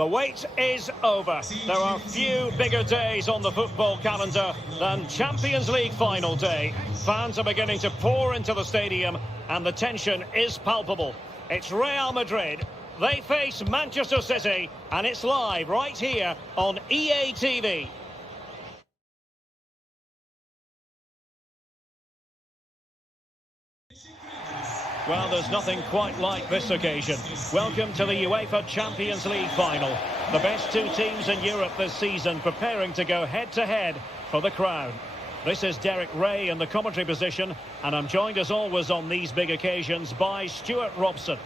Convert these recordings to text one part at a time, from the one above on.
The wait is over. There are few bigger days on the football calendar than Champions League final day. Fans are beginning to pour into the stadium and the tension is palpable. It's Real Madrid. They face Manchester City and it's live right here on EA TV. Well, there's nothing quite like this occasion. Welcome to the UEFA Champions League final. The best two teams in Europe this season preparing to go head-to-head for the crown. This is Derek Ray in the commentary position, and I'm joined as always on these big occasions by Stuart Robson.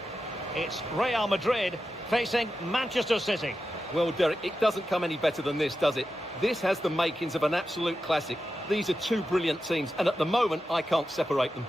It's Real Madrid facing Manchester City. Well, Derek, it doesn't come any better than this, does it? This has the makings of an absolute classic. These are two brilliant teams, and at the moment, I can't separate them.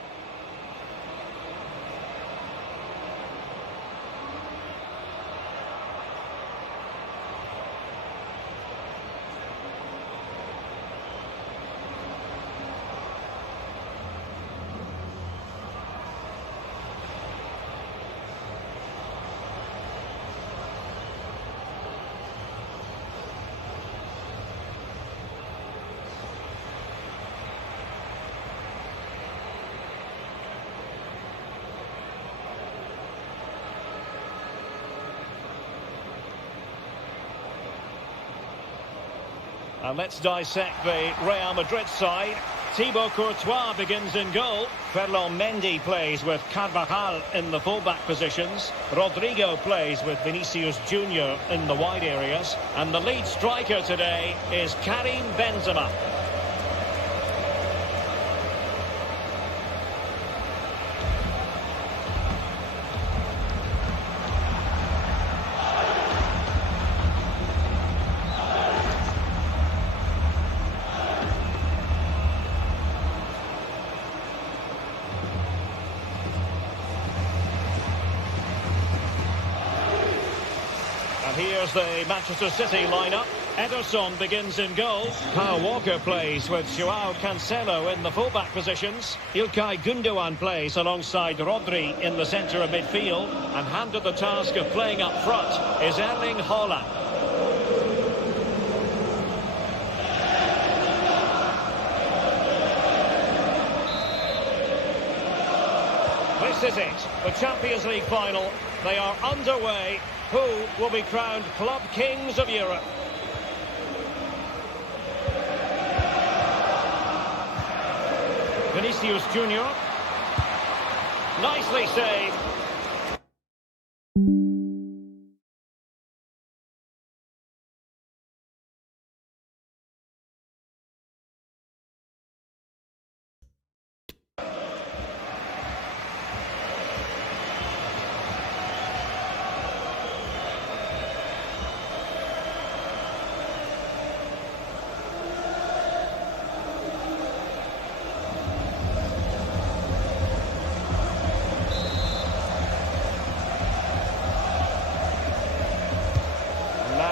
And let's dissect the Real Madrid side. Thibaut Courtois begins in goal. Ferland Mendy plays with Carvajal in the full-back positions. Rodrigo plays with Vinicius Junior in the wide areas. And the lead striker today is Karim Benzema. Here's the Manchester City lineup. Ederson begins in goal. Kyle Walker plays with Joao Cancelo in the fullback positions. Ilkay Gundogan plays alongside Rodri in the centre of midfield. And handed the task of playing up front is Erling Haaland. This is it, the Champions League final. They are underway. Who will be crowned club kings of Europe? Vinicius Junior. Nicely saved.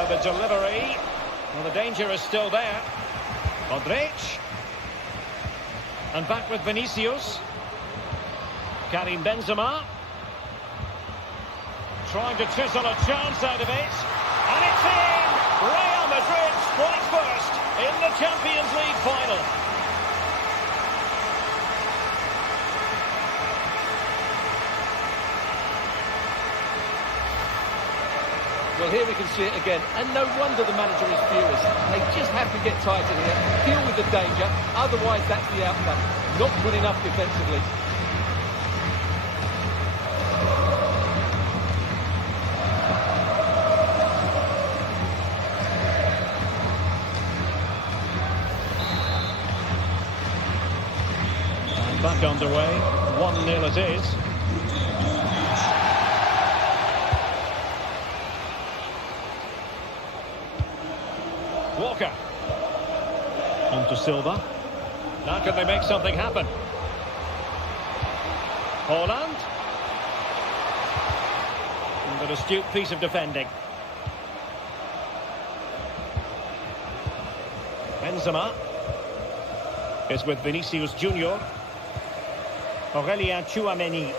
The delivery. Well, the danger is still there. Modric. And back with Vinicius. Karim Benzema. Trying to chisel a chance out of it. And it's in! Real Madrid strikes first in the Champions League final. Well, here we can see it again, and no wonder the manager is furious. They just have to get tighter here, deal with the danger, otherwise that's the outcome. Not good enough defensively. And back underway, 1-0 it is. Walker. On to Silva. Now can they make something happen? Haaland. And an astute piece of defending. Benzema is with Vinicius Junior. Aurelien Tchouameni.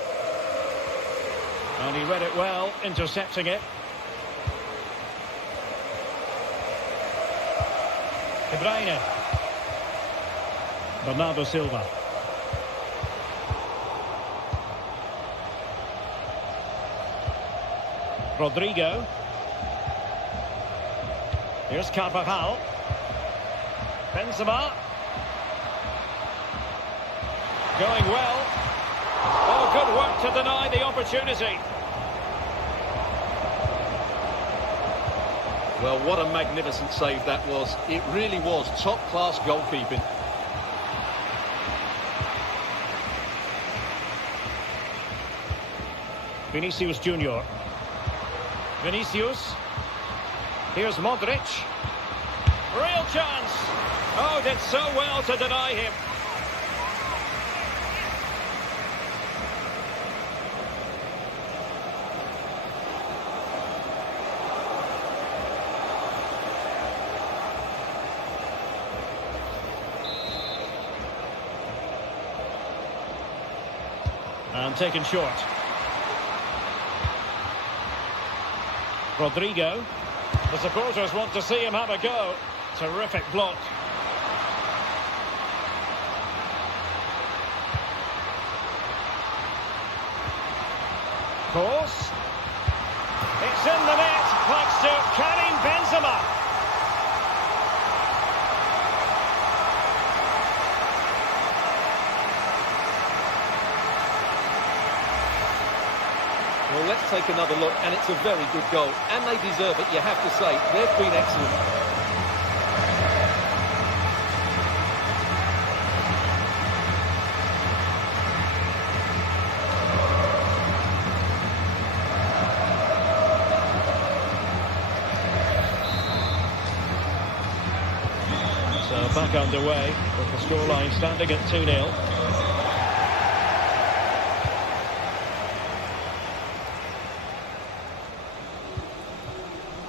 And he read it well, intercepting it. De Bruyne. Bernardo Silva. Rodrigo. Here's Carvajal. Benzema. Going well. Oh, good work to deny the opportunity. Well, what a magnificent save that was. It really was top-class goalkeeping. Vinicius Junior. Vinicius. Here's Modric. Real chance. Oh, did so well to deny him. And taken short. Rodrigo. The supporters want to see him have a go. Terrific block. Course. It's in the net. Thanks to Karim Benzema. Well, let's take another look, and it's a very good goal. And they deserve it, you have to say. They've been excellent. So back underway, with the scoreline standing at 2-0.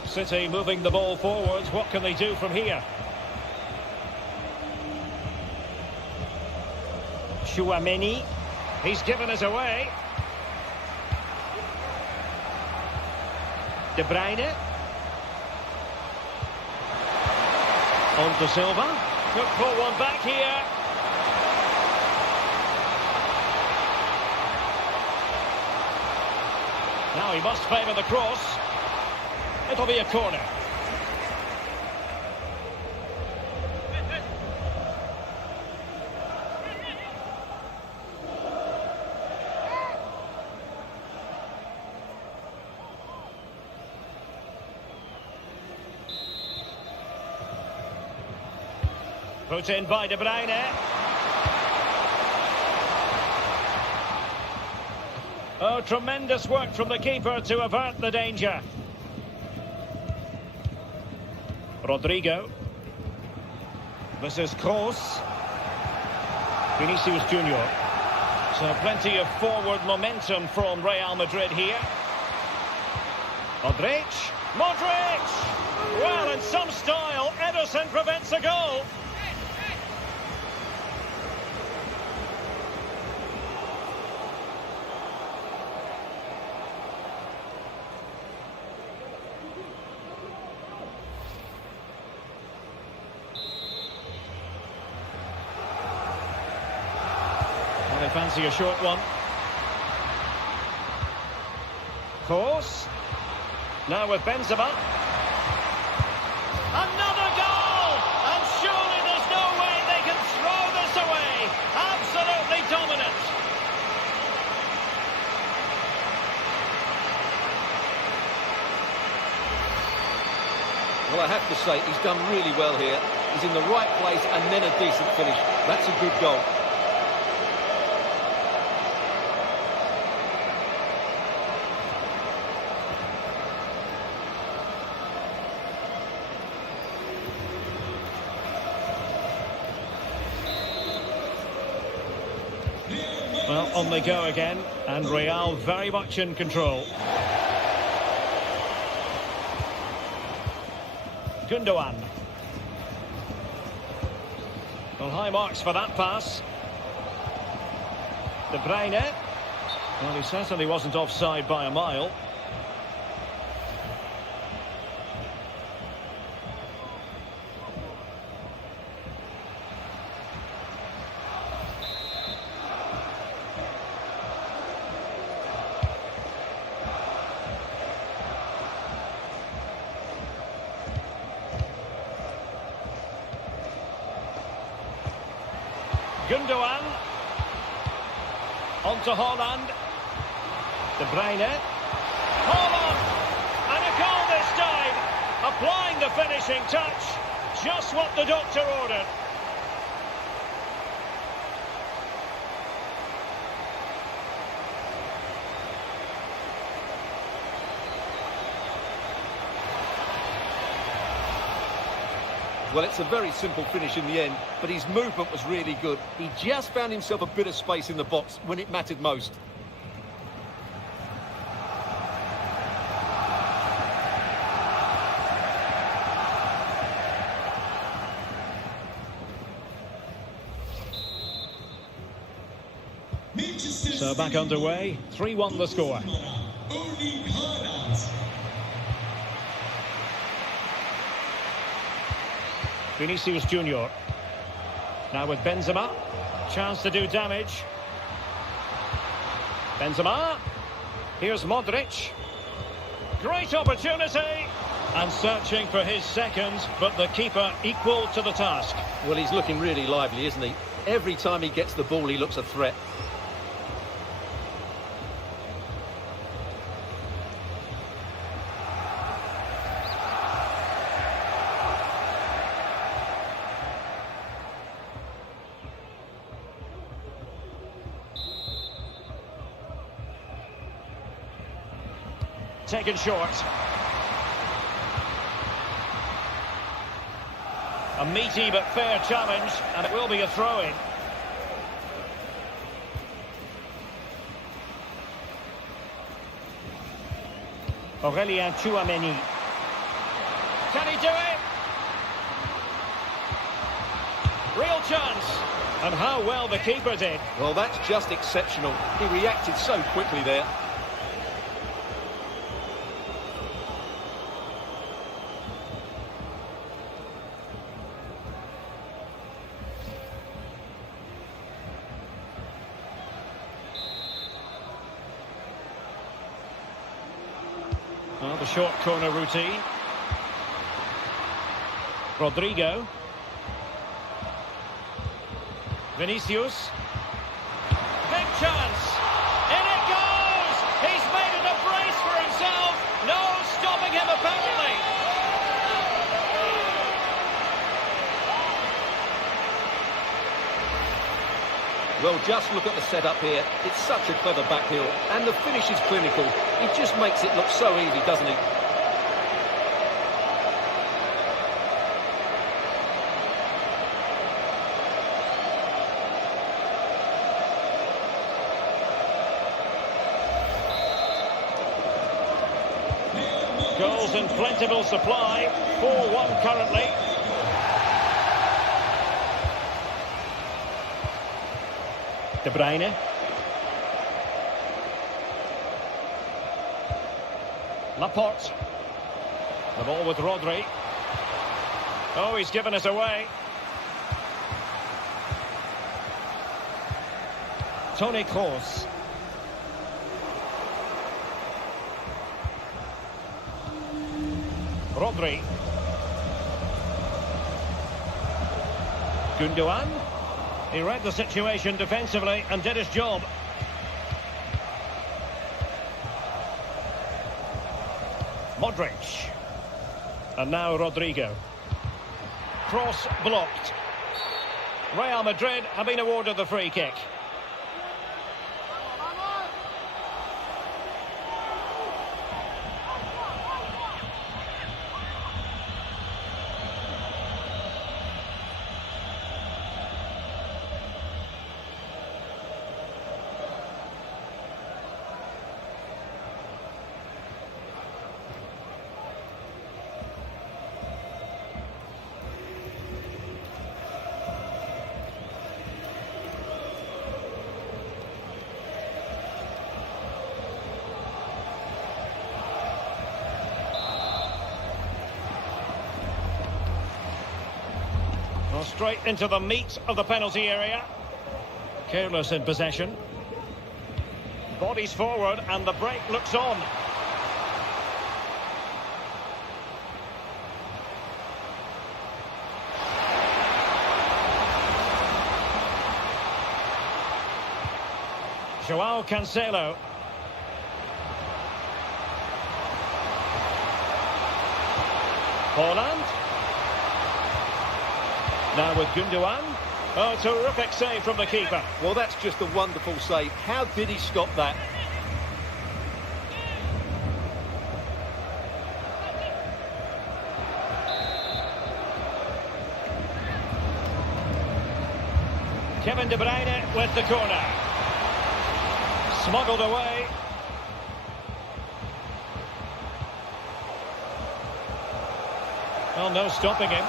City moving the ball forwards. What can they do from here? Chouameni. He's given us away. De Bruyne. On to Silva. Could pull one back here. Now he must favour the cross. It'll be a corner. Put in by De Bruyne. Oh, tremendous work from the keeper to avert the danger. Rodrigo. This is Kroos. Vinicius Junior. So plenty of forward momentum from Real Madrid here. Modric. Modric! Well, in some style, Ederson prevents a goal. They fancy a short one. Course. Now with Benzema. Another goal! And surely there's no way they can throw this away. Absolutely dominant. Well, I have to say, he's done really well here. He's in the right place and then a decent finish. That's a good goal. Well, on they go again, and Real very much in control. Gundogan. Well, high marks for that pass. De Bruyne. Well, he certainly wasn't offside by a mile. Gundogan. On to Haaland. De Bruyne. Haaland! And a goal this time! Applying the finishing touch. Just what the doctor ordered. Well, it's a very simple finish in the end, but his movement was really good. He just found himself a bit of space in the box when it mattered most. So back underway, 3-1 the score. Vinicius Junior. Now with Benzema. Chance to do damage. Benzema. Here's Modric. Great opportunity. And searching for his second, but the keeper equal to the task. Well, he's looking really lively, isn't he? Every time he gets the ball, he looks a threat. Taken short. A meaty but fair challenge, and it will be a throw-in. Aurélien Tchouameni. Can he do it? Real chance. And how well the keeper did. Well, that's just exceptional. He reacted so quickly there. Well, the short corner routine. Rodrigo. Vinicius. Big chance. In it goes! He's made it a brace for himself. No stopping him, apparently. Well, just look at the setup here. It's such a clever back heel, and the finish is clinical. He just makes it look so easy, doesn't he? Goals in plentiful supply. 4-1 currently. De Bruyne. Laporte. The ball with Rodri. Oh, he's given us away. Toni Kroos. Rodri. Gundogan. He read the situation defensively and did his job. Modric. And now Rodrigo. Cross blocked. Real Madrid have been awarded the free kick. Well, straight into the meat of the penalty area. Careless in possession. Bodies forward and the break looks on. Joao Cancelo. Haaland. Now with Gundogan. Oh, terrific save from the keeper. Well, that's just a wonderful save. How did he stop that? Kevin De Bruyne with the corner. Smuggled away. Well, no stopping him.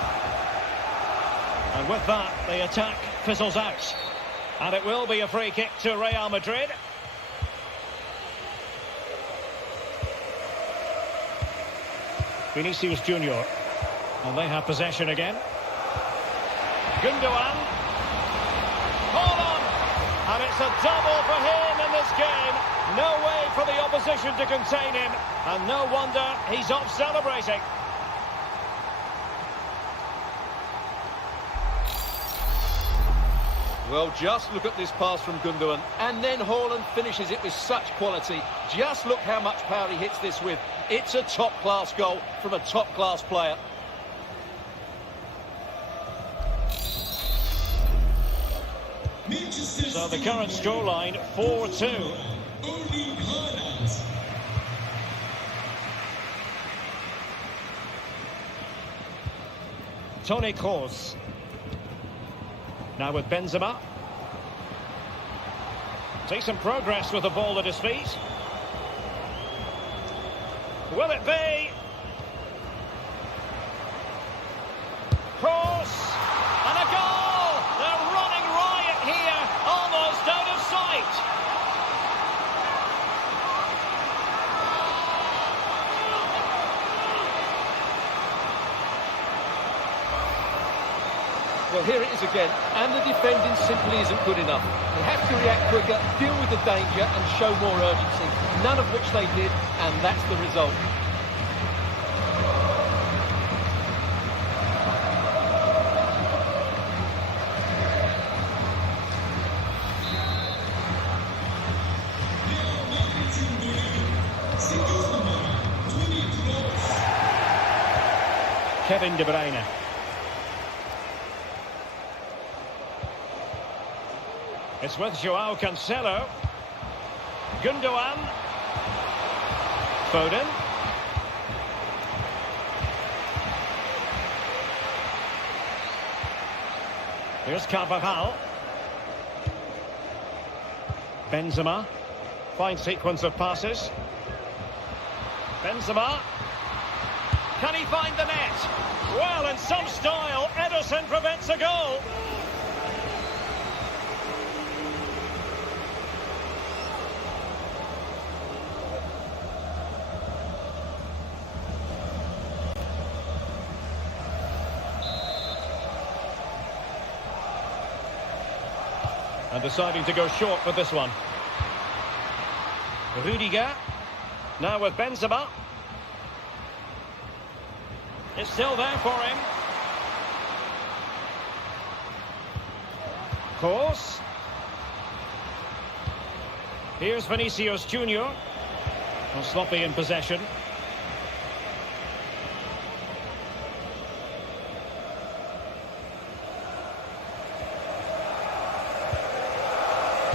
And with that, the attack fizzles out. And it will be a free kick to Real Madrid. Vinicius Junior. And they have possession again. Gundogan. Hold on. And it's a double for him in this game. No way for the opposition to contain him. And no wonder he's off celebrating. Well, just look at this pass from Gundogan. And then Haaland finishes it with such quality. Just look how much power he hits this with. It's a top-class goal from a top-class player. So the current scoreline, 4-2. Toni Kroos. Now with Benzema. Decent progress with the ball at his feet. Will it be? Kroos! And a goal! They're running riot here, almost out of sight. Well, here it is again, and the defending simply isn't good enough. They have to react quicker, deal with the danger and show more urgency, none of which they did, and that's the result. Kevin De Bruyne. It's with Joao Cancelo. Gundogan. Foden. Here's Carvajal. Benzema. Fine sequence of passes. Benzema. Can he find the net? Well, in some style, Ederson prevents a goal. And deciding to go short with this one. Rudiger. Now with Benzema. It's still there for him. Kroos. Here's Vinicius Junior. Well, sloppy in possession.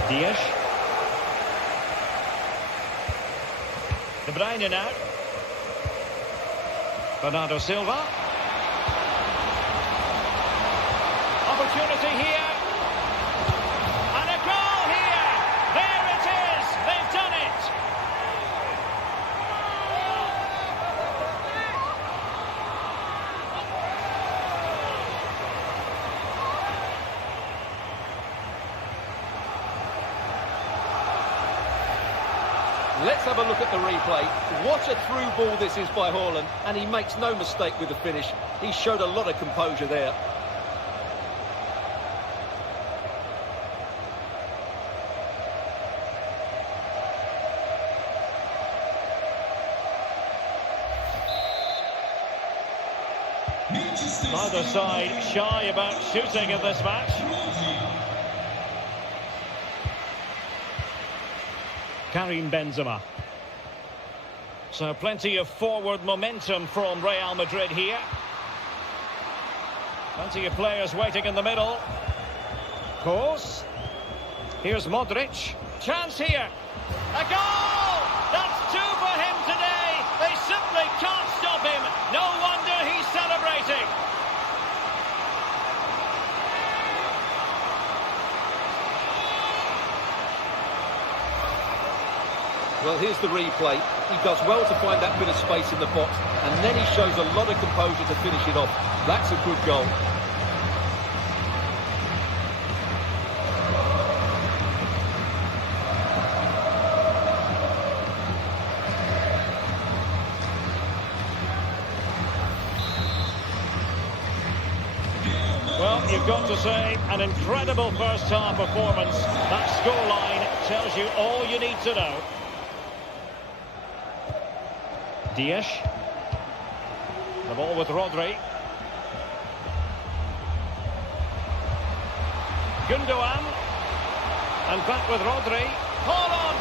Dias. De Bruyne now. Bernardo Silva. Opportunity here. And a goal here. There it is. They've done it. Let's have a look at the replay. What a through ball this is by Haaland, and he makes no mistake with the finish. He showed a lot of composure there. Neither side shy about shooting in this match. Karim Benzema. So plenty of forward momentum from Real Madrid here. Plenty of players waiting in the middle. Course. Here's Modric. Chance here. A goal! That's two for him today. They simply can't stop him. No wonder he's celebrating. Well, here's the replay. He does well to find that bit of space in the box, and then he shows a lot of composure to finish it off. That's a good goal. Well, you've got to say, an incredible first-half performance. That scoreline tells you all you need to know. Diaz. The ball with Rodri. Gundogan. And back with Rodri. Haaland.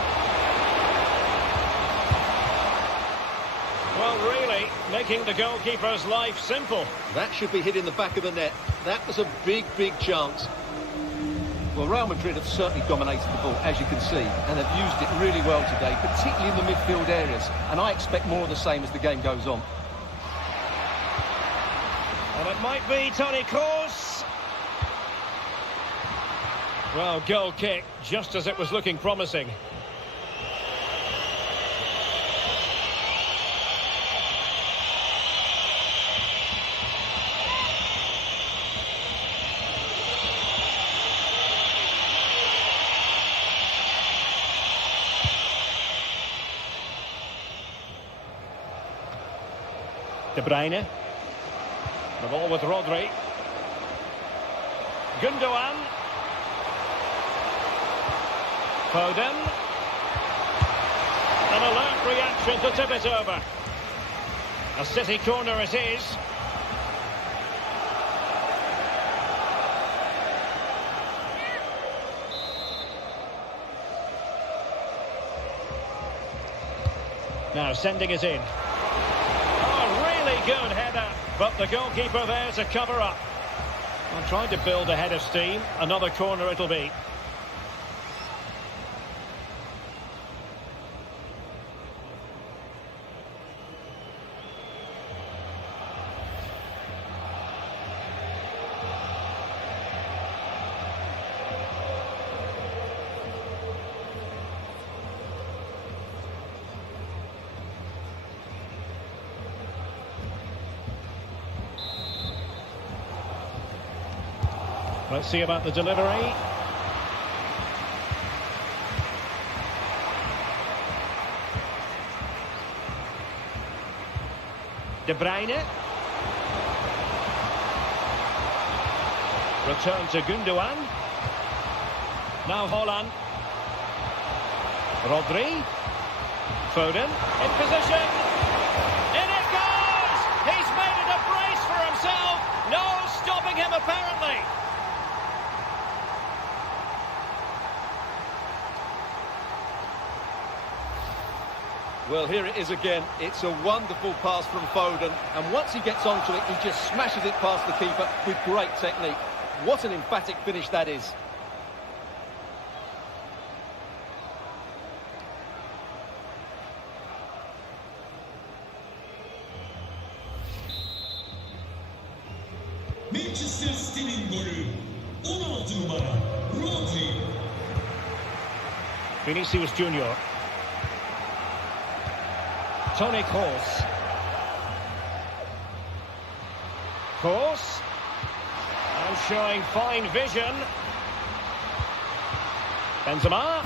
Well, really, making the goalkeeper's life simple. That should be hit in the back of the net. That was a big, big chance. Well, Real Madrid have certainly dominated the ball, as you can see, and have used it really well today, particularly in the midfield areas. And I expect more of the same as the game goes on. And it might be Toni Kroos. Well, goal kick, just as it was looking promising. De Bruyne. The ball with Rodri. Gundogan. Foden. An alert reaction to tip it over. A City corner it is. Now sending it in. Good header, but the goalkeeper there to cover up. I'm trying to build a head of steam. Another corner it'll be. Let's see about the delivery. De Bruyne. Return to Gundogan. Now Haaland. Rodri. Foden. In position. In it goes! He's made it a brace for himself. No stopping him apparently. Well, here it is again. It's a wonderful pass from Foden, and once he gets onto it, he just smashes it past the keeper with great technique. What an emphatic finish that is. Manchester City'nin golü 16 numara Rodri. Vinicius Junior. Toni Kroos. Kroos. And showing fine vision. Benzema.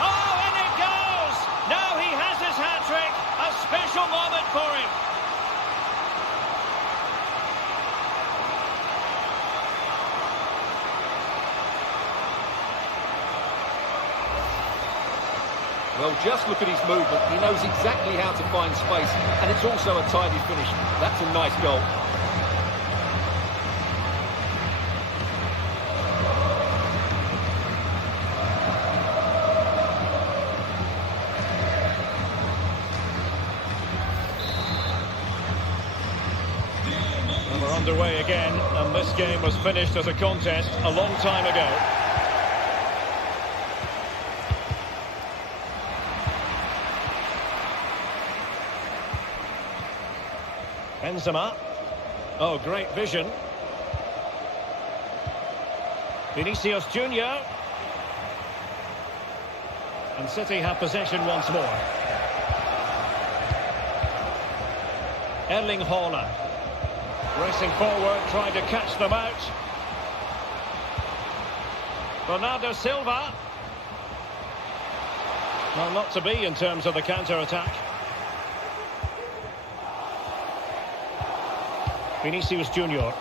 Oh, and it goes! Now he has his hat-trick. A special moment for him. Well, just look at his movement. He knows exactly how to find space, and it's also a tidy finish. That's a nice goal. underway again, and this game was finished as a contest a long time ago. Benzema. Oh, great vision. Vinicius Junior. And City have possession once more. Erling Haaland. Racing forward, trying to catch them out. Bernardo Silva. Well, not to be in terms of the counter-attack. Vinicius Junior.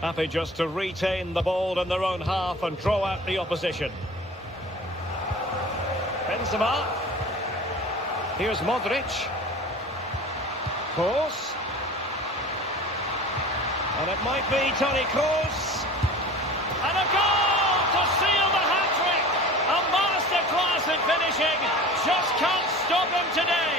Happy just to retain the ball in their own half and draw out the opposition. Benzema. Here's Modric. Kroos. And it might be Toni Kroos. And a goal to seal the hat-trick. A masterclass in finishing. Just can't stop him today.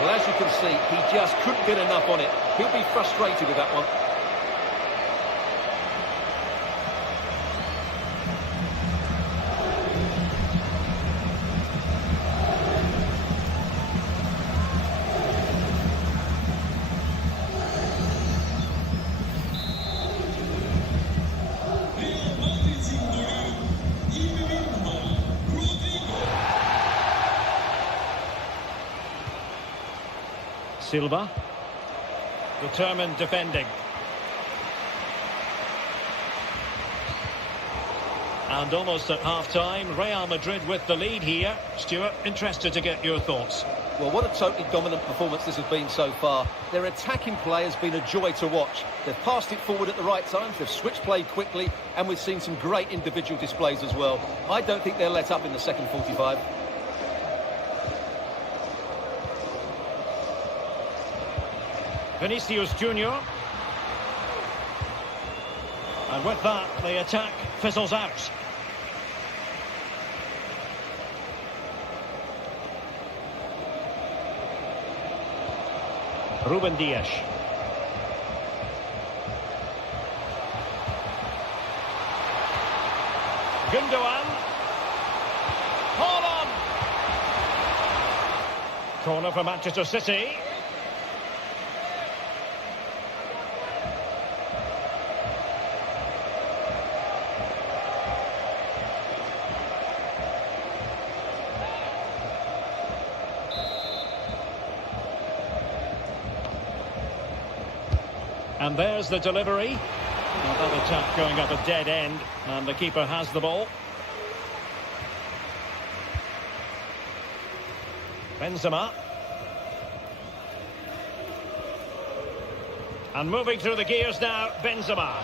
Well, as you can see, he just couldn't get enough on it. He'll be frustrated with that one. Real Madrid'in golü 21 numara Rodrigo. Silva. Determined defending. And almost at half-time, Real Madrid with the lead here. Stuart, interested to get your thoughts. Well, what a totally dominant performance this has been so far. Their attacking play has been a joy to watch. They've passed it forward at the right times, they've switched play quickly, and we've seen some great individual displays as well. I don't think they'll let up in the second 45. Vinicius Junior. And with that, the attack fizzles out. Ruben Dias. Gundogan. Haaland. Corner for Manchester City. And there's the delivery. Well, that attack going up a dead end, and the keeper has the ball. Benzema. And moving through the gears now, Benzema.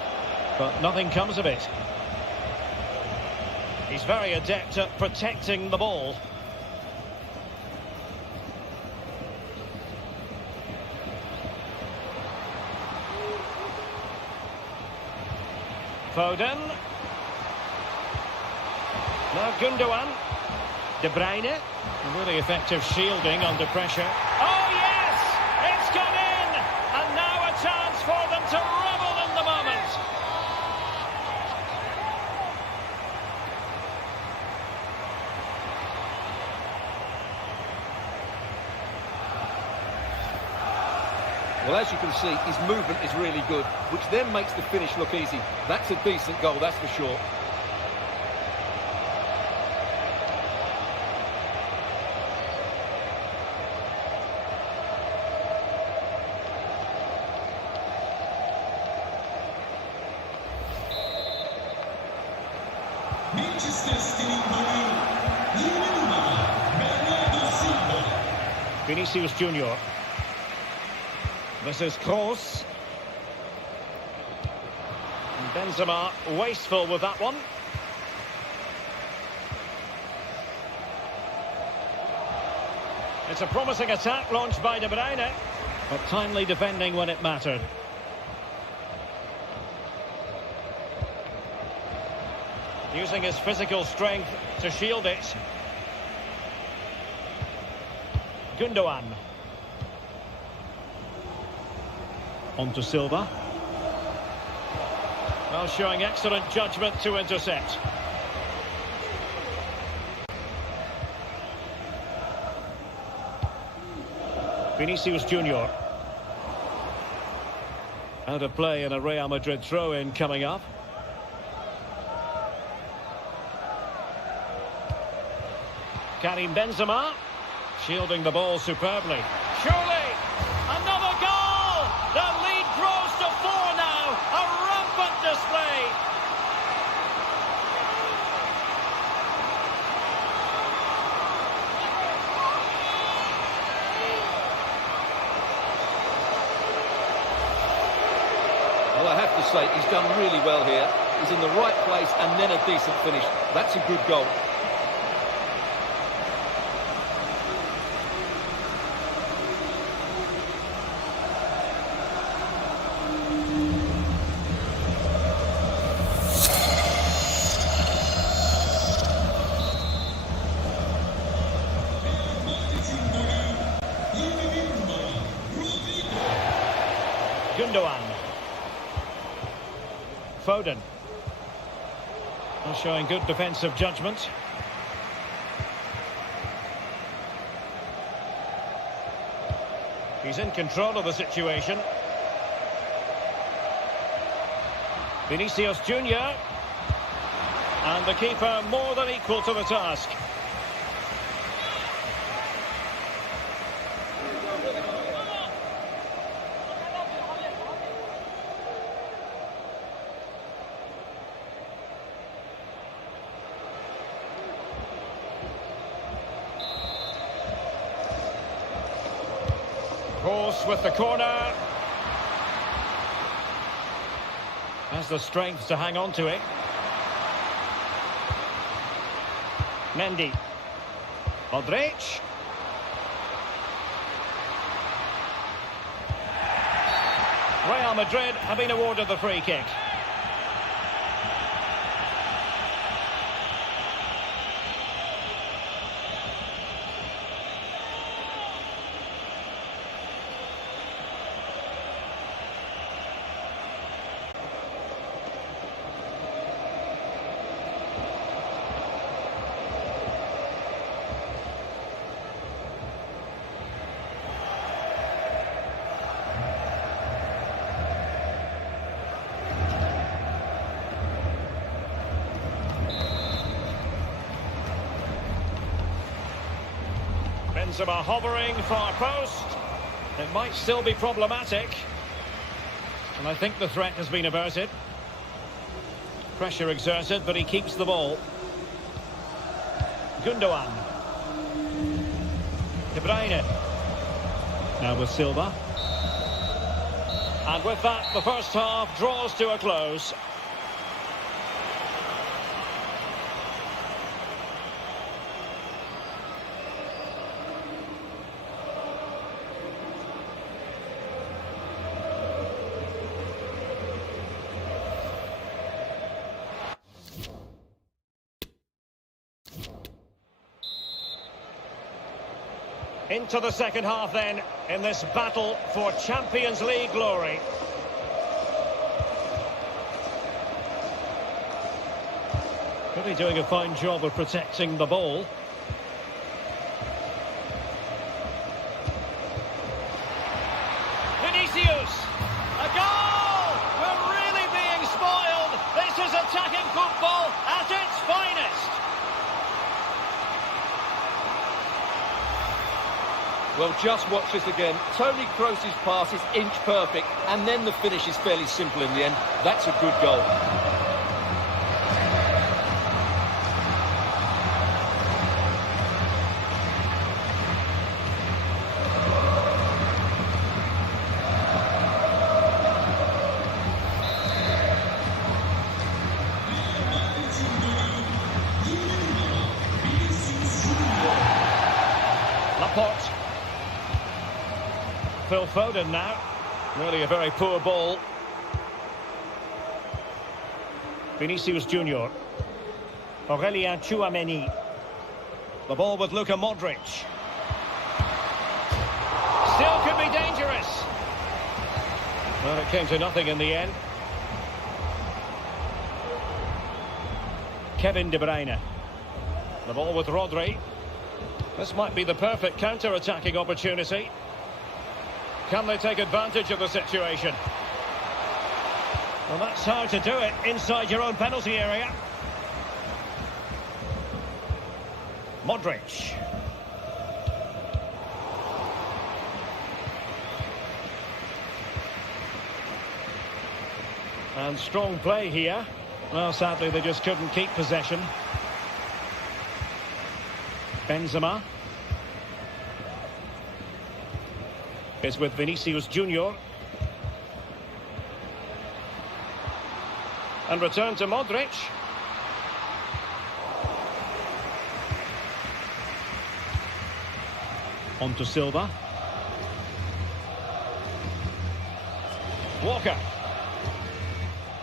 But nothing comes of it. He's very adept at protecting the ball. Foden. Now Gundogan. De Bruyne. Really effective shielding under pressure. Oh yes! It's gone in! And now a chance for them to revel in the moment. Well, as you can see, his movement is really good, which then makes the finish look easy. That's a decent goal, that's for sure. Manchester City'nin golü 20 numara Bernardo Silva. Vinicius Junior. This is Kroos. And Benzema wasteful with that one. It's a promising attack launched by De Bruyne, but timely defending when it mattered. Using his physical strength to shield it. Gundogan. On to Silva. Well, showing excellent judgment to intercept. Vinicius Junior. Out of play and a Real Madrid throw-in coming up. Karim Benzema. Shielding the ball superbly. Surely! Another goal! The lead grows to 4 now. A rampant display. Well, I have to say, he's done really well here. He's in the right place and then a decent finish. That's a good goal. Gundogan. Foden. Well, showing good defensive judgment. He's in control of the situation. Vinicius Junior. And the keeper more than equal to the task. Course with the corner. Has the strength to hang on to it. Mendy. Modric. Real Madrid have been awarded the free kick. Benzema hovering, far post. It might still be problematic. And I think the threat has been averted. Pressure exerted, but he keeps the ball. Gundogan. De Bruyne. Now with Silva. And with that, the first half draws to a close. Into the second half then, in this battle for Champions League glory. Really doing a fine job of protecting the ball. Vinicius! A goal! We're really being spoiled! This is attacking football at its finest! Well, just watch this again. Toni Kroos's pass is inch perfect, and then the finish is fairly simple in the end. That's a good goal. Laporte. Phil Foden now. Really a very poor ball. Vinicius Junior. Aurelien Tchouameni. The ball with Luka Modric. Still could be dangerous. Well, it came to nothing in the end. Kevin De Bruyne. The ball with Rodri. This might be the perfect counter-attacking opportunity. Can they take advantage of the situation? Well, that's how to do it inside your own penalty area. Modric. And strong play here. Well, sadly, they just couldn't keep possession. Benzema. Is with Vinicius Junior. And return to Modric. On to Silva. Walker.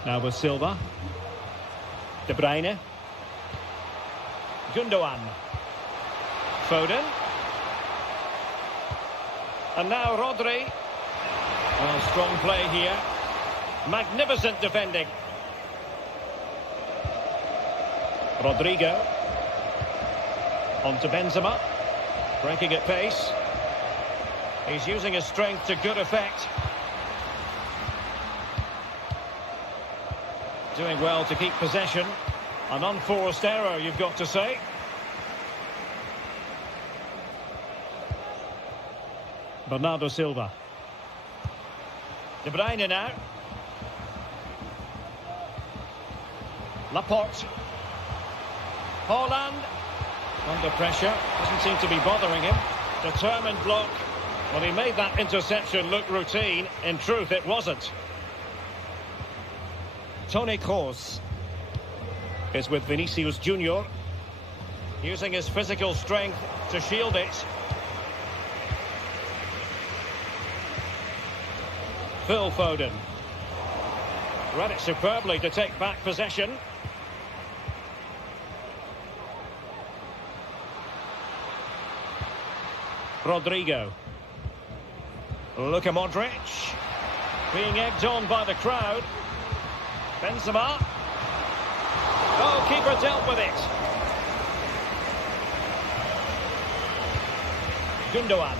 Now with Silva. De Bruyne. Gundogan. Foden. And now Rodri. Well, strong play here. Magnificent defending. Rodrigo. On to Benzema. Breaking at pace. He's using his strength to good effect. Doing well to keep possession. An unforced error, you've got to say. Bernardo Silva. De Bruyne now. Laporte. Haaland. Under pressure. Doesn't seem to be bothering him. Determined block. Well, he made that interception look routine. In truth, it wasn't. Toni Kroos is with Vinicius Junior. Using his physical strength to shield it. Phil Foden. Read it superbly to take back possession. Rodrigo. Luka Modric. Being egged on by the crowd. Benzema. Oh, keeper dealt with it. Gundogan.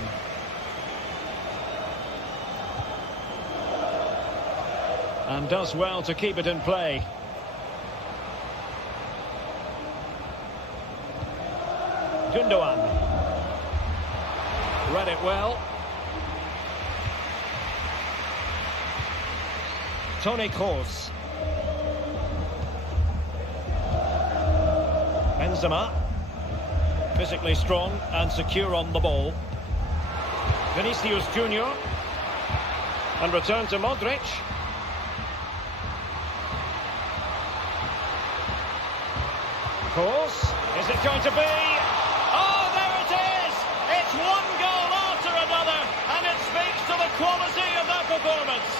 And does well to keep it in play. Gundogan. Read it well. Toni Kroos. Benzema. Physically strong and secure on the ball. Vinicius Junior. And return to Modric. Kroos. Is it going to be? Oh, there it is! It's one goal after another, and it speaks to the quality of that performance.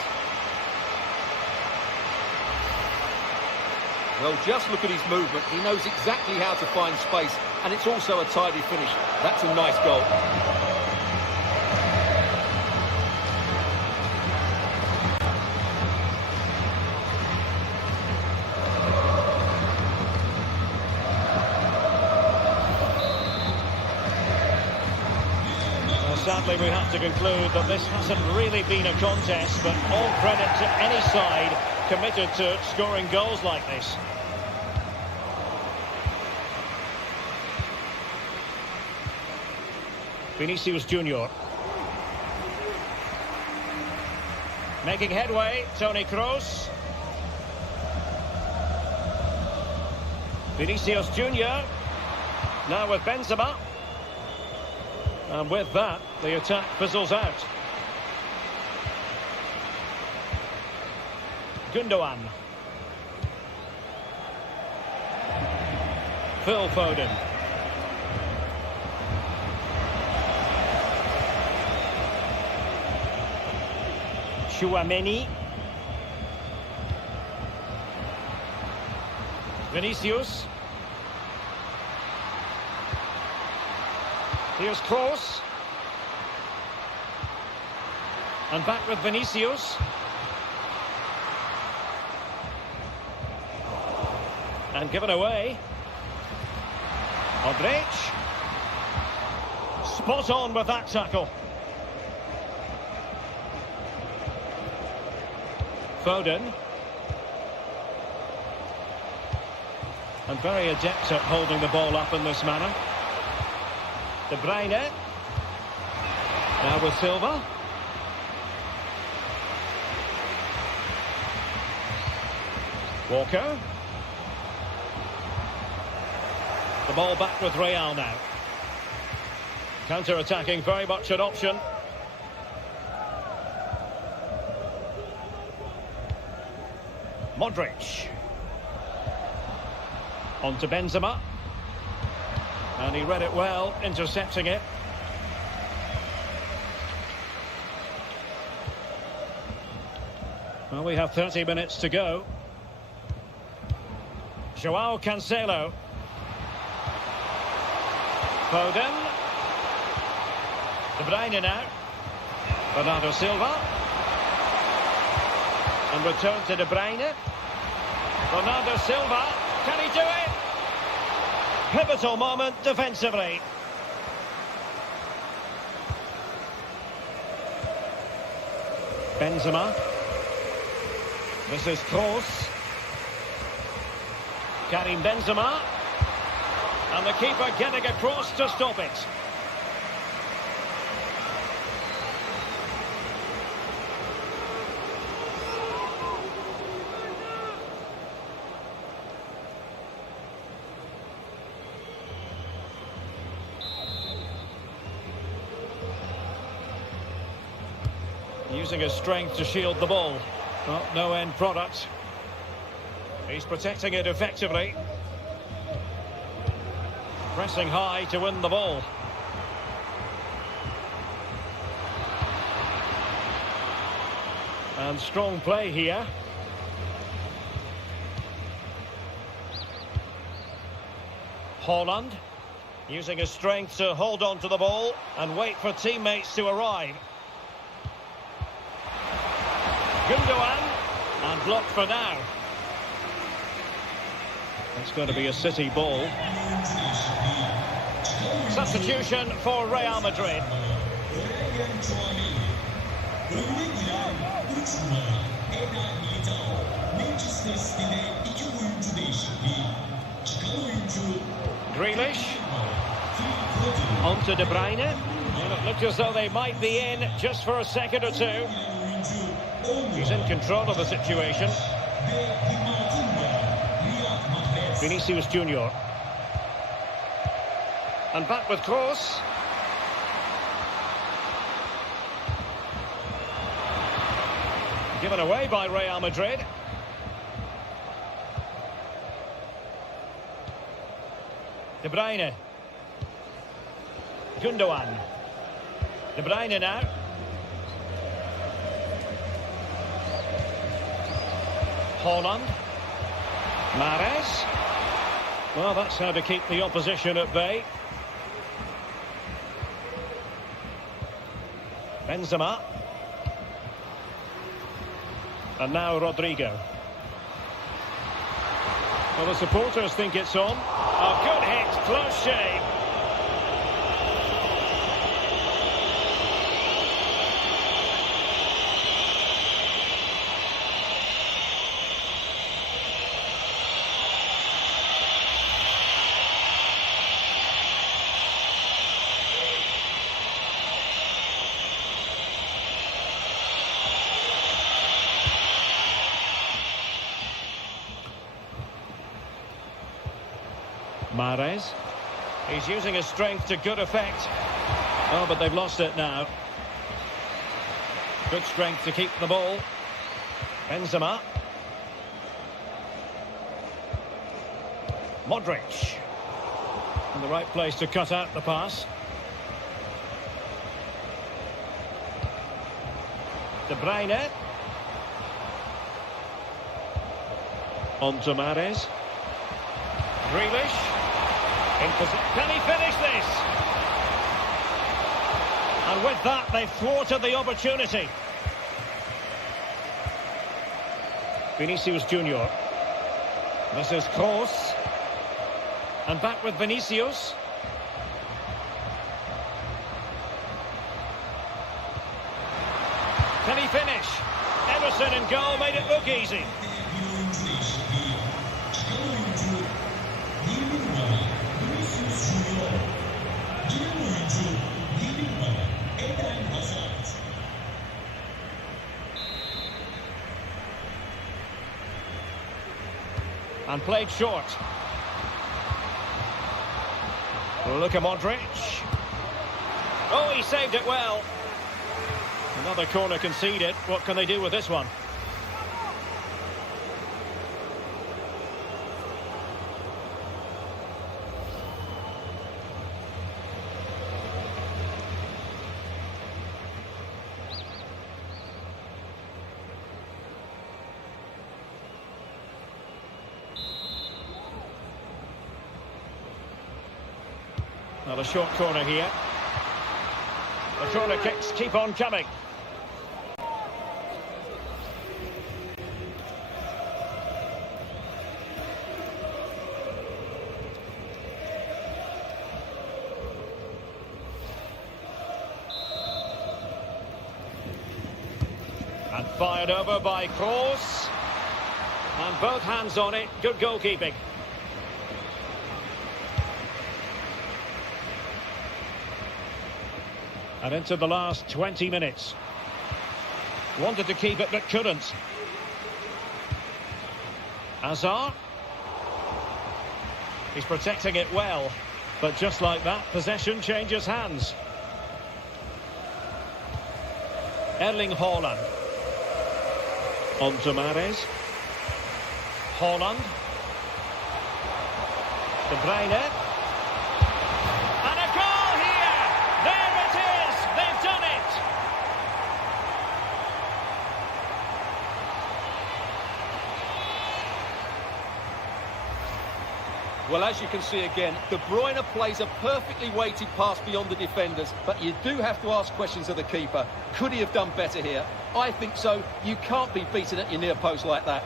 Well, just look at his movement. He knows exactly how to find space, and it's also a tidy finish. That's a nice goal. Sadly, we have to conclude that this hasn't really been a contest, but all credit to any side committed to scoring goals like this. Vinicius Junior. Making headway, Toni Kroos. Vinicius Junior. Now with Benzema. And with that, the attack fizzles out. Gundogan. Phil Foden. Tchouameni. Vinicius. Here's Kroos. And back with Vinicius. And given away. Madrid. Spot on with that tackle. Foden. And very adept at holding the ball up in this manner. De Bruyne. Now with Silva. Walker. The ball back with Real now. Counter-attacking, very much an option. Modric. On to Benzema. And he read it well, intercepting it. Well, we have 30 minutes to go. Joao Cancelo. Foden. De Bruyne now. Bernardo Silva. And return to De Bruyne. Bernardo Silva. Can he do it? Pivotal moment defensively. Benzema. This is Kroos. Karim Benzema. And the keeper getting across to stop it. Using his strength to shield the ball. Well, no end product. He's protecting it effectively. Pressing high to win the ball. And strong play here. Haaland. Using his strength to hold on to the ball and wait for teammates to arrive. Gundogan, and blocked for now. It's going to be a City ball. Substitution for Real Madrid. Grealish. On to De Bruyne. And it looked as though they might be in just for a second or two. He's in control of the situation. Vinicius Junior. And back with Kroos. Given away by Real Madrid. De Bruyne. Gundogan. De Bruyne now. Haaland. Mahrez. Well, that's how to keep the opposition at bay. Benzema. And now Rodrigo. Well, the supporters think it's on. A good hit, close shave. Mahrez. He's using his strength to good effect. Oh, but they've lost it now. Good strength to keep the ball. Benzema. Modric. In the right place to cut out the pass. De Bruyne. On to Mahrez. Grealish. Can he finish this? And with that, they've thwarted the opportunity. Vinicius Junior. This is Kroos. And back with Vinicius. Can he finish? Emerson in goal made it look easy. And played short. Luka Modric. Oh, he saved it well. Another corner conceded. What can they do with this one? Another short corner here. The corner kicks keep on coming. And fired over by Kroos. And both hands on it. Good goalkeeping. And into the last 20 minutes. Wanted to keep it but couldn't. Hazard. He's protecting it well. But just like that, possession changes hands. Erling Haaland. On to Mahrez. Haaland. De Bruyne. And a goal here! There it is! They've done it! Well, as you can see again, De Bruyne plays a perfectly weighted pass beyond the defenders, but you do have to ask questions of the keeper. Could he have done better here? I think so. You can't be beaten at your near post like that.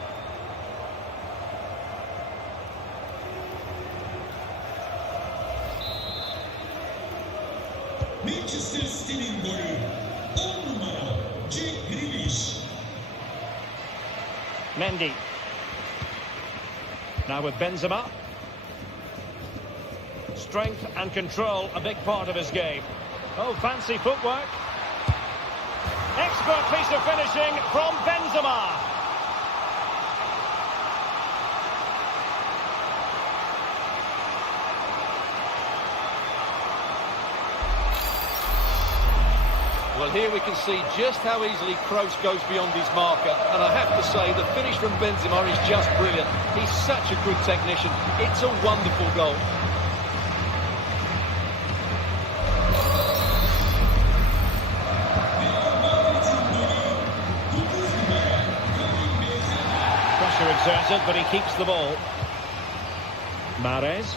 Manchester City'nin golü 10 numara Jack Grealish. Mendy. Now with Benzema. Strength and control, a big part of his game. Oh, fancy footwork. Expert piece of finishing from Benzema. Well, here we can see just how easily Kroos goes beyond his marker. And I have to say, the finish from Benzema is just brilliant. He's such a good technician. It's a wonderful goal. Pressure exerted, but he keeps the ball. Mahrez.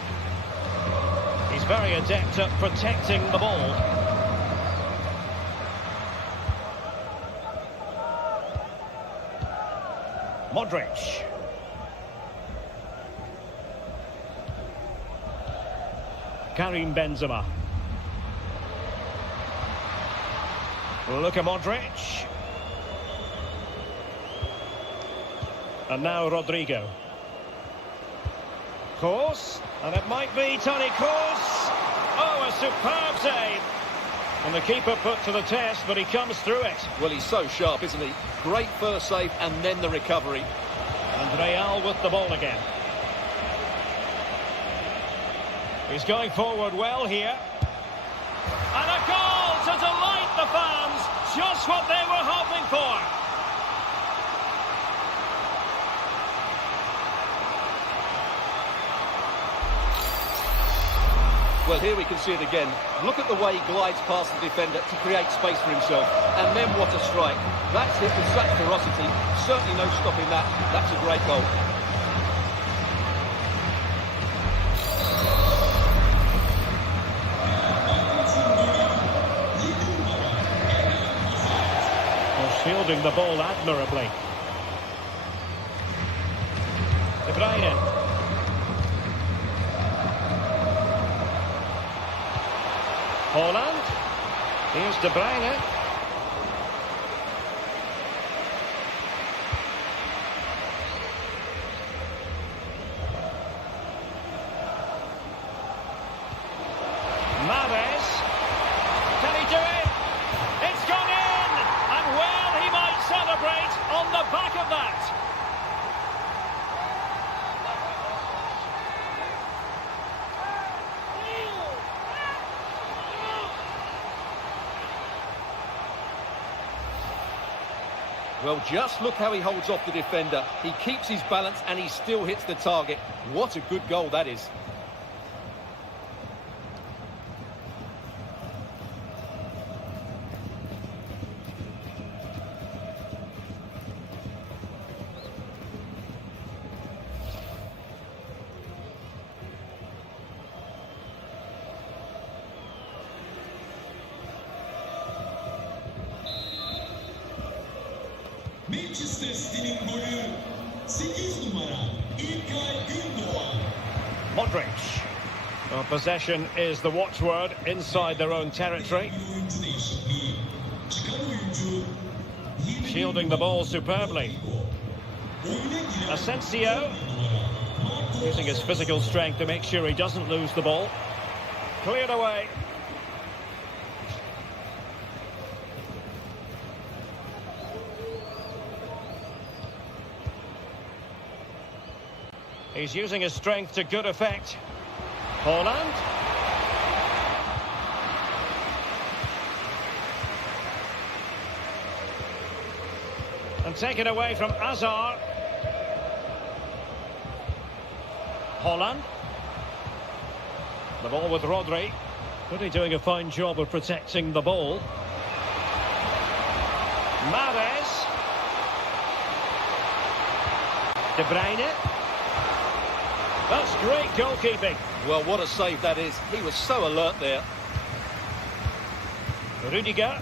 He's very adept at protecting the ball. Modric. Karim Benzema. Luka Modric. And now Rodrigo. Kroos. And it might be Toni Kroos. Oh, a superb save. And the keeper put to the test, but he comes through it. Well, he's so sharp, isn't he? Great first save and then the recovery. And Real with the ball again. He's going forward well here. And a goal to delight the fans. Just what they were hoping for. Well, here we can see it again. Look at the way he glides past the defender to create space for himself. And then what a strike. That's hit with such ferocity. Certainly no stopping that. That's a great goal. shielding the ball admirably. De Bruyne. Haaland. Here's De Bruyne. Mahrez. Can he do it? It's gone in! And well, he might celebrate on the back of that. Well, just look how he holds off the defender. He keeps his balance and he still hits the target. What a good goal that is. Manchester City'nin golü 8 numara İlkay Gündoğan. Modric. Well, possession is the watchword inside their own territory. Bir oyuncu değişikliği. Çıkan oyuncu Shielding the ball superbly. oyuna giren Asensio. numara Using his physical strength to make sure he doesn't lose the ball. Cleared away. He's using his strength to good effect. Haaland. And taken away from Hazard. Haaland. The ball with Rodri. Really doing a fine job of protecting the ball. Mahrez. De Bruyne. That's great goalkeeping. Well, what a save that is. He was so alert there. Rudiger.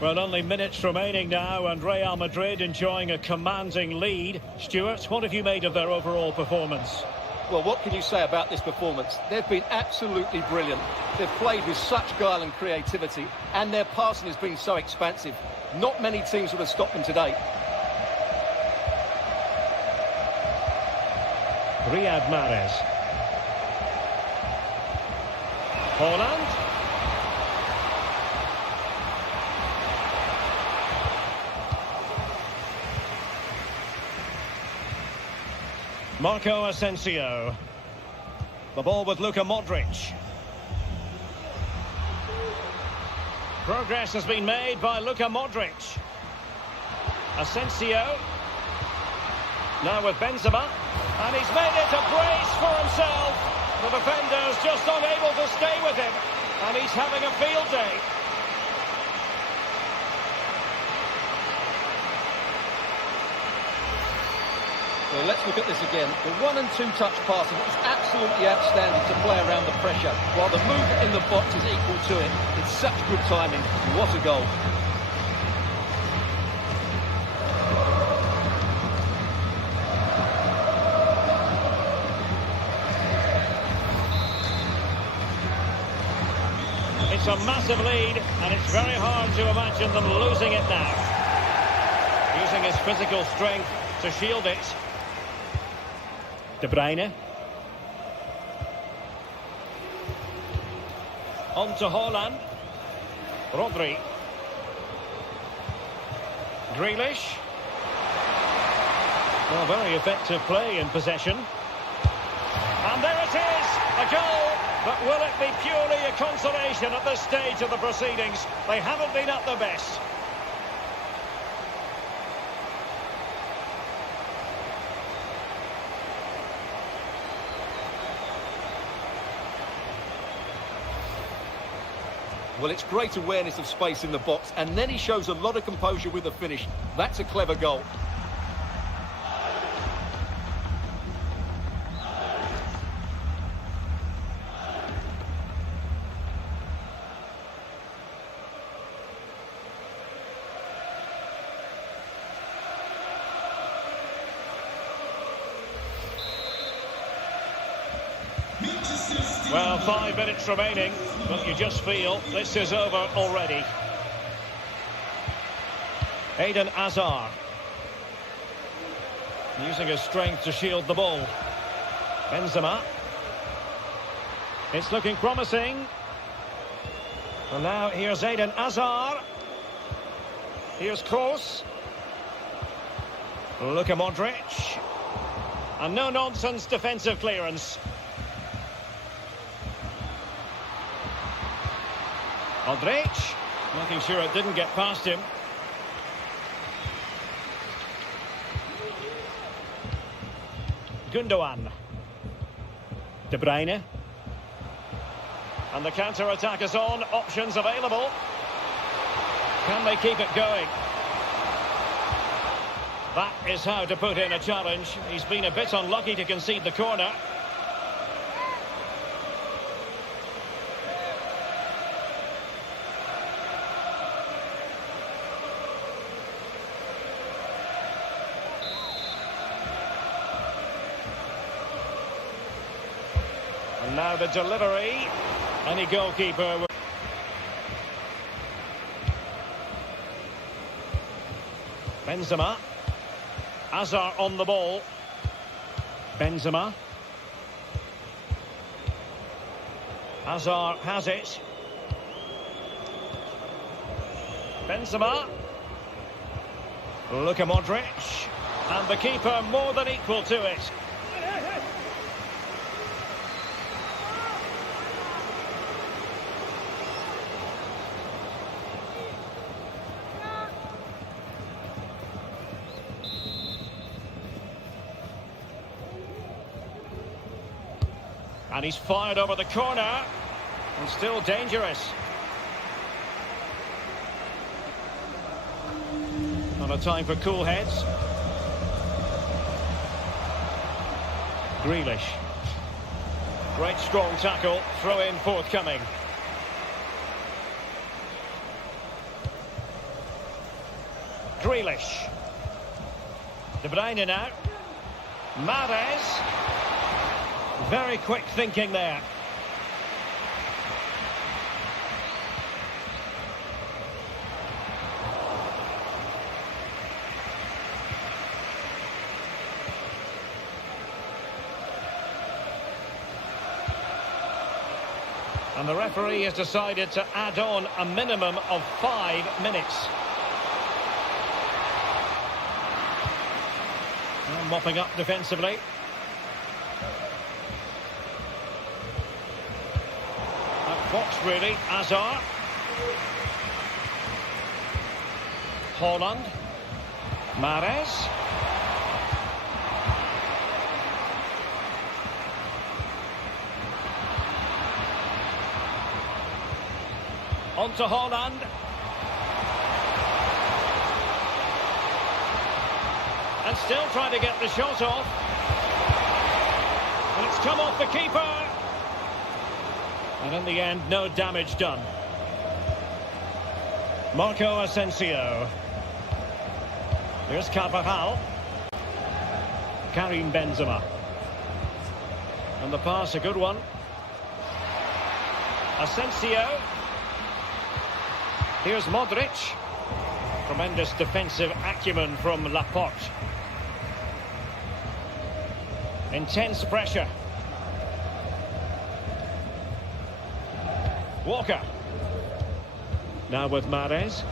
Well, only minutes remaining now, and Real Madrid enjoying a commanding lead. Stuart, what have you made of their overall performance? Well, what can you say about this performance? They've been absolutely brilliant. They've played with such guile and creativity, and their passing has been so expansive. Not many teams would have stopped them today. Riyad Mahrez. Haaland. Marco Asensio. The ball with Luka Modric. Progress has been made by Luka Modric. Asensio. Now with Benzema. And he's made it a brace for himself. The defender's just unable to stay with him. And he's having a field day. Well, let's look at this again. The 1- and 2-touch passing is absolutely outstanding to play around the pressure, while the movement in the box is equal to it. It's such good timing. What a goal. It's a massive lead, and it's very hard to imagine them losing it now. Using his physical strength to shield it. De Bruyne. On to Haaland. Rodri. Grealish. Well, very effective play in possession. And there it is, a goal. But will it be purely a consolation at this stage of the proceedings? They haven't been at their best. Well, it's great awareness of space in the box, and then he shows a lot of composure with the finish. That's a clever goal. Well, 5 minutes remaining, but you just feel this is over already. Eden Hazard. Using his strength to shield the ball. Benzema. It's looking promising. And now here's Eden Hazard. Here's Kroos. Luka Modric. And no-nonsense defensive clearance. Modric. Making sure it didn't get past him. Gundogan. De Bruyne. And the counter-attack is on. Options available. Can they keep it going? That is how to put in a challenge. He's been a bit unlucky to concede the corner. And now the delivery. Any goalkeeper will... Benzema. Hazard on the ball. Benzema. Hazard has it. Benzema. Luka Modric. And the keeper more than equal to it. And he's fired over the corner. And still dangerous. Not a time for cool heads. Grealish. Great strong tackle. Throw in forthcoming. Grealish. De Bruyne now. Mahrez. Very quick thinking there. And the referee has decided to add on a minimum of 5 minutes. And mopping up defensively. Box really, Hazard. Haaland. Mahrez. On to Haaland. And still trying to get the shot off. And it's come off the keeper. And in the end, no damage done. Marco Asensio. Here's Carvajal. Karim Benzema. And the pass, a good one. Asensio. Here's Modric. Tremendous defensive acumen from Laporte. Intense pressure. Walker. Now with Mahrez.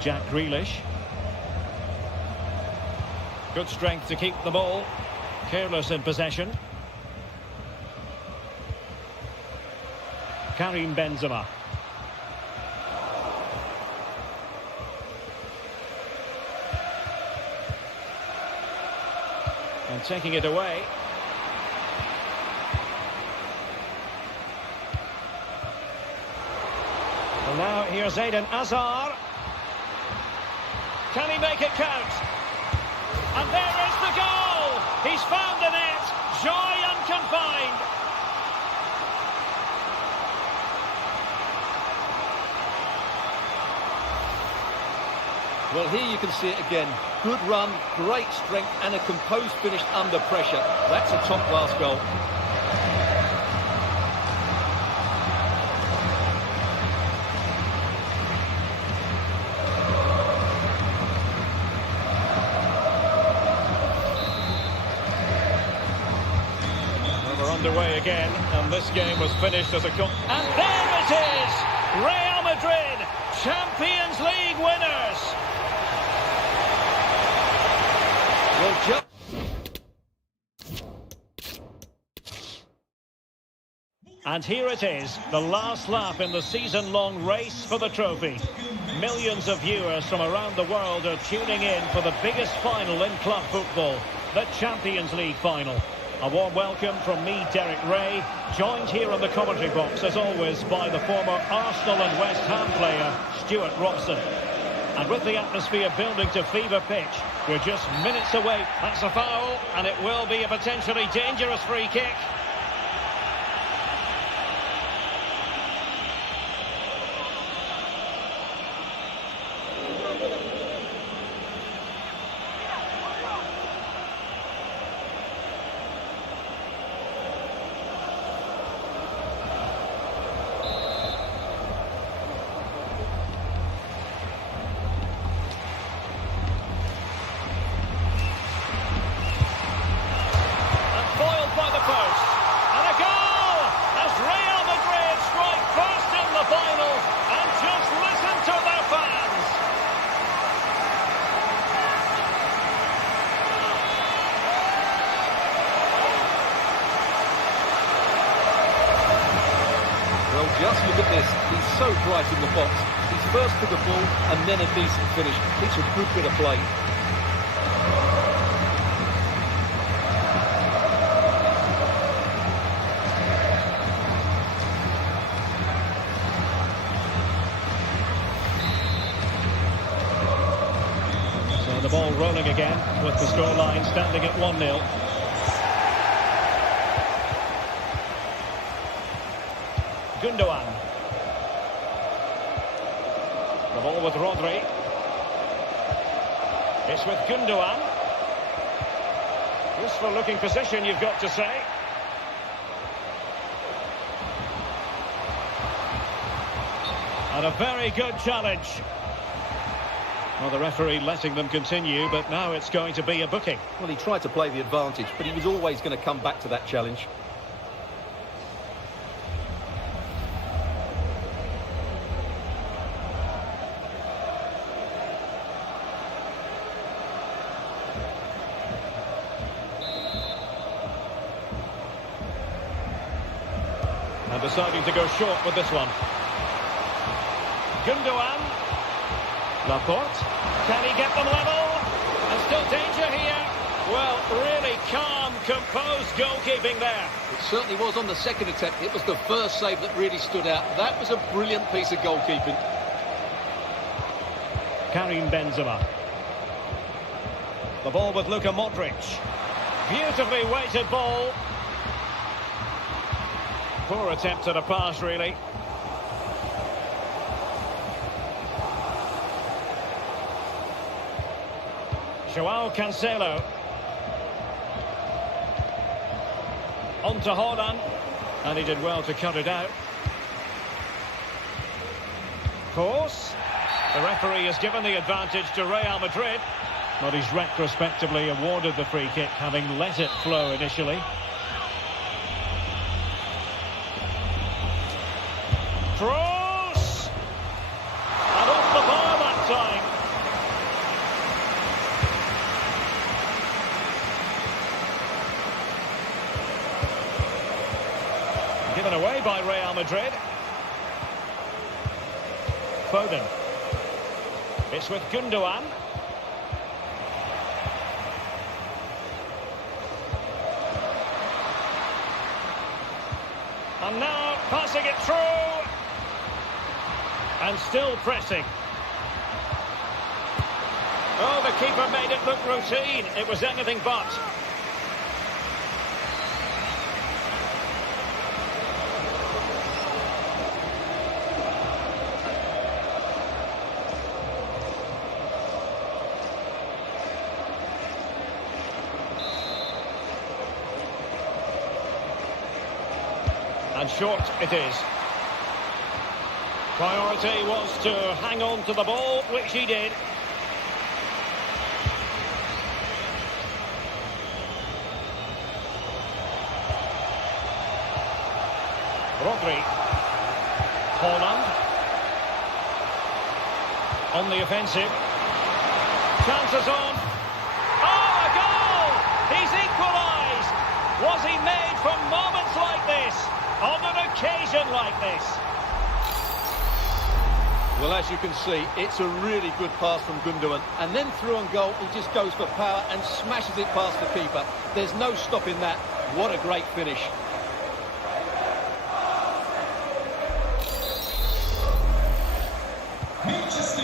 Jack Grealish. Good strength to keep the ball. Careless in possession. Karim Benzema. And taking it away. And now here's Eden Hazard. Can he make it count? And there is the goal! He's found the net! Joy unconfined! Well, here you can see it again. Good run, great strength, and a composed finish under pressure. That's a top-class goal. Underway again, and this game was finished as a and there it is! Real Madrid, Champions League winners! Well, and here it is, the last lap in the season-long race for the trophy. Millions of viewers from around the world are tuning in for the biggest final in club football, the Champions League final. A warm welcome from me, Derek Ray, joined here in the commentary box, as always, by the former Arsenal and West Ham player, Stuart Robson. And with the atmosphere building to fever pitch, we're just minutes away. That's a foul, and it will be a potentially dangerous free kick. Just look at this. He's so bright in the box. He's first to the ball and then a decent finish. It's a good bit of play. So the ball rolling again with the scoreline standing at 1-0. Gundogan. The ball with Rodri. It's with Gundogan. Useful looking position, you've got to say. And a very good challenge. Well, the referee letting them continue, but now it's going to be a booking. Well, he tried to play the advantage, but he was always going to come back to that challenge. And deciding to go short with this one. Gundogan. Laporte. Can he get them level? And still danger here. Well, really calm, composed goalkeeping there. It certainly was on the second attempt. It was the first save that really stood out. That was a brilliant piece of goalkeeping. Karim Benzema. The ball with Luka Modric. Beautifully weighted ball. Poor attempt at a pass, really. Joao Cancelo. On to Haaland. And he did well to cut it out. Course. The referee has given the advantage to Real Madrid. But he's retrospectively awarded the free kick, having let it flow initially. Cross! And off the bar that time. Given away by Real Madrid. Foden. It's with Gundogan. And now passing it through. And still pressing. Oh, the keeper made it look routine. It was anything but. And short it is. Priority was to hang on to the ball, which he did. Rodri. Holland. On the offensive. Chances on. Oh, a goal! He's equalised! Was he made from moments like this? On an occasion like this? Well, as you can see, it's a really good pass from Gundogan. And then through on goal, he just goes for power and smashes it past the keeper. There's no stopping that. What a great finish.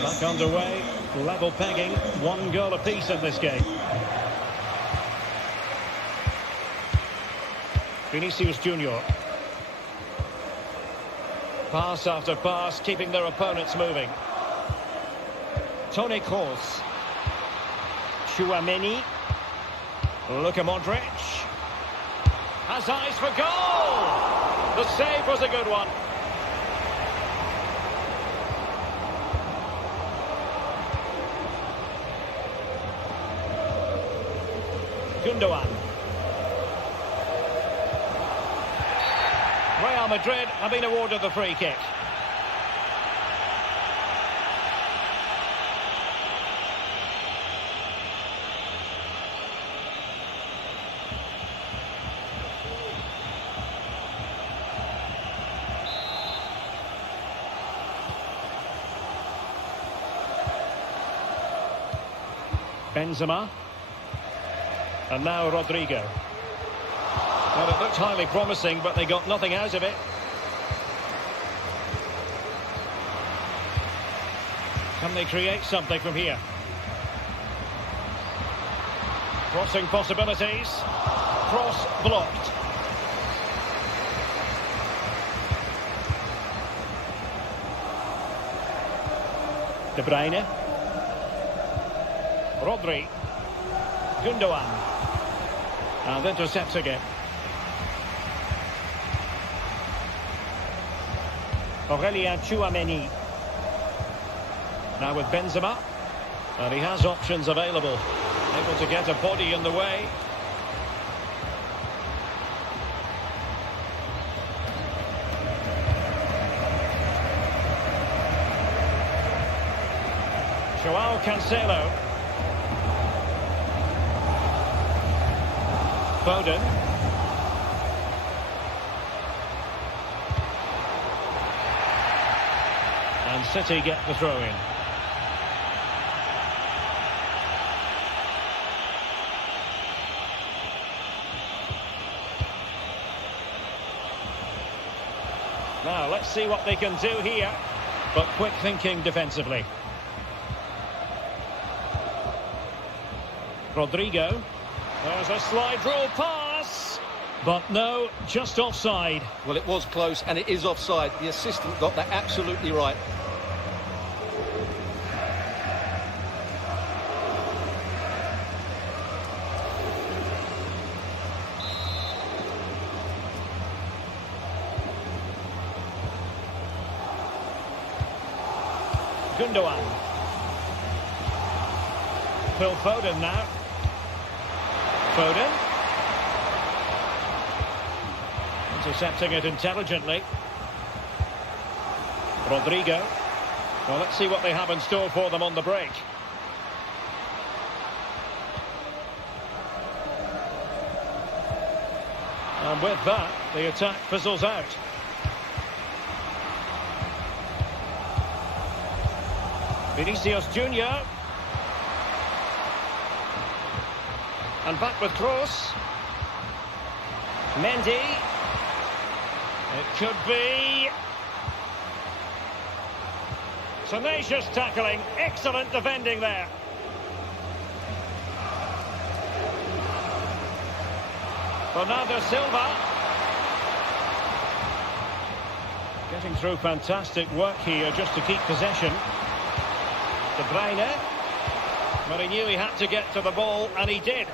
Back underway, level pegging, 1 goal apiece in this game. Vinicius Junior. Pass after pass, keeping their opponents moving. Toni Kroos. Tchouaméni. Luka Modric. Has eyes for goal! The save was a good one. Gundogan. Real Madrid have been awarded the free kick. Benzema. And now Rodrigo. Well, it looked highly promising, but they got nothing out of it. Can they create something from here? Crossing possibilities. Cross blocked. De Bruyne. Rodri. Gundogan. And intercepts again. Aurelien Tchouaméni. Now with Benzema. And he has options available. Able to get a body in the way. Joao Cancelo. Foden. And City get the throw in. Now let's see what they can do here. But quick thinking defensively. Rodrigo. There's a slide rule pass. But no, just offside. Well, it was close and it is offside. The assistant got that absolutely right. Gundogan. Phil Foden now. Foden. Intercepting it intelligently. Rodrigo. Well, let's see what they have in store for them on the break. And with that, the attack fizzles out. Vinicius Junior. And back with Kroos. Mendy. It could be. Tenacious tackling. Excellent defending there. Bernardo Silva. Getting through fantastic work here just to keep possession. De Bruyne. But he knew he had to get to the ball, and he did.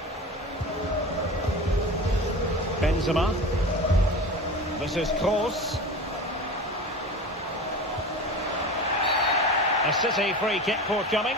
Benzema. This is Kroos. A City free kick forthcoming.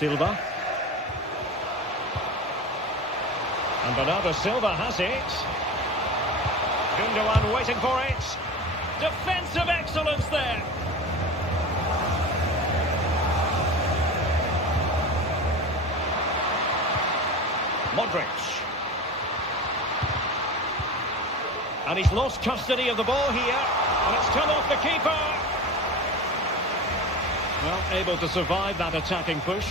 Silva. And Bernardo Silva has it. Gundogan waiting for it. Defensive excellence there. Modric. And he's lost custody of the ball here. And it's come off the keeper. Well, able to survive that attacking push.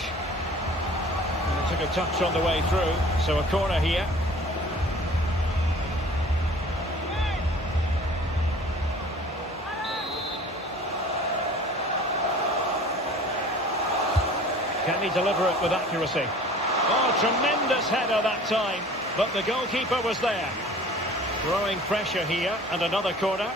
And it took a touch on the way through, so a corner here. Can he deliver it with accuracy? Oh, tremendous header that time, but the goalkeeper was there. Growing pressure here, and another corner.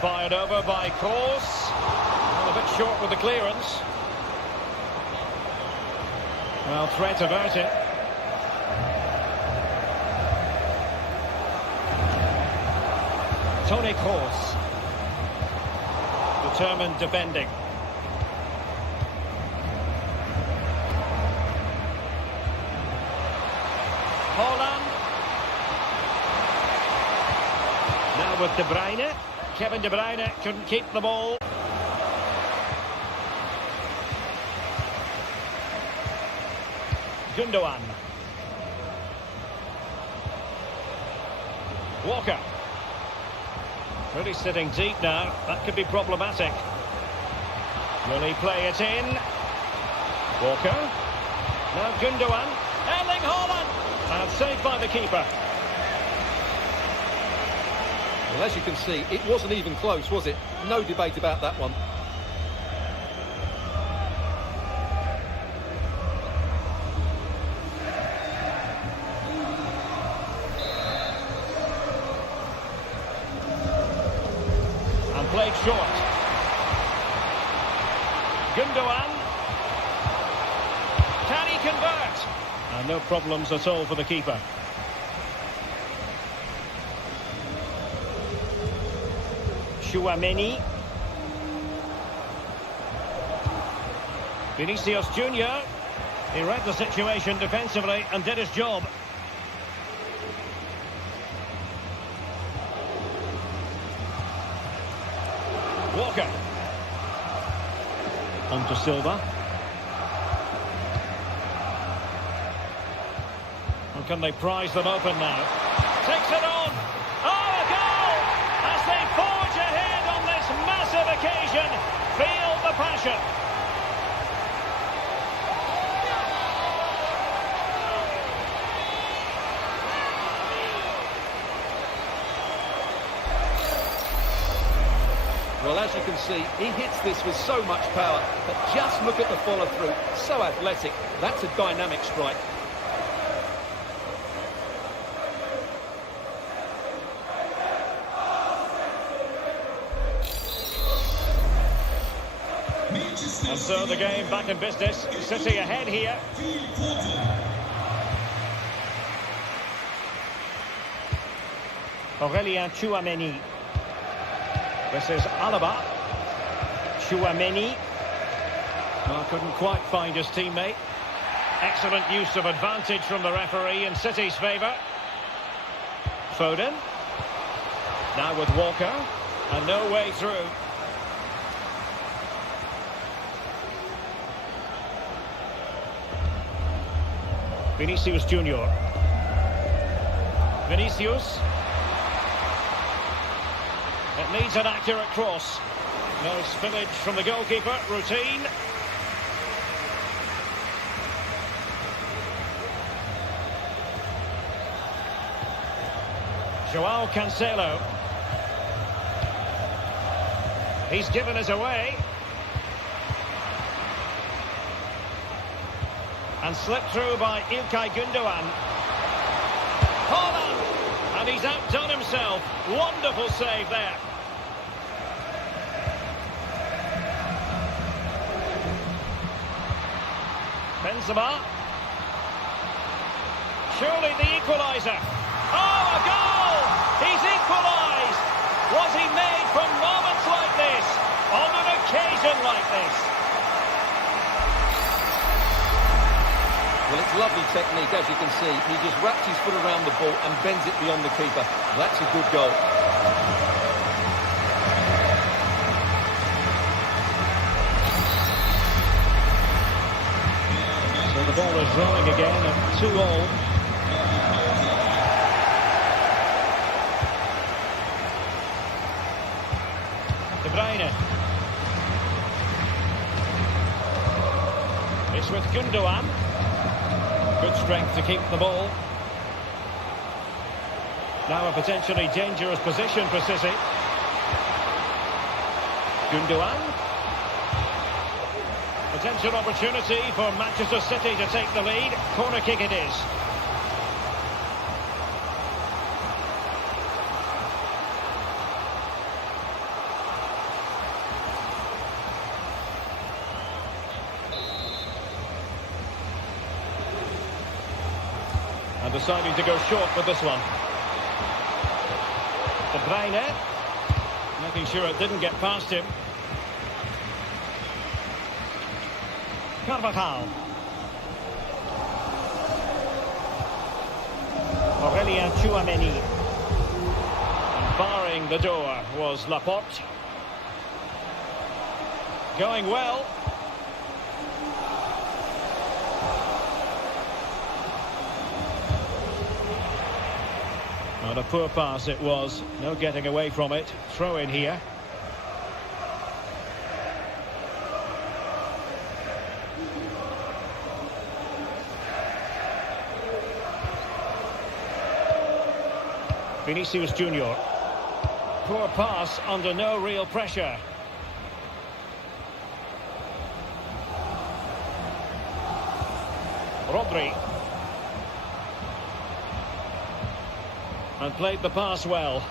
Fired over by Kroos. Well, a bit short with the clearance. Well, threat about it. Toni Kroos. Determined defending. Haaland. Now with De Bruyne. Kevin De Bruyne couldn't keep the ball. Gundogan. Walker. Really sitting deep now. That could be problematic. Will he play it in? Walker. Now Gundogan. Erling Haaland. And saved by the keeper. Well, as you can see, it wasn't even close, was it? No debate about that one. And played short. Gundogan. Can he convert? And no problems at all for the keeper. Tchouaméni. Vinicius Junior. He read the situation defensively and did his job. Walker. On to Silva. And can they prize them open now? Takes it on. Oh, a goal! As they forge ahead on this massive occasion. Feel the passion. Well, as you can see, he hits this with so much power, but just look at the follow-through. So athletic. That's a dynamic strike. And so the game back in business. City ahead here. Aurélien Tchouaméni. This is Alaba. Tchouaméni. Well, couldn't quite find his teammate. Excellent use of advantage from the referee in City's favour. Foden. Now with Walker. And no way through. Vinicius Junior. Vinicius. It needs an accurate cross. No spillage from the goalkeeper. Routine. Joao Cancelo. He's given us away. And slipped through by Ilkay Gundogan. Haaland! And he's outdone himself. Wonderful save there. Benzema. Surely the equaliser. Oh, a goal! He's equalised! Was he made for moments like this? On an occasion like this? Well, it's lovely technique, as you can see. He just wraps his foot around the ball and bends it beyond the keeper. That's a good goal. So the ball is rolling again at 2-all. De Bruyne. It's with Gundogan. Good strength to keep the ball. Now a potentially dangerous position for City. Gundogan. Potential opportunity for Manchester City to take the lead. Corner kick it is. And deciding to go short with this one. De Bruyne. Making sure it didn't get past him. Carvajal. Aurelien Tchouameni. And barring the door was Laporte. Going well. Not a poor pass it was. No getting away from it. Throw in here. Vinicius Junior. Poor pass under no real pressure. Rodri. And played the pass well.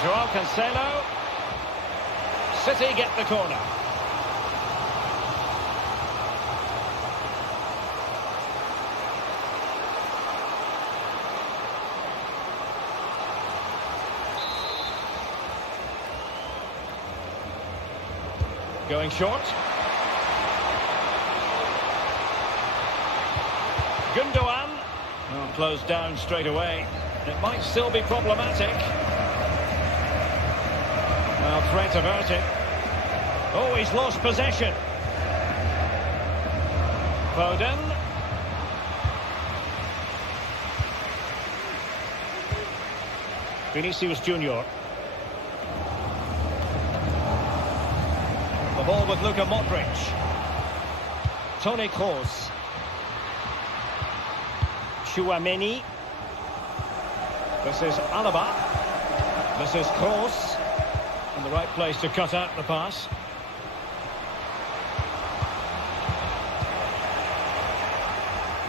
Joao Cancelo. City get the corner. Going short. Gundogan. Oh, closed down straight away. It might still be problematic. Well, threat averted. Oh, he's lost possession. Foden. Vinicius Junior. The ball with Luka Modric. Toni Kroos. Tchouameni. This is Alaba. This is Kroos. In the right place to cut out the pass.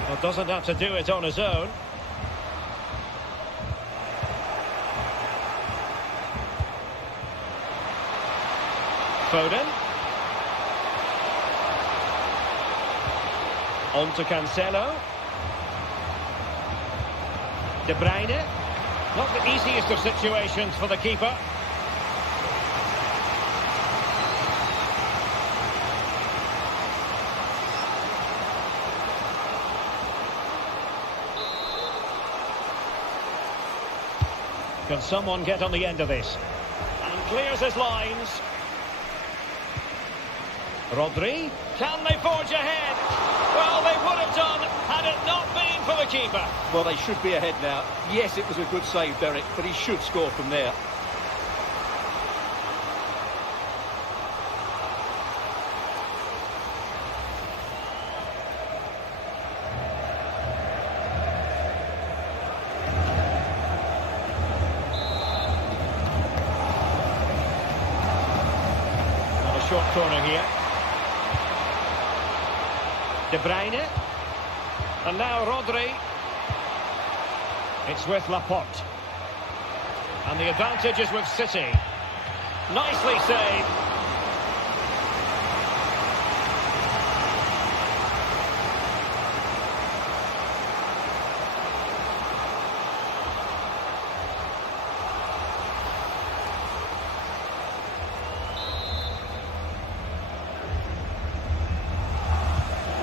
Well, doesn't have to do it on his own. Foden. On to Cancelo. De Bruyne. Not the easiest of situations for the keeper. Can someone get on the end of this? And clears his lines. Rodri, can they forge ahead? Well, they would have done had it not been for the keeper. Well, they should be ahead now. Yes, it was a good save, Derek, but he should score from there. Another short corner here. De Bruyne. And now Rodri. It's with Laporte. And the advantage is with City. Nicely saved.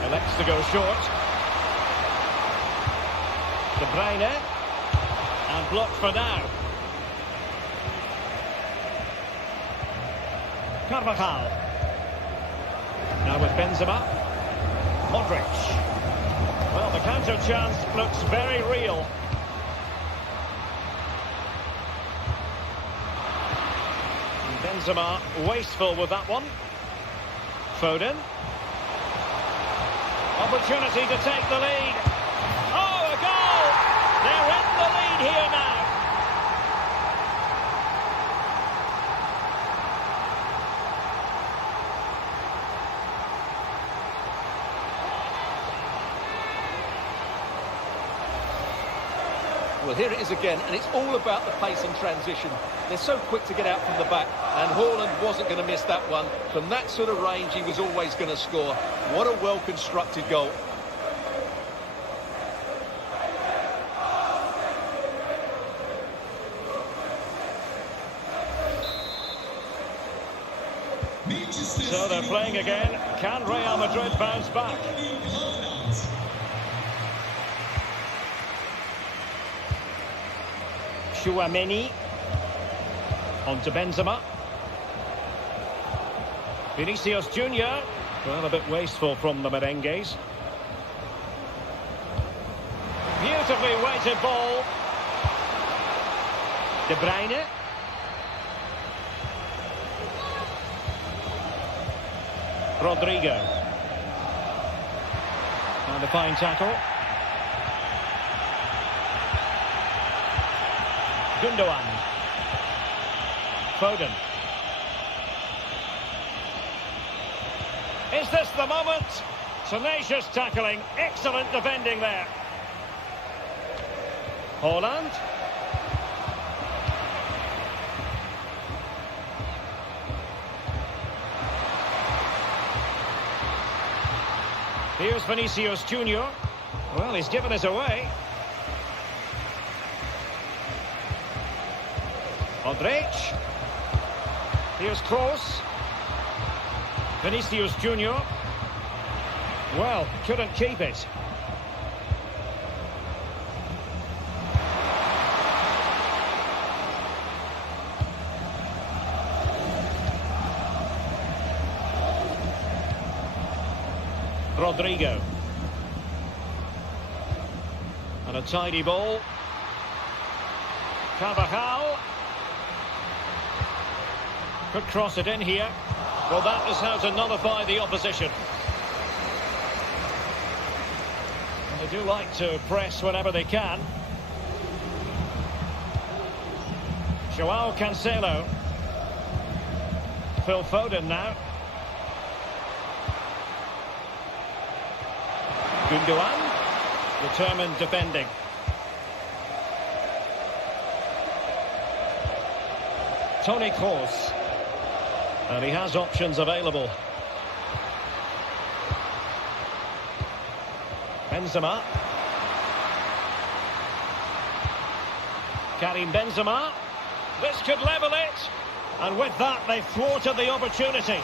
Elects to go short. De Bruyne. And blocked for now. Carvajal. Now with Benzema. Modric. Well, the counter chance looks very real. And Benzema wasteful with that one. Foden. Opportunity to take the lead. Oh, a goal! They're in the lead here now. Well, here it is again, and it's all about the pace in transition. They're so quick to get out from the back, and Haaland wasn't going to miss that one. From that sort of range, he was always going to score. What a well-constructed goal. So they're playing again. Can Real Madrid bounce back? Chouameni. On to Benzema. Vinicius Junior. Well, a bit wasteful from the merengues. Beautifully weighted ball. De Bruyne. Rodrigo. And a fine tackle. Gundogan. Foden. Is this the moment? Tenacious tackling. Excellent defending there. Haaland. Here's Vinicius Junior. Well, he's given us away. Modric. Here's Kroos. Vinicius Junior. Well, couldn't keep it. Rodrigo. And a tidy ball. Carvajal. Could cross it in here. Well, that is how to nullify the opposition. And they do like to press whenever they can. Joao Cancelo. Phil Foden now. Gundogan, determined defending. Toni Kroos. And he has options available. Benzema. Karim Benzema. This could level it. And with that, they've thwarted the opportunity.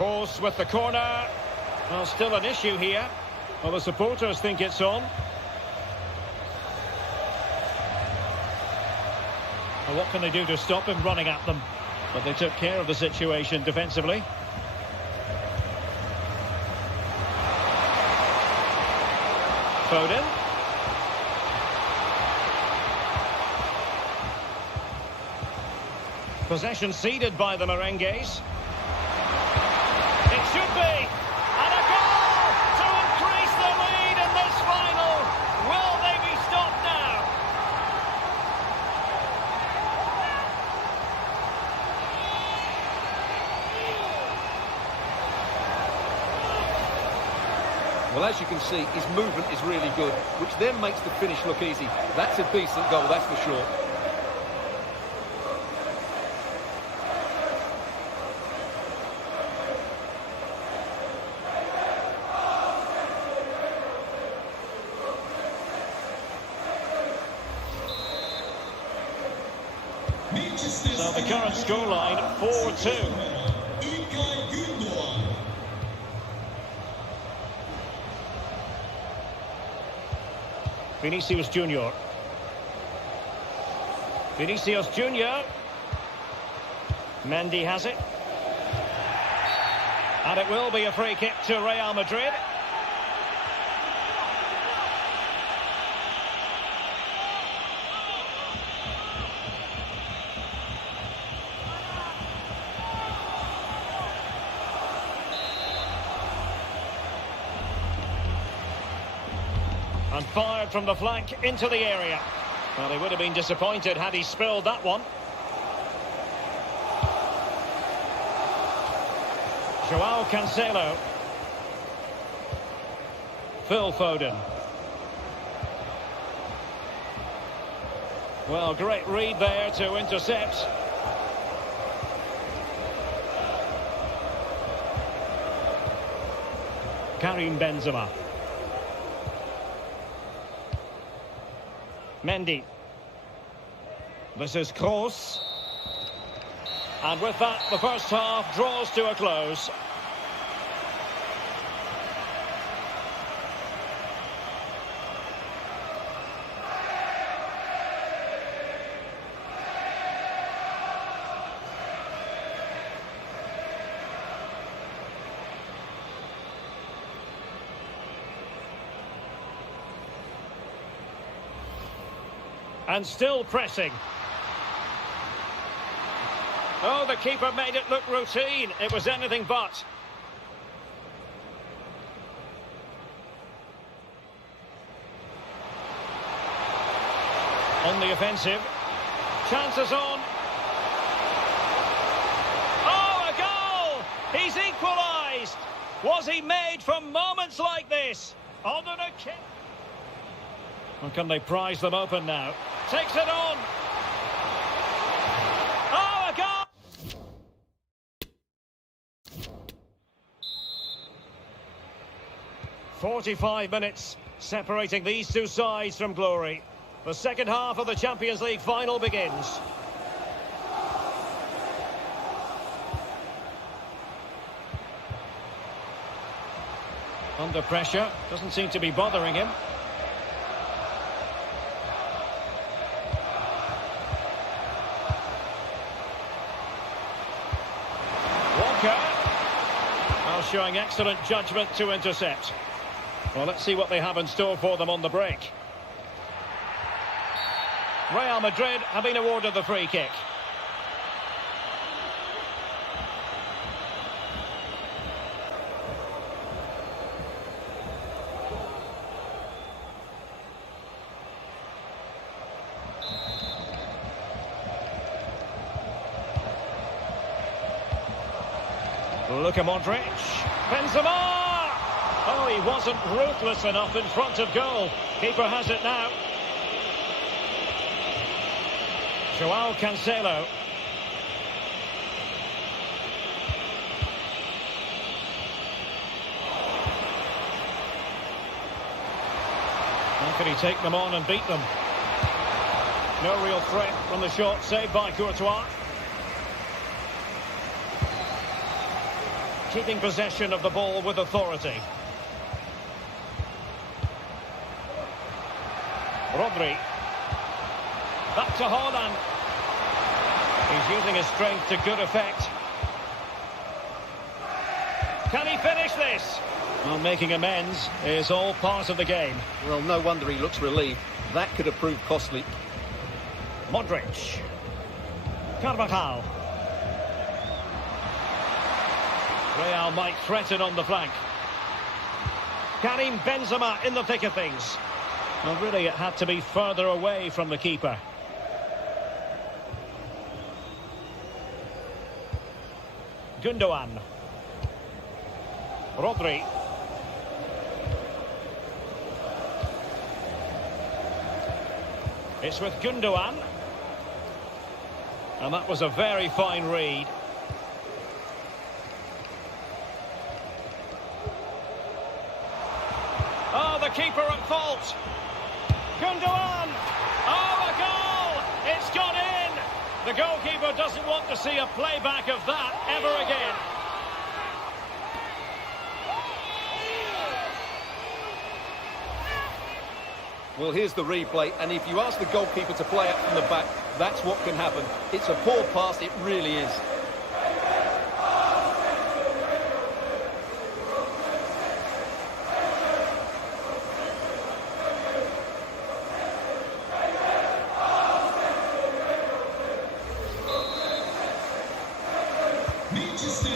Kroos with the corner. Well, still an issue here. Well, the supporters think it's on. Well, what can they do to stop him running at them? But they took care of the situation defensively. Foden. Possession ceded by the Merengues. It should be. And a goal to increase the lead in this final. Will they be stopped now? Well, as you can see, his movement is really good, which then makes the finish look easy. That's a decent goal, that's for sure. So the current scoreline, 4-2. Vinicius Junior. Vinicius Junior. Mendy has it. And it will be a free kick to Real Madrid. And fired from the flank into the area. Well, he would have been disappointed had he spilled that one. Joao Cancelo. Phil Foden. Well, great read there to intercept. Karim Benzema. Mendy. This is Kroos. And with that, the first half draws to a close. And still pressing. Oh, the keeper made it look routine. It was anything but. On the offensive. Chances on. Oh, a goal! He's equalised. Was he made for moments like this? On an kick. Well, can they prise them open now? Takes it on. Oh, a goal! 45 minutes separating these two sides from glory. The second half of the Champions League final begins. Under pressure, doesn't seem to be bothering him. Now showing excellent judgment to intercept. Well, let's see what they have in store for them on the break. Real Madrid have been awarded the free kick. Luka Modric. Benzema! Oh, he wasn't ruthless enough in front of goal. Keeper has it now. Joao Cancelo. How can he take them on and beat them? No real threat from the shot, saved by Courtois. Keeping possession of the ball with authority. Rodri. Back to Haaland. He's using his strength to good effect. Can he finish this? Well, making amends is all part of the game. Well, no wonder he looks relieved. That could have proved costly. Modric. Carvajal. Real might threaten on the flank. Karim Benzema in the thick of things. Well, really, it had to be further away from the keeper. Gundogan. Rodri. It's with Gundogan. And that was a very fine read. Oh, the keeper at fault. Gundogan! Oh, a goal! It's gone in! The goalkeeper doesn't want to see a playback of that ever again. Well, here's the replay, and if you ask the goalkeeper to play it from the back, that's what can happen. It's a poor pass, it really is.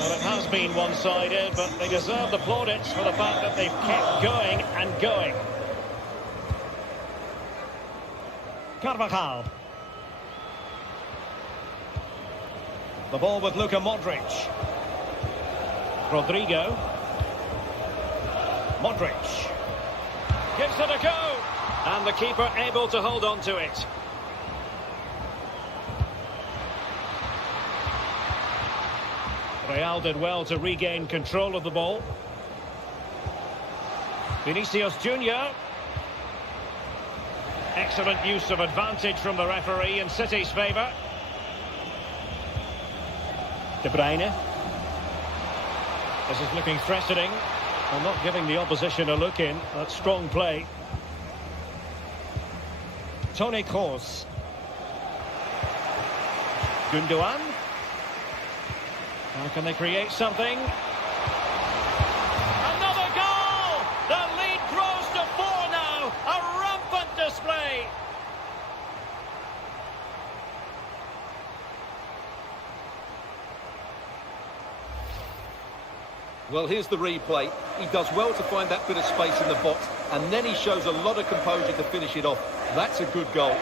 Well, it has been one-sided, but they deserve the plaudits for the fact that they've kept going and going. Carvajal. The ball with Luka Modric. Rodrigo. Modric. Gives it a go. And the keeper able to hold on to it. Real did well to regain control of the ball. Vinicius Junior. Excellent use of advantage from the referee in City's favour. De Bruyne. This is looking threatening. Well, not giving the opposition a look in. That's strong play. Toni Kroos. Gundogan. How can they create something? Another goal! The lead grows to 4 now. A rampant display. Well, here's the replay. He does well to find that bit of space in the box, and then he shows a lot of composure to finish it off. That's a good goal.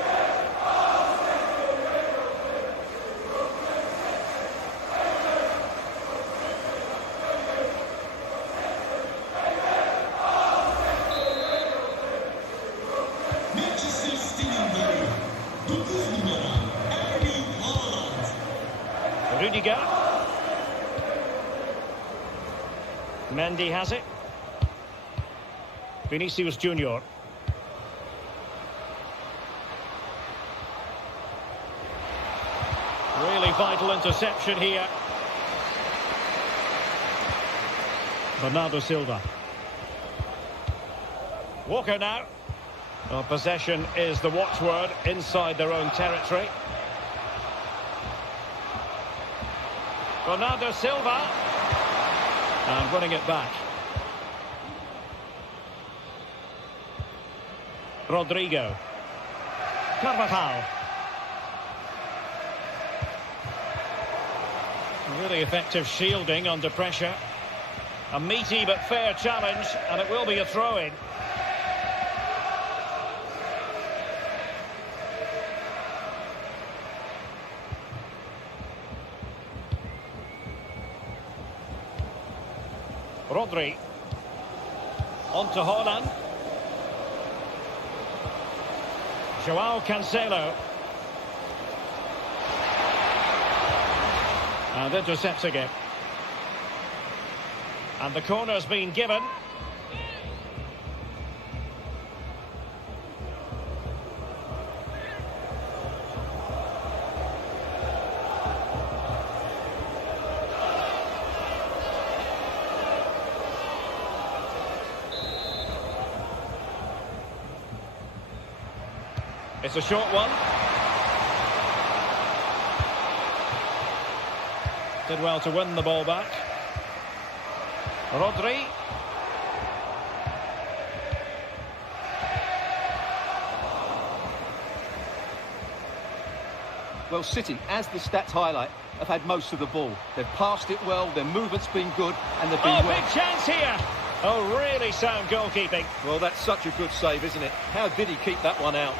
Rudiger. Mendy has it. Vinicius Junior. Really vital interception here. Bernardo Silva. Walker now. Well, possession is the watchword inside their own territory. Bernardo Silva. And winning it back. Rodrigo. Carvajal. Really effective shielding under pressure. A meaty but fair challenge, and it will be a throw-in. Rodri. On to Haaland. Joao Cancelo. And intercepting it. And the corner's been given. It's a short one. Did well to win the ball back. Rodri. Well, City, as the stats highlight, have had most of the ball. They've passed it well, their movement's been good, and they've been well. Big chance here. Oh, really sound goalkeeping. Well, that's such a good save, isn't it? How did he keep that one out?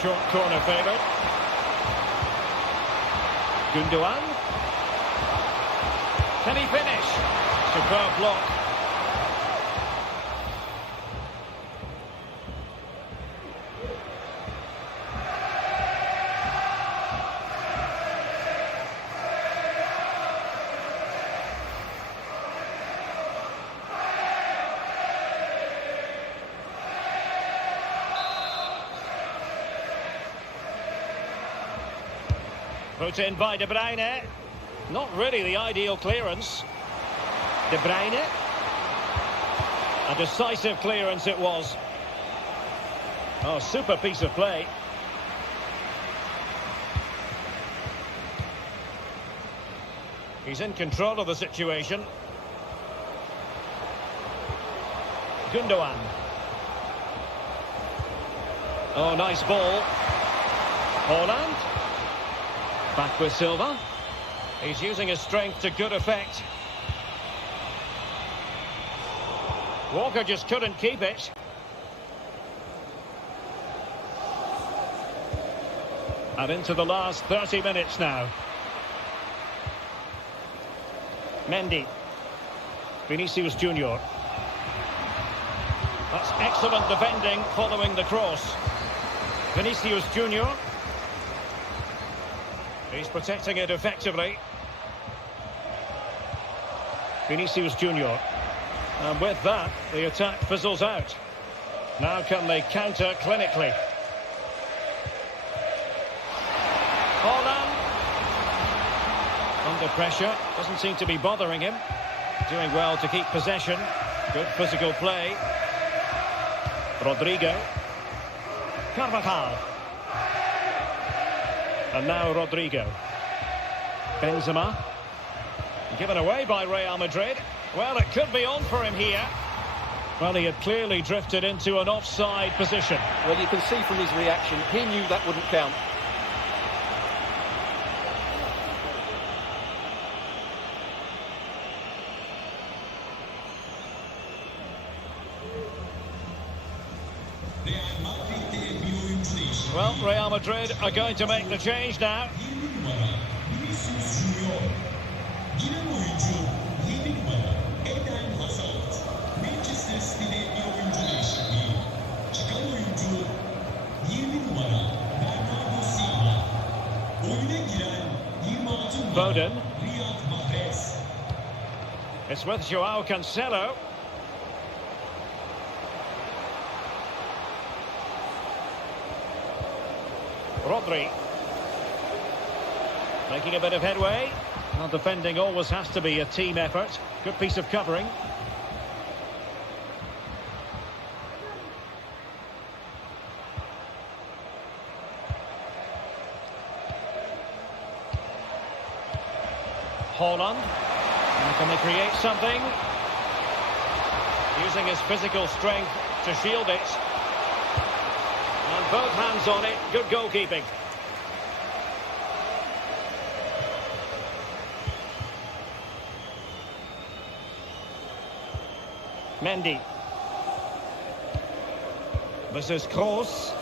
Short corner favoured. Gundogan. Can he finish? Superb block. Put in by De Bruyne. Not really the ideal clearance. De Bruyne. A decisive clearance it was. Oh, super piece of play. He's in control of the situation. Gundogan. Oh, nice ball. Haaland. Back with Silva. He's using his strength to good effect. Walker just couldn't keep it. And into the last 30 minutes now. Mendy. Vinicius Junior. That's excellent defending following the cross. Vinicius Junior. He's protecting it effectively. Vinicius Junior. And with that, the attack fizzles out. Now can they counter clinically? Haaland. Under pressure. Doesn't seem to be bothering him. Doing well to keep possession. Good physical play. Rodrigo. Carvajal. And now Rodrigo. Benzema. Given away by Real Madrid. Well, it could be on for him here. Well, he had clearly drifted into an offside position. Well, you can see from his reaction, he knew that wouldn't count. Well, Real Madrid are going to make the change now. Foden. It's with Joao Cancelo. Rodri. Making a bit of headway. Well, defending always has to be a team effort. Good piece of covering. Haaland. And can they create something? Using his physical strength to shield it. And both hands on it. Good goalkeeping. Mendy. This is Kroos.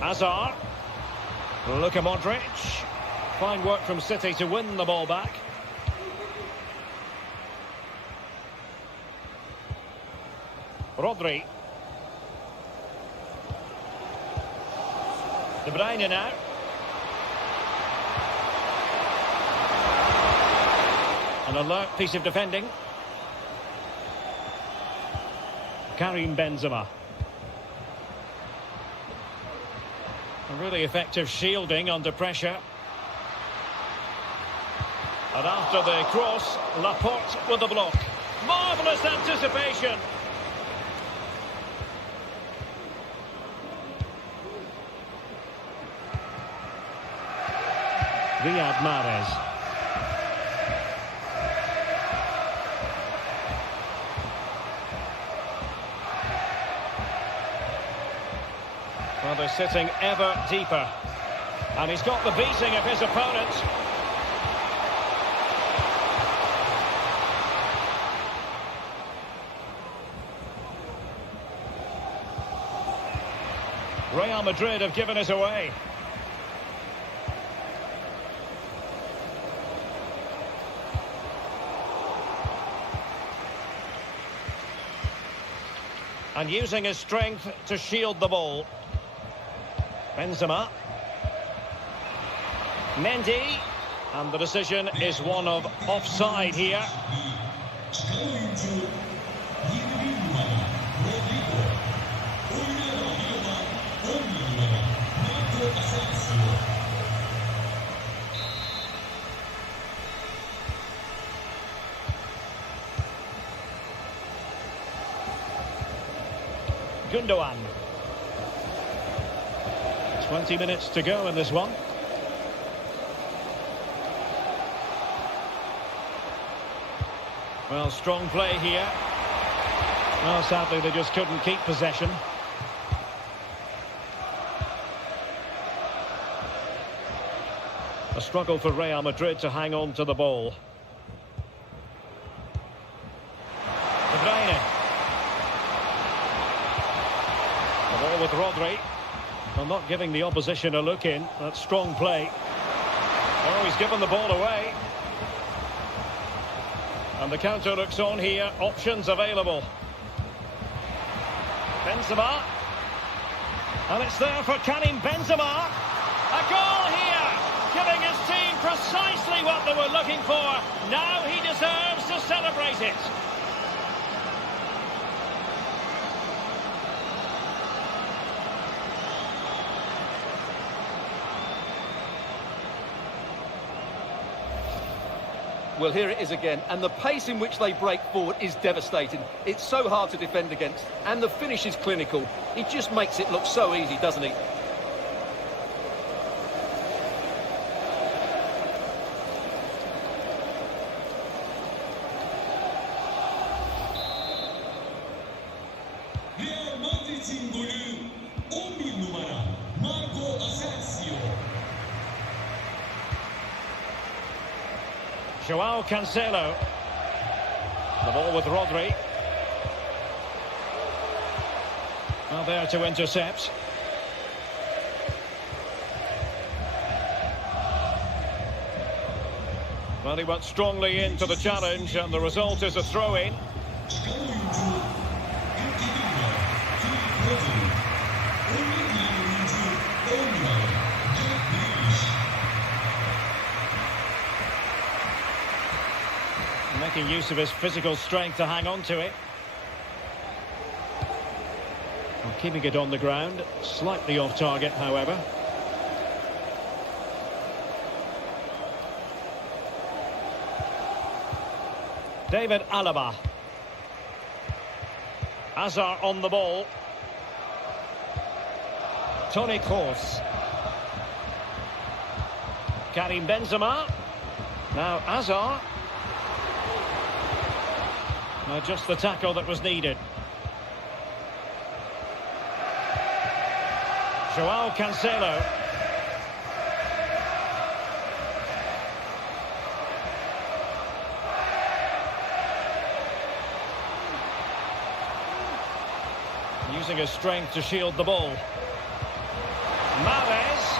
Hazard. Luka Modric. Fine work from City to win the ball back. Rodri. De Bruyne now. An alert piece of defending. Karim Benzema. A really effective shielding under pressure. And after the cross, Laporte with the block. Marvellous anticipation. Riyad Mahrez. Well, they're sitting ever deeper. And he's got the beating of his opponent. Real Madrid have given it away. And using his strength to shield the ball. Benzema. Mendy. And the decision is one of offside here. Gundogan. 20 minutes to go in this one. Well, strong play here. Well, sadly, they just couldn't keep possession. A struggle for Real Madrid to hang on to the ball. De Bruyne. The ball with Rodri. Well, not giving the opposition a look in. That's strong play. Oh, he's given the ball away. And the counter looks on here. Options available. Benzema. And it's there for Karim Benzema. A goal here. Giving his team precisely what they were looking for. Now he deserves to celebrate it. Well, here it is again, and the pace in which they break forward is devastating. It's so hard to defend against, and the finish is clinical. He just makes it look so easy, doesn't he? Real Madrid'in golü 11 numara Marco Asensio. Joao Cancelo. The ball with Rodri. Well, there to intercept. Well, he went strongly into the challenge, and the result is a throw-in. Çıkan oyuncu Ülkediğinde Philip Rodri. Oyuna giren oyuncu 10 numara Jack Grealish. Making use of his physical strength to hang on to it. And keeping it on the ground. Slightly off target, however. David Alaba. Hazard on the ball. Toni Kroos. Karim Benzema. Now Hazard. Now just the tackle that was needed. Joao Cancelo. Using his strength to shield the ball. Mahrez.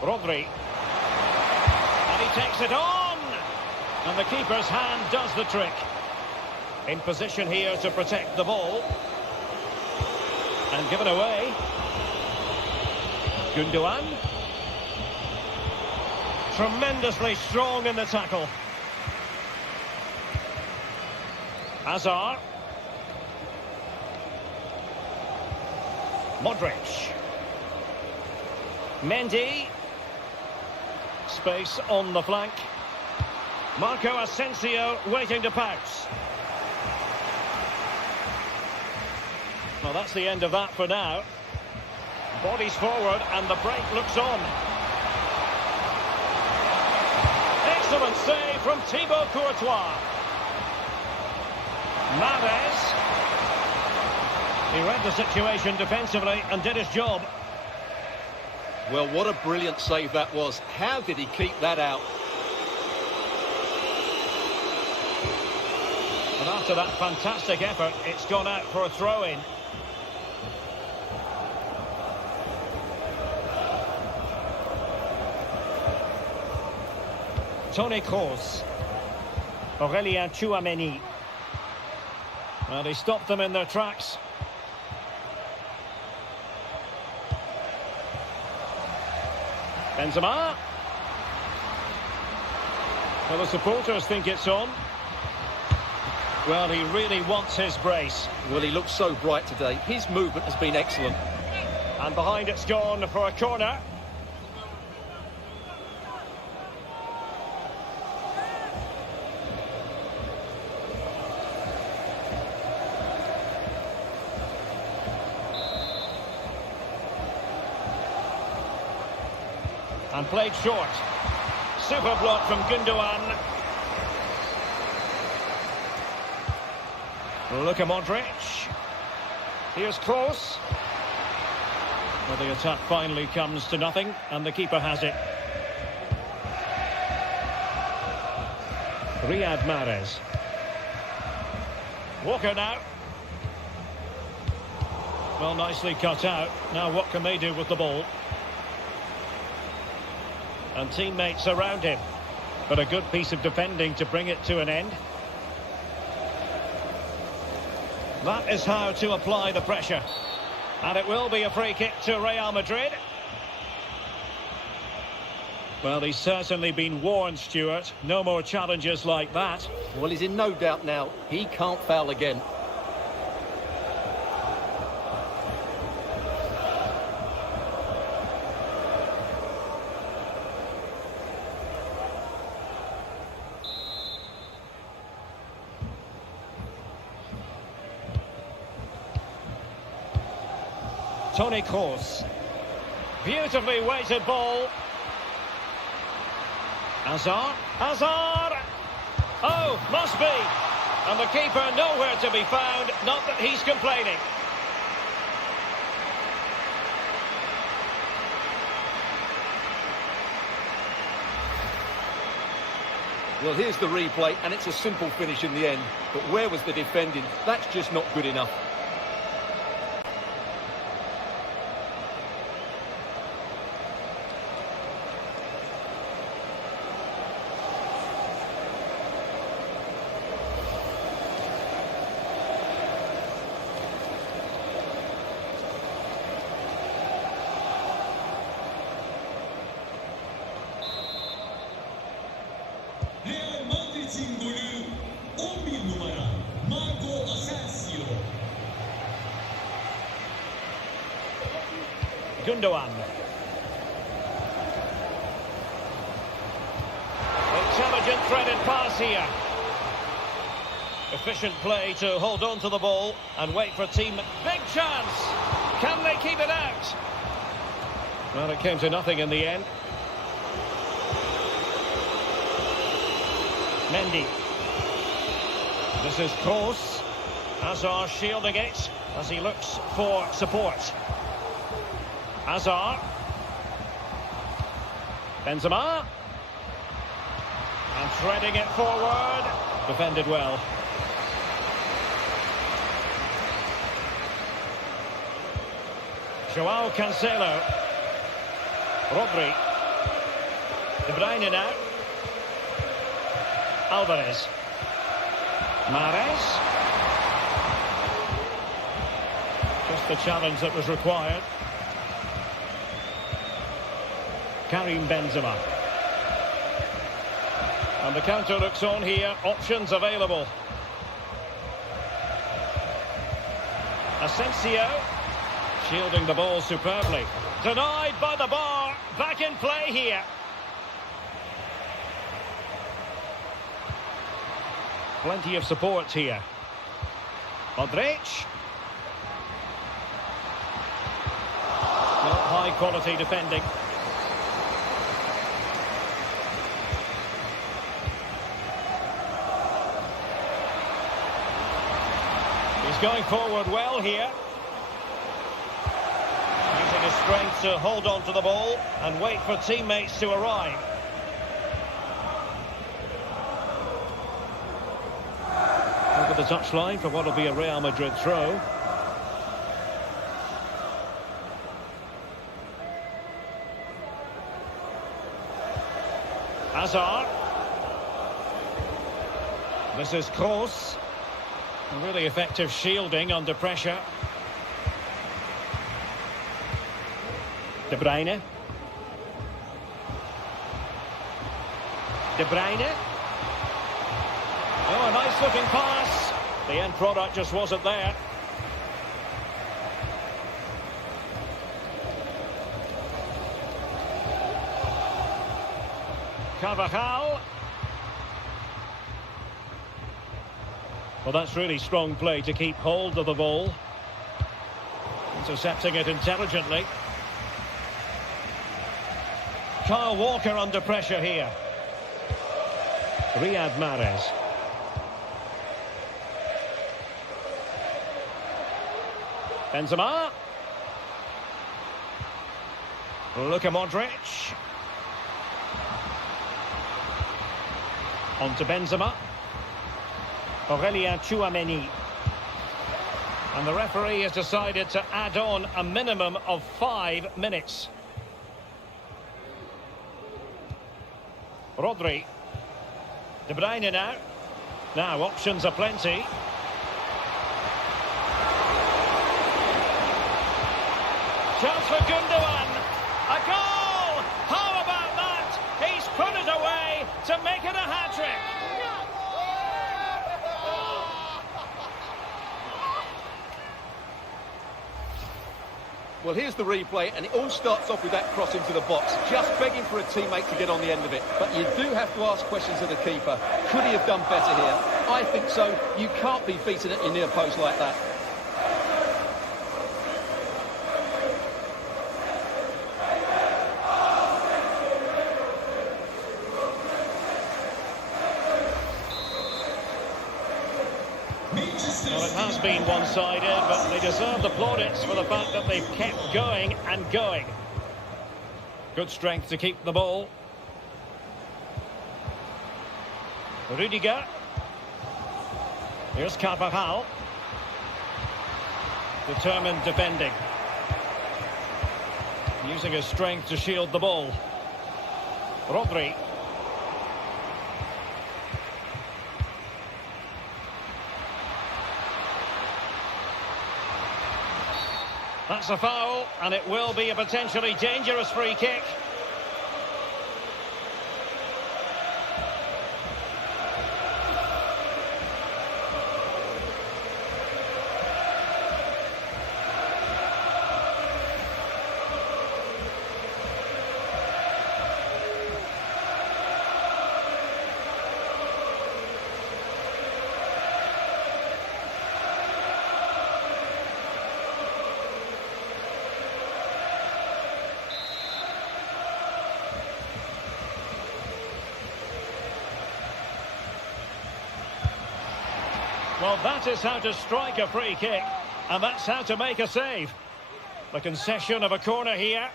Rodri. And he takes it on. And the keeper's hand does the trick. In position here to protect the ball. And given away. Gundogan. Tremendously strong in the tackle. Hazard. Modric. Mendy. Space on the flank. Marco Asensio waiting to pounce. Well, that's the end of that for now. Bodies forward and the break looks on. Excellent save from Thibaut Courtois. Mahrez. He read the situation defensively and did his job. Well, what a brilliant save that was. How did he keep that out? And after that fantastic effort, it's gone out for a throw-in. Toni Kroos. Aurélien Tchouameni. Well, he stopped them in their tracks. Benzema. Well, the supporters think it's on. Well, he really wants his brace. Well, he looks so bright today. His movement has been excellent. And behind it's gone for a corner. And played short. Super block from Gundogan. Look at Modric. Here's Kroos. Well, the attack finally comes to nothing, and the keeper has it. Riyad Mahrez. Walker now. Well, nicely cut out. Now what can they do with the ball? And teammates around him. But a good piece of defending to bring it to an end. That is how to apply the pressure. And it will be a free kick to Real Madrid. Well, he's certainly been warned, Stuart. No more challenges like that. Well, he's in no doubt now. He can't foul again. Toni Kroos. Beautifully weighted ball. Hazard. Hazard! Oh, must be. And the keeper nowhere to be found. Not that he's complaining. Well, here's the replay, and it's a simple finish in the end. But where was the defending? That's just not good enough. Real Madrid'in golü 11 numara Marco Asensio. Gundogan. Intelligent threaded pass here. Efficient play to hold on to the ball and wait for team. Big chance. Can they keep it out? Well, it came to nothing in the end. Mendy. This is Kroos. Hazard shielding it as he looks for support. Hazard. Benzema. And threading it forward. Defended well. Joao Cancelo. Rodri. De Bruyne now. Alvarez. Mahrez. Just the challenge that was required. Karim Benzema. And the counter looks on here. Options available. Asensio. Shielding the ball superbly. Denied by the bar. Back in play here. Plenty of support here. Madrid. Not high quality defending. He's going forward well here. Using his strength to hold on to the ball and wait for teammates to arrive. Over the touchline for what will be a Real Madrid throw. Hazard. This is Kroos. Really effective shielding under pressure. De Bruyne. De Bruyne. Oh, a nice looking pass. The end product just wasn't there. Carvajal. Well, that's really strong play to keep hold of the ball. Intercepting it intelligently. Kyle Walker under pressure here. Riyad Mahrez. Benzema. Luka Modric. On to Benzema. Aurelien Tchouameni. And the referee has decided to add on a minimum of 5 minutes. Rodri. De Bruyne now. Now options are plenty. Chance for Gundogan. A goal! How about that? He's put it away to make it a hat-trick. Well, here's the replay, and it all starts off with that cross into the box, just begging for a teammate to get on the end of it. But you do have to ask questions of the keeper. Could he have done better here? I think so. You can't be beaten at your near post like that. Well, it has been one-sided, but they deserve the plaudits for the fact that they've kept going and going. Good strength to keep the ball. Rudiger. Here's Carvajal. Determined defending. Using his strength to shield the ball. Rodri. That's a foul, and it will be a potentially dangerous free kick. Well, that is how to strike a free kick, and that's how to make a save. The concession of a corner here.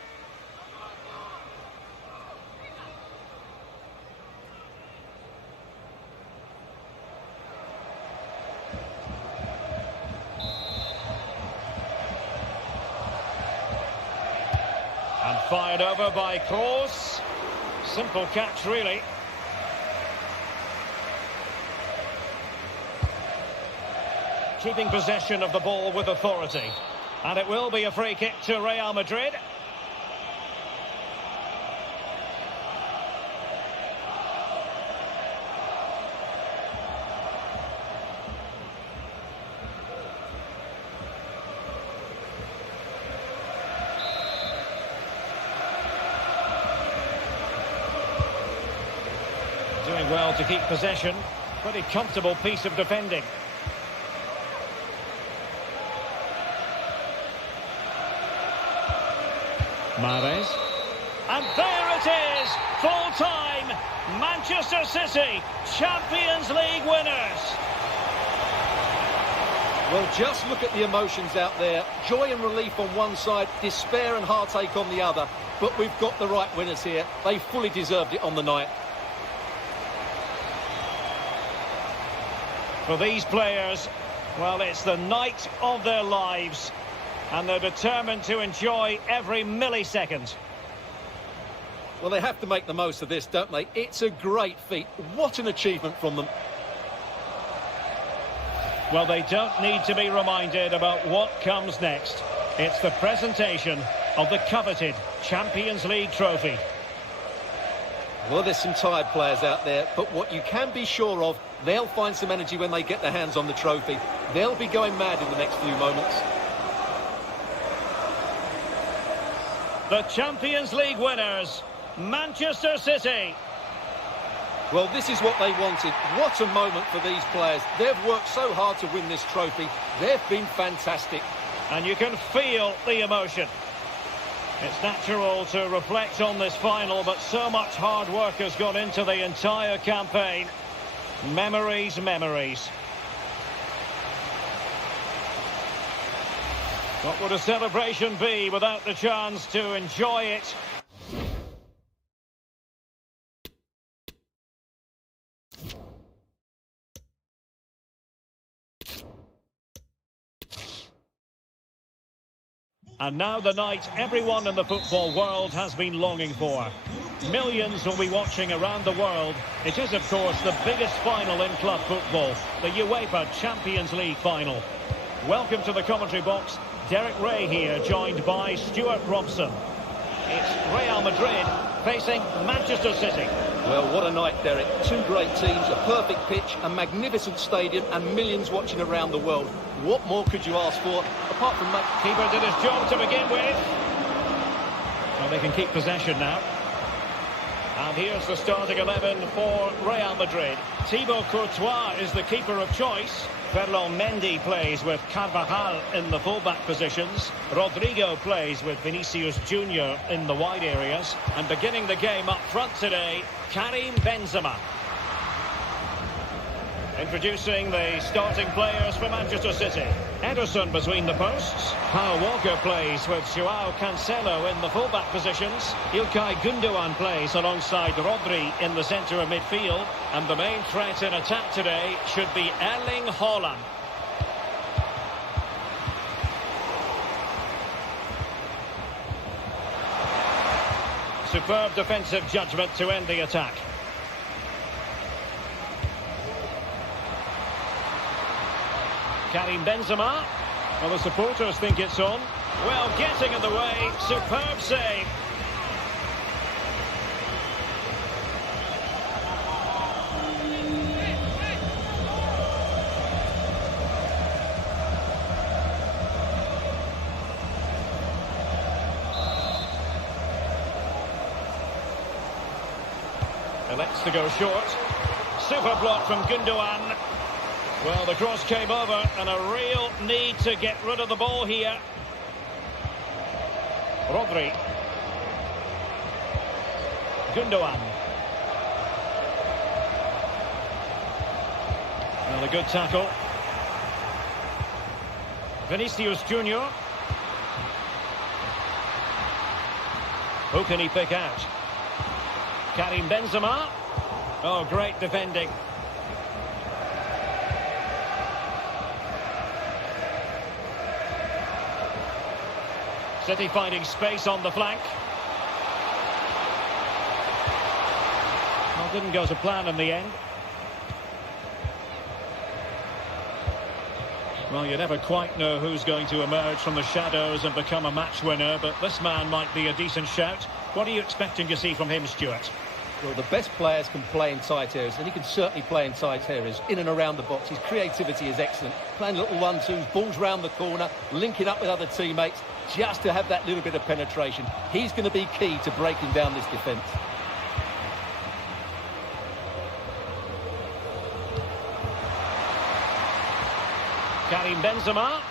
And fired over by Kroos. Simple catch, really. Keeping possession of the ball with authority. And it will be a free kick to Real Madrid. well to keep possession. Pretty comfortable piece of defending. Mahrez. And there it is! Full time! Manchester City, Champions League winners! Well, just look at the emotions out there. Joy and relief on one side, despair and heartache on the other. But we've got the right winners here. They fully deserved it on the night. For these players, well, it's the night of their lives. And they're determined to enjoy every millisecond. Well, they have to make the most of this, don't they? It's a great feat. What an achievement from them. Well, they don't need to be reminded about what comes next. It's the presentation of the coveted Champions League trophy. Well, there's some tired players out there, but what you can be sure of, they'll find some energy when they get their hands on the trophy. They'll be going mad in the next few moments. The Champions League winners, Manchester City. Well, this is what they wanted. What a moment for these players. They've worked so hard to win this trophy. They've been fantastic. And you can feel the emotion. It's natural to reflect on this final, but so much hard work has gone into the entire campaign. Memories, memories. What would a celebration be without the chance to enjoy it? And now the night everyone in the football world has been longing for. Millions will be watching around the world. It is, of course, the biggest final in club football, the UEFA Champions League final. Welcome to the commentary box. Derek Ray here, joined by Stuart Robson. It's Real Madrid facing Manchester City. Well, what a night, Derek. Two great teams, a perfect pitch, a magnificent stadium, and millions watching around the world. What more could you ask for, apart from that? Keeper did his job to begin with. Well, they can keep possession now. And here's the starting 11 for Real Madrid. Thibaut Courtois is the keeper of choice. Ferland Mendy plays with Carvajal in the fullback positions. Rodrigo plays with Vinicius Junior in the wide areas. And beginning the game up front today, Karim Benzema. Introducing the starting players for Manchester City. Ederson between the posts. Kyle Walker plays with Joao Cancelo in the fullback positions. İlkay Gündoğan plays alongside Rodri in the centre of midfield. And the main threat in attack today should be Erling Haaland. Superb defensive judgment to end the attack. Karim Benzema. Well, the supporters think it's on. Well, getting in the way. Superb save. Elects to go short. Super block from Gündoğan. Well, the cross came over, and a real need to get rid of the ball here. Rodri. Gündoğan. Well, a good tackle. Vinicius Junior. Who can he pick out? Karim Benzema. Oh, great defending. City finding space on the flank. Well, didn't go to plan in the end. Well, you never quite know who's going to emerge from the shadows and become a match winner, but this man might be a decent shout. What are you expecting to see from him, Stuart? Well, the best players can play in tight areas, and he can certainly play in tight areas, in and around the box. His creativity is excellent. Playing little 1-2s, balls round the corner, linking up with other teammates, just to have that little bit of penetration. He's going to be key to breaking down this defence. Karim Benzema.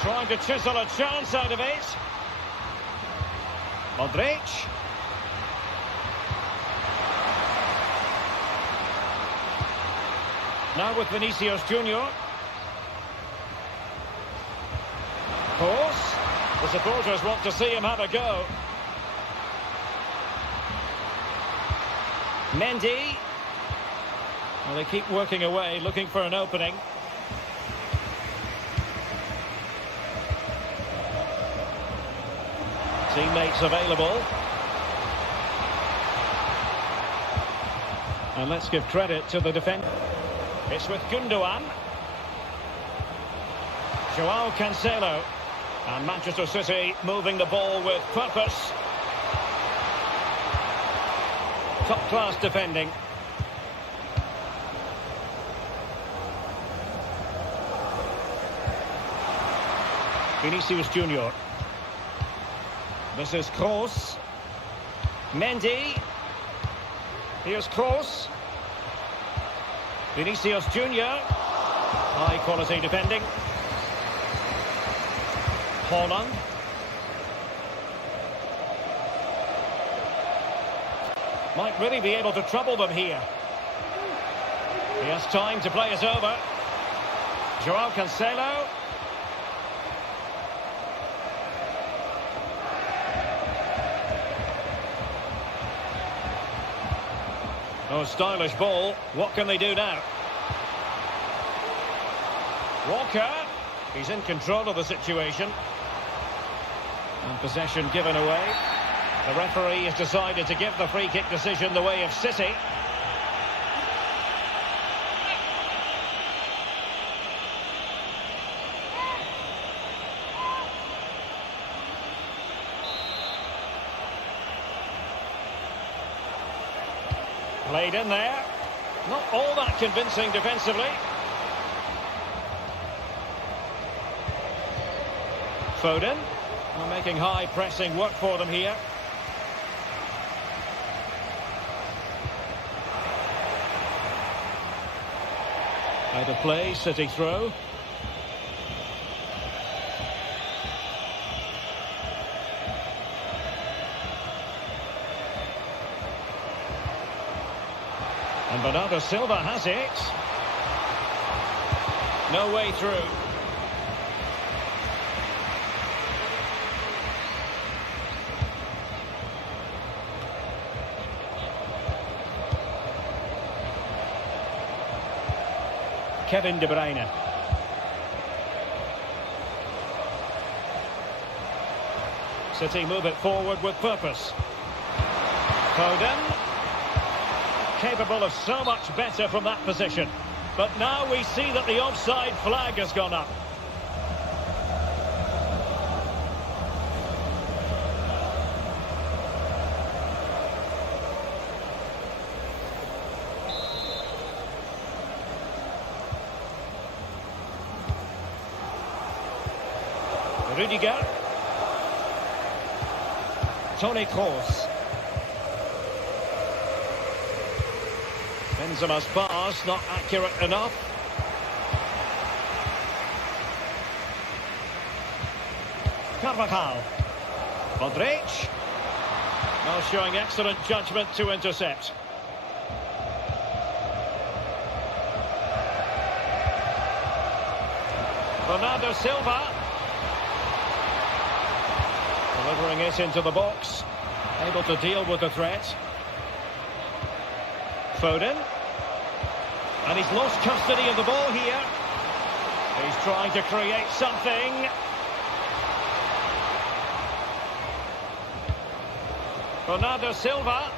Trying to chisel a chance out of it. Madrid. Now with Vinicius Junior. Of course, the supporters want to see him have a go. Mendy. Well, they keep working away, looking for an opening. Teammates available. And let's give credit to the defender. It's with Gundogan. Joao Cancelo. And Manchester City moving the ball with purpose. Top-class defending. Vinicius Junior. This is Kroos. Mendy. Here's Kroos. Vinicius Junior. High quality defending. Holland. Might really be able to trouble them here. He has time to play it over. Joao Cancelo. Oh, stylish ball. What can they do now? Walker. He's in control of the situation. And possession given away. The referee has decided to give the free kick decision the way of City. Played in there. Not all that convincing defensively. Foden. Well, making high pressing work for them here. Out of play, City throw. And Bernardo Silva has it. No way through. Kevin De Bruyne. City move it forward with purpose. Foden. Capable of so much better from that position. But now we see that the offside flag has gone up. Rudiger. Toni Kroos. Benzema's pass not accurate enough. Carvajal. Modric. Now showing excellent judgment to intercept. Bernardo Silva. Delivering it into the box. Able to deal with the threat. Foden. And he's lost custody of the ball here. He's trying to create something. Bernardo Silva.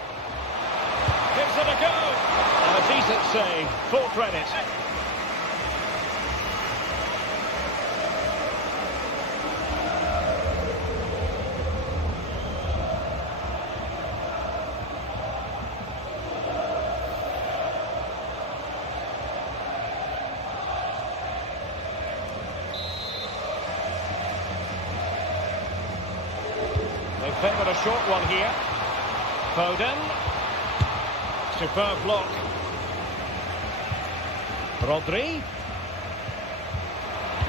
Gives it a go. And a decent save. Full credit. They favoured a short one here. Foden. Superb block. Rodri.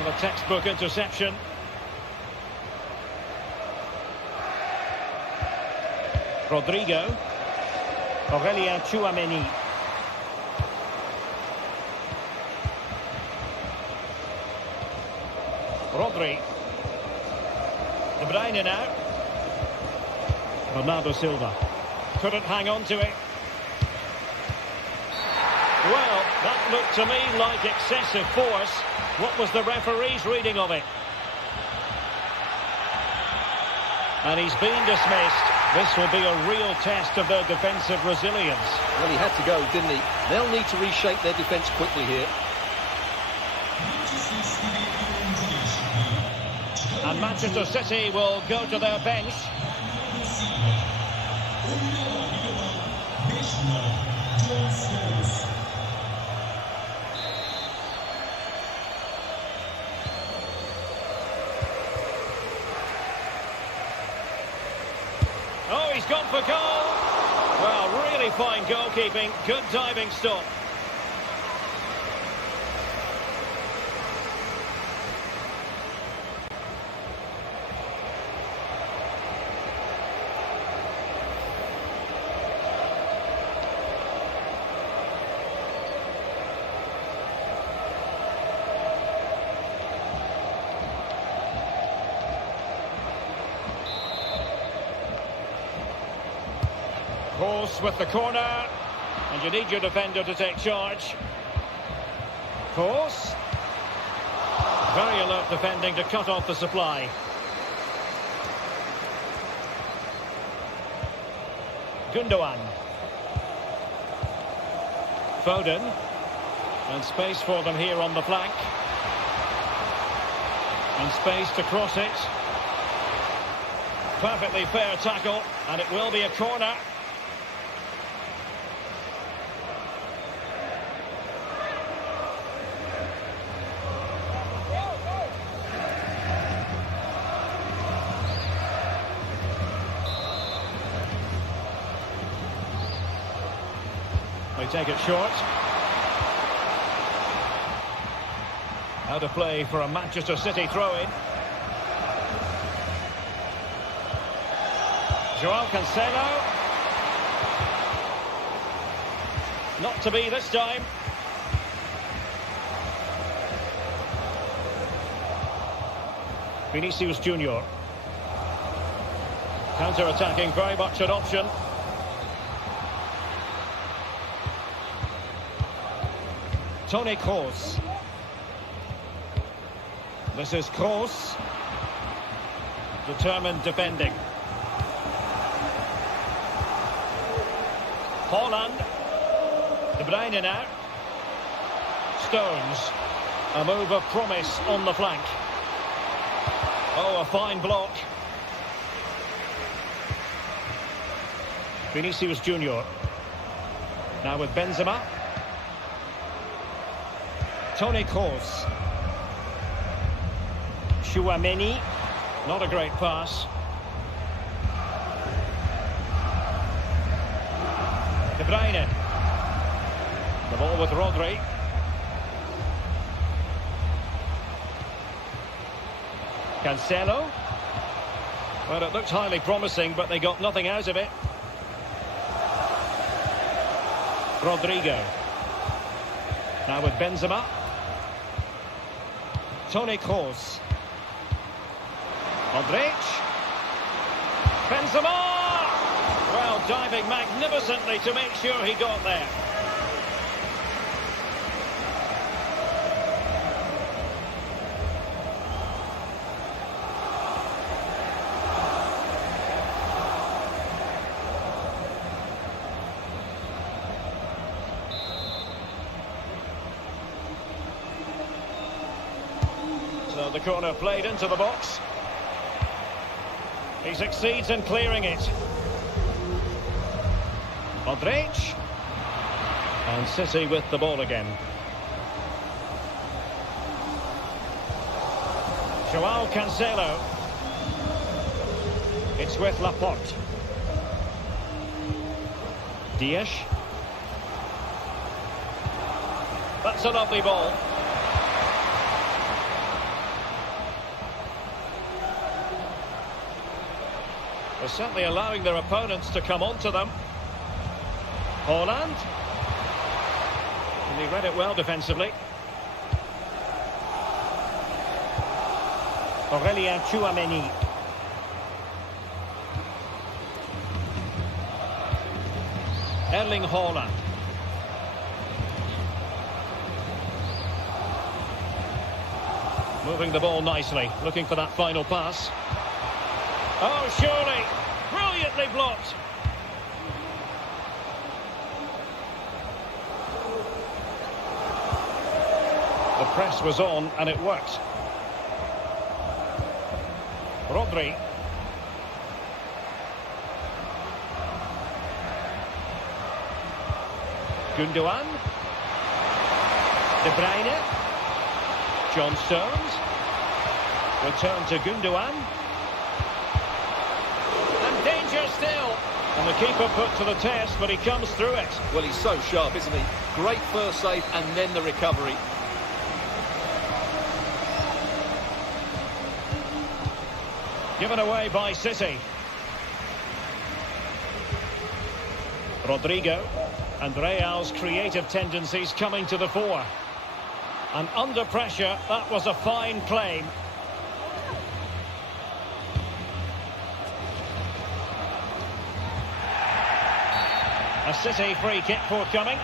Well, a textbook interception. Rodrigo. Aurelien Tchouameni. Rodri. De Bruyne now. Bernardo Silva. Couldn't hang on to it. Well, that looked to me like excessive force. What was the referee's reading of it? And he's been dismissed. This will be a real test of their defensive resilience. Well, he had to go, didn't he? They'll need to reshape their defence quickly here. And Manchester City will go to their bench. Oh, he's gone for goal. Well, really fine goalkeeping. Good diving stop. Course with the corner, and you need your defender to take charge. Course. Very alert defending to cut off the supply. Gundogan. Foden. And space for them here on the flank. And space to cross it. Perfectly fair tackle, and it will be a corner. They take it short. Out of play for a Manchester City throw-in. Joao Cancelo. Not to be this time. Vinicius Junior. Counter-attacking, very much an option. Toni Kroos. This is Kroos. Determined defending. Haaland. De Bruyne now. Stones. A move of promise on the flank. Oh, a fine block. Vinicius Junior. Now with Benzema. Toni Kroos. Tchouameni. Not a great pass. De Bruyne. The ball with Rodri. Cancelo. Well, it looked highly promising, but they got nothing out of it. Rodrigo. Now with Benzema. Toni Kroos. Modric. Benzema! Well, diving magnificently to make sure he got there. So the corner played into the box. He succeeds in clearing it. Modric. And City with the ball again. Joao Cancelo. It's with Laporte. Dias. That's a lovely ball. They're certainly allowing their opponents to come onto them. Haaland. And he read it well defensively. Aurelien Tchouameni. Erling Haaland. Moving the ball nicely, looking for that final pass. Oh, surely! Brilliantly blocked! The press was on and it worked. Rodri. Gundogan. De Bruyne. John Stones. Return to Gundogan. And danger still. And the keeper put to the test, but he comes through it. Well, he's so sharp, isn't he? Great first save and then the recovery. Given away by City. Rodrigo. And Real's creative tendencies coming to the fore. And under pressure, that was a fine claim. A City free kick forthcoming.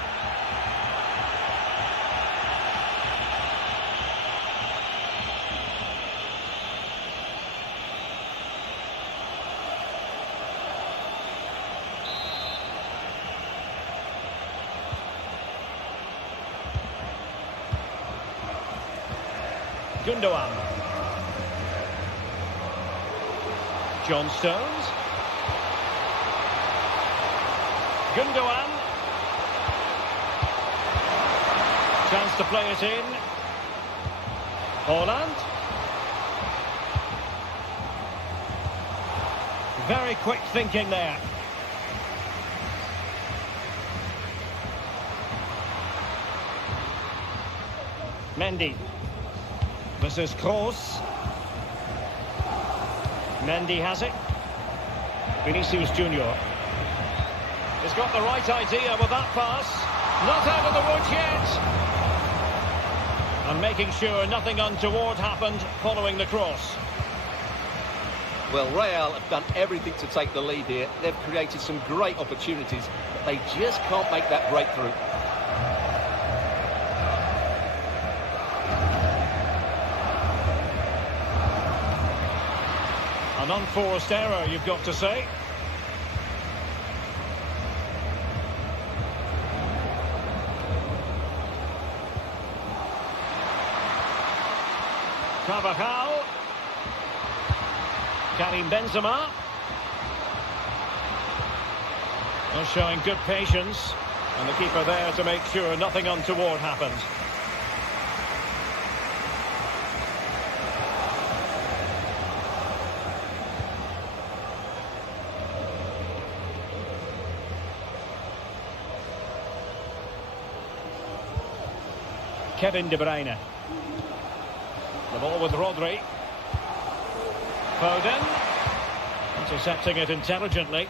Gundogan. John Stones. Gundogan. Chance to play it in. Haaland. Very quick thinking there. Mendy. This is Kroos. Mendy has it. Vinicius Junior. He's got the right idea with that pass. Not out of the woods yet. And making sure nothing untoward happened following the cross. Well, Real have done everything to take the lead here. They've created some great opportunities, but they just can't make that breakthrough. An unforced error, you've got to say. Carvajal. Karim Benzema. They're showing good patience. And the keeper there to make sure nothing untoward happened. Kevin De Bruyne. The ball with Rodri. Foden. Intercepting it intelligently.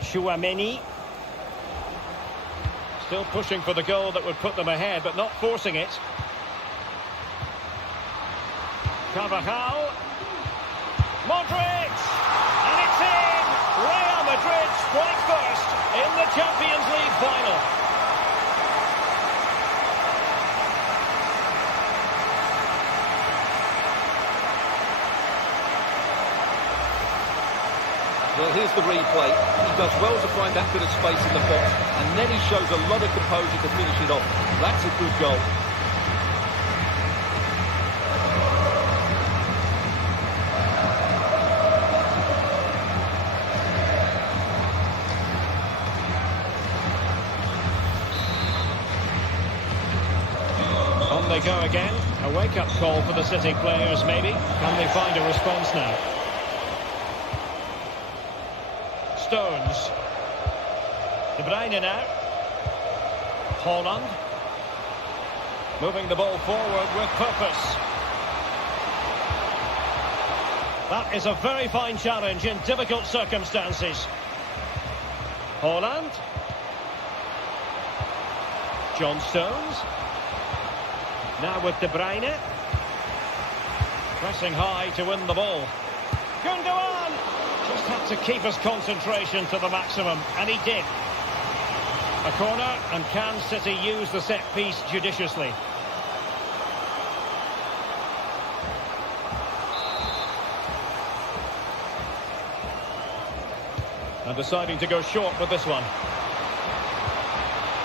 Tchouameni. Still pushing for the goal that would put them ahead, but not forcing it. Carvajal. Modric! And it's in! Real Madrid strike first in the Champions League final. Well, here's the replay. He does well to find that bit of space in the box, and then he shows a lot of composure to finish it off. That's a good goal. On they go again. A wake-up call for the City players, maybe. Can they find a response now? Stones. De Bruyne now. Haaland. Moving the ball forward with purpose. That is a very fine challenge in difficult circumstances. Haaland. John Stones. Now with De Bruyne. Pressing high to win the ball. Gundogan! Just had to keep his concentration to the maximum, and he did. A corner, and can City use the set piece judiciously? And deciding to go short with this one.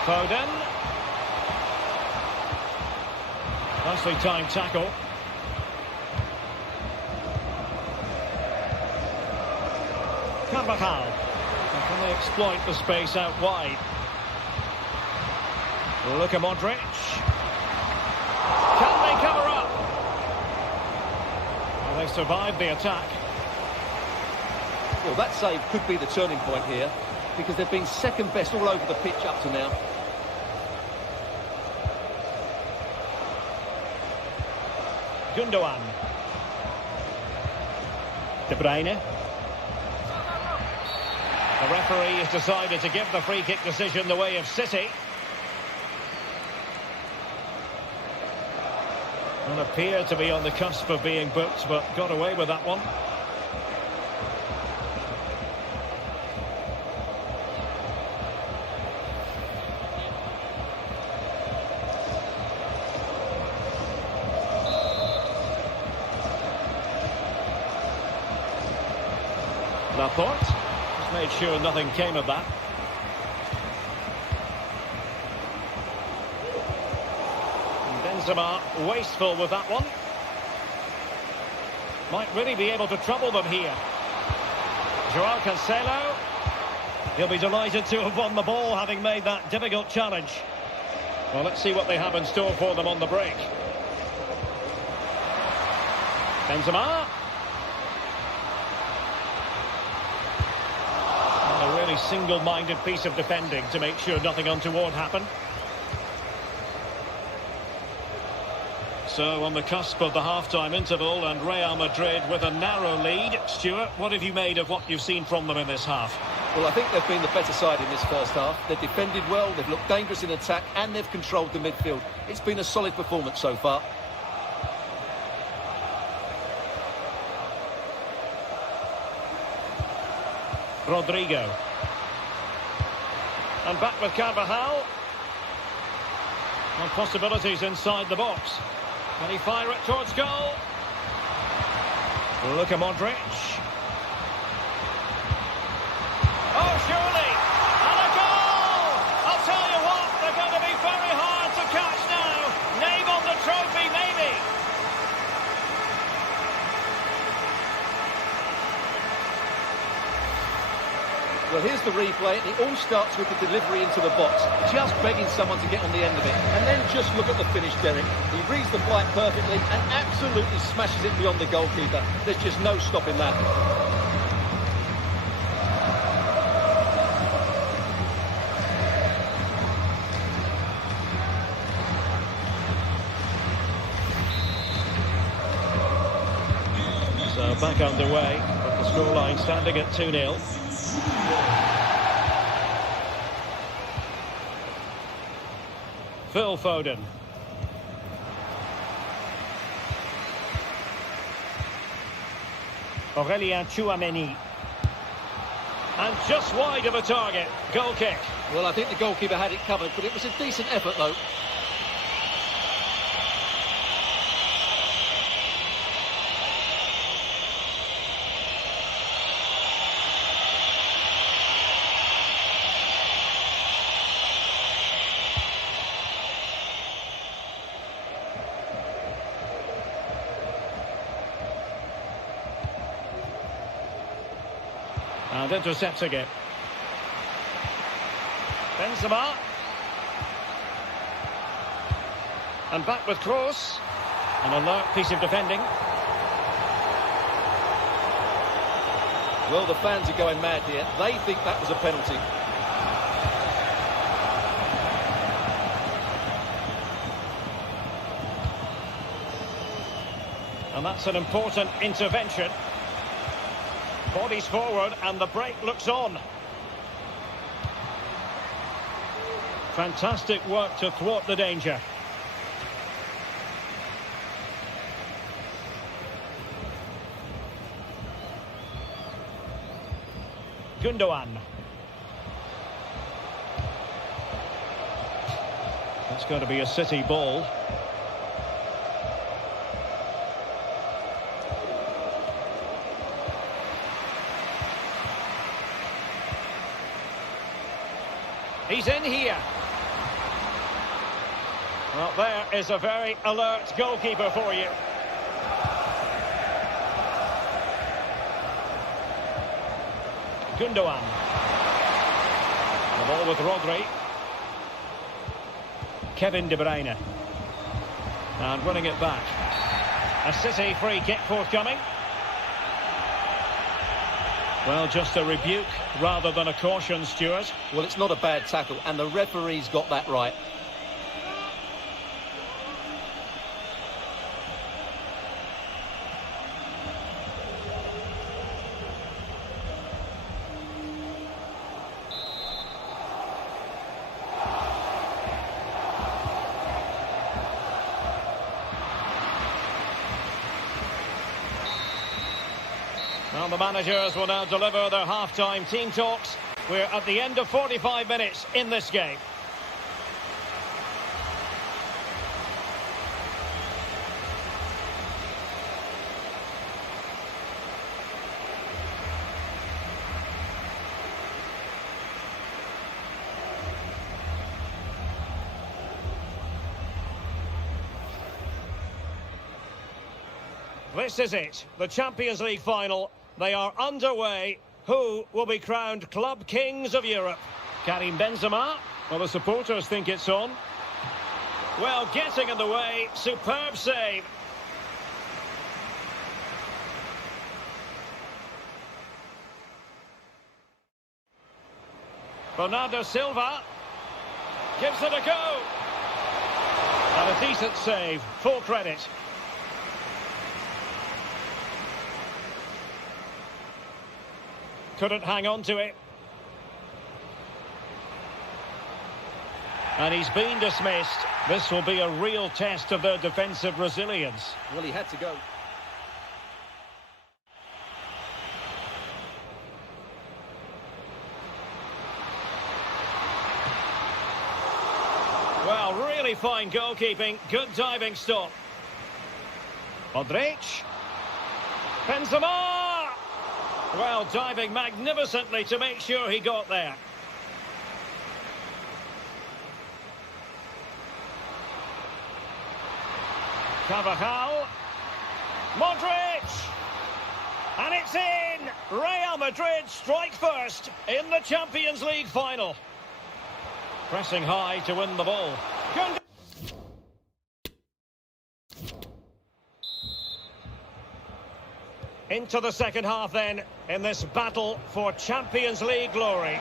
Foden. Nicely timed tackle. Carvajal. And can they exploit the space out wide? Luka Modric. Can they cover up? Well, they survived the attack. Well, that save could be the turning point here, because they've been second best all over the pitch up to now. Gundogan. De Bruyne. The referee has decided to give the free kick decision the way of City. And appeared to be on the cusp of being booked, but got away with that one. Laporte just made sure nothing came of that. And Benzema wasteful with that one. Might really be able to trouble them here. Joao Cancelo. He'll be delighted to have won the ball, having made that difficult challenge. Well, let's see what they have in store for them on the break. Benzema. A really single-minded piece of defending to make sure nothing untoward happened. So on the cusp of the half-time interval, and Real Madrid with a narrow lead. Stuart, what have you made of what you've seen from them in this half? Well, I think they've been the better side in this first half. They've defended well, they've looked dangerous in attack, and they've controlled the midfield. It's been a solid performance so far. Rodrigo. And back with Carvajal. And possibilities inside the box. Can he fire it towards goal? Luka Modric. Oh, surely! And a goal! I'll tell you what, they're going to be very hard to catch now. Name on the trophy, maybe. Well, here's the replay. It all starts with the delivery into the box, just begging someone to get on the end of it. And then just look at the finish, Derek. He reads the flight perfectly and absolutely smashes it beyond the goalkeeper. There's just no stopping that. So back underway, but the scoreline standing at 2-0. Phil Foden. Aurélien Tchouameni. And just wide of a target. Goal kick. Well, I think the goalkeeper had it covered, but it was a decent effort, though. And intercepting it. Benzema. And back with Kroos. An alert piece of defending. Well, the fans are going mad here. They think that was a penalty. And that's an important intervention. Bodies forward and the break looks on. Fantastic work to thwart the danger. Gundogan. It's going to be a City ball. He's in here. Well, there is a very alert goalkeeper for you. Gundogan. The ball with Rodri. Kevin De Bruyne. And winning it back. A City free kick forthcoming. Well, just a rebuke rather than a caution, Stuart. Well, it's not a bad tackle, and the referee's got that right. Well, the managers will now deliver their half-time team talks. We're at the end of 45 minutes in this game. This is it, the Champions League final. They are underway. Who will be crowned Club Kings of Europe? Karim Benzema? Well, the supporters think it's on. Well, getting in the way. Superb save. Bernardo Silva gives it a go. And a decent save. Full credit. Couldn't hang on to it. And he's been dismissed. This will be a real test of their defensive resilience. Well, he had to go. Well, really fine goalkeeping. Good diving stop. Modric. Benzema! Well, diving magnificently to make sure he got there. Carvajal. Modric! And it's in! Real Madrid strike first in the Champions League final. Pressing high to win the ball. Into the second half then, in this battle for Champions League glory.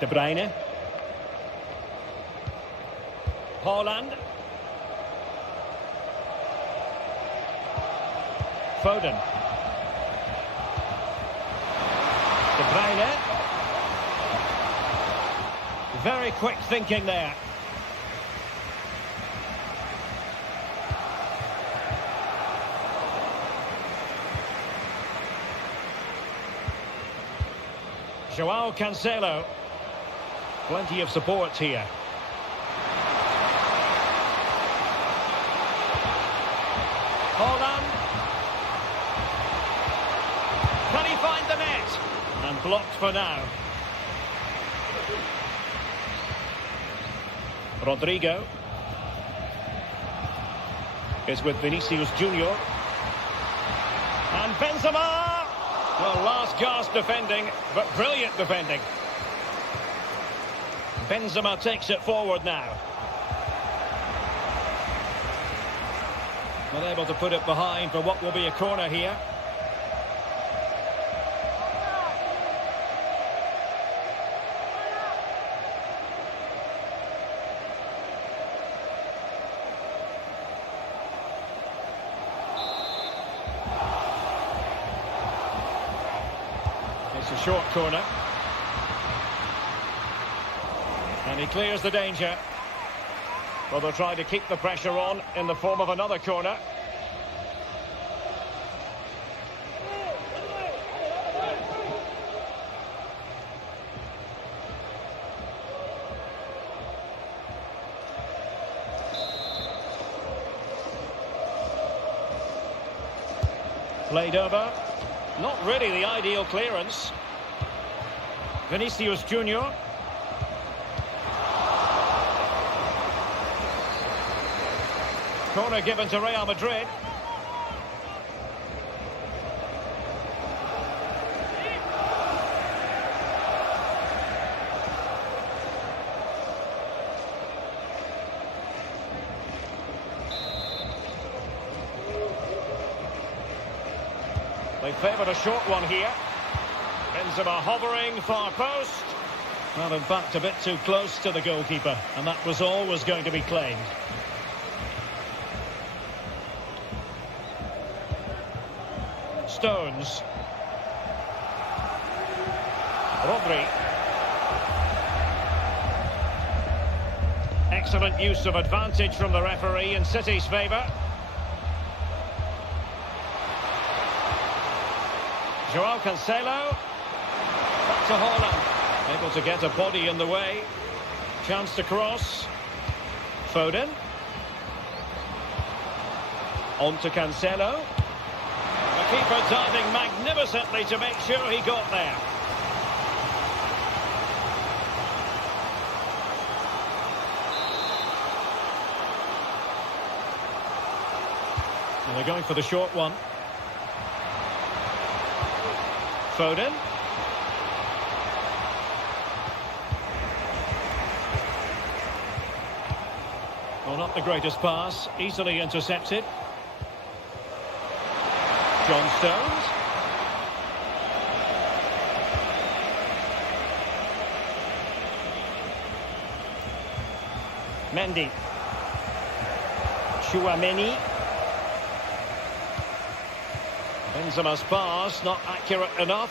De Bruyne. Haaland. Foden. De Bruyne. Very quick thinking there. Joao Cancelo. Plenty of support here. Haaland. Can he find the net? And blocked for now. Rodrigo is with Vinicius Junior. And Benzema! Well, last gasp defending, but brilliant defending. Benzema takes it forward now. Not able to put it behind for what will be a corner here. It's a short corner. And he clears the danger. Well, they'll try to keep the pressure on in the form of another corner. Played over. Not really the ideal clearance. Vinicius Junior. Corner given to Real Madrid. They favoured a short one here. Benzema hovering, far post. Well, in fact, a bit too close to the goalkeeper, and that was always going to be claimed. Stones. Rodri. Excellent use of advantage from the referee in City's favour. Joao Cancelo. Back to Haaland. Able to get a body in the way. Chance to cross. Foden. On to Cancelo. The keeper diving magnificently to make sure he got there. And they're going for the short one. Foden. Well, not the greatest pass. Easily intercepted. John Stones. Mendy. Tchouaméni. Benzema's pass, not accurate enough.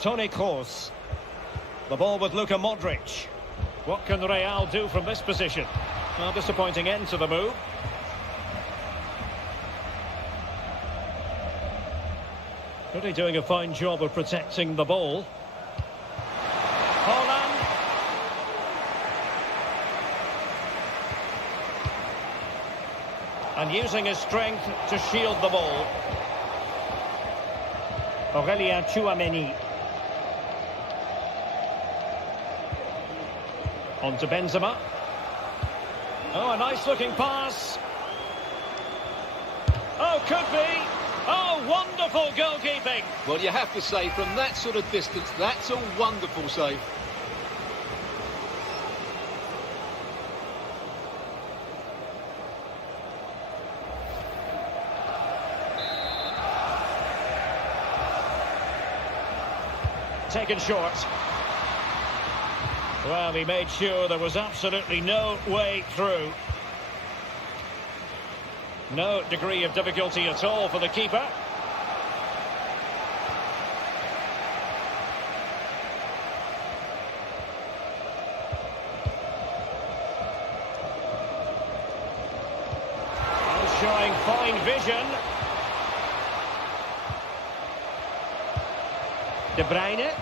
Toni Kroos. The ball with Luka Modric. What can Real do from this position? Well, disappointing end to the move. Really doing a fine job of protecting the ball. Haaland. And using his strength to shield the ball. Aurélien Tchouaméni. On to Benzema. Oh, a nice looking pass. Oh, could be. Oh, wonderful goalkeeping. Well, you have to say, from that sort of distance, that's a wonderful save. Taken short. Well, he made sure there was absolutely no way through. No degree of difficulty at all for the keeper. And showing fine vision. De Bruyne.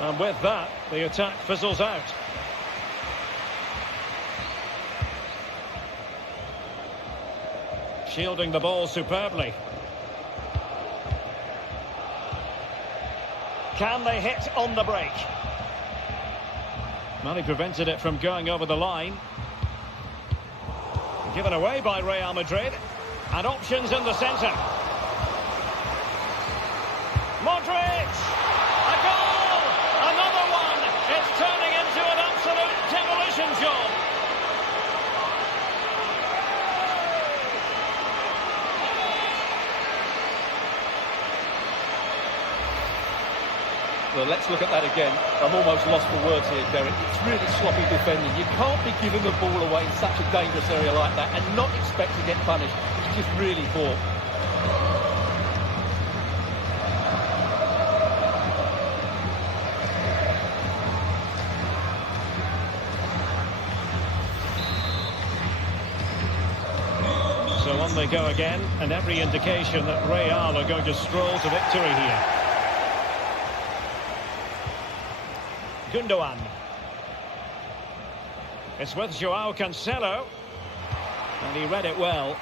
And with that, the attack fizzles out. Shielding the ball superbly. Can they hit on the break? Well, he prevented it from going over the line. Given away by Real Madrid. And options in the centre. Modric! A goal! Another one! It's turning into an absolute demolition job. Well, let's look at that again. I'm almost lost for words here, Derek. It's really sloppy defending. You can't be giving the ball away in such a dangerous area like that and not expect to get punished. It's just really poor. So on they go again, and every indication that Real are going to stroll to victory here. Gundogan. It's with Joao Cancelo. And he read it well.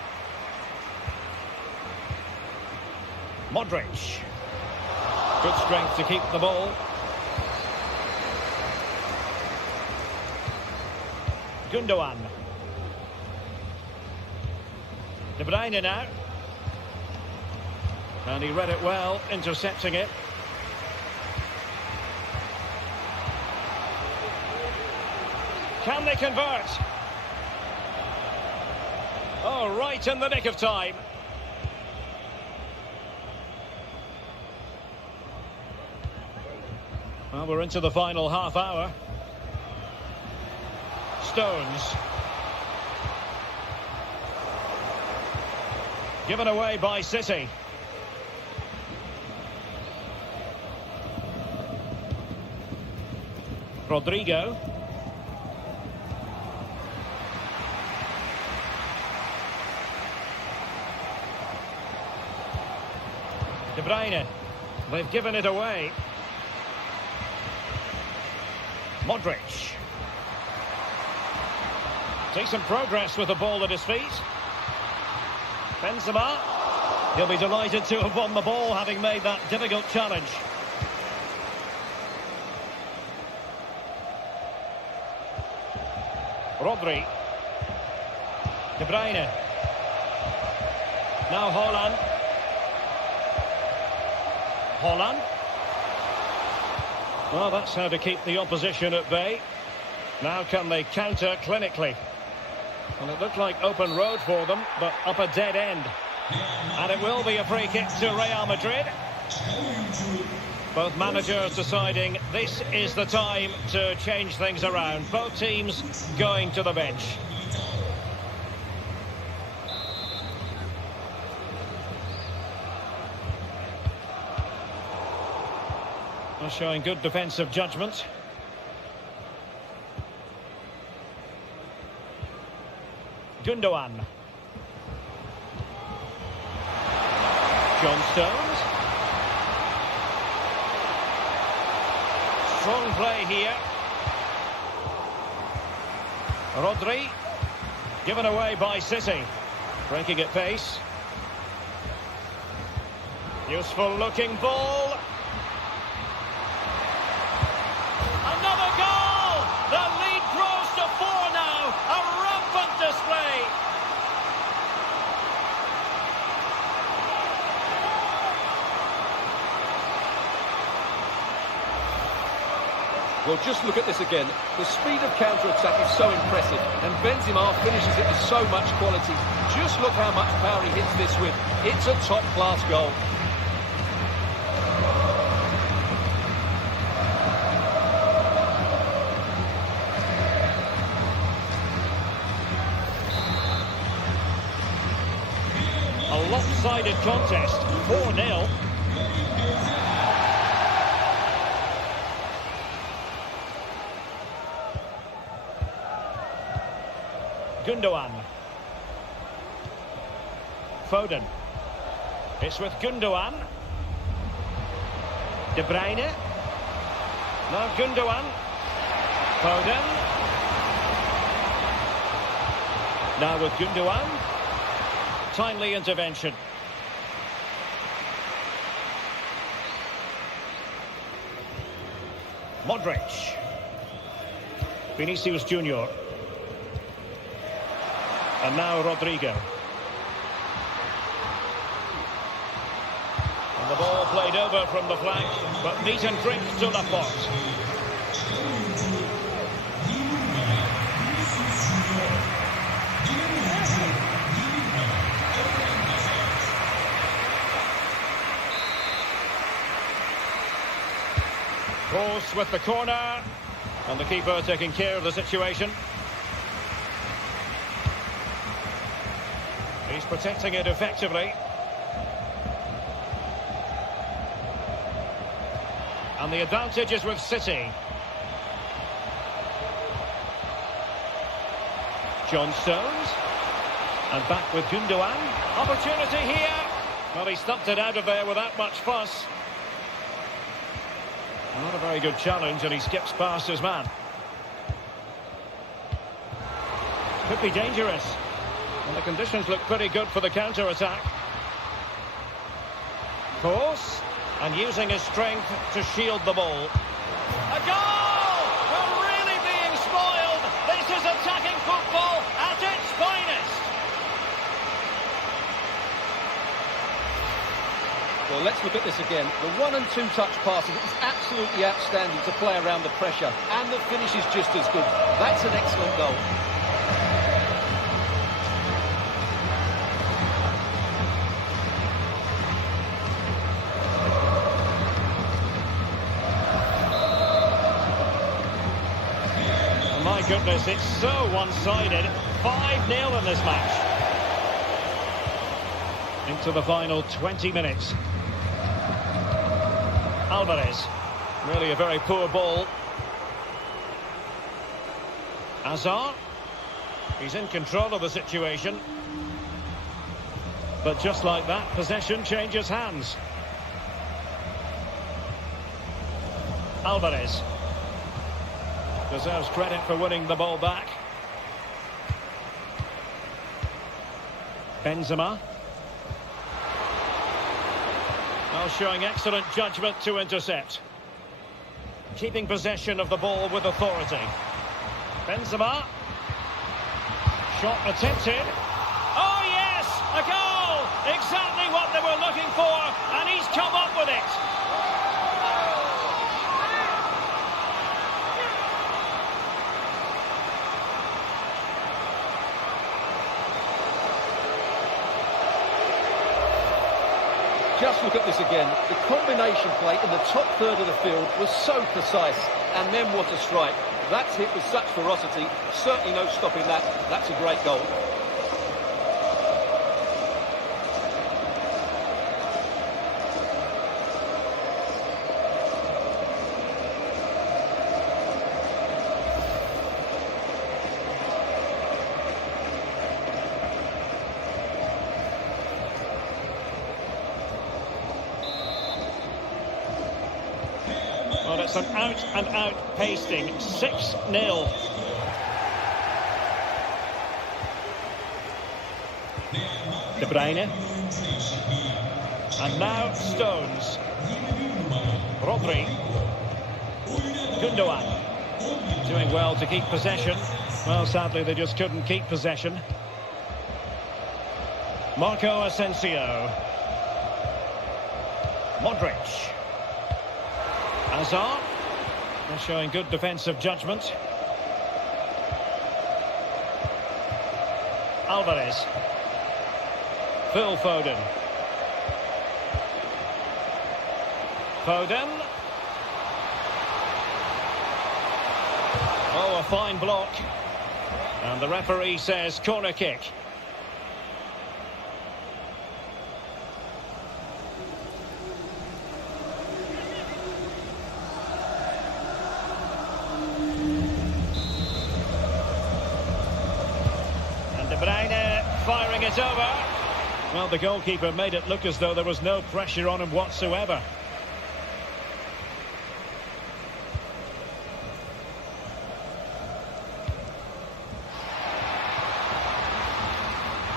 Modric. Good strength to keep the ball. Gundogan. De Bruyne now. And he read it well, intercepting it. Can they convert? Oh, right in the nick of time. Well, we're into the final half hour. Stones. Given away by City. Rodrigo. De Bruyne. They've given it away. Modric. Decent progress with the ball at his feet. Benzema. He'll be delighted to have won the ball, having made that difficult challenge. Rodri. De Bruyne. Now Haaland. Haaland. Well, that's how to keep the opposition at bay. Now can they counter clinically? Well, it looked like open road for them, but up a dead end. And it will be a free kick to Real Madrid. Both managers deciding this is the time to change things around. Both teams going to the bench. Well, showing good defensive judgment. Gundogan. John Stones. Strong play here. Rodri. Given away by City. Breaking at pace. Useful looking ball. Another goal! The lead grows to 4 now. A rampant display. Well, just look at this again. The speed of counter-attack is so impressive, and Benzema finishes it with so much quality. Just look how much power he hits this with. It's a top-class goal. A lopsided contest, 4-0. Gundogan. Foden. It's with Gundogan. De Bruyne. Now Gundogan. Foden. Now with Gundogan. Timely intervention. Modric. Vinicius Junior. And now Rodrigo. And the ball played over from the flank, but meat and drink to Laporte. Cross with the corner, and the keeper taking care of the situation. He's protecting it effectively. And the advantage is with City. John Stones. And back with Gundogan. Opportunity here. Well, he stumped it out of there without much fuss. Not a very good challenge, and he skips past his man. Could be dangerous. And the conditions look pretty good for the counter-attack. Course, and using his strength to shield the ball. A goal! We're really being spoiled. This is attacking football at its finest. Well, let's look at this again. The 1- and 2-touch passes is absolutely outstanding to play around the pressure. And the finish is just as good. That's an excellent goal. My goodness, it's so one-sided. 5-0 in this match. Into the final 20 minutes. Alvarez. Really a very poor ball. Hazard. He's in control of the situation. But just like that, possession changes hands. Alvarez. Deserves credit for winning the ball back. Benzema. Well, showing excellent judgment to intercept. Keeping possession of the ball with authority. Benzema. Shot attempted. Oh yes, a goal! Exactly what they were looking for, and he's come up with it. Just look at this again. The combination play in the top third of the field was so precise. And then what a strike. That's hit with such ferocity. Certainly no stopping that. That's a great goal. Well, it's an out-and-out pasting. 6-0. De Bruyne. And now Stones. Rodri. Gundogan. Doing well to keep possession. Well, sadly, they just couldn't keep possession. Marco Asensio. Modric. Hazard. They're showing good defensive judgment. Alvarez. Phil Foden. Foden. Oh, a fine block. And the referee says corner kick. And De Bruyne firing it over. Well, the goalkeeper made it look as though there was no pressure on him whatsoever.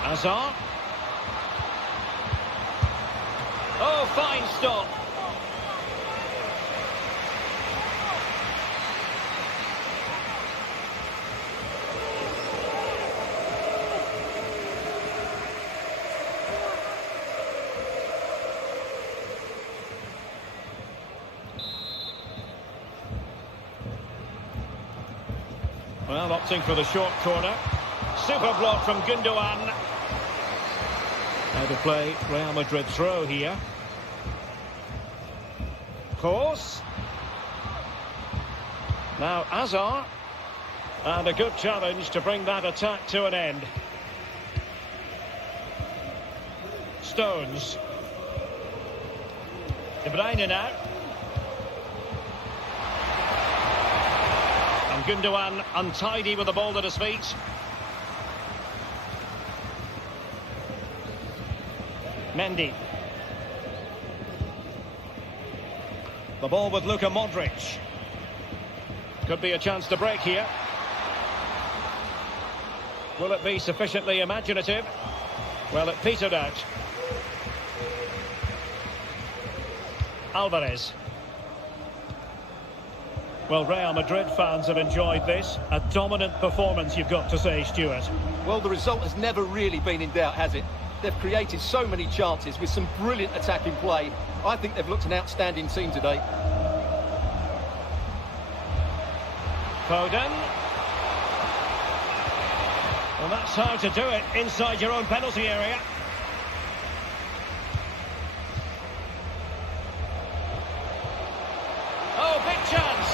Hazard. Oh, fine stop. Well, opting for the short corner. Super block from Gundogan. How to play Real Madrid throw here. Course. Now Hazard. And a good challenge to bring that attack to an end. Stones. De Bruyne now. And Gundogan untidy with the ball at his feet. Mendy. The ball with Luka Modric. Could be a chance to break here. Will it be sufficiently imaginative? Well, it petered out. Alvarez. Well, Real Madrid fans have enjoyed this. A dominant performance, you've got to say, Stuart. Well, the result has never really been in doubt, has it? They've created so many chances with some brilliant attacking play. I think they've looked an outstanding team today. Foden. Well, that's how to do it inside your own penalty area. Oh, big chance.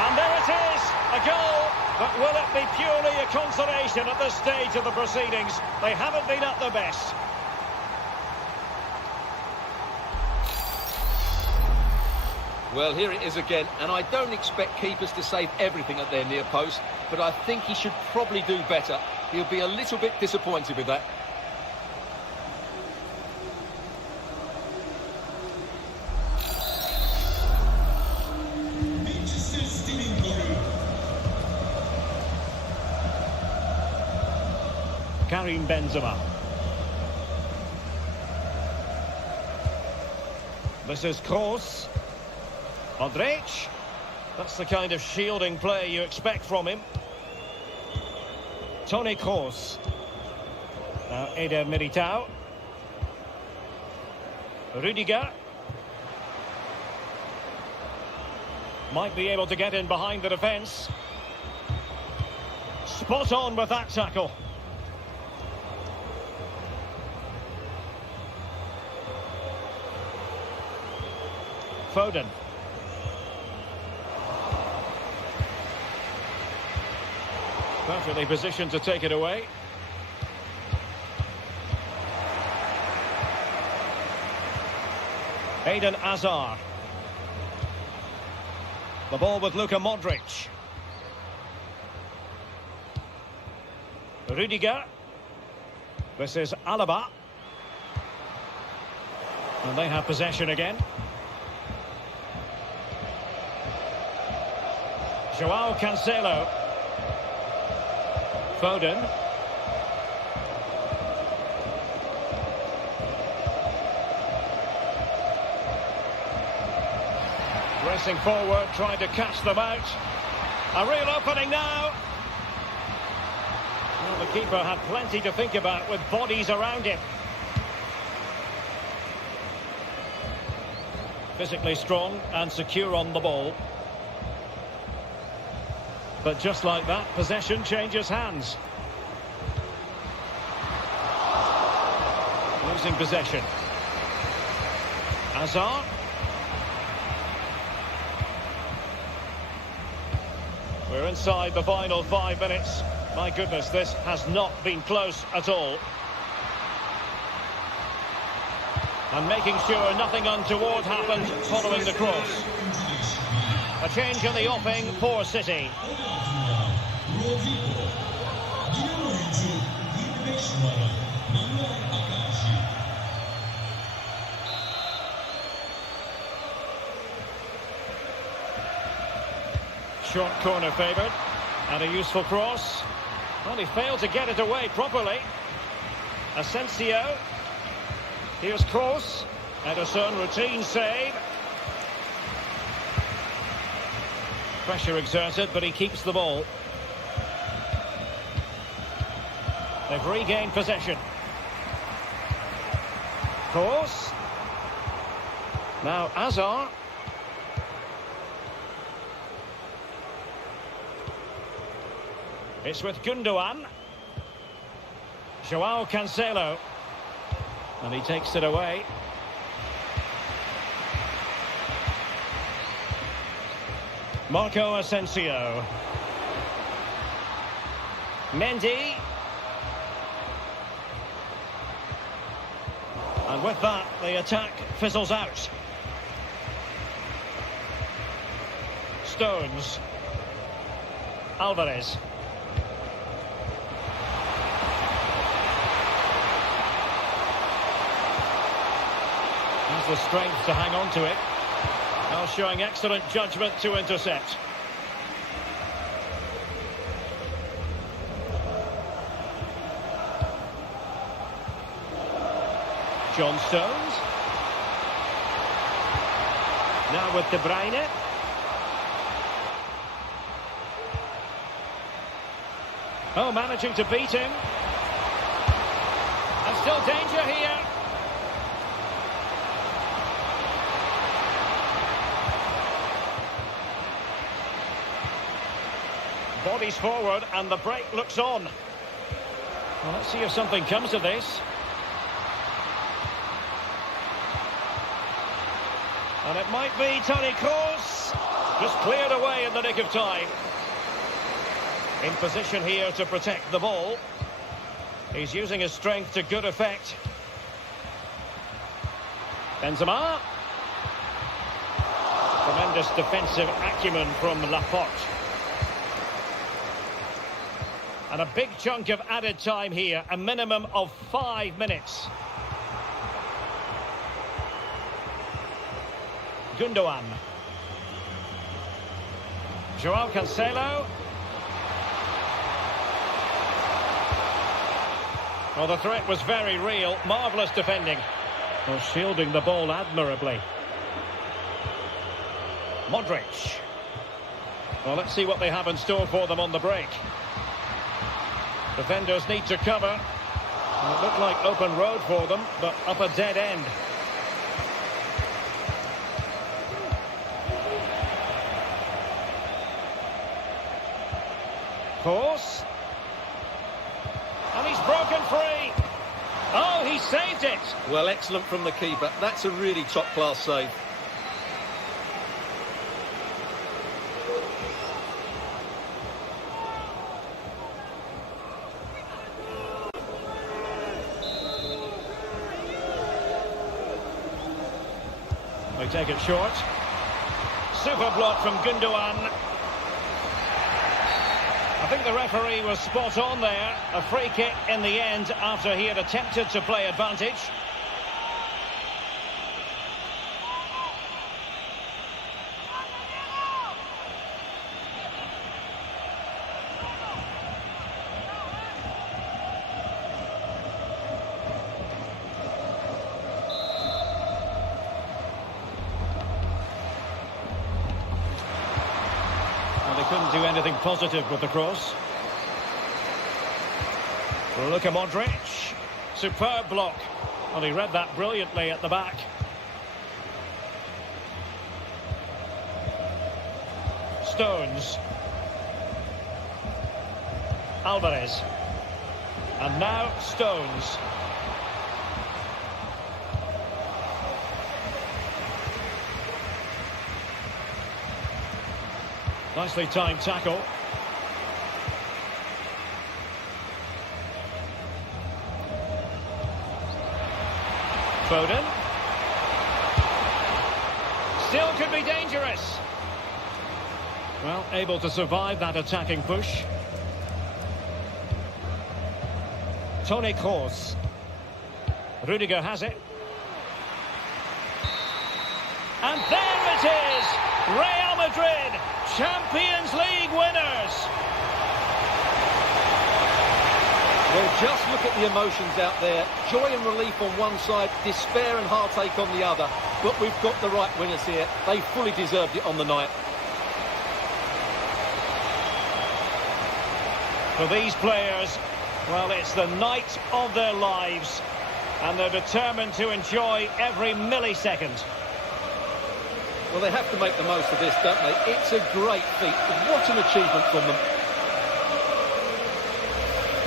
And there it is, a goal. But will it be purely a consolation at this stage of the proceedings? They haven't been at their best. Well, here it is again, and I don't expect keepers to save everything at their near post, but I think he should probably do better. He'll be a little bit disappointed with that. Karim Benzema. This is Kroos. Modric. That's the kind of shielding play you expect from him. Toni Kroos. Now Eder Militao. Rudiger. Might be able to get in behind the defence. Spot on with that tackle. Foden. Perfectly positioned to take it away. Eden Hazard. The ball with Luka Modric. Rudiger. This is Alaba. And they have possession again. Joao Cancelo. Foden. Racing forward, trying to catch them out. A real opening now. Well, the keeper had plenty to think about with bodies around him. Physically strong and secure on the ball. But just like that, possession changes hands. Losing possession. Hazard. We're inside the final 5 minutes. My goodness, this has not been close at all. And making sure nothing untoward happened following the cross. A change in the offing for City. Short corner favoured. And a useful cross. Well, he failed to get it away properly. Asensio. Here's Kroos. Ederson, routine save. Pressure exerted, but he keeps the ball. They've regained possession. Kroos. Now Hazard. It's with Gundogan. Joao Cancelo. And he takes it away. Marco Asensio. Mendy. And with that, the attack fizzles out. Stones. Alvarez. Has the strength to hang on to it. Now showing excellent judgment to intercept. John Stones. Now with De Bruyne. Oh, managing to beat him. And still danger here. Bodies forward and the break looks on. Well, let's see if something comes of this. And it might be Toni Kroos. Just cleared away in the nick of time. In position here to protect the ball. He's using his strength to good effect. Benzema. Tremendous defensive acumen from Laporte. And a big chunk of added time here, a minimum of 5 minutes. Gundogan. Joao Cancelo. Well, the threat was very real. Marvellous defending. Well, shielding the ball admirably. Modric. Well, let's see what they have in store for them on the break. Defenders need to cover. Well, it looked like open road for them, but up a dead end. Course. And he's broken free. Oh, he saved it. Well, excellent from the keeper. That's a really top-class save. They take it short. Super block from Gundogan. I think the referee was spot on there. A free kick in the end after he had attempted to play advantage. They couldn't do anything positive with the cross. Luka Modric. Superb block. Well, he read that brilliantly at the back. Stones. Alvarez. And now Stones. Nicely timed tackle. Foden. Still could be dangerous. Well, able to survive that attacking push. Toni Kroos. Rudiger has it. And there it is! Real Madrid, Champions League winners! Well, just look at the emotions out there. Joy and relief on one side, despair and heartache on the other. But we've got the right winners here. They fully deserved it on the night. For these players, well, it's the night of their lives. And they're determined to enjoy every millisecond. Well, they have to make the most of this, don't they? It's a great feat. What an achievement from them.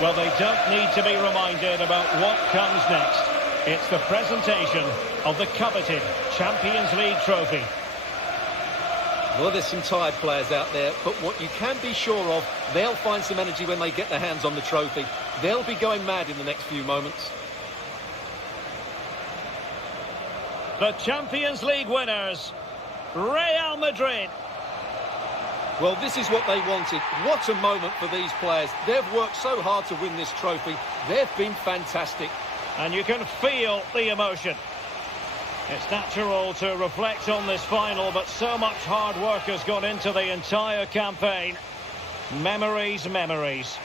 Well, they don't need to be reminded about what comes next. It's the presentation of the coveted Champions League trophy. Well, there's some tired players out there, but what you can be sure of, they'll find some energy when they get their hands on the trophy. They'll be going mad in the next few moments. The Champions League winners, Real Madrid. Well, this is what they wanted. What a moment for these players. They've worked so hard to win this trophy. They've been fantastic. And you can feel the emotion. It's natural to reflect on this final, but so much hard work has gone into the entire campaign. Memories, memories.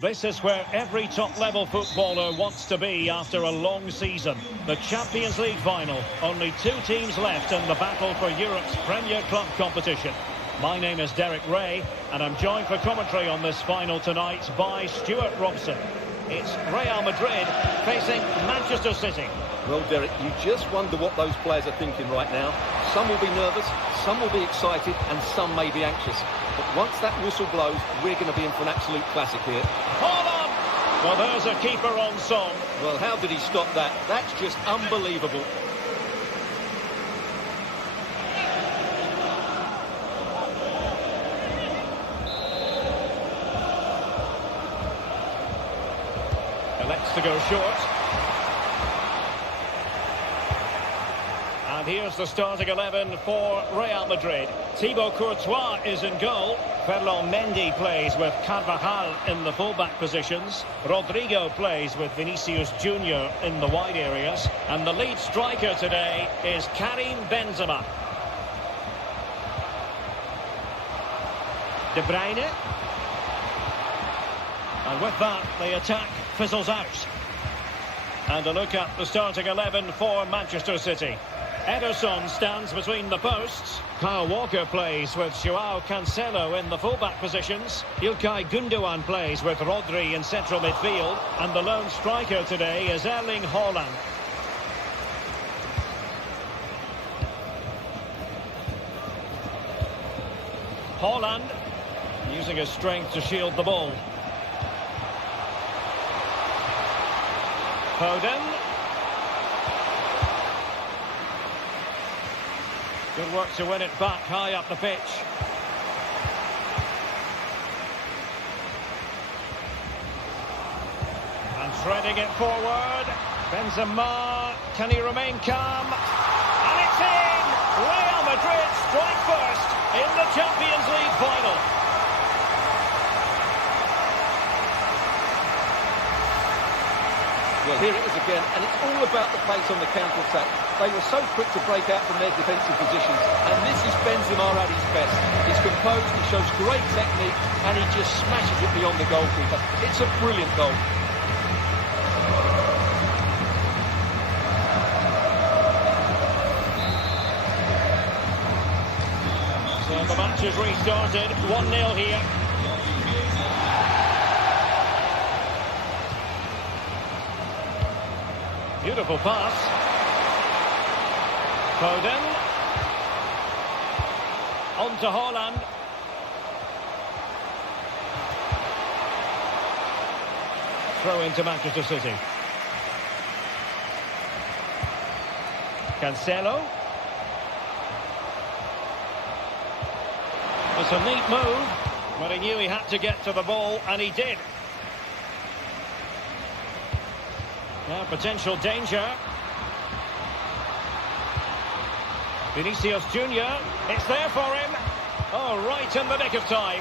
This is where every top-level footballer wants to be after a long season. The Champions League final. Only 2 teams left in the battle for Europe's Premier Club competition. My name is Derek Ray, and I'm joined for commentary on this final tonight by Stuart Robson. It's Real Madrid facing Manchester City. Well, Derek, you just wonder what those players are thinking right now. Some will be nervous, some will be excited, and some may be anxious. But once that whistle blows, we're going to be in for an absolute classic here. Hold on! Well, there's a keeper on song. Well, how did he stop that? That's just unbelievable. Elects to go short. And here's the starting 11 for Real Madrid. Thibaut Courtois is in goal. Ferland Mendy plays with Carvajal in the fullback positions. Rodrigo plays with Vinicius Junior in the wide areas. And the lead striker today is Karim Benzema. De Bruyne. And with that, the attack fizzles out. And a look at the starting 11 for Manchester City. Ederson stands between the posts. Kyle Walker plays with Joao Cancelo in the fullback positions. Ilkay Gundogan plays with Rodri in central midfield. And the lone striker today is Erling Haaland. Haaland using his strength to shield the ball. Foden. Good work to win it back high up the pitch. And threading it forward. Benzema, can he remain calm? And it's in! Real Madrid strike first in the Champions League final. Well, here it is again, and it's all about the pace on the counter-attack. They were so quick to break out from their defensive positions, and this is Benzema at his best. He's composed, he shows great technique, and he just smashes it beyond the goalkeeper. It's a brilliant goal. So the match has restarted, 1-0 here. Beautiful pass. Foden. On to Haaland. Throw into Manchester City. Cancelo. It's a neat move, but he knew he had to get to the ball, and he did. Now potential danger. Vinicius Junior, it's there for him. Oh, right in the nick of time.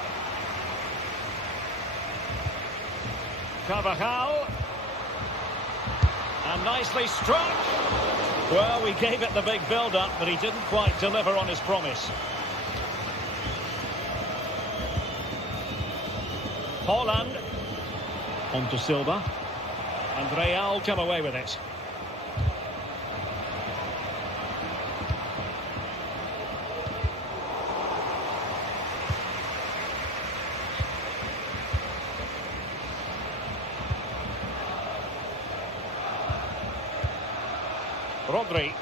Carvajal. And nicely struck. Well, we gave it the big build-up, but he didn't quite deliver on his promise. Haaland. On to Silva. And Real come away with it. Rodri.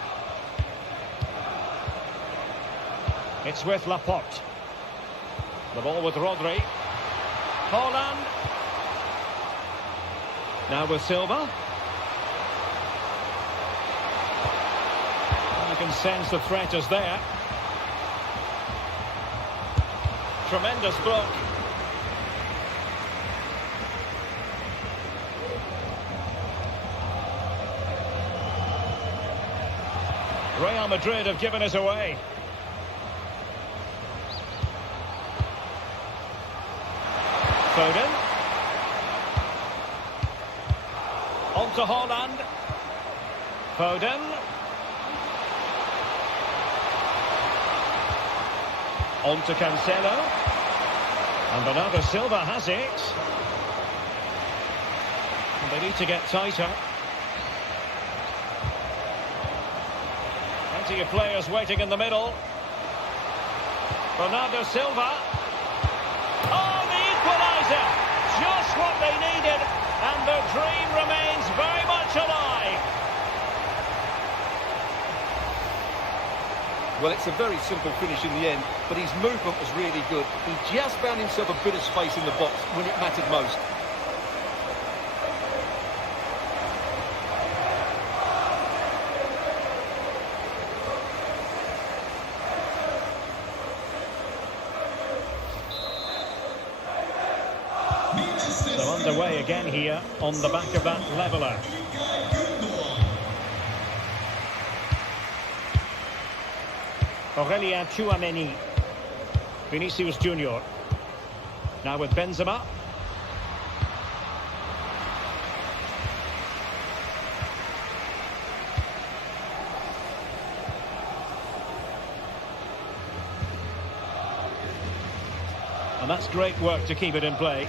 It's with Laporte. The ball with Rodri. Haaland. Now with Silva. You can sense the threat is there. Tremendous block. Real Madrid have given us away. Foden. On to Haaland. Foden. On to Cancelo. And Bernardo Silva has it. And they need to get tighter. Plenty of players waiting in the middle. Bernardo Silva. Oh, the equaliser! Just what they needed. And the dream remains very much alive. Well, it's a very simple finish in the end, but his movement was really good. He just found himself a bit of space in the box when it mattered most. So underway again here on the back of that leveller. Aurelien Tchouameni. Vinicius Junior. Now with Benzema. And that's great work to keep it in play.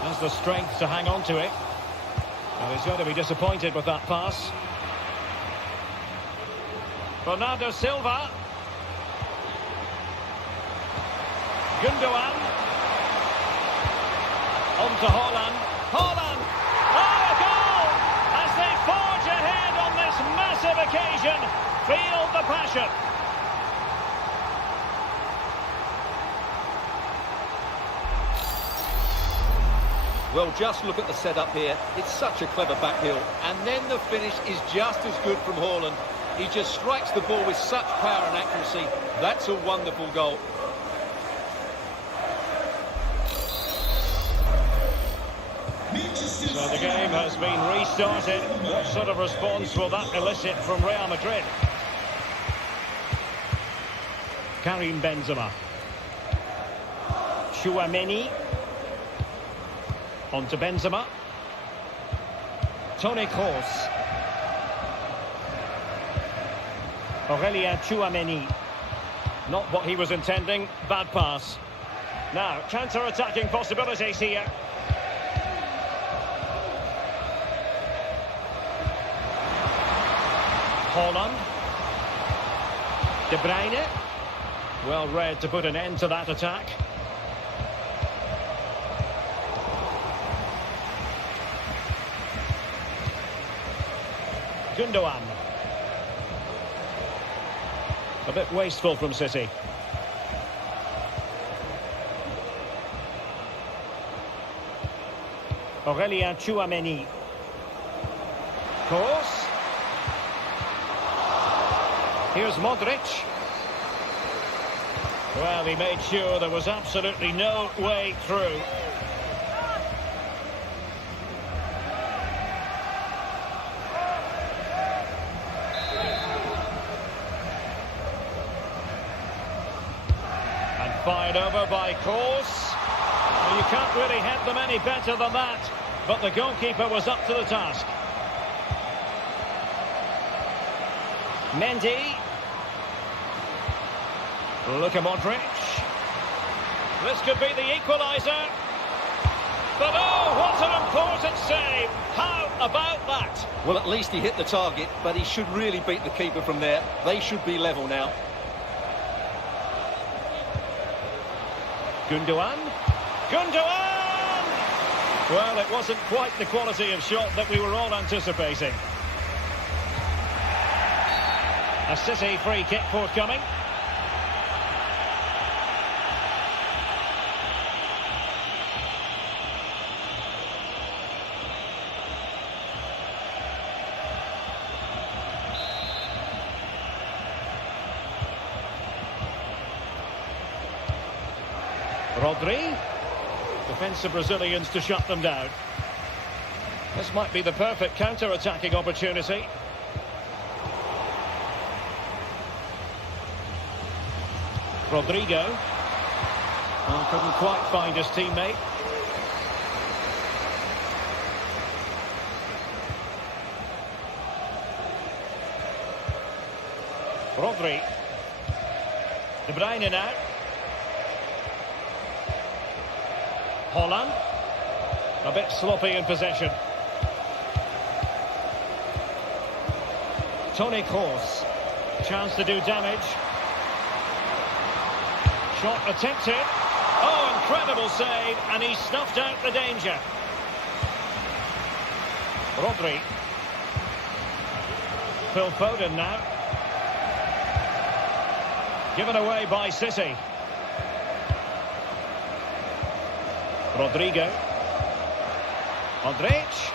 Has the strength to hang on to it. Well, he's going to be disappointed with that pass. Bernardo Silva. Gundogan. On to Haaland. Haaland! Oh, a goal! As they forge ahead on this massive occasion. Feel the passion. Well, just look at the setup here. It's such a clever backheel. And then the finish is just as good from Haaland. He just strikes the ball with such power and accuracy. That's a wonderful goal. So the game has been restarted. What sort of response will that elicit from Real Madrid? Karim Benzema. Tchouameni. On to Benzema. Toni Kroos. Aurelien Tchouameni. Not what he was intending. Bad pass. Now, counter-attacking possibilities here. Haaland. De Bruyne. Well read to put an end to that attack. Gundogan. A bit wasteful from City. Aurelien Tchouameni. Kroos. Here's Modric. Well, he made sure there was absolutely no way through. Fired over by Kroos. Well, you can't really hit them any better than that, but the goalkeeper was up to the task. Mendy. Luka Modric. This could be the equaliser. But oh, what an important save. How about that? Well, at least he hit the target, but he should really beat the keeper from there. They should be level now. Gundogan. Gundogan! Well, it wasn't quite the quality of shot that we were all anticipating. A City free kick forthcoming. Rodri. Defensive Brazilians to shut them down. This might be the perfect counter-attacking opportunity. Rodrigo. Well, couldn't quite find his teammate. Rodri. De Bruyne now. Holland. A bit sloppy in possession. Toni Kroos. Chance to do damage. Shot attempted. Oh, incredible save, and he snuffed out the danger. Rodri. Phil Foden now. Given away by City. Rodrigo. Modric.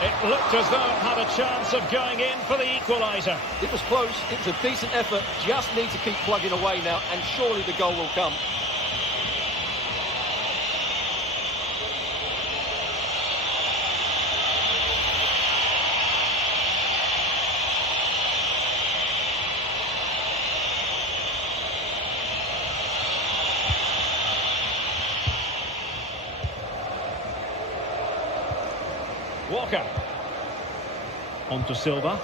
It looked as though it had a chance of going in for the equaliser. It was close, it was a decent effort, just need to keep plugging away now, and surely the goal will come. Walker. On to Silva.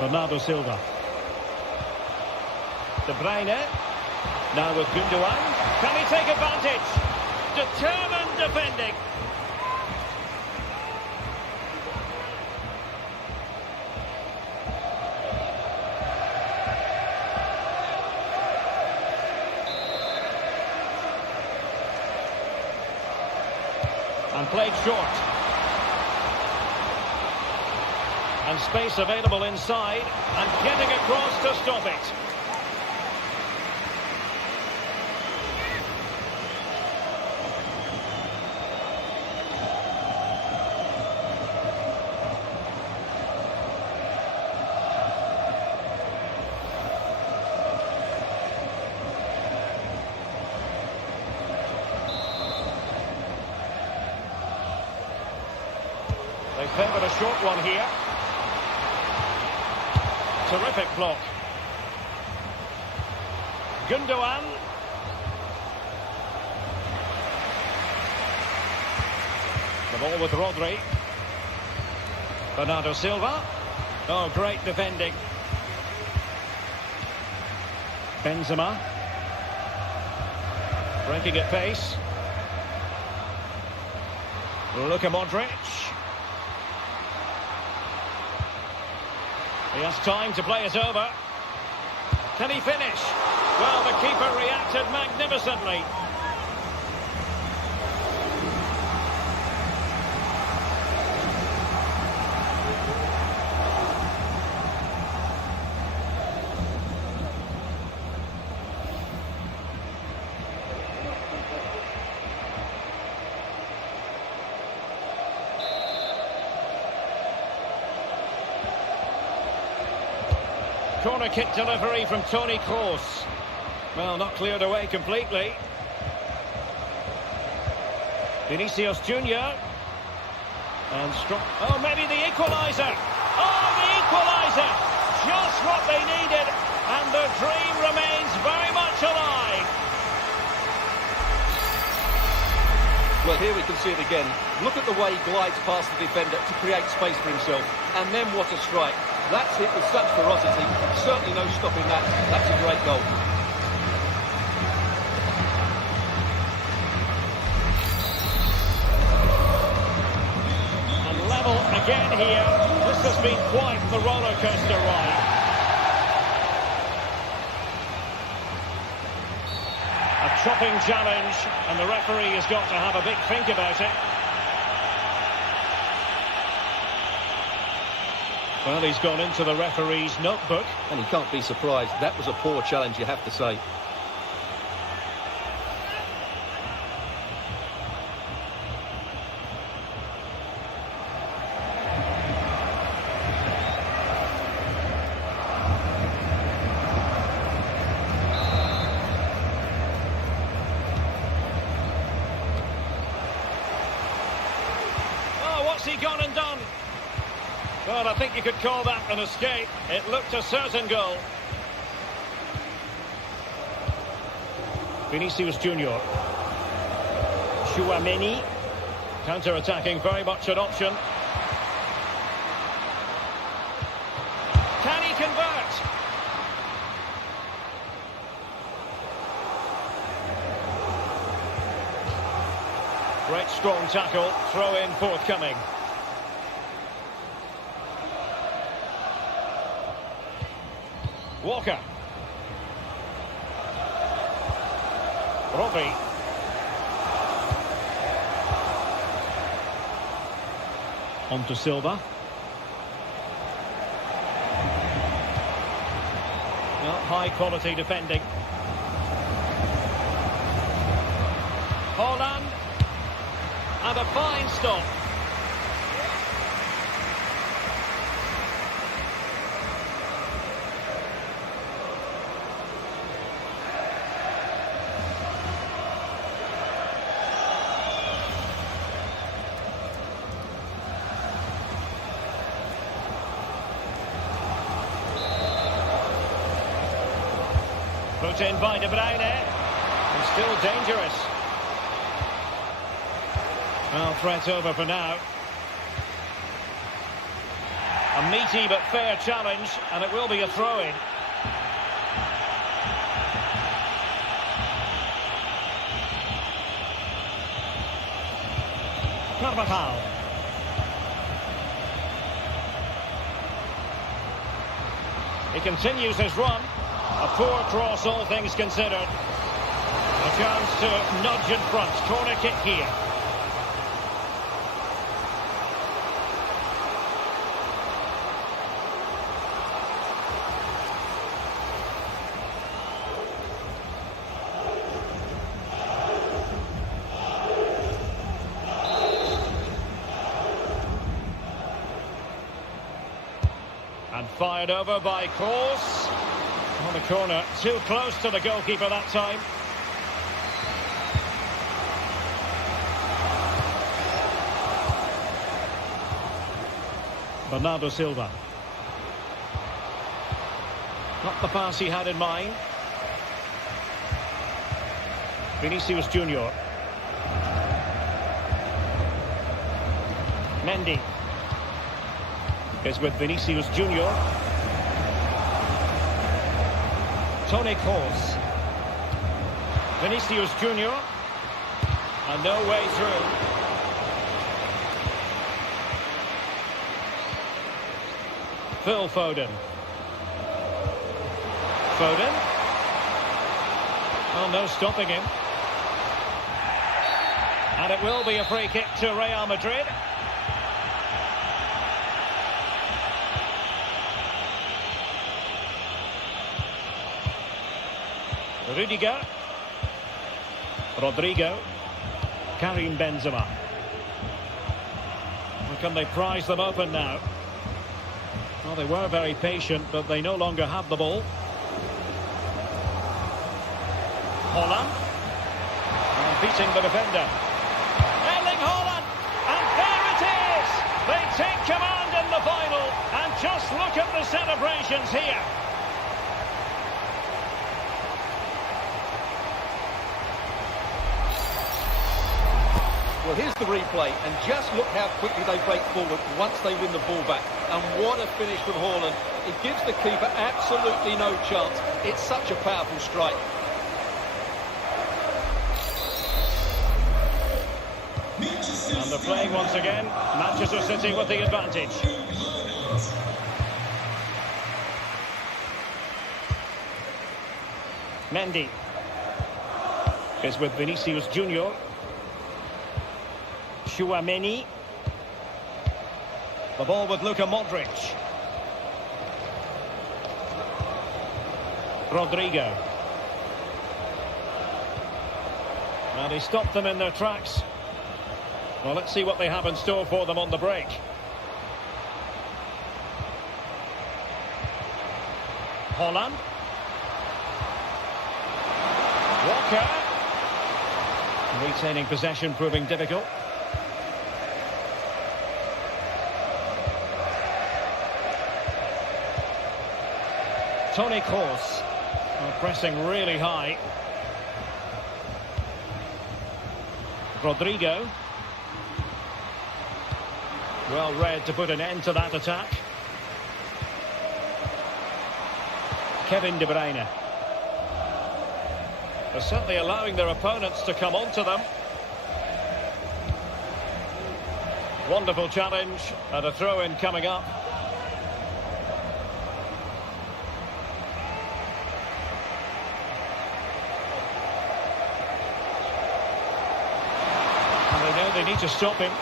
Bernardo Silva. De Bruyne. Now with Gundogan. Can he take advantage? Determined defending. And played short. And space available inside. And getting across to stop it. They favoured a short one here. Terrific block. Gundogan. The ball with Rodri. Bernardo Silva. Oh, great defending. Benzema. Breaking at pace. Luka Modric. He has time to play it over. Can he finish? Well, the keeper reacted magnificently. Corner kick delivery from Toni Kroos. Well, not cleared away completely. Vinicius Junior. And strong. Oh, maybe the equaliser. Oh, the equaliser. Just what they needed. And the dream remains very much alive. Well, here we can see it again. Look at the way he glides past the defender to create space for himself. And then what a strike. That's hit with such ferocity. Certainly no stopping that. That's a great goal. And level again here. This has been quite the roller coaster ride. A chopping challenge, and the referee has got to have a big think about it. Well, he's gone into the referee's notebook. And he can't be surprised. That was a poor challenge, you have to say. Oh, what's he gone and done? Well, I think you could call that an escape. It looked a certain goal. Vinicius Junior. Chouameni. Counter-attacking, very much an option. Can he convert? Great strong tackle, throw in forthcoming. Walker. Robbie. On to Silva. Well, high quality defending. Holland. And a fine stop. Put in by De Bruyne, and still dangerous. Well, threat over for now. A meaty but fair challenge, and it will be a throw-in. Carvajal. He continues his run. A poor cross, all things considered. A chance to nudge in front. Corner kick here. And fired over by Kroos. On the corner, too close to the goalkeeper that time. Bernardo Silva. Not the pass he had in mind. Vinicius Junior. Mendy is with Vinicius Junior. Toni Kroos. Vinicius Junior. And no way through. Phil Foden. Foden. Well, no stopping him. And it will be a free kick to Real Madrid. Rudiger. Rodrigo. Karim Benzema. Well, can they prise them open now? Well, they were very patient, but they no longer have the ball. Holland. And beating the defender. Erling Haaland. And there it is! They take command in the final. And just look at the celebrations here. Well, here's the replay, and just look how quickly they break forward once they win the ball back. And what a finish from Haaland. It gives the keeper absolutely no chance. It's such a powerful strike. And they're playing once again. Manchester City with the advantage. Mendy. Is with Vinicius Junior. Chouameni. The ball with Luka Modric. Rodrigo. And he stopped them in their tracks. Well, let's see what they have in store for them on the break. Holland. Walker. Retaining possession proving difficult. Toni Kroos. Pressing really high. Rodrigo. Well read to put an end to that attack. Kevin De Bruyne. They're certainly allowing their opponents to come onto them. Wonderful challenge and a throw-in coming up. And they know they need to stop him.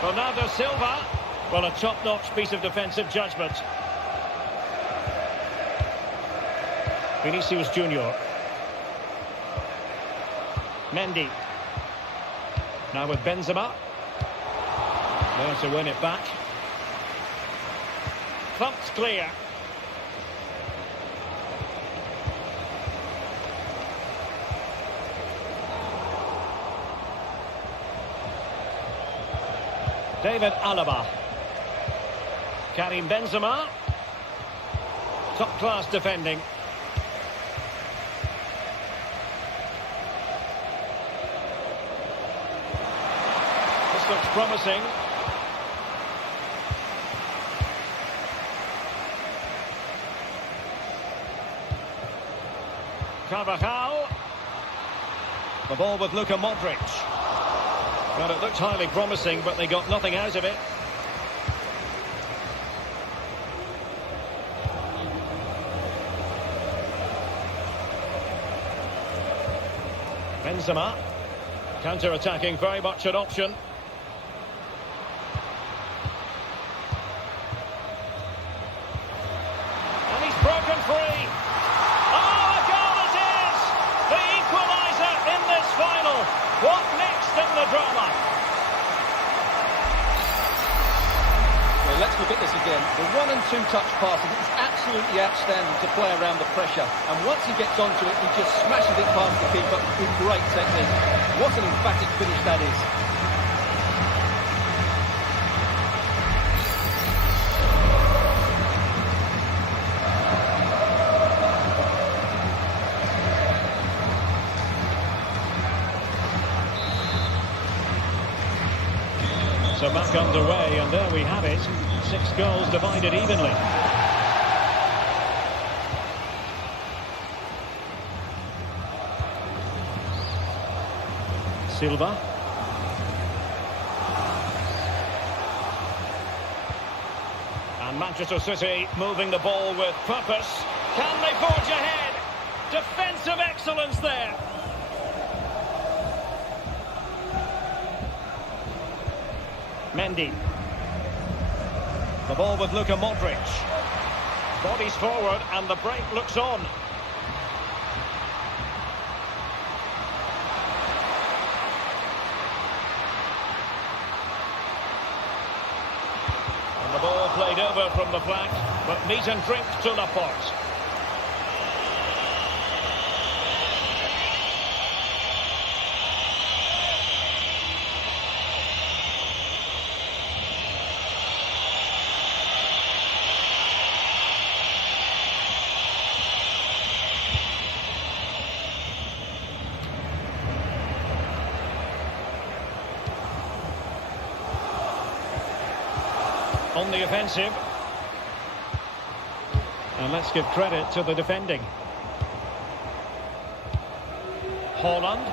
Bernardo Silva. Well, a top-notch piece of defensive judgment. Vinicius Junior. Mendy. Now with Benzema. There to win it back. Thumped clear. David Alaba. Karim Benzema. Top-class defending. This looks promising. Carvajal. The ball with Luka Modric. Well, it looked highly promising, but they got nothing out of it. Benzema. Counter-attacking, very much an option. And he's broken free. Oh, a goal it is! The equaliser in this final. What next in the drama? Well, let's look at this again. The 1- and 2-touch passing is absolutely outstanding to play around the pressure. And once he gets onto it, he just smashes it past the keeper with great technique. What an emphatic finish that is. So back underway, and there we have it. 6 goals divided evenly. Silva. And Manchester City moving the ball with purpose. Can they forge ahead? Defensive excellence there. Mendy. The ball with Luka Modric. Bodies forward and the break looks on. And the ball played over from the flank, but meat and drink to Laporte. On the offensive. And let's give credit to the defending. Holland.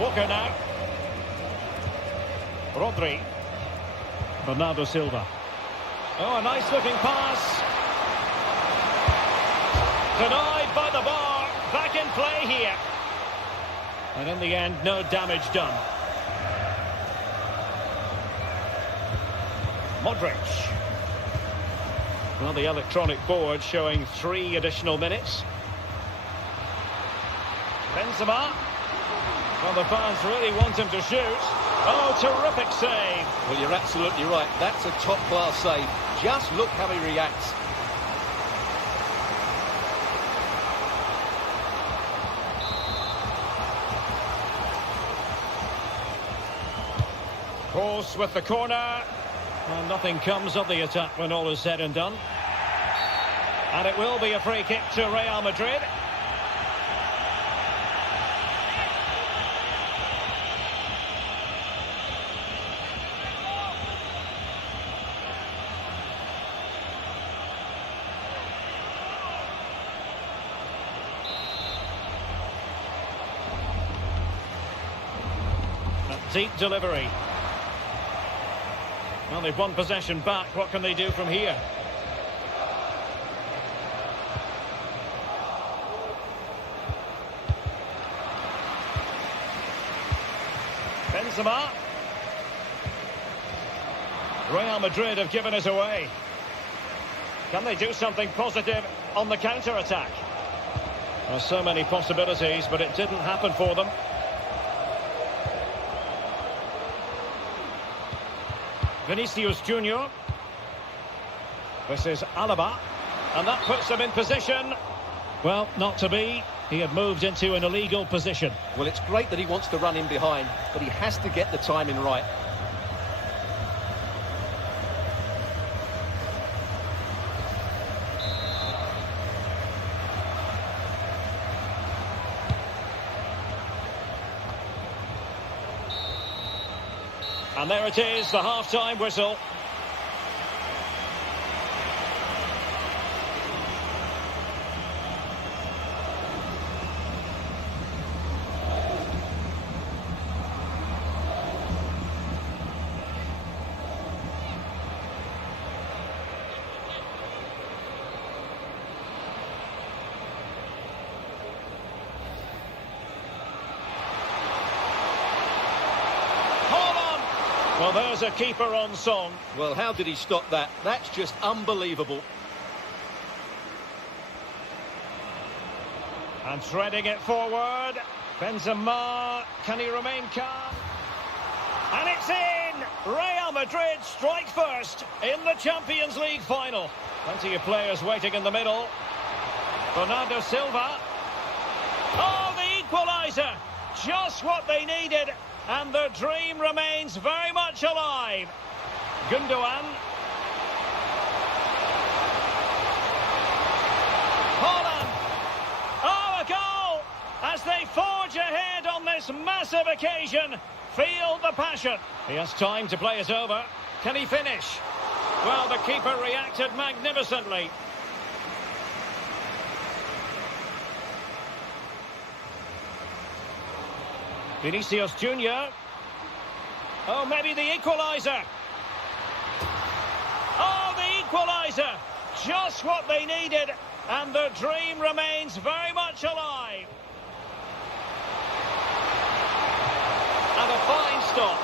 Walker now. Rodri. Bernardo Silva. Oh, a nice looking pass. Denied by the bar. Back in play here. And in the end, no damage done. Modric. Well, the electronic board showing 3 additional minutes. Benzema. Well, the fans really want him to shoot. Oh, terrific save. Well, you're absolutely right. That's a top-class save. Just look how he reacts. Cross with the corner. Well, nothing comes of the attack when all is said and done. And it will be a free kick to Real Madrid. A deep delivery. Well, they've won possession back. What can they do from here? Benzema. Real Madrid have given it away. Can they do something positive on the counter-attack? Well, so many possibilities, but it didn't happen for them. Vinicius Junior. This is Alaba. And that puts them in position. Well, not to be. He had moved into an illegal position. Well, it's great that he wants to run in behind, but he has to get the timing right. And there it is, the half-time whistle. Well, there's a keeper on song. Well, how did he stop that? That's just unbelievable. And threading it forward. Benzema, can he remain calm? And it's in! Real Madrid strike first in the Champions League final. Plenty of players waiting in the middle. Bernardo Silva. Oh, the equaliser! Just what they needed. And the dream remains very much alive. Gundogan. Holland. Oh, a goal! As they forge ahead on this massive occasion. Feel the passion. He has time to play it over. Can he finish? Well, the keeper reacted magnificently. Vinicius Junior. Oh, maybe the equaliser. Oh, the equaliser. Just what they needed. And the dream remains very much alive. And a fine stop.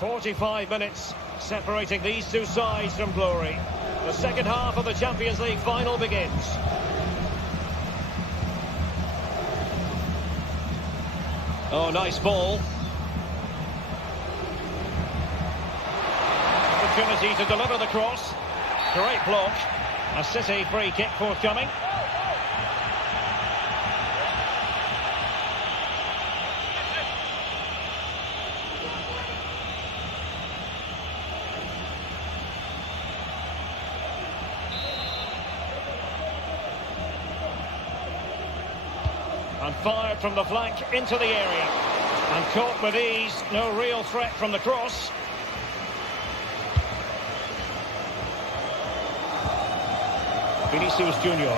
"45 minutes separating these two sides from glory. The second half of the Champions League final begins. Oh, nice ball. Opportunity to deliver the cross. Great block. A City free kick forthcoming. And fired from the flank into the area. And caught with ease. No real threat from the cross. Vinicius Junior.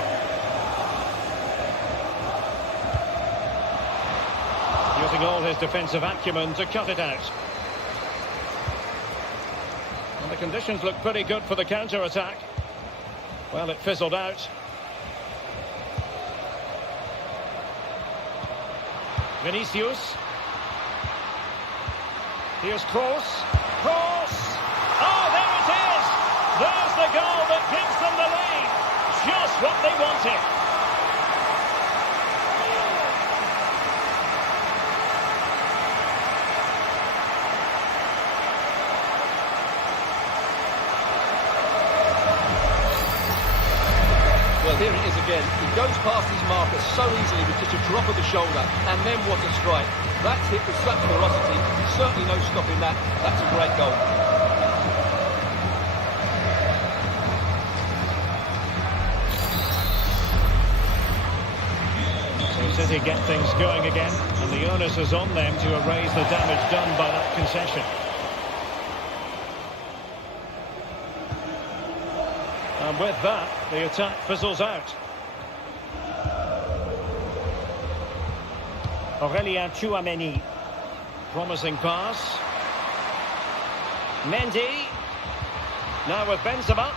all his defensive acumen to cut it out. And the conditions look pretty good for the counter-attack. Well, it fizzled out. Vinicius. Here's Kroos. Kroos! Oh, there it is! There's the goal that gives them the lead. Just what they wanted. Well, here it is again. He goes past his marker so easily with just a drop of the shoulder, and then what a strike. That's hit with such ferocity. Certainly no stopping that. That's a great goal. So City get things going again, and the onus is on them to erase the damage done by that concession. And with that, the attack fizzles out. Aurelien Tchouameni. Promising pass. Mendy. Now with Benzema.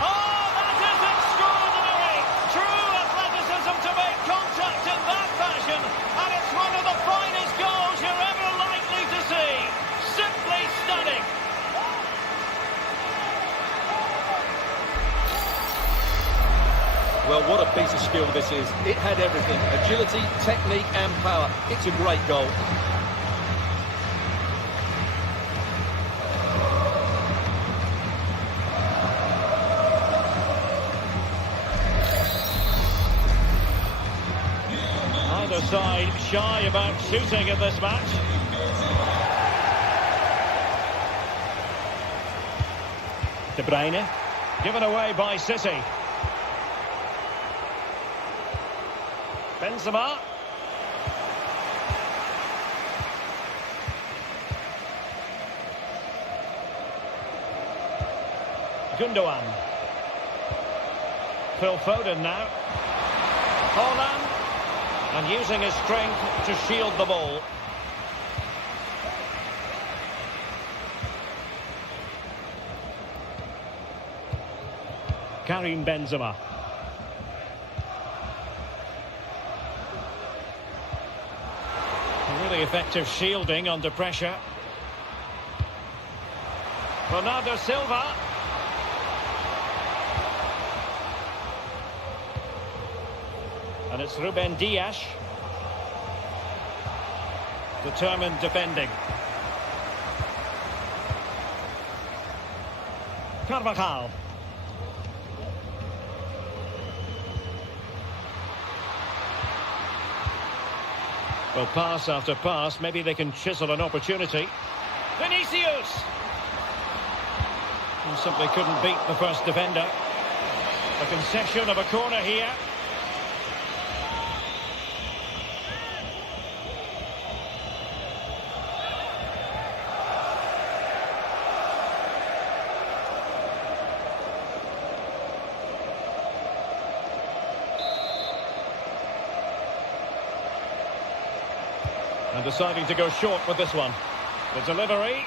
Oh, that is extraordinary! True athleticism to make contact in that fashion. And it's one of the finest goals you're ever likely to see. Simply stunning. Well, what a piece of skill this is. It had everything. Agility, technique and power. It's a great goal. Either side shy about shooting in this match. De Bruyne. Given away by City. Benzema. Gundogan. Phil Foden now. Haaland. And using his strength to shield the ball. Karim Benzema. Really effective shielding under pressure. Bernardo Silva. And it's Ruben Dias. Determined defending. Carvajal. Well, pass after pass, maybe they can chisel an opportunity. Vinicius! And simply couldn't beat the first defender. A concession of a corner here. And deciding to go short with this one. The delivery.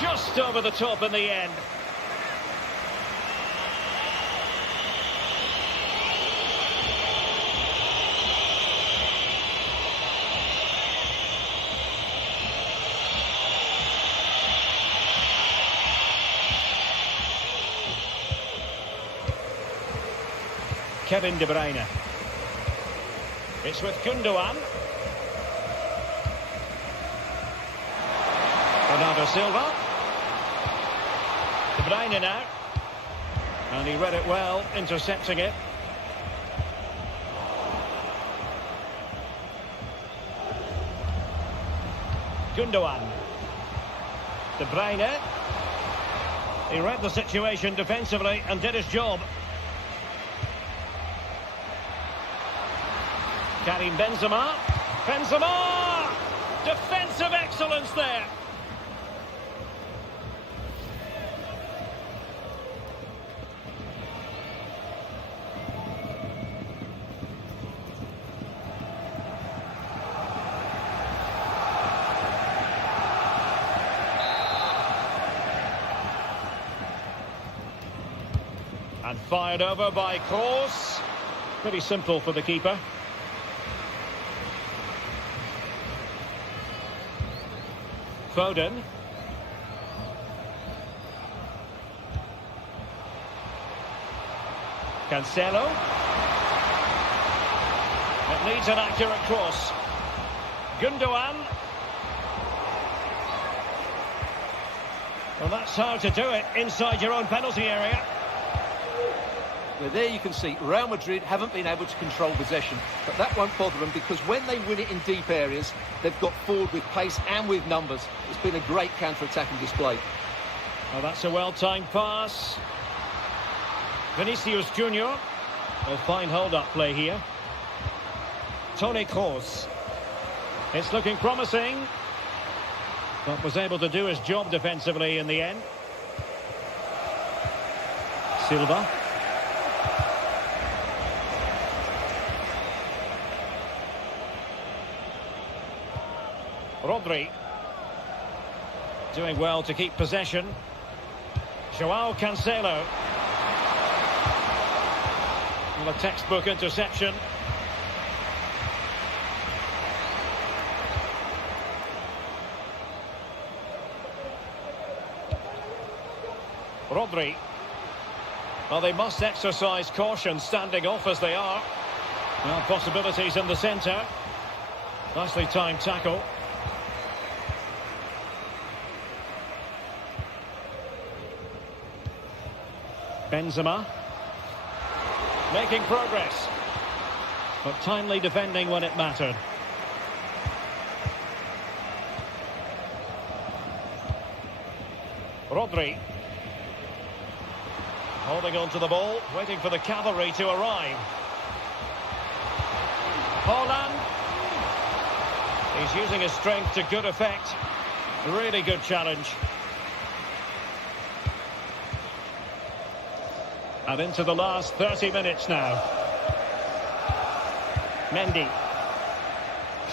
Just over the top in the end. Kevin De Bruyne. It's with Gundogan. Bernardo Silva. De Bruyne now. And he read it well, intercepting it. Gundogan. De Bruyne. He read the situation defensively and did his job. Karim Benzema. Benzema! Defensive excellence there. And fired over by Kroos. Pretty simple for the keeper. Foden. Cancelo. It needs an accurate cross. Gundogan. Well, that's how to do it inside your own penalty area. Well, there you can see Real Madrid haven't been able to control possession, but that won't bother them because when they win it in deep areas, they've got forward with pace and with numbers. It's been a great counter-attacking display. Well, that's a well-timed pass. Vinicius Junior. A fine hold-up play here. Toni Kroos. It's looking promising, but was able to do his job defensively in the end. Silva. Rodri. Doing well to keep possession. Joao Cancelo. Well, a textbook interception. Rodri. Well, they must exercise caution standing off as they are. Well, possibilities in the centre. Nicely timed tackle. Benzema. Making progress. But timely defending when it mattered. Rodri. Holding on to the ball, waiting for the cavalry to arrive. Haaland. He's using his strength to good effect. Really good challenge. And into the last 30 minutes now. Mendy.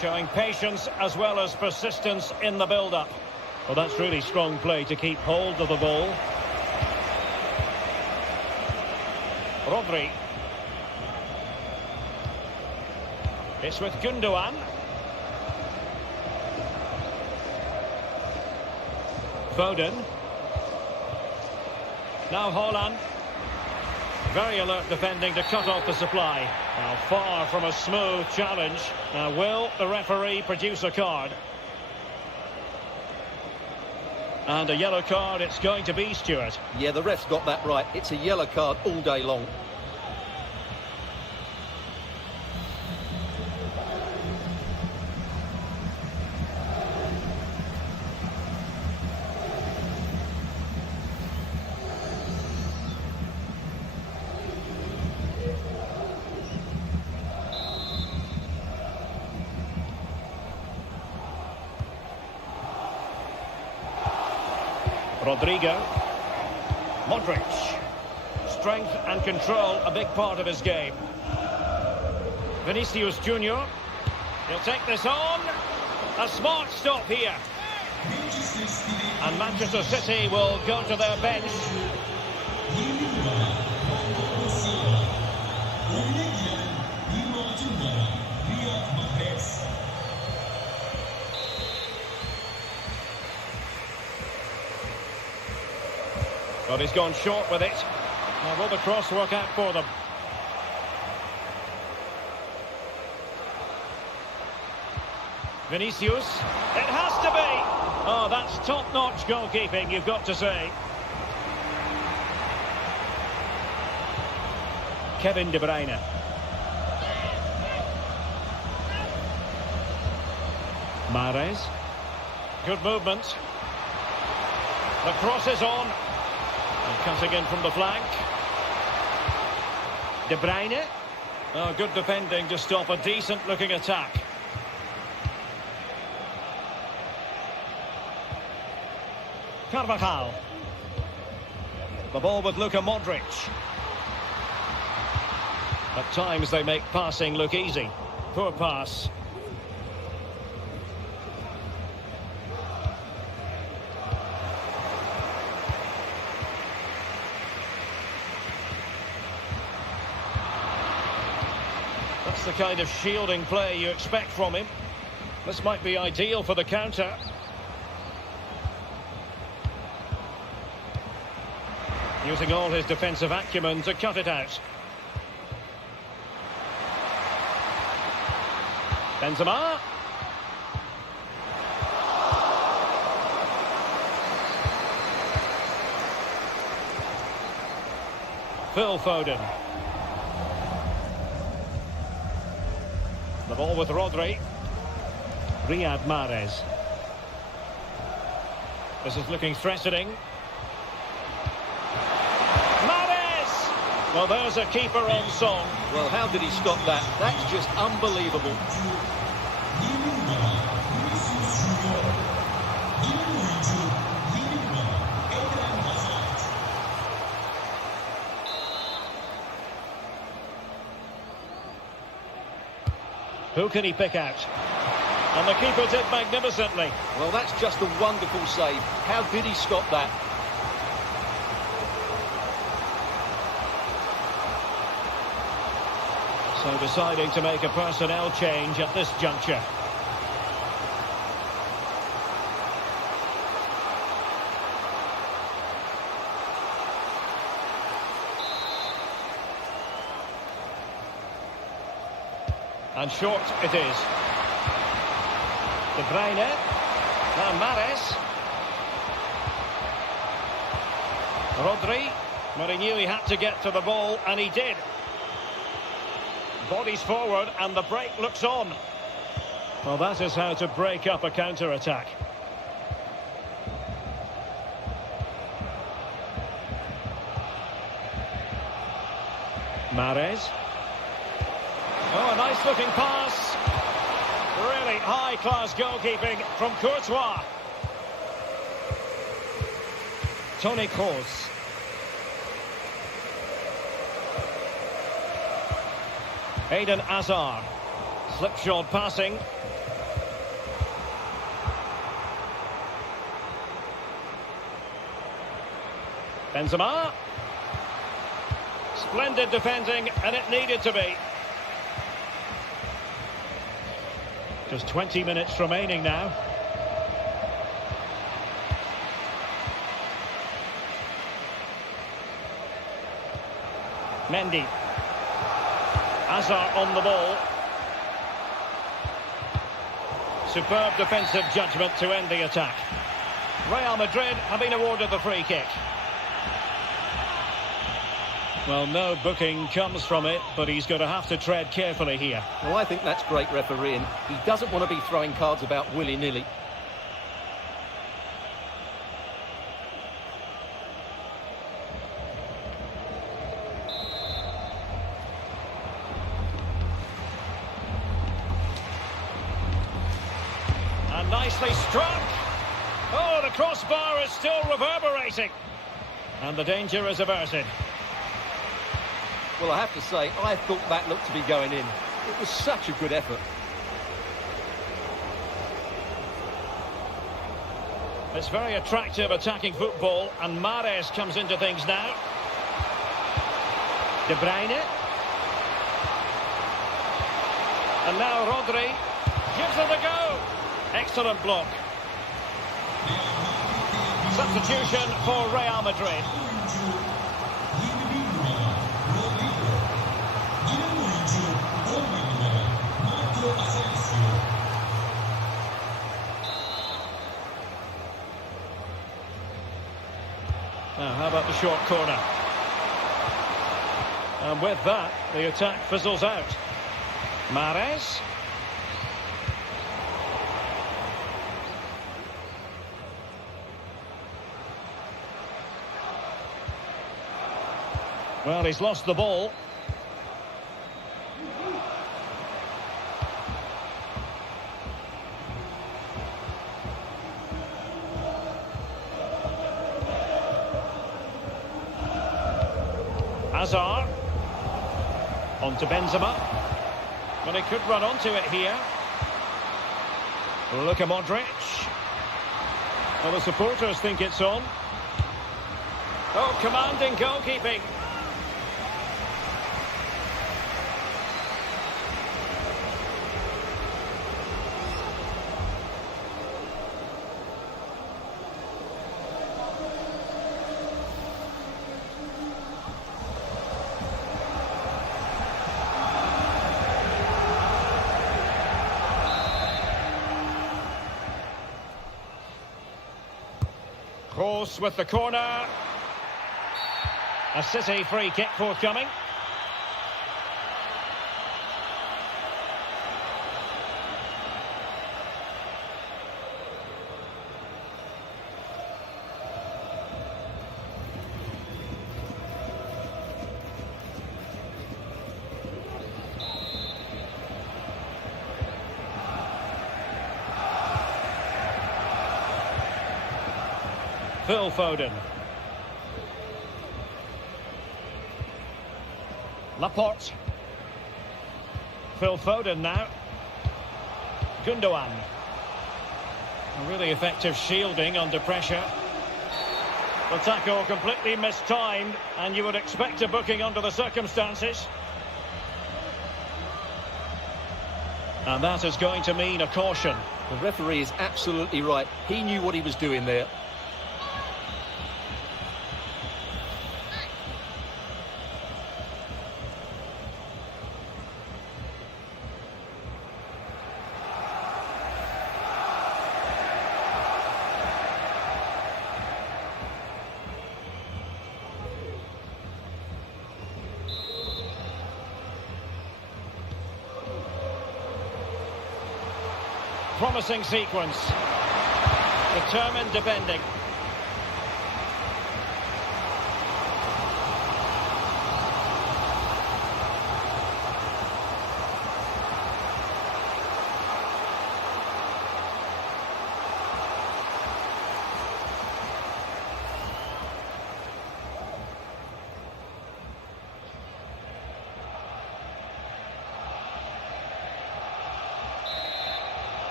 Showing patience as well as persistence in the build-up. Well, that's really strong play to keep hold of the ball. Rodri. It's with Gundogan. Foden. Now Haaland. Very alert defending to cut off the supply. Now far from a smooth challenge. Now will the referee produce a card? And a yellow card it's going to be, Stuart. Yeah, the ref's got that right. It's a yellow card all day long. Rodrigo. Modric. Strength and control, a big part of his game. Vinicius Junior. He'll take this on. A smart stop here. And Manchester City will go to their bench. But he's gone short with it. Now will the cross work out for them? Vinicius. It has to be! Oh, that's top-notch goalkeeping, you've got to say. Kevin De Bruyne. Mahrez. Good movement. The cross is on. And cutting in from the flank. De Bruyne. Oh, good defending to stop a decent-looking attack. Carvajal. The ball with Luka Modric. At times they make passing look easy. Poor pass. That's the kind of shielding play you expect from him. This might be ideal for the counter. Using all his defensive acumen to cut it out. Benzema. Phil Foden. The ball with Rodri. Riyad Mahrez. This is looking threatening. Mahrez! Well, there's a keeper on song. Well, how did he stop that? That's just unbelievable. Who can he pick out? And the keeper did magnificently. Well, that's just a wonderful save. How did he stop that? So deciding to make a personnel change at this juncture. And short it is. De Bruyne. Now Mahrez. Rodri. But he knew he had to get to the ball, and he did. Bodies forward, and the break looks on. Well, that is how to break up a counter-attack. Mahrez. Oh, a nice-looking pass. Really high-class goalkeeping from Courtois. Toni Kroos. Eden Hazard. Slipshod passing. Benzema. Splendid defending, and it needed to be. Just 20 minutes remaining now. Mendy. Hazard on the ball. Superb defensive judgment to end the attack. Real Madrid have been awarded the free kick. Well, no booking comes from it, but he's going to have to tread carefully here. Well, I think that's great refereeing. He doesn't want to be throwing cards about willy-nilly. And nicely struck. Oh, the crossbar is still reverberating. And the danger is averted. Well, I have to say, I thought that looked to be going in. It was such a good effort. It's very attractive attacking football, and Mahrez comes into things now. De Bruyne. And now Rodri gives it a go. Excellent block. Substitution for Real Madrid. Now, how about the short corner? And with that, the attack fizzles out. Mahrez. Well, he's lost the ball. Hazard. On to Benzema. But he could run onto it here. Luka Modric. Well, the supporters think it's on. Oh, commanding goalkeeping. Horse with the corner. A City free kick forthcoming. Phil Foden. Laporte. Phil Foden now. Gundogan. A really effective shielding under pressure. The tackle completely mistimed, and you would expect a booking under the circumstances. And that is going to mean a caution. The referee is absolutely right. He knew what he was doing there. Promising sequence. Determined defending.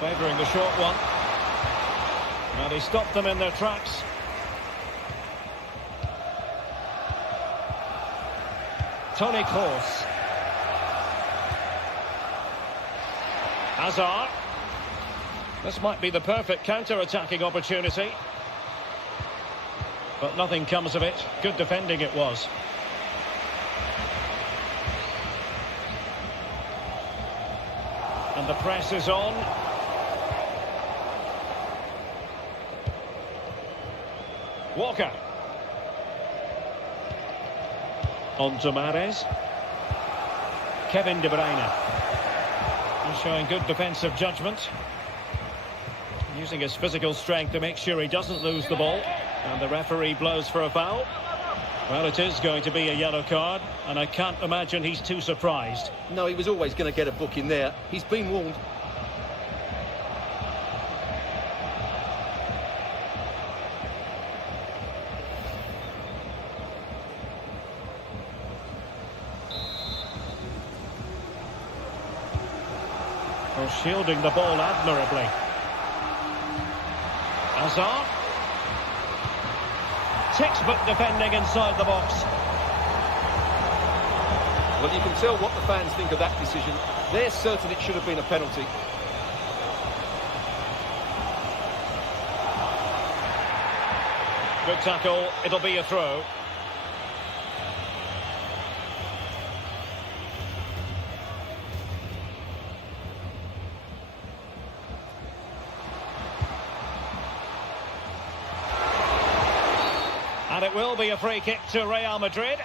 Favouring the short one. And he stopped them in their tracks. Toni Kroos. Hazard. This might be the perfect counter-attacking opportunity. But nothing comes of it. Good defending it was. And the press is on. Walker. On to Mahrez. Kevin De Bruyne. He's showing good defensive judgment. Using his physical strength to make sure he doesn't lose the ball. And the referee blows for a foul. Well, it is going to be a yellow card, and I can't imagine he's too surprised. No, he was always going to get a book in there. He's been warned. Well, shielding the ball admirably. Hazard. Textbook defending inside the box. Well, you can tell what the fans think of that decision. They're certain it should have been a penalty. Good tackle. It'll be a throw. And it will be a free kick to Real Madrid.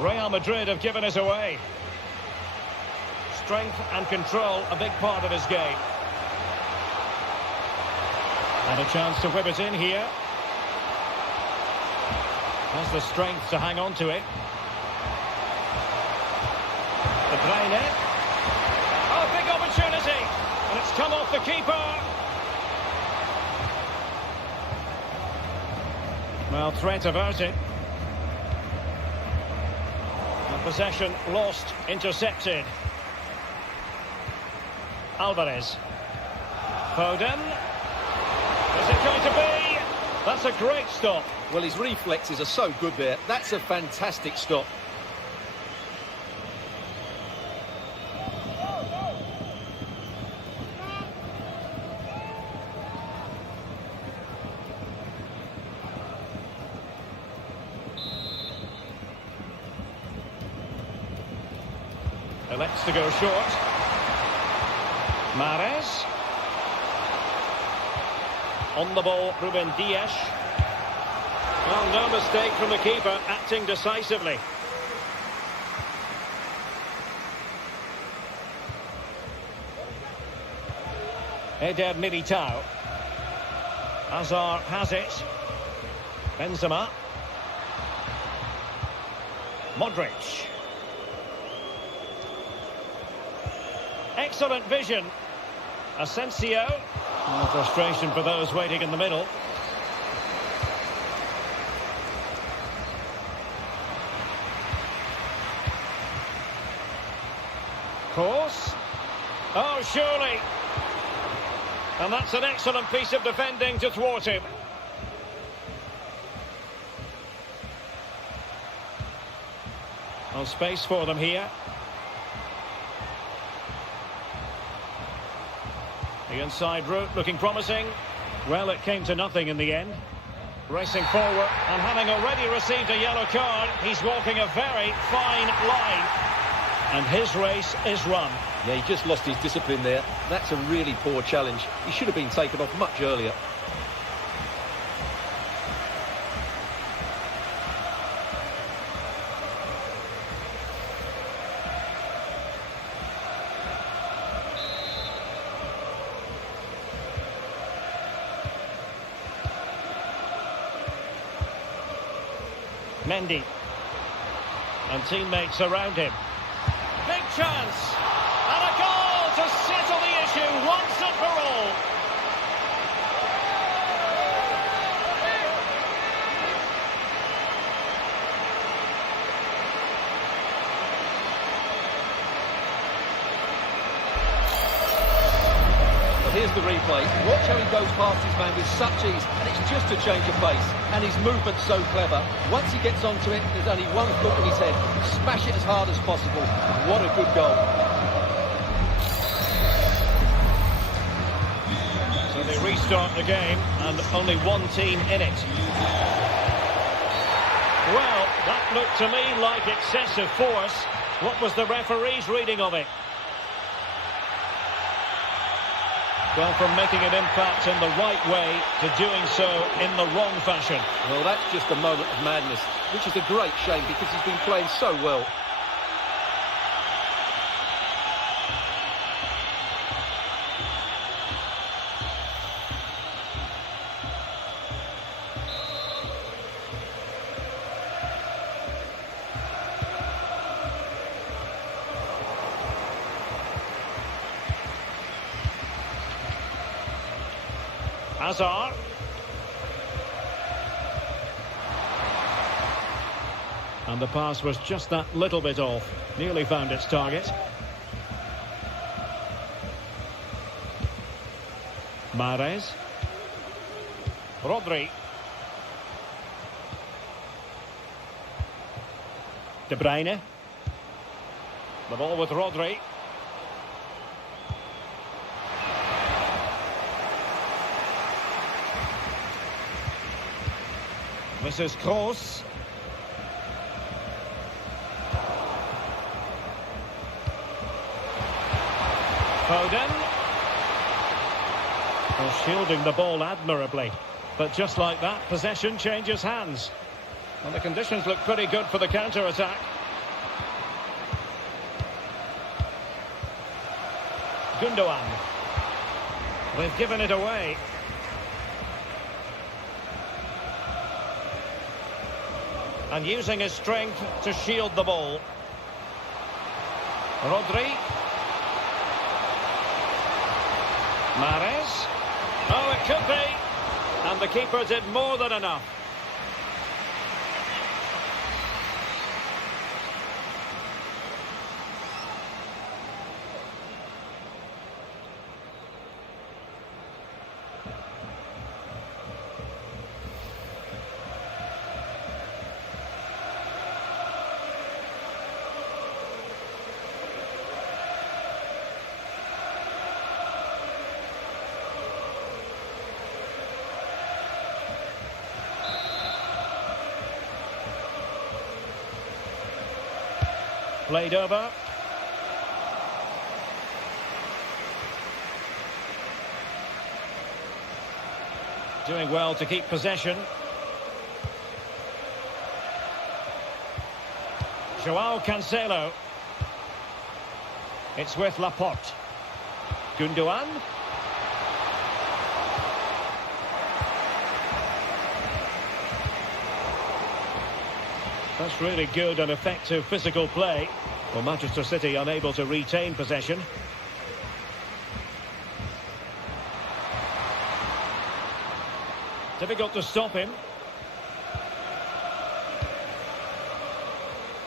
Real Madrid have given us away. Strength and control, a big part of his game. And a chance to whip it in here. Has the strength to hang on to it. De Bruyne. Oh, big opportunity. And it's come off the keeper. Well, threat averted. And possession lost, intercepted. Alvarez. Foden. Is it going to be? That's a great stop. Well, his reflexes are so good there. That's a fantastic stop. Elects to go short. Mahrez. On the ball, Ruben Dias. Well, no mistake from the keeper, acting decisively. Eder Militao. Hazard has it. Benzema. Modric. Excellent vision. Asensio. No frustration for those waiting in the middle. Course. Oh, surely. And that's an excellent piece of defending to thwart him. No space for them here. The inside route looking promising. Well, it came to nothing in the end. Racing forward, and having already received a yellow card, he's walking a very fine line. And his race is run. Yeah, he just lost his discipline there. That's a really poor challenge. He should have been taken off much earlier. Mendy. And teammates around him. Big chance. And a goal to settle the issue once and for all. Well, here's the replay. Watch how he goes past his man with such ease, and it's just a change of pace. And his movement's so clever. Once he gets onto it, there's only one thought in his head. Smash it as hard as possible. What a good goal. So they restart the game, and only one team in it. Well, that looked to me like excessive force. What was the referee's reading of it? Well, from making an impact in the right way to doing so in the wrong fashion. Well, that's just a moment of madness, which is a great shame because he's been playing so well. Hazard. And the pass was just that little bit off. Nearly found its target. Mahrez. Rodri. De Bruyne. The ball with Rodri. This is Kroos. Foden. Well, shielding the ball admirably. But just like that, possession changes hands. And the conditions look pretty good for the counter-attack. Gundogan. They've given it away. And using his strength to shield the ball. Rodri. Mahrez. Oh, it could be. And the keeper did more than enough. Played over. Doing well to keep possession. Joao Cancelo. It's with Laporte. Gundogan. That's really good and effective physical play. Well, Manchester City unable to retain possession. Difficult to stop him.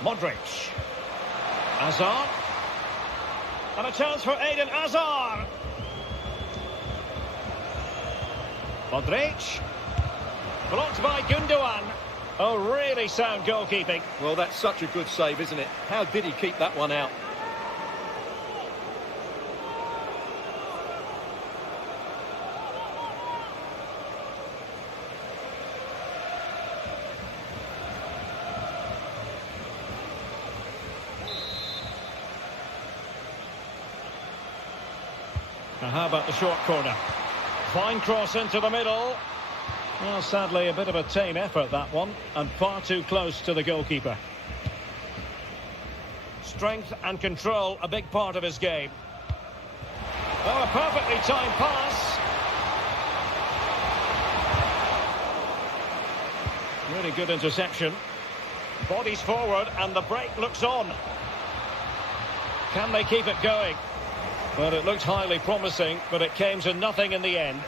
Modric. Hazard. And a chance for Eden Hazard. Modric. Blocked by Gundogan. Oh, really sound goalkeeping. Well, that's such a good save, isn't it? How did he keep that one out? Now, how about the short corner? Fine cross into the middle. Well, sadly, a bit of a tame effort, that one, and far too close to the goalkeeper. Strength and control, a big part of his game. Oh, a perfectly timed pass. Really good interception. Bodies forward, and the break looks on. Can they keep it going? Well, it looked highly promising, but it came to nothing in the end.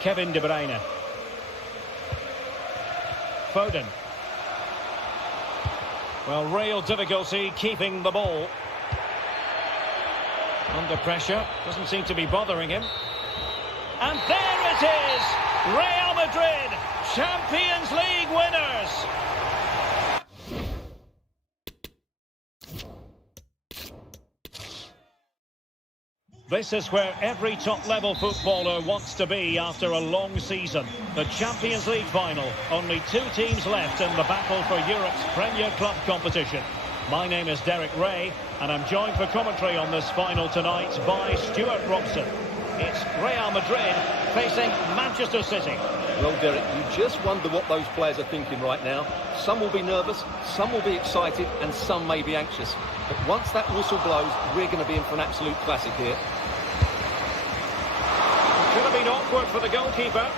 Kevin De Bruyne. Foden. Well, real difficulty keeping the ball. Under pressure, doesn't seem to be bothering him. And there it is! Real Madrid, Champions League winners! This is where every top-level footballer wants to be after a long season. The Champions League final. Only 2 teams left in the battle for Europe's Premier Club competition. My name is Derek Ray, and I'm joined for commentary on this final tonight by Stuart Robson. It's Real Madrid facing Manchester City. Well, Derek, you just wonder what those players are thinking right now. Some will be nervous, some will be excited, and some may be anxious. But once that whistle blows, we're going to be in for an absolute classic here. Could have been awkward for the goalkeeper.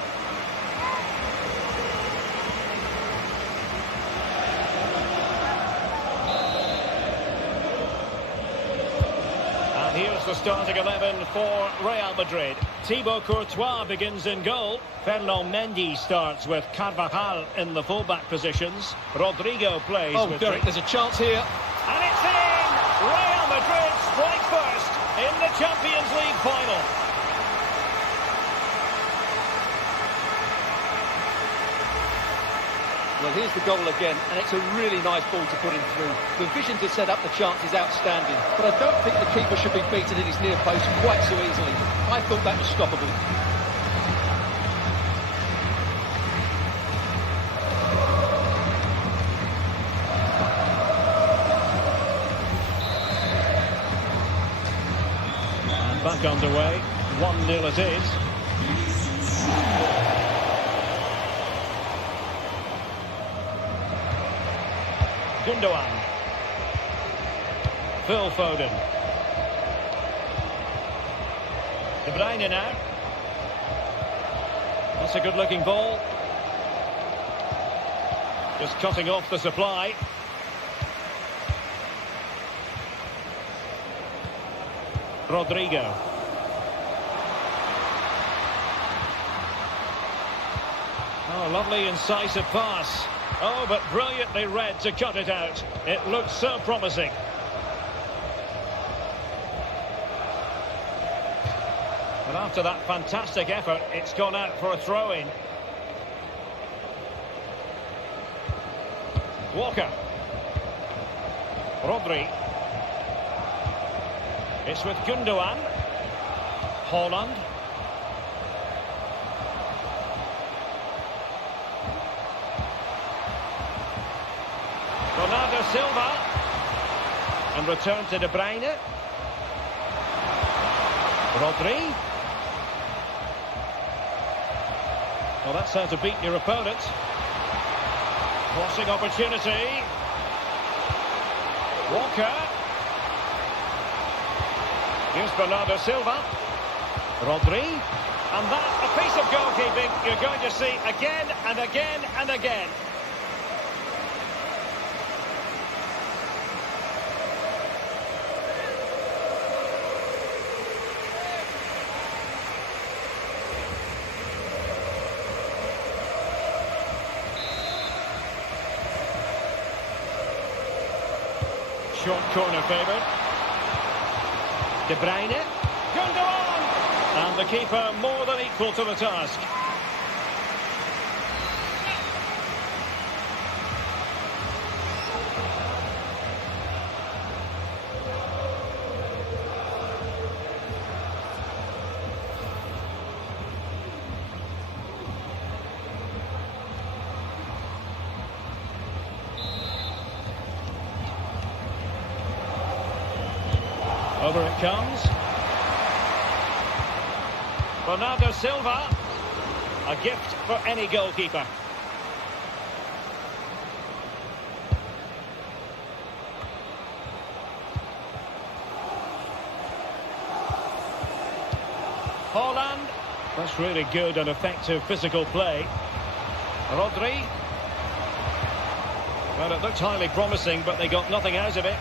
And here's the starting 11 for Real Madrid. Thibaut Courtois begins in goal. Ferland Mendy starts with Carvajal in the fullback positions. Rodrigo plays with... Derek, there's a chance here. And it's in! Real Madrid strike first in the Champions League final. Well, here's the goal again, and it's a really nice ball to put him through. The vision to set up the chance is outstanding, but I don't think the keeper should be beaten in his near post quite so easily. I thought that was stoppable. And back underway, 1-0 it is. Gundogan. Phil Foden. De Bruyne now. That's a good-looking ball. Just cutting off the supply. Rodrigo. Oh, lovely incisive pass. Oh, but brilliantly read to cut it out. It looked so promising. But after that fantastic effort, it's gone out for a throw-in. Walker. Rodri. It's with Gundogan. Haaland. Bernardo Silva. And return to De Bruyne. Rodri. Well, that's how to beat your opponent. Crossing opportunity. Walker. Here's Bernardo Silva. Rodri. And that, a piece of goalkeeping you're going to see again and again and again. Short corner favoured. De Bruyne. Gundogan! And the keeper more than equal to the task. Over it comes. Bernardo Silva. A gift for any goalkeeper. Haaland. That's really good and effective physical play. Rodri. Well, it looked highly promising, but they got nothing out of it.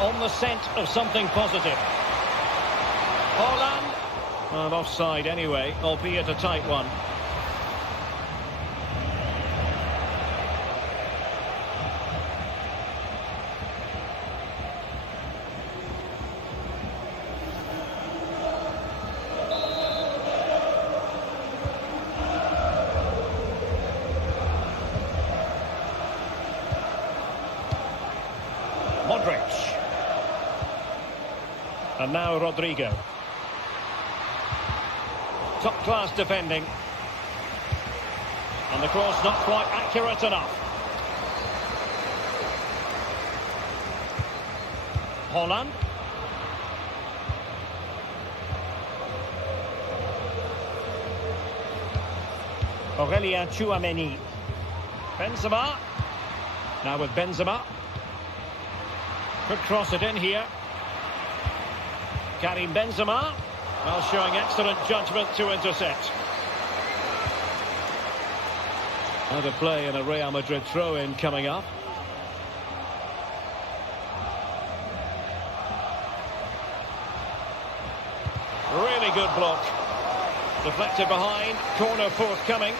On the scent of something positive. Haaland. Well, offside anyway, albeit a tight one. Modric. And now Rodrigo. Top-class defending. And the cross not quite accurate enough. Haaland. Aurelien Tchouameni. Benzema. Now with Benzema. Could cross it in here. Karim Benzema, well, showing excellent judgment to intercept. Now to play in a Real Madrid throw-in coming up. Really good block. Deflected behind, corner forthcoming.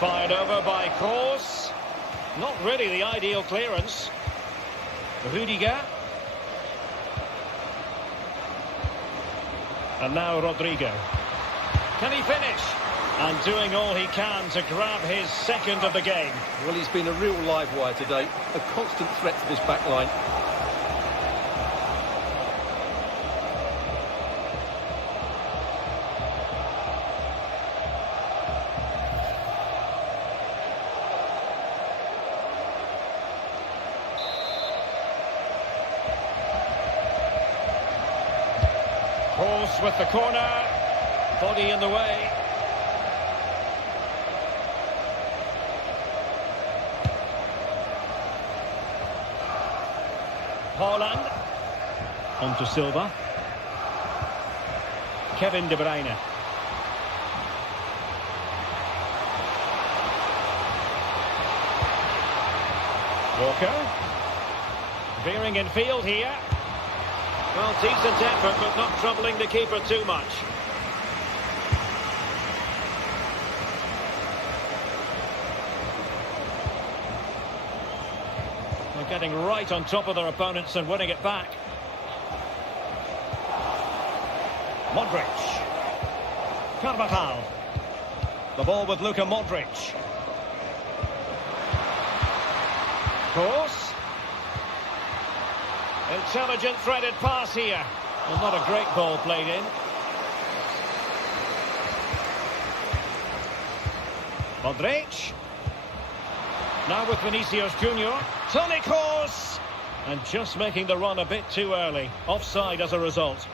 Fired over by Kroos. Not really the ideal clearance. Rudiger. And now Rodrigo. Can he finish? And doing all he can to grab his second of the game. Well, he's been a real live wire today. A constant threat to this back line. Kroos with the corner, body in the way. Haaland, on to Silva. Kevin De Bruyne. Walker. Veering in field here. Well, decent effort, but not troubling the keeper too much. getting right on top of their opponents and winning it back. Modric. Carvajal. The ball with Luka Modric. Course. Intelligent threaded pass here. Well, not a great ball played in. Modric. Now with Vinicius Junior. Toni Kroos. And just making the run a bit too early. Offside as a result.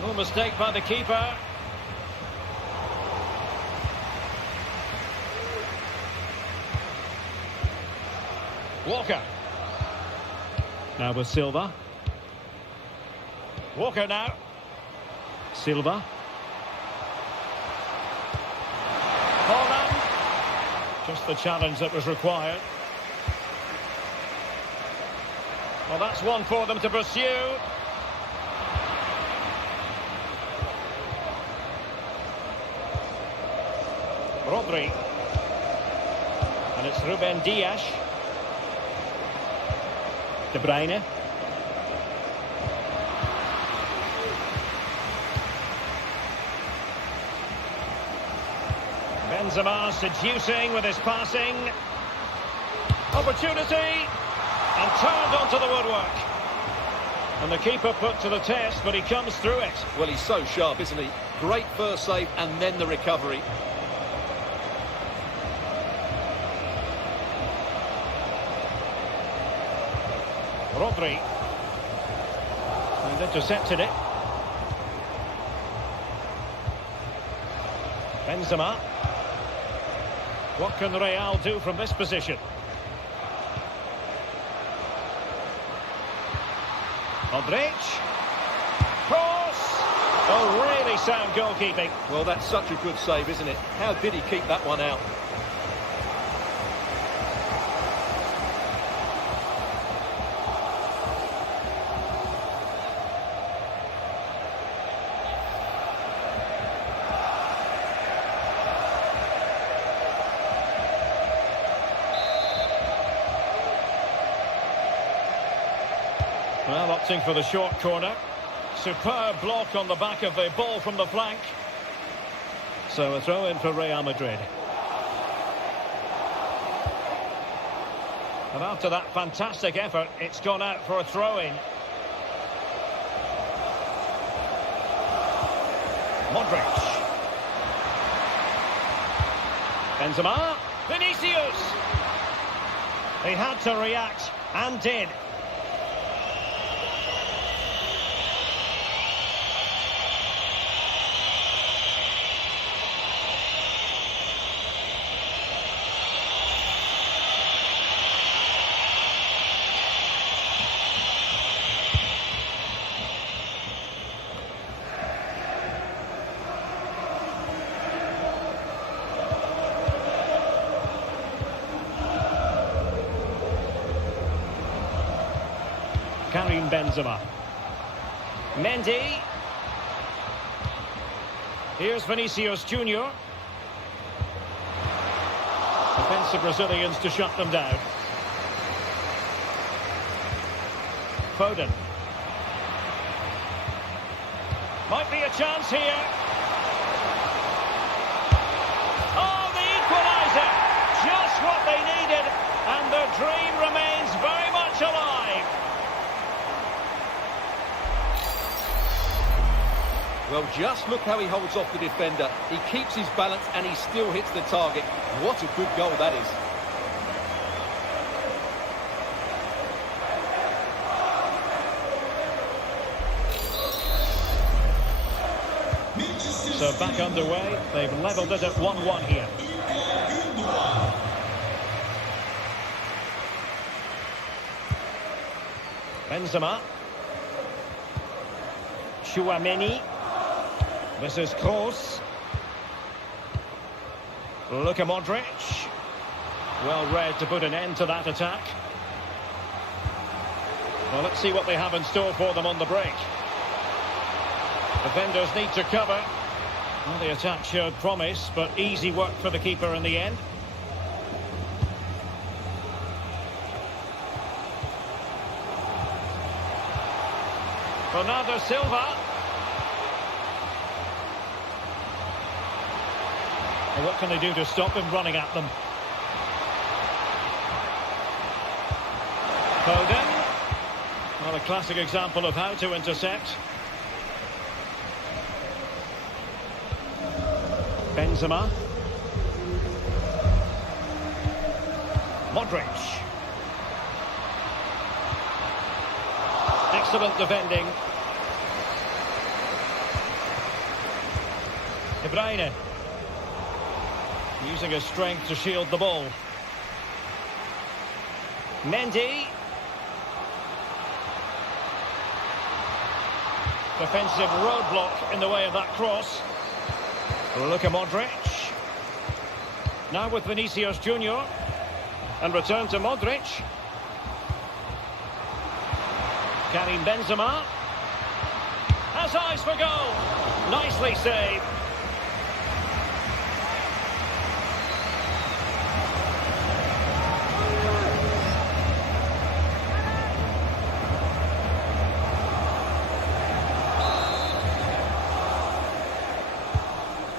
No mistake by the keeper. Walker. Now with Silva. Walker now. Silva. Holland. Just the challenge that was required. Well, that's one for them to pursue. Rodri. And it's Ruben Dias. De Bruyne. Benzema seducing with his passing. Opportunity. And turned onto the woodwork. And the keeper put to the test, but he comes through it. Well, he's so sharp, isn't he? Great first save and then the recovery. Rodri. And intercepted it. Benzema. What can Real do from this position? Modric. Cross. Oh, really sound goalkeeping. Well, that's such a good save, isn't it? How did he keep that one out? Well, opting for the short corner. Superb block on the back of the ball from the flank. So a throw in for Real Madrid. And after that fantastic effort, it's gone out for a throw-in. Modric. Benzema. Vinicius. He had to react, and did. Karim Benzema. Mendy. Here's Vinicius Junior. Defensive Brazilians to shut them down. Foden. Might be a chance here. Oh, the equaliser! Just what they needed, and their dream remains very much alive. Well, just look how he holds off the defender. He keeps his balance and he still hits the target. What a good goal that is. So back underway. They've levelled it at 1-1 here. Benzema. Chouameni. This is Kroos. Luka Modric. Well read to put an end to that attack. Well, let's see what they have in store for them on the break. Defenders need to cover. Well, the attack showed promise, but easy work for the keeper in the end. Bernardo Silva. Well, what can they do to stop him running at them? Foden. Well, a classic example of how to intercept. Benzema. Modric. Excellent defending. De Bruyne. Using his strength to shield the ball. Mendy. Defensive roadblock in the way of that cross. Luka Modric. Now with Vinicius Junior. And return to Modric. Karim Benzema. Has eyes for goal. Nicely saved.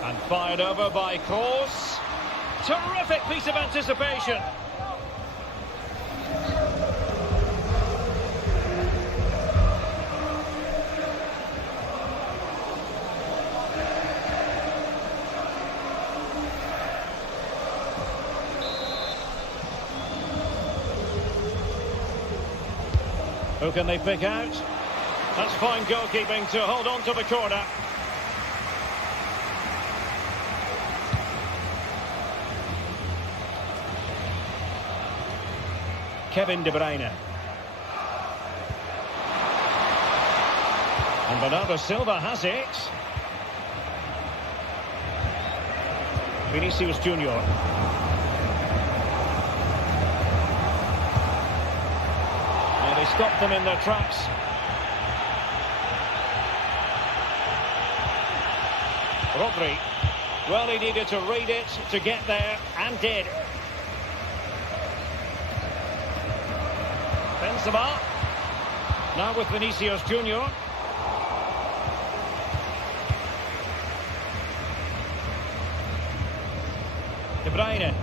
And fired over by Kroos. Terrific piece of anticipation. Who can they pick out? That's fine goalkeeping to hold on to the corner. Kevin De Bruyne. And Bernardo Silva has it. Vinicius Junior. They stopped them in their tracks. Rodri. Well, he needed to read it to get there, and did. Benzema. Now with Vinicius Junior. De Bruyne.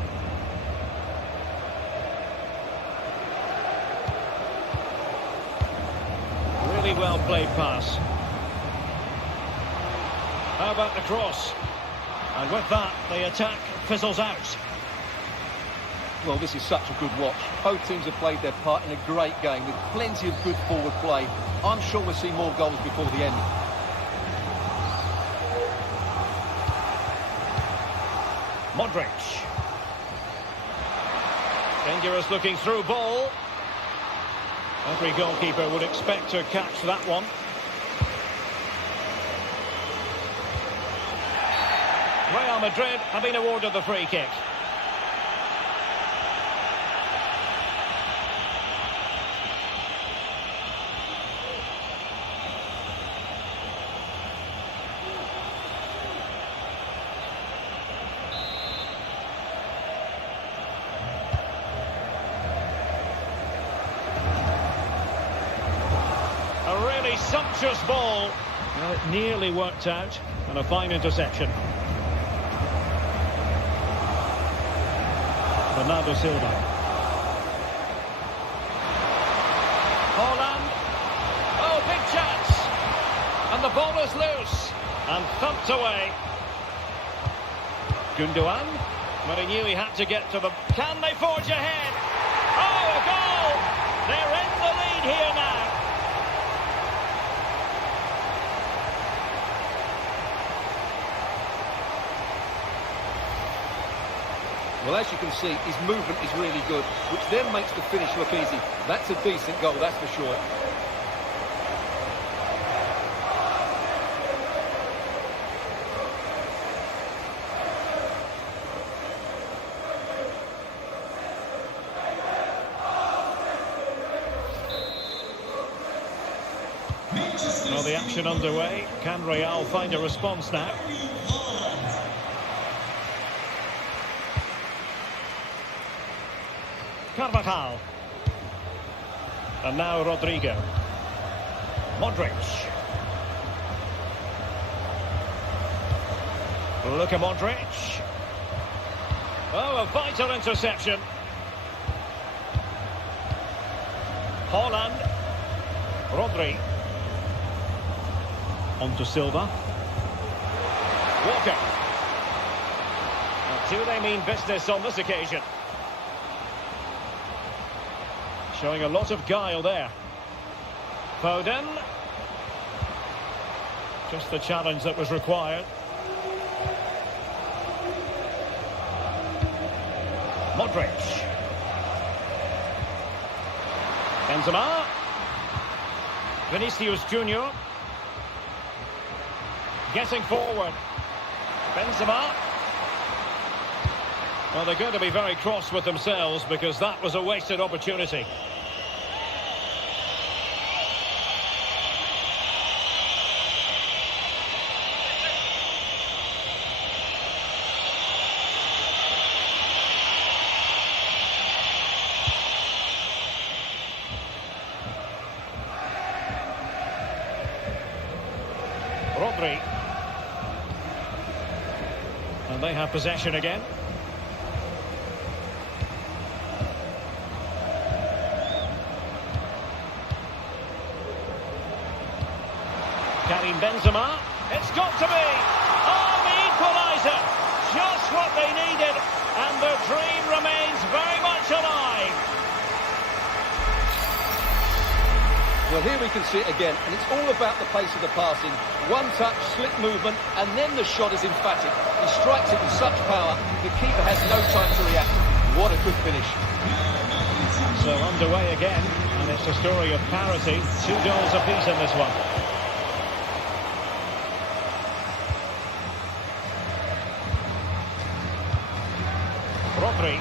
Really well played pass. How about the cross? And with that, the attack fizzles out. Well, this is such a good watch. Both teams have played their part in a great game with plenty of good forward play. I'm sure we'll see more goals before the end. Modric. Dangerous looking through ball. Every goalkeeper would expect to catch that one. Real Madrid have been awarded the free kick. A really sumptuous ball. Well, it nearly worked out, and a fine interception. Bernardo Silva. Holland. Oh, big chance. And the ball is loose. And thumped away. Gundogan. But he knew he had to get to the... Can they forge ahead? Oh, a goal! They're in the lead here now. Well, as you can see, his movement is really good, which then makes the finish look easy. That's a decent goal, that's for sure. Manchester Well, the City action underway. Can Real find a response now? Carvajal. And now Rodrigo. Modric. Luka Modric. Oh, a vital interception. Haaland. Rodri. On to Silva. Walker. And do they mean business on this occasion? Showing a lot of guile there. Foden. Just the challenge that was required. Modric. Benzema. Vinicius Junior. Getting forward. Benzema. Well, they're going to be very cross with themselves because that was a wasted opportunity. Rodri. And they have possession again. Karim Benzema. It's got to be. Oh, the equaliser. Just what they needed. And their dream remains very much alive. Well, here we can see it again, and it's all about the pace of the passing. One touch, slick movement, and then the shot is emphatic. He strikes it with such power, the keeper has no time to react. What a good finish. So underway again, and it's a story of parity. 2 goals apiece in this one. Rodri.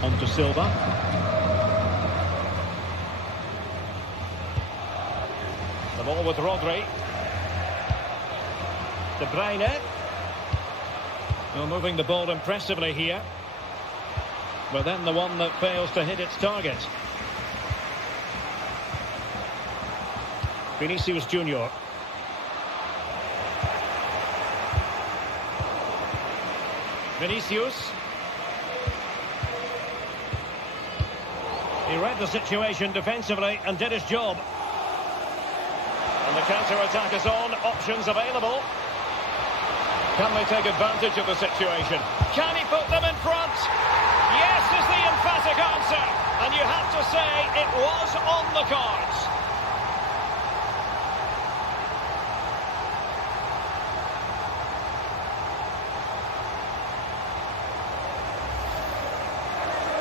On to Silva. The ball with Rodri. De Bruyne. Well, moving the ball impressively here. But then the one that fails to hit its target. Vinicius Junior. Vinicius. He read the situation defensively and did his job. And the counter-attack is on. Options available. Can they take advantage of the situation? Can he put them in front? Yes is the emphatic answer. And you have to say it was on the cards.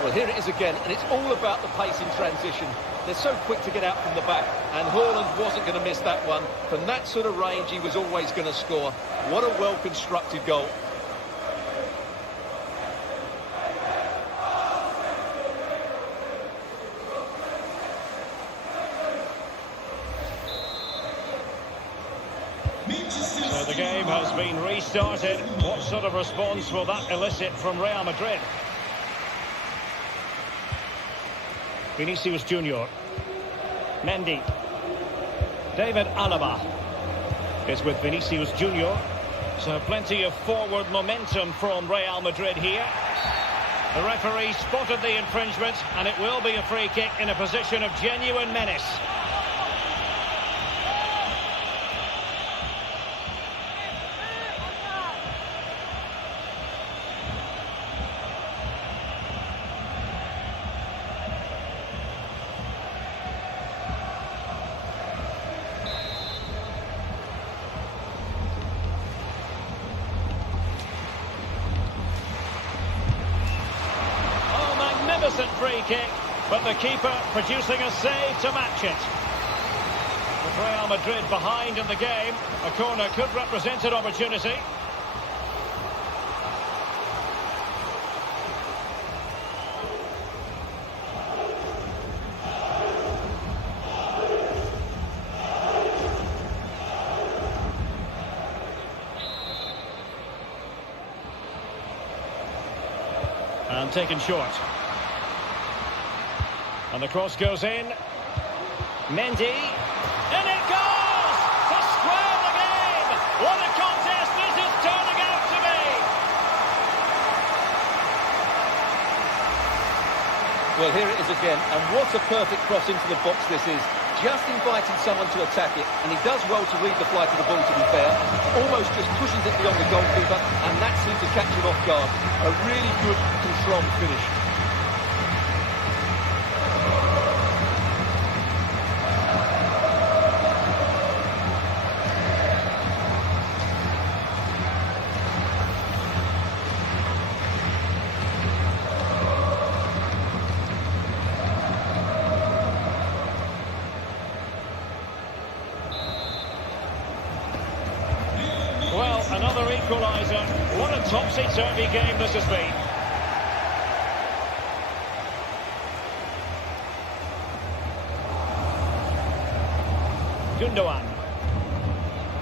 Well, here it is again, and it's all about the pace in transition. They're so quick to get out from the back, and Haaland wasn't going to miss that one. From that sort of range, he was always going to score. What a well-constructed goal. So the game has been restarted. What sort of response will that elicit from Real Madrid? Vinicius Junior. Mendy. David Alaba is with Vinicius Junior. So plenty of forward momentum from Real Madrid here. The referee spotted the infringement, and it will be a free kick in a position of genuine menace. Free kick, but the keeper producing a save to match it. With Real Madrid behind in the game, a corner could represent an opportunity. And taken short. And the cross goes in. Mendy. And it goes! To square the game! What a contest this is turning out to be! Well, here it is again, and what a perfect cross into the box this is. Just inviting someone to attack it, and he does well to read the flight of the ball, to be fair. Almost just pushes it beyond the goalkeeper, and that seemed to catch him off guard. A really good, controlled finish. Well, another equaliser. What a topsy-turvy game this has been. Gundogan.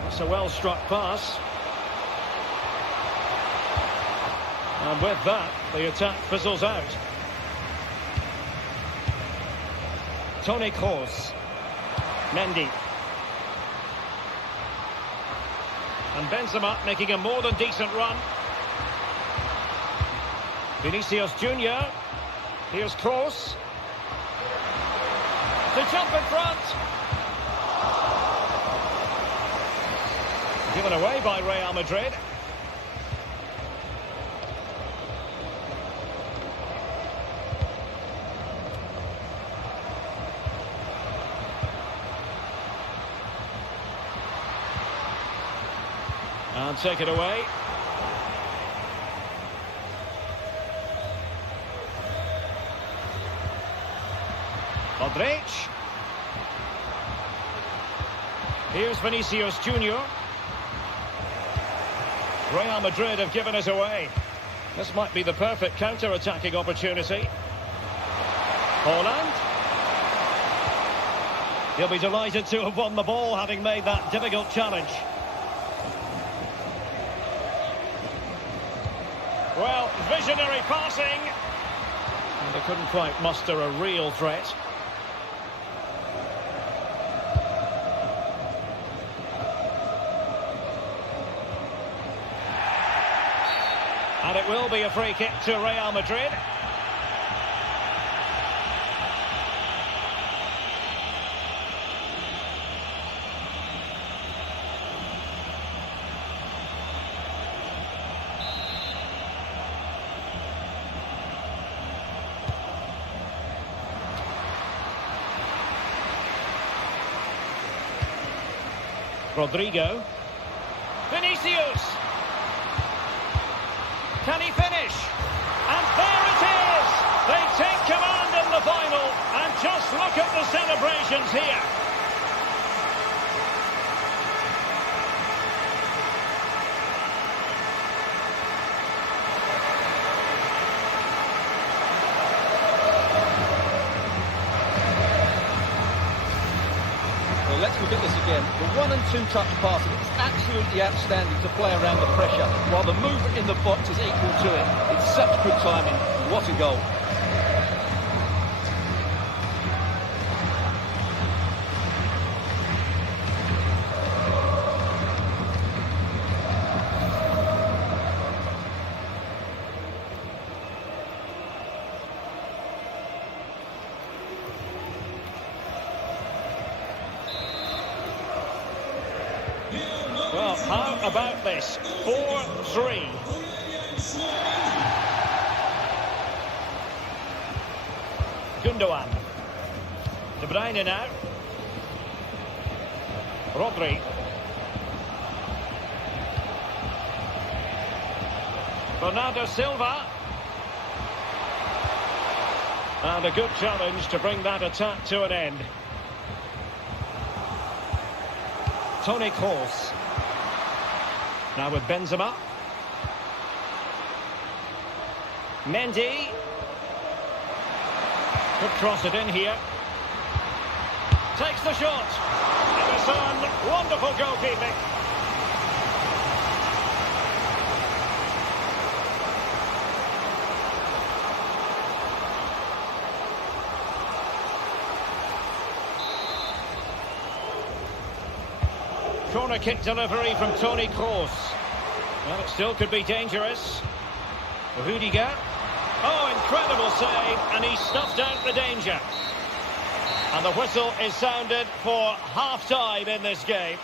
It's a well-struck pass. And with that, the attack fizzles out. Toni Kroos. Mendy. And Benzema making a more than decent run. Vinicius Junior. Here's Kroos. To jump in front. Given away by Real Madrid. And take it away. Modric. Here's Vinicius Junior. Real Madrid have given us away. This might be the perfect counter-attacking opportunity. Haaland. He'll be delighted to have won the ball, having made that difficult challenge. Well, visionary passing. And they couldn't quite muster a real threat. And it will be a free kick to Real Madrid. Rodrigo. Vinicius. Can he finish? And there it is! They take command in the final. And just look at the celebrations here. Well, let's look at this again. The 1- and 2-touch passing is absolutely outstanding to play around the pressure, while the movement in the box is equal to it. It's such good timing. What a goal. Well, how about this? 4-3. Gundogan. De Bruyne now. Rodri. Bernardo Silva. And a good challenge to bring that attack to an end. Toni Kroos. Now with Benzema. Mendy. Could cross it in here. Takes the shot. Ederson, wonderful goalkeeping. Corner kick delivery from Toni Kroos. Well, it still could be dangerous. Rudiger. Oh, incredible save, and he snuffed out the danger. And the whistle is sounded for half-time in this game.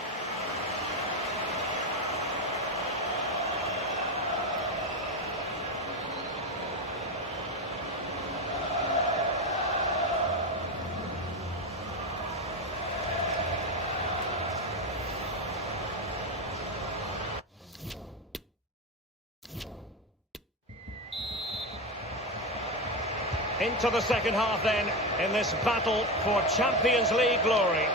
Into the second half then, in this battle for Champions League glory.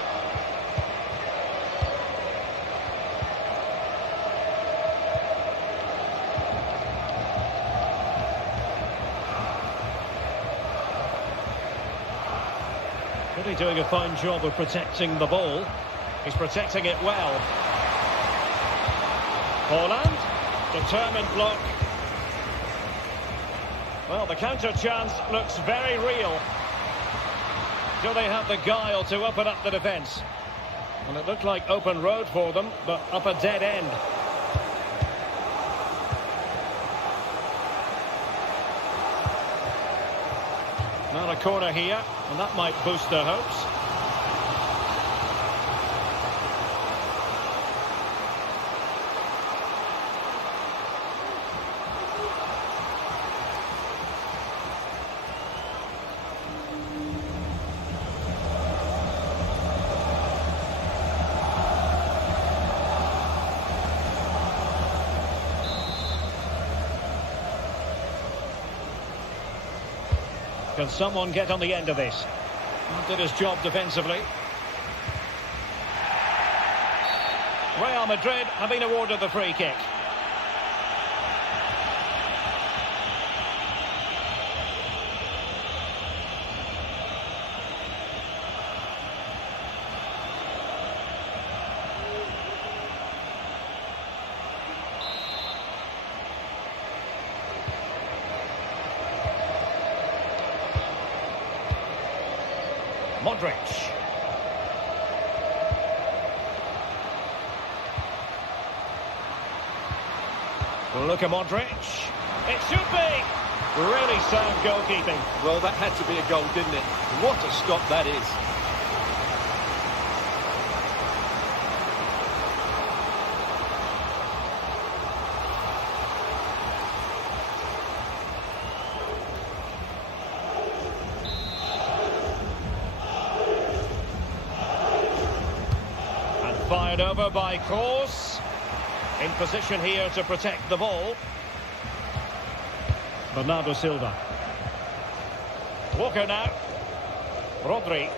Really doing a fine job of protecting the ball. He's protecting it well. Holland, determined block. Well, the counter chance looks very real. Do they have the guile to open up the defence? And it looked like open road for them, but up a dead end. Now a corner here, and that might boost their hopes. Can someone get on the end of this? Did his job defensively. Real Madrid have been awarded the free kick. Modric. Look at Modric. It should be. Really sound goalkeeping. Well, that had to be a goal, didn't it? What a stop that is. Fired over by Kroos. In position here to protect the ball. Bernardo Silva. Walker now. Rodri.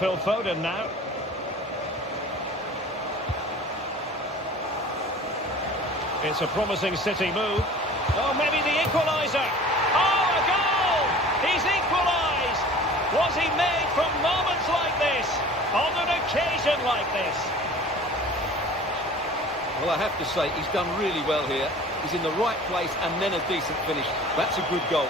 Phil Foden now. It's a promising City move. Oh, maybe the equaliser. Oh, a goal! He's equalised. Was he made from moments like this? On an occasion like this? Well, I have to say, he's done really well here. He's in the right place and then a decent finish. That's a good goal.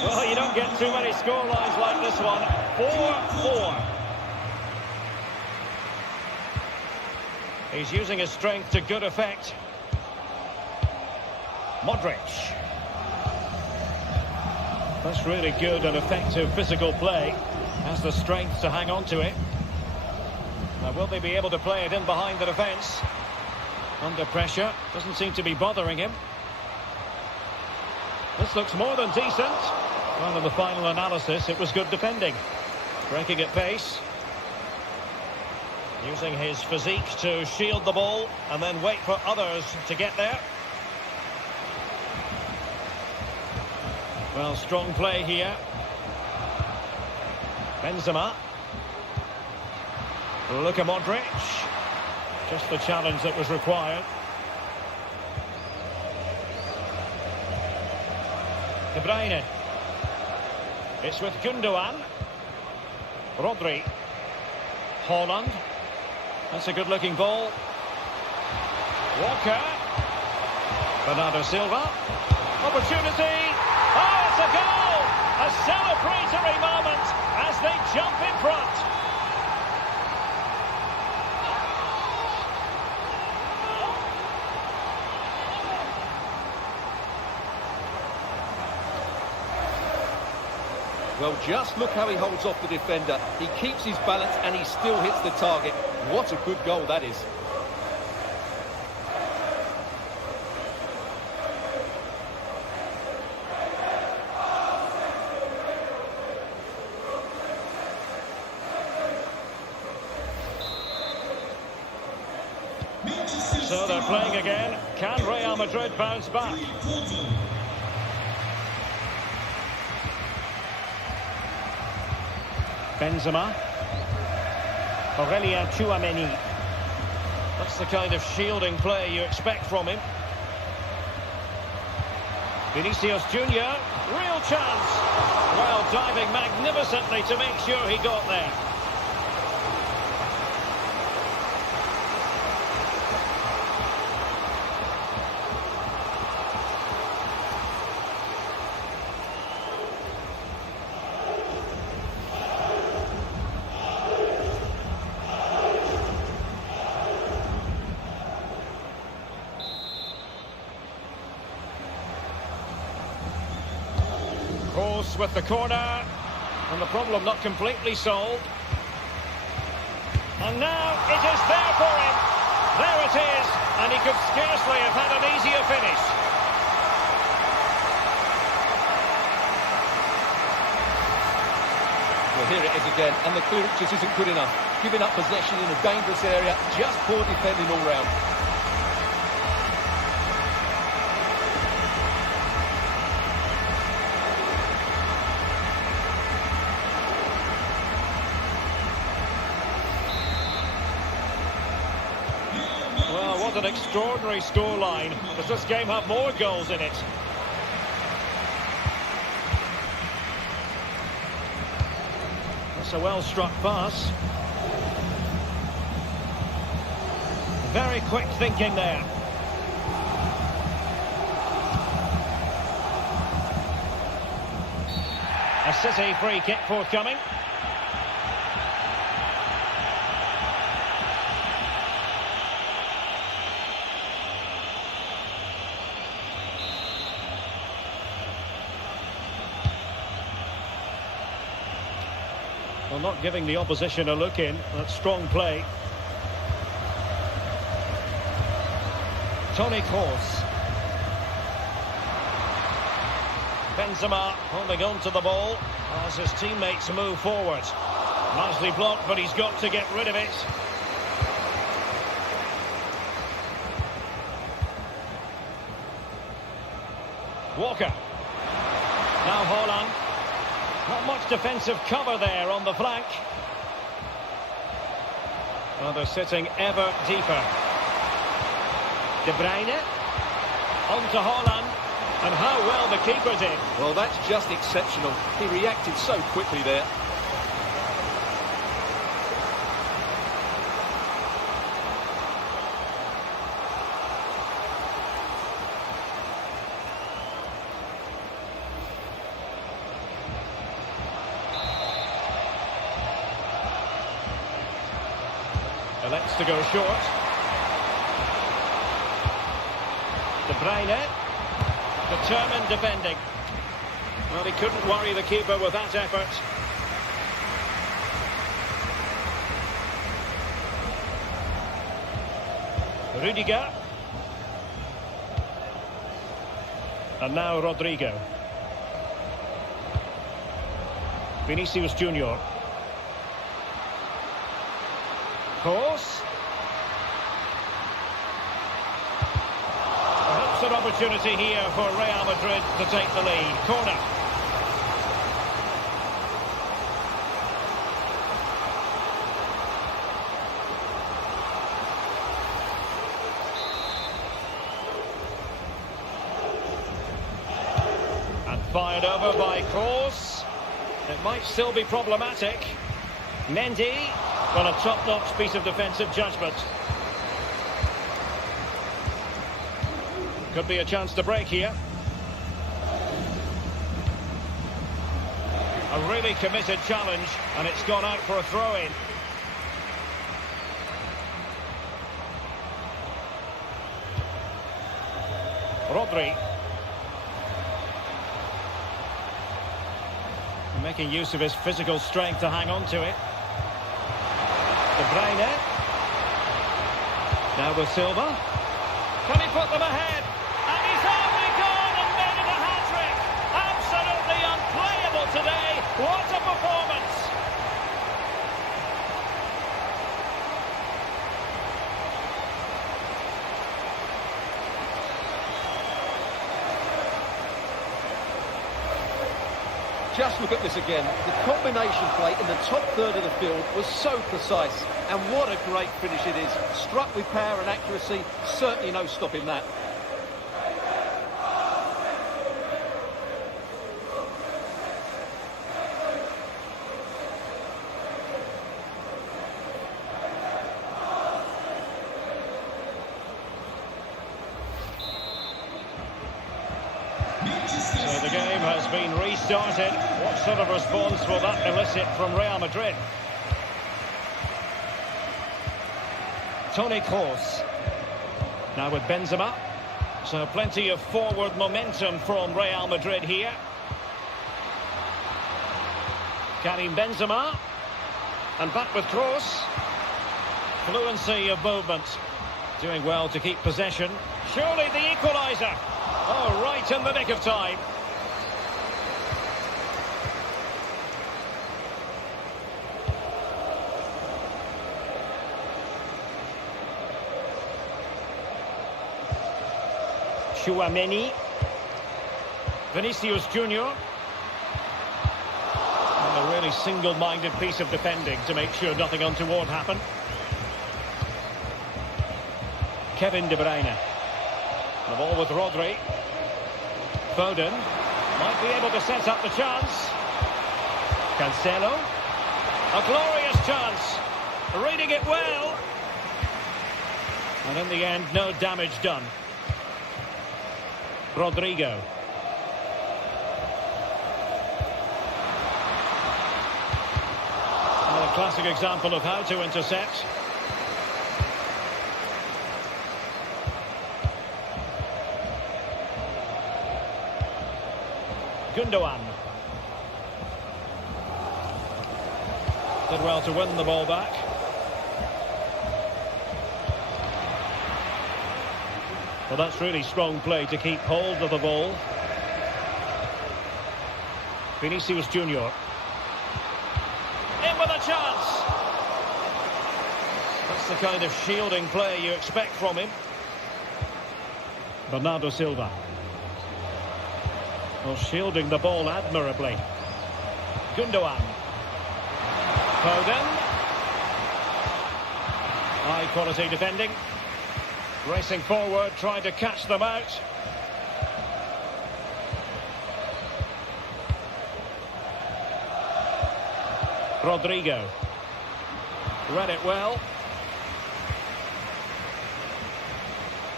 Well, you don't get too many scorelines like this one. 4-4. He's using his strength to good effect. Modric. That's really good and effective physical play. Has the strength to hang on to it. Now, will they be able to play it in behind the defence? Under pressure. Doesn't seem to be bothering him. This looks more than decent. Well, in the final analysis, it was good defending. Breaking at pace. Using his physique to shield the ball and then wait for others to get there. Well, strong play here. Benzema. Look at Modric. Just the challenge that was required. De Bruyne. It's with Gundogan. Rodri. Haaland. That's a good-looking ball. Walker. Bernardo Silva. Opportunity. Oh, it's a goal! A celebratory moment as they jump in front. Well, just look how he holds off the defender. He keeps his balance and he still hits the target. What a good goal that is. So they're playing again. Can Real Madrid bounce back? Benzema. Aurelien Tchouameni. That's the kind of shielding play you expect from him. Vinicius Junior. Real chance. Well, diving magnificently to make sure he got there. With the corner, and the problem not completely solved. And now it is there for him. There it is, and he could scarcely have had an easier finish. Well, here it is again, and the clearance just isn't good enough. Giving up possession in a dangerous area, just poor defending all round. An extraordinary scoreline. Does this game have more goals in it? That's a well-struck pass. Very quick thinking there. A City free kick forthcoming. Well, not giving the opposition a look in. That's strong play. Toni Kroos. Benzema holding on to the ball as his teammates move forward. Nicely blocked, but he's got to get rid of it. Walker. Now Haaland. Not much defensive cover there on the flank. Well, they're sitting ever deeper. De Bruyne. On to Haaland. And how well the keeper did. Well, that's just exceptional. He reacted so quickly there. Elects to go short. De Bruyne. Determined defending. Well, he couldn't worry the keeper with that effort. Rudiger. And now Rodrigo. Vinicius Junior. Kroos. Perhaps an opportunity here for Real Madrid to take the lead. Corner. Fired over by Kroos. It might still be problematic. Mendy. Well, a top-notch piece of defensive judgment. Could be a chance to break here. A really committed challenge, and it's gone out for a throw-in. Rodri. Making use of his physical strength to hang on to it. De Bruyne. Now with Silva. Can he put them ahead? And he's only gone and made it a hat-trick. Absolutely unplayable today. What a performance. Just look at this again. The combination play in the top third of the field was so precise. And what a great finish it is. Struck with power and accuracy. Certainly no stopping that. So the game has been restarted. What sort of response will that elicit from Real Madrid? Toni Kroos. Now with Benzema. So plenty of forward momentum from Real Madrid here. Karim Benzema. And back with Kroos. Fluency of movement. Doing well to keep possession. Surely the equaliser. Oh, right in the nick of time. Chouameni. Vinicius Junior. And a really single-minded piece of defending to make sure nothing untoward happened. Kevin De Bruyne. The ball with Rodri. Foden might be able to set up the chance. Cancelo. A glorious chance. Reading it well. And in the end, no damage done. Rodrigo. Well, a classic example of how to intercept. Gundogan. Did well to win the ball back. Well, that's really strong play to keep hold of the ball. Vinicius Junior. In with a chance. That's the kind of shielding play you expect from him. Bernardo Silva. Well, shielding the ball admirably. Gundogan. Foden. High quality defending. Racing forward, trying to catch them out. Rodrigo. Read it well.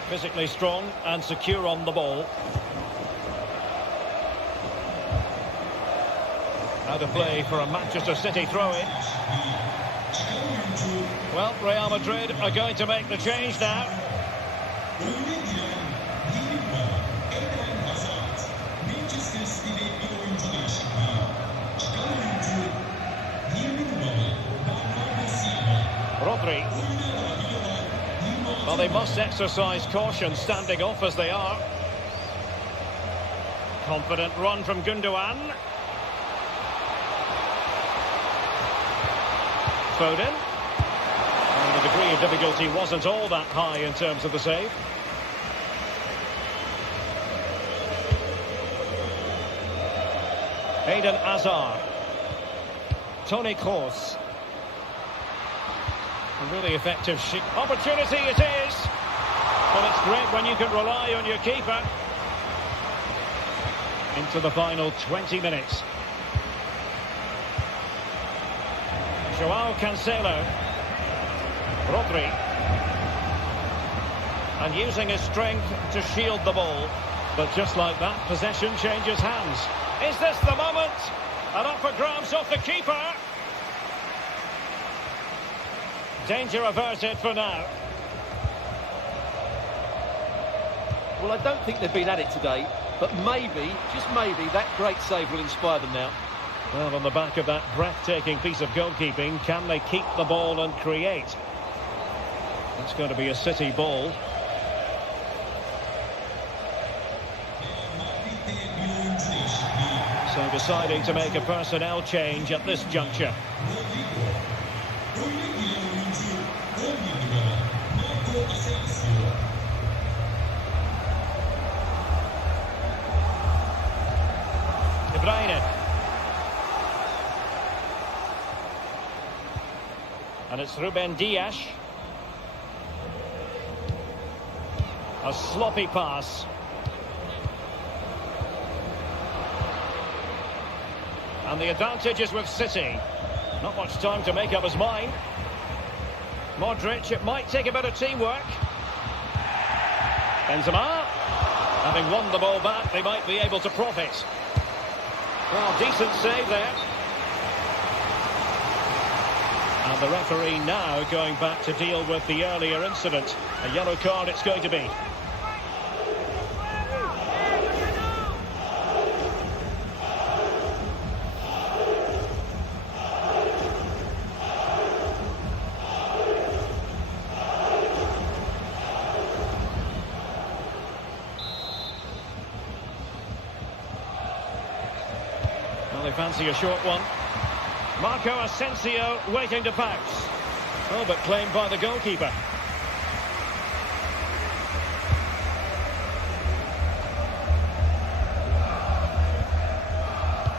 Physically strong and secure on the ball. How to play for a Manchester City throw-in. Well, Real Madrid are going to make the change now. Rodri. Well, they must exercise caution standing off as they are. Confident run from Gundogan. Foden. And the degree of difficulty wasn't all that high in terms of the save. Eden Hazard. Toni Kroos. A really effective opportunity it is. Well, it's great when you can rely on your keeper. into the final 20 minutes. Joao Cancelo. Rodri. And using his strength to shield the ball. But just like that, possession changes hands. Is this the moment? And up for grabs off the keeper. Danger averted for now. Well, I don't think they've been at it today, but maybe, just maybe, that great save will inspire them now. Well, on the back of that breathtaking piece of goalkeeping, can they keep the ball and create? It's going to be a City ball. So deciding to make a personnel change at this juncture. De Bruyne. And it's Ruben Dias. A sloppy pass. And the advantage is with City. Not much time to make up his mind. Modric, it might take a bit of teamwork. Benzema. Having won the ball back, they might be able to profit. Well, decent save there. And the referee now going back to deal with the earlier incident. A yellow card it's going to be. Well, they fancy a short one. Marco Asensio waiting to pounce. Oh, but claimed by the goalkeeper.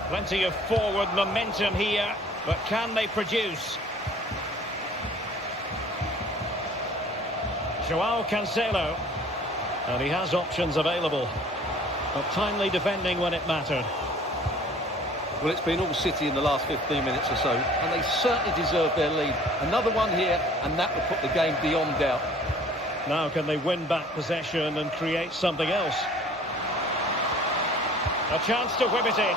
Plenty of forward momentum here, but can they produce? Joao Cancelo. And he has options available, but timely defending when it mattered. Well, it's been all City in the last 15 minutes or so, and they certainly deserve their lead. Another one here, and that will put the game beyond doubt. Now can they win back possession and create something else? A chance to whip it in.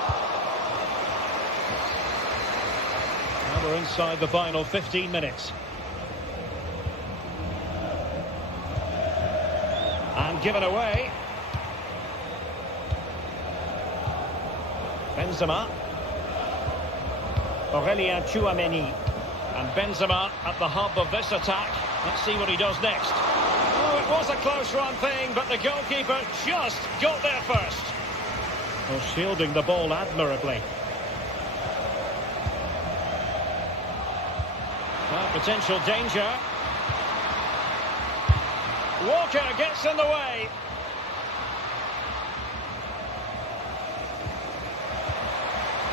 Now we're inside the final 15 minutes. And given away. Benzema. Aurelien Tchouameni. And Benzema at the hub of this attack. Let's see what he does next. Oh, it was a close run thing, but the goalkeeper just got there first. Well, shielding the ball admirably. Well, potential danger. Walker gets in the way.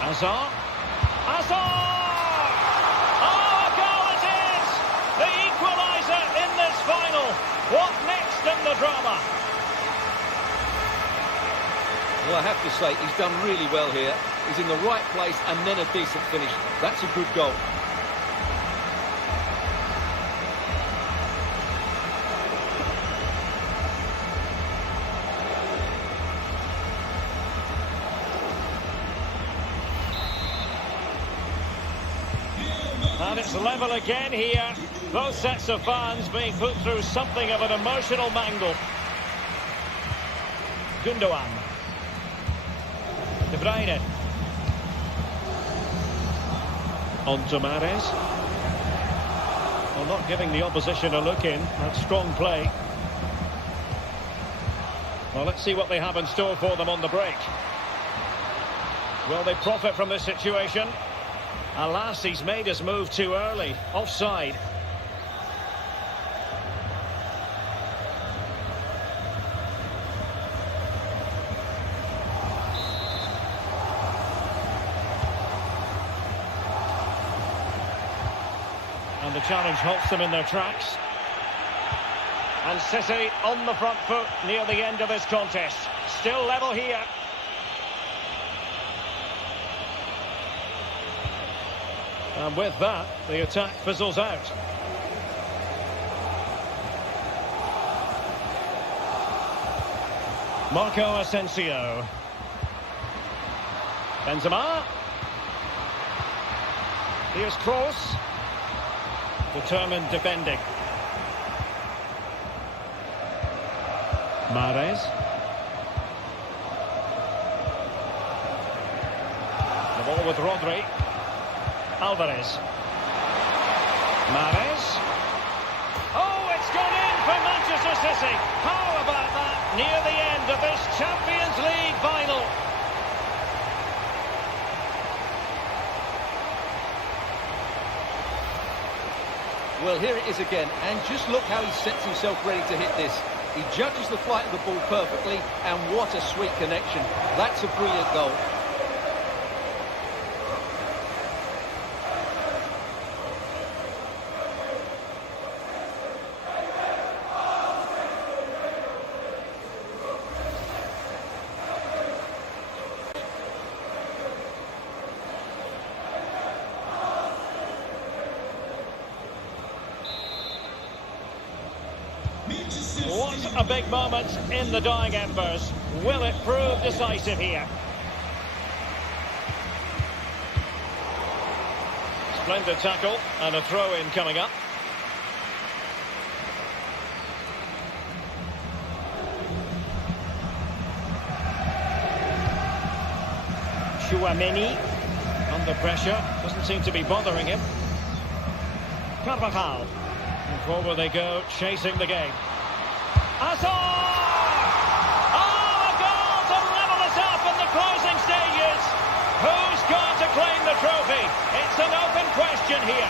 Hazard. Hazard! Oh, a goal it is! The equaliser in this final. What next in the drama? Well, I have to say, he's done really well here. He's in the right place and then a decent finish. That's a good goal. And it's level again here. Both sets of fans being put through something of an emotional mangle. Gundogan. De Bruyne. On to Mahrez. Well, not giving the opposition a look in. That's strong play. Well, let's see what they have in store for them on the break. Will they profit from this situation? Alas, he's made his move too early. Offside. And the challenge halts them in their tracks. And City on the front foot near the end of this contest. Still level here. And with that, the attack fizzles out. Marco Asensio. Benzema. Here's Kroos. Determined defending. Mahrez. The ball with Rodri. Alvarez. Mahrez. Oh, it's gone in for Manchester City. How about that near the end of this Champions League final? Well, here it is again, and just look how he sets himself ready to hit this. He judges the flight of the ball perfectly, and what a sweet connection. That's a brilliant goal. What a big moment in the dying embers. Will it prove decisive here? Splendid tackle and a throw-in coming up. Tchouaméni under pressure, doesn't seem to be bothering him. Carvajal. And forward they go, chasing the game. Hazard! Oh, a goal to level us up in the closing stages. Who's going to claim the trophy? It's an open question here.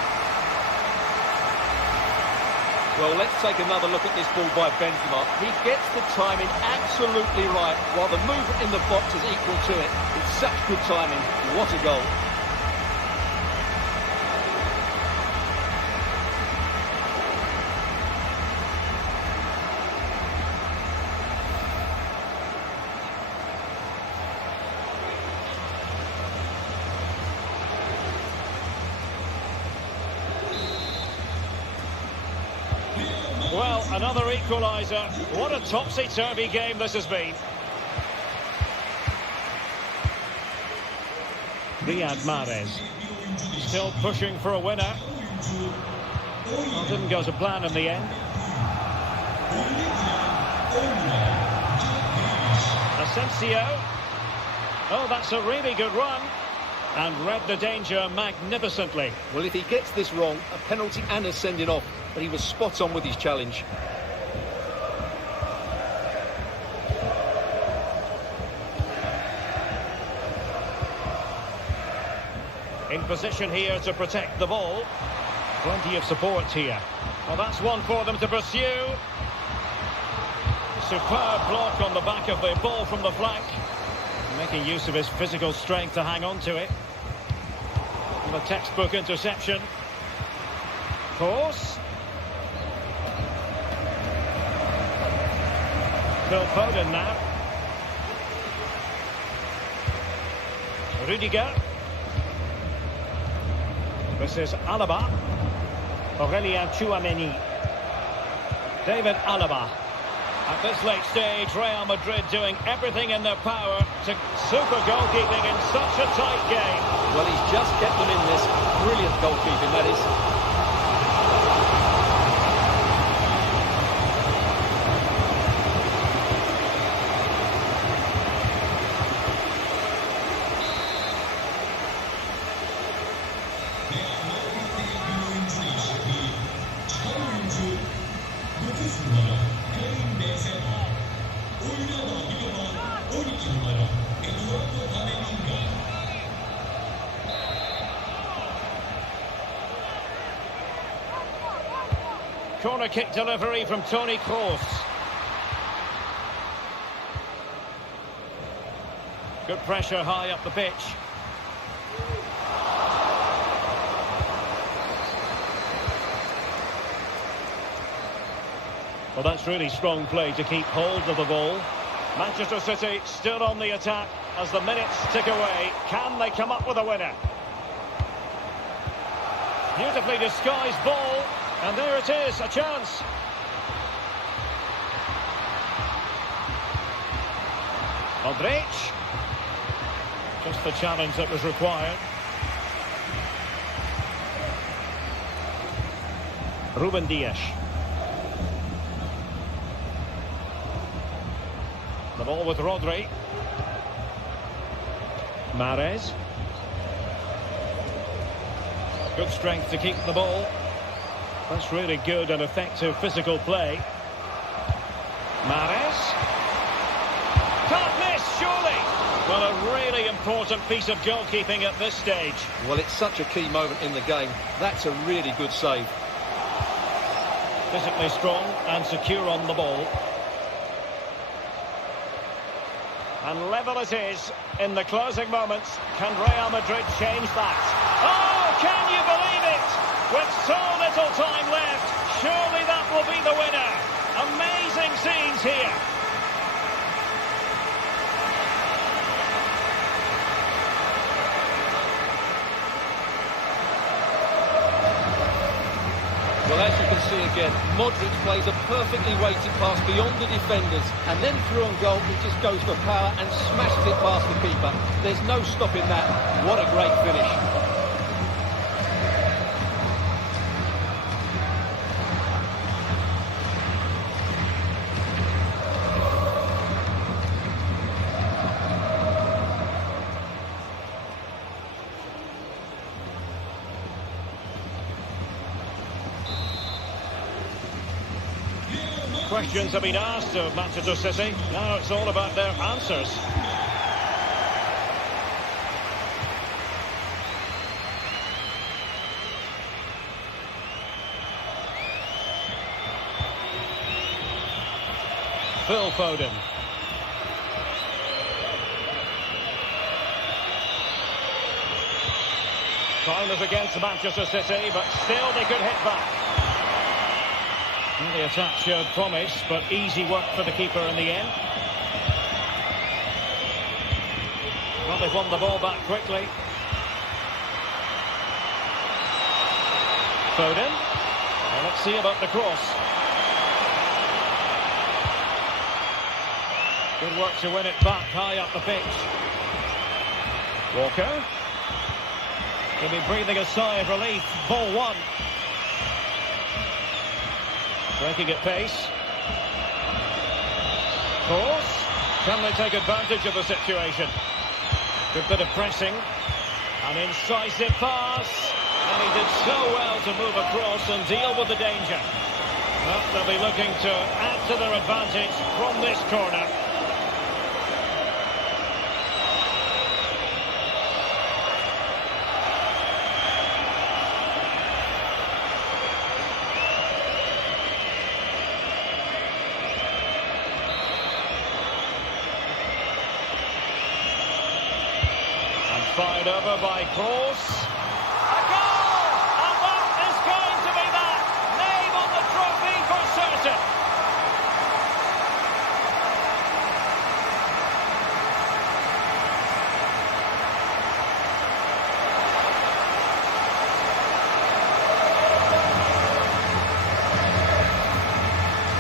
Well, let's take another look at this ball by Benzema. He gets the timing absolutely right, while the movement in the box is equal to it. It's such good timing. What a goal. Well, another equaliser. What a topsy-turvy game this has been. Riyad Mahrez. Still pushing for a winner. Well, didn't go to plan in the end. Asensio. Oh, that's a really good run. And read the danger magnificently. Well, if he gets this wrong, a penalty and a sending off, but he was spot on with his challenge. In position here to protect the ball. Plenty of support here. Well, that's one for them to pursue. Superb block on the back of the ball from the flank. Making use of his physical strength to hang on to it. And a textbook interception. Kroos. Phil Foden now. Rudiger. This is Alaba. Aurelien Tchouaméni. David Alaba. At this late stage, Real Madrid doing everything in their power to super goalkeeping in such a tight game. Well, he's just kept them in this. Brilliant goalkeeping, that is. Corner kick delivery from Toni Kroos. Good pressure high up the pitch. Well, that's really strong play to keep hold of the ball. Manchester City still on the attack as the minutes tick away. Can they come up with a winner? Beautifully disguised ball. And there it is, a chance. Madrid. Just the challenge that was required. Ruben Dias. The ball with Rodri. Mahrez. Good strength to keep the ball. That's really good and effective physical play. Mahrez. Can't miss, surely. Well, a really important piece of goalkeeping at this stage. Well, it's such a key moment in the game. That's a really good save. Physically strong and secure on the ball. And level it is in the closing moments. Can Real Madrid change that? Oh, can you believe it? With so little time left, surely that will be the winner. Amazing scenes here. Well, as you can see again, Modric plays a perfectly weighted pass beyond the defenders, and then through on goal, he just goes for power and smashes it past the keeper. There's no stopping that. What a great finish. Questions have been asked of Manchester City. Now it's all about their answers. Phil Foden. Time is against Manchester City, but still they could hit back. The attack showed promise, but easy work for the keeper in the end. Well, they've won the ball back quickly. Foden. Well, let's see about the cross. Good work to win it back high up the pitch. Walker. He'll be breathing a sigh of relief. Ball one. Breaking at pace. Cross. Can they take advantage of the situation? Good bit of pressing. An incisive pass. And he did so well to move across and deal with the danger. Well, they'll be looking to add to their advantage from this corner. Fired over by Kroos. A goal! And that is going to be that. Name on the trophy for certain.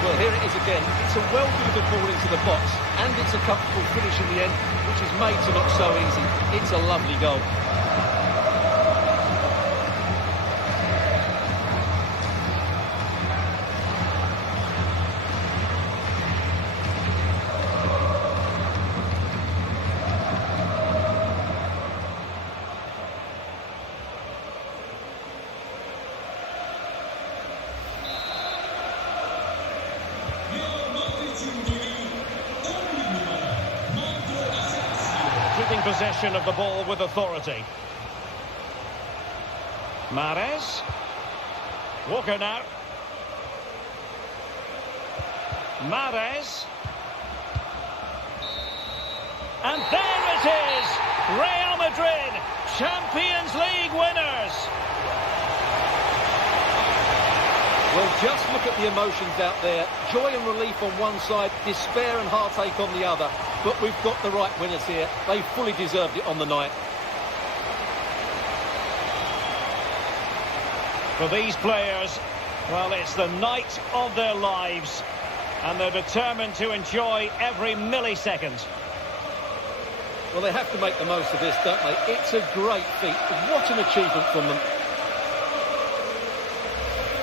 Well, here it is again. It's a well-delivered ball into the box, and it's a comfortable finish in the end, which is made to look so easy. It's a lovely goal. Keeping possession of the ball with authority. Mahrez. Walker now. Mahrez. And there it is! Real Madrid, Champions League winners! Well, just look at the emotions out there. Joy and relief on one side, despair and heartache on the other. But we've got the right winners here. They fully deserved it on the night. For these players, well, it's the night of their lives, and they're determined to enjoy every millisecond. Well, they have to make the most of this, don't they? It's a great feat. What an achievement from them.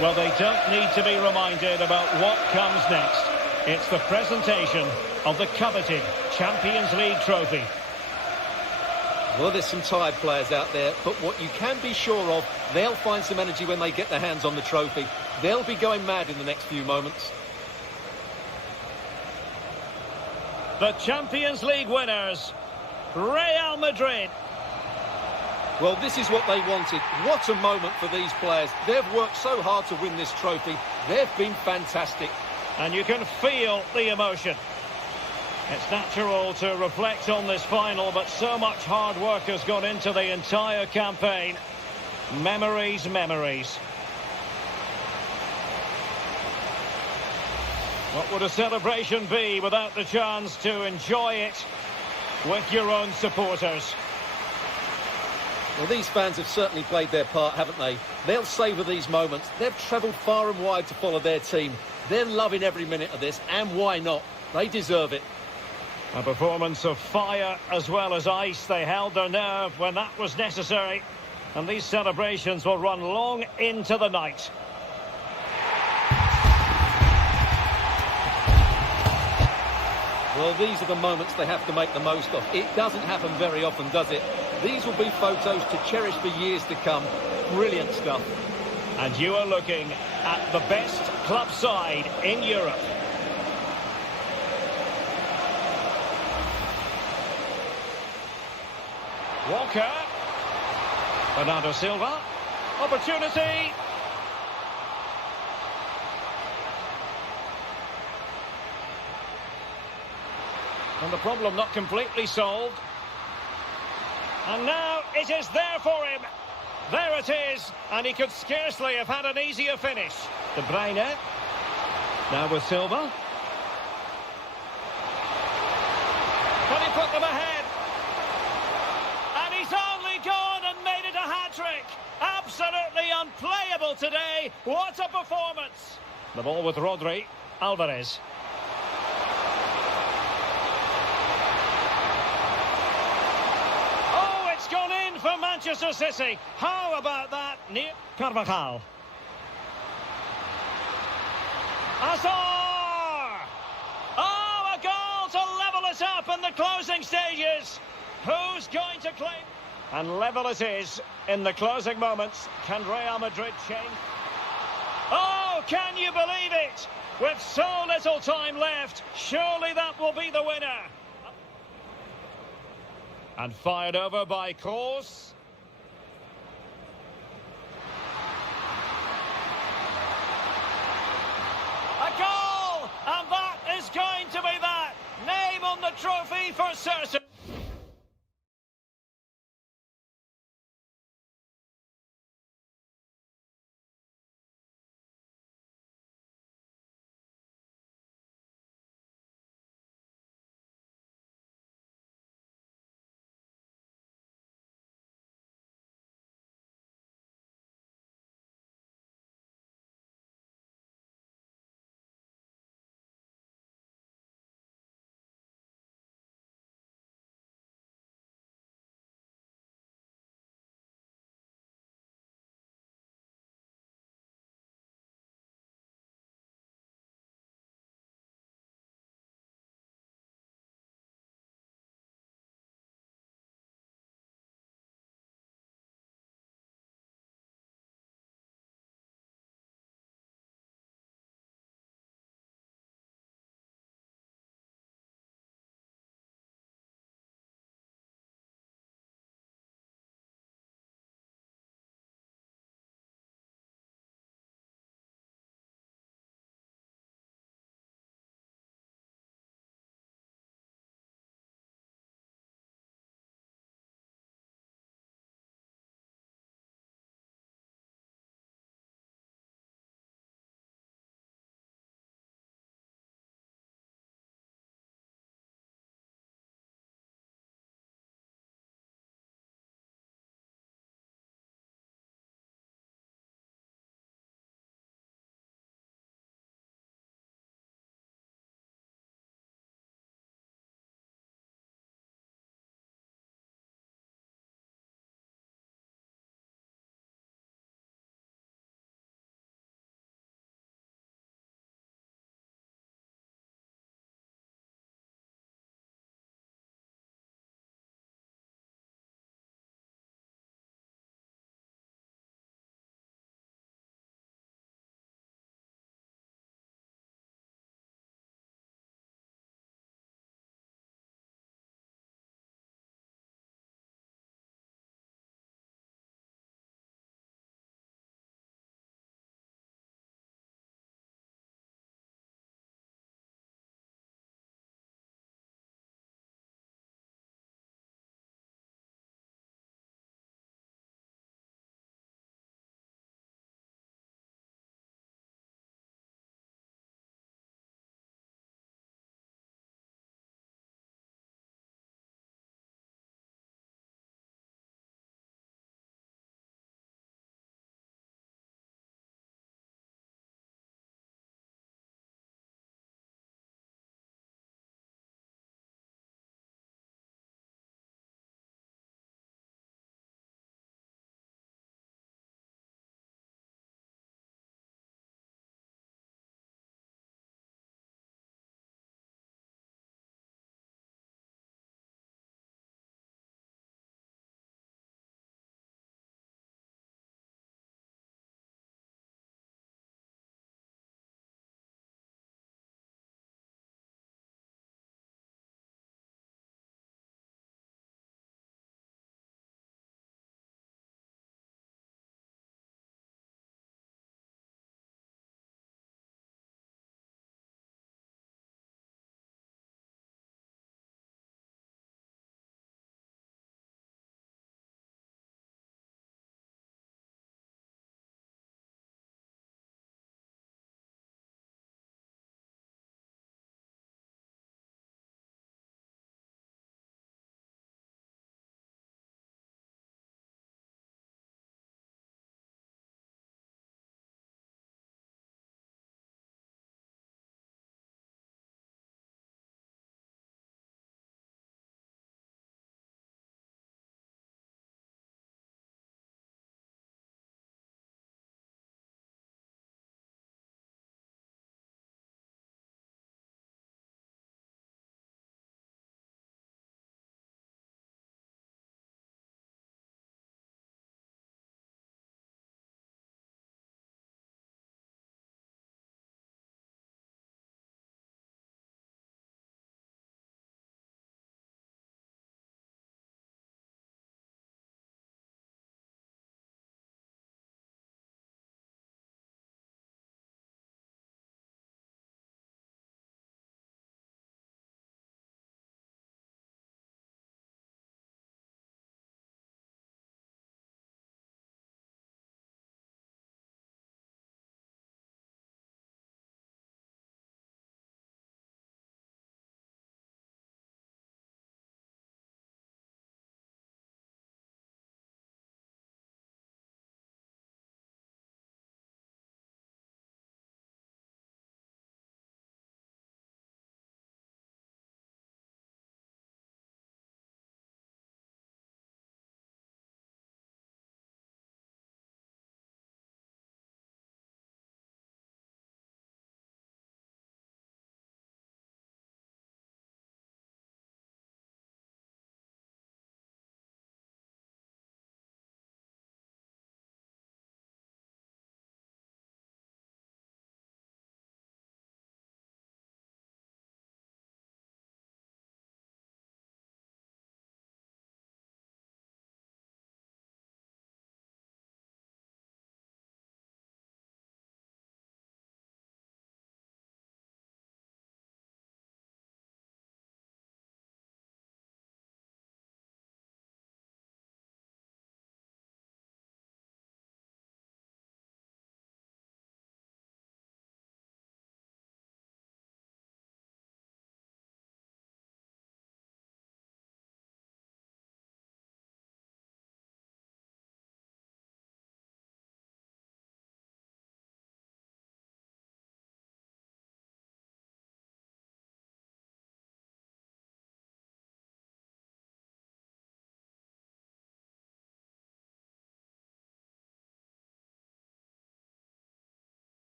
Well, they don't need to be reminded about what comes next. It's the presentation of the coveted Champions League trophy. Well, there's some tired players out there, but what you can be sure of, they'll find some energy when they get their hands on the trophy. They'll be going mad in the next few moments. The Champions League winners, Real Madrid. Well, this is what they wanted. What a moment for these players. They've worked so hard to win this trophy. They've been fantastic. And you can feel the emotion. It's natural to reflect on this final, but so much hard work has gone into the entire campaign. Memories, memories. What would a celebration be without the chance to enjoy it with your own supporters? Well, these fans have certainly played their part, haven't they? They'll savour these moments. They've travelled far and wide to follow their team. They're loving every minute of this, and why not? They deserve it. A performance of fire as well as ice. They held their nerve when that was necessary. And these celebrations will run long into the night. Well, these are the moments they have to make the most of. It doesn't happen very often, does it? These will be photos to cherish for years to come. Brilliant stuff. And you are looking at the best club side in Europe. Walker. Bernardo Silva. Opportunity. And the problem not completely solved. And now it is there for him. There it is. And he could scarcely have had an easier finish. De Bruyne. Now with Silva. Can he put them ahead? And he's only gone and made it a hat-trick. Absolutely unplayable today. What a performance. The ball with Rodri. Alvarez. For Manchester City. How about that? Near Carvajal. Azar! Oh, a goal to level it up in the closing stages. Who's going to claim? And level it is in the closing moments. Can Real Madrid change? Oh, can you believe it? With so little time left, surely that will be the winner. And fired over by Kroos. A goal! And that is going to be that. Name on the trophy for certain.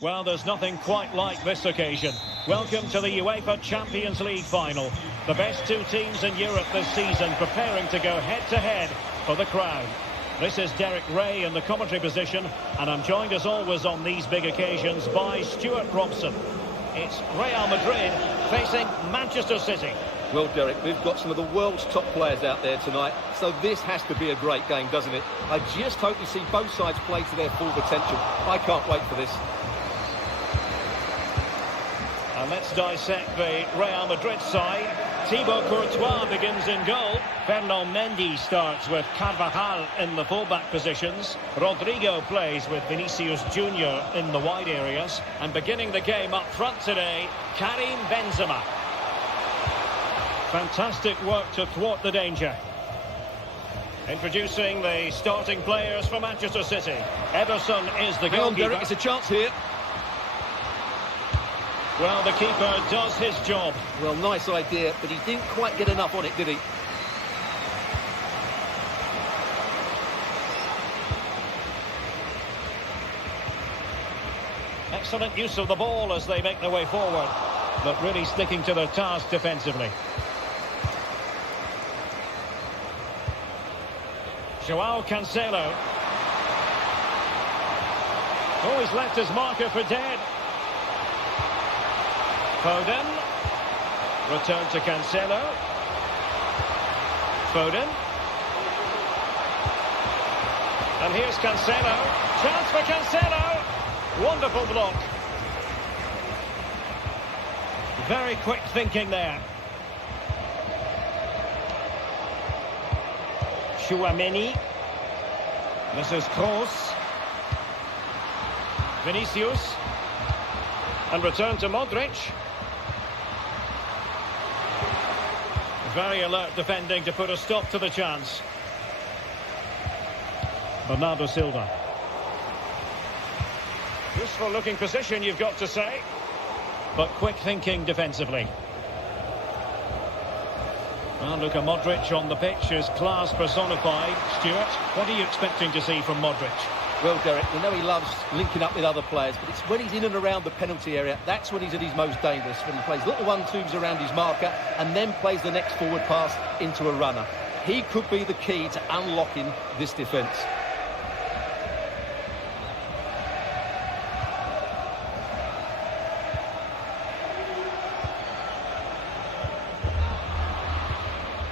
Well, there's nothing quite like this occasion. Welcome to the UEFA Champions League final. The best two teams in Europe this season preparing to go head-to-head for the crown. This is Derek Ray in the commentary position, and I'm joined as always on these big occasions by Stuart Robson. It's Real Madrid facing Manchester City. Well, Derek, we've got some of the world's top players out there tonight, so this has to be a great game, doesn't it? I just hope we see both sides play to their full potential. I can't wait for this. And let's dissect the Real Madrid side. Thibaut Courtois begins in goal. Ferland Mendy starts with Carvajal in the fullback positions. Rodrigo plays with Vinicius Junior in the wide areas. And beginning the game up front today, Karim Benzema. Fantastic work to thwart the danger. Introducing the starting players for Manchester City. Ederson is the goalkeeper. Derek, it's a chance here. Well, the keeper does his job. Well, nice idea, but he didn't quite get enough on it, did he? Excellent use of the ball as they make their way forward, but really sticking to their task defensively. Joao Cancelo. Oh, he's left his marker for dead. Foden. Return to Cancelo. Foden. And here's Cancelo. Chance for Cancelo. Wonderful block. Very quick thinking there. Chouameni. This is Kroos. Vinicius. And return to Modric. Very alert defending to put a stop to the chance. Bernardo Silva. Useful looking position, you've got to say. But quick thinking defensively. Well, Luka Modric on the pitch is class personified. Stuart, what are you expecting to see from Modric? Well, Derek, we know he loves linking up with other players, but it's when he's in and around the penalty area, that's when he's at his most dangerous, when he plays little one-twos around his marker and then plays the next forward pass into a runner. He could be the key to unlocking this defence.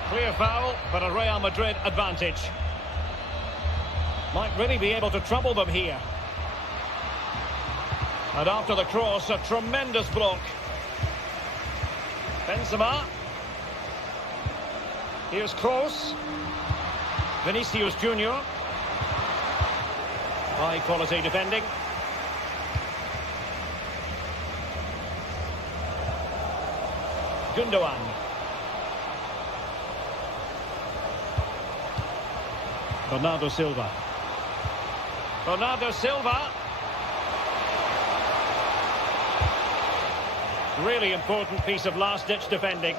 Clear foul, but a Real Madrid advantage. Might really be able to trouble them here. And after the cross, a tremendous block. Benzema. Here's Kroos. Vinicius Junior. High quality defending. Gundogan. Bernardo Silva. Bernardo Silva. Really important piece of last-ditch defending.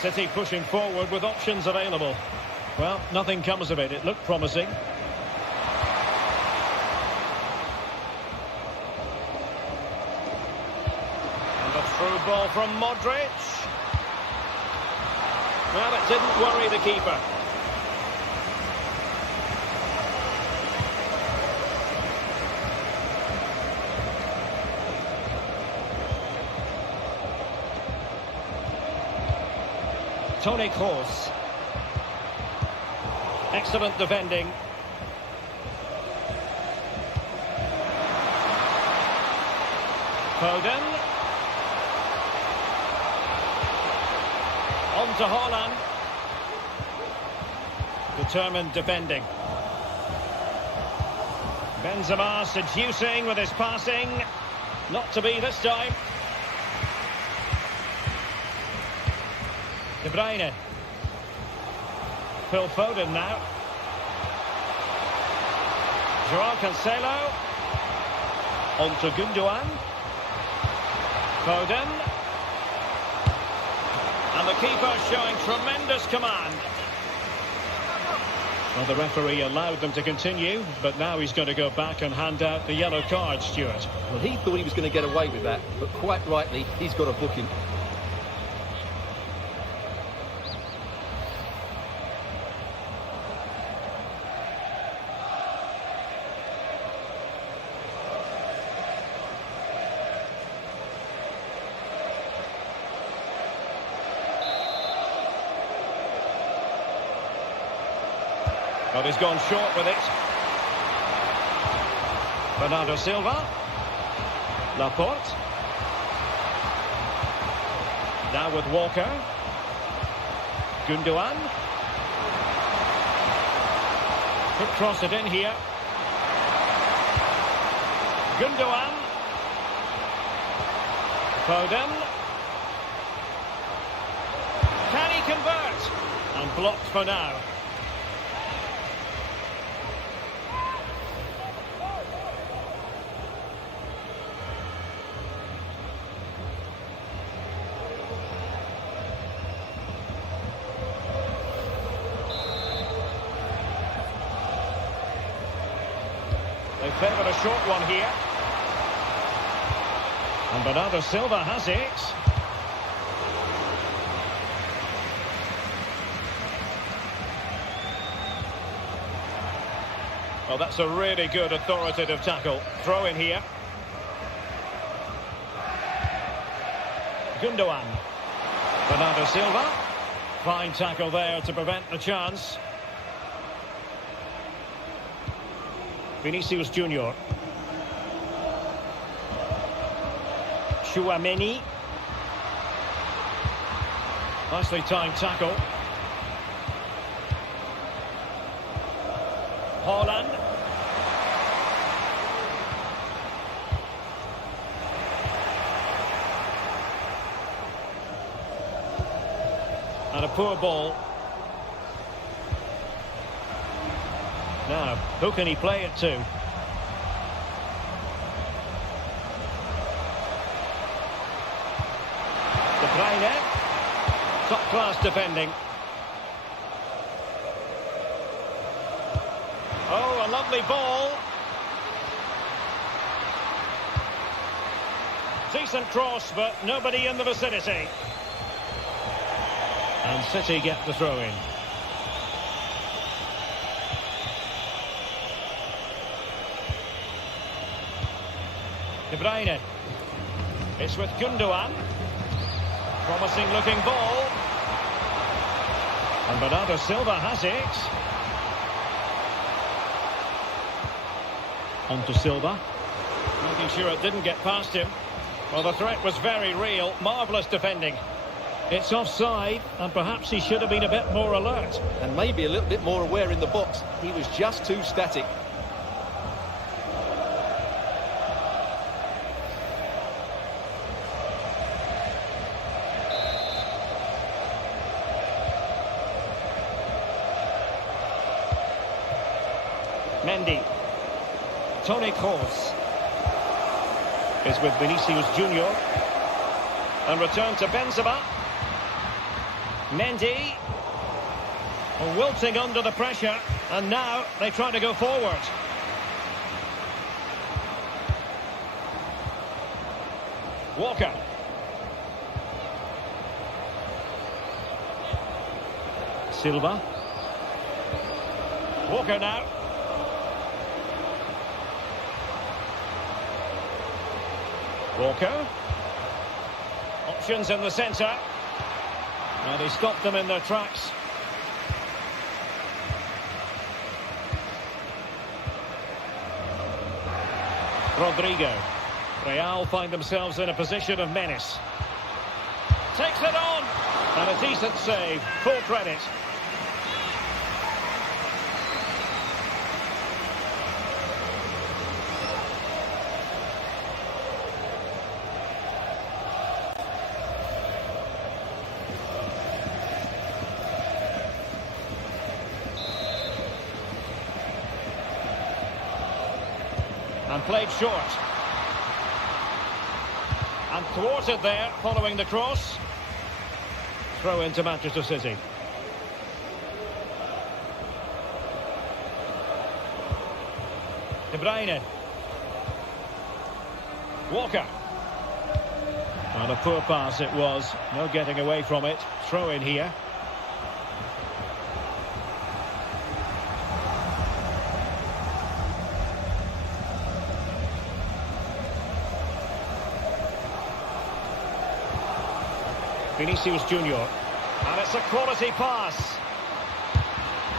City pushing forward with options available. Well, nothing comes of it. It looked promising. And a through ball from Modric. Well, it didn't worry the keeper. Toni Kroos. Excellent defending. Foden. On to Haaland. Determined defending. Benzema seducing with his passing. Not to be this time. De Bruyne. Phil Foden now. Joao Cancelo. On to Gundogan. Foden. And the keeper showing tremendous command. Well, the referee allowed them to continue, but now he's going to go back and hand out the yellow card, Stuart. Well, he thought he was going to get away with that, but quite rightly, he's got a booking. But he's gone short with it. Bernardo Silva. Laporte. Now with Walker. Gundogan. Could cross it in here. Gundogan. Foden. Can he convert? And blocked for now. They favoured a short one here. And Bernardo Silva has it. Well, that's a really good authoritative tackle. Throw in here. Gundogan. Bernardo Silva. Fine tackle there to prevent the chance. Vinicius Junior. Chouameni. Nicely timed tackle. Haaland. And a poor ball. Now, who can he play it to? De Bruyne. Top-class defending. Oh, a lovely ball. Decent cross, but nobody in the vicinity. And City get the throw in. De Bruyne. It's with Gundogan. Promising looking ball. And Bernardo Silva has it. On to Silva. Making sure it didn't get past him. Well, the threat was very real. Marvellous defending. It's offside, and perhaps he should have been a bit more alert. And maybe a little bit more aware in the box. He was just too static. Mendy. Toni Kroos is with Vinicius Junior. And return to Benzema. Mendy. Wilting under the pressure. And now they try to go forward. Walker. Silva. Walker now. Walker. Options in the centre. And he stopped them in their tracks. Rodrigo. Real find themselves in a position of menace. Takes it on. And a decent save. Full credit. And played short. And thwarted there following the cross. Throw into Manchester City. De Bruyne. Walker. And a poor pass it was. No getting away from it. Throw in here. Vinicius Junior. And it's a quality pass.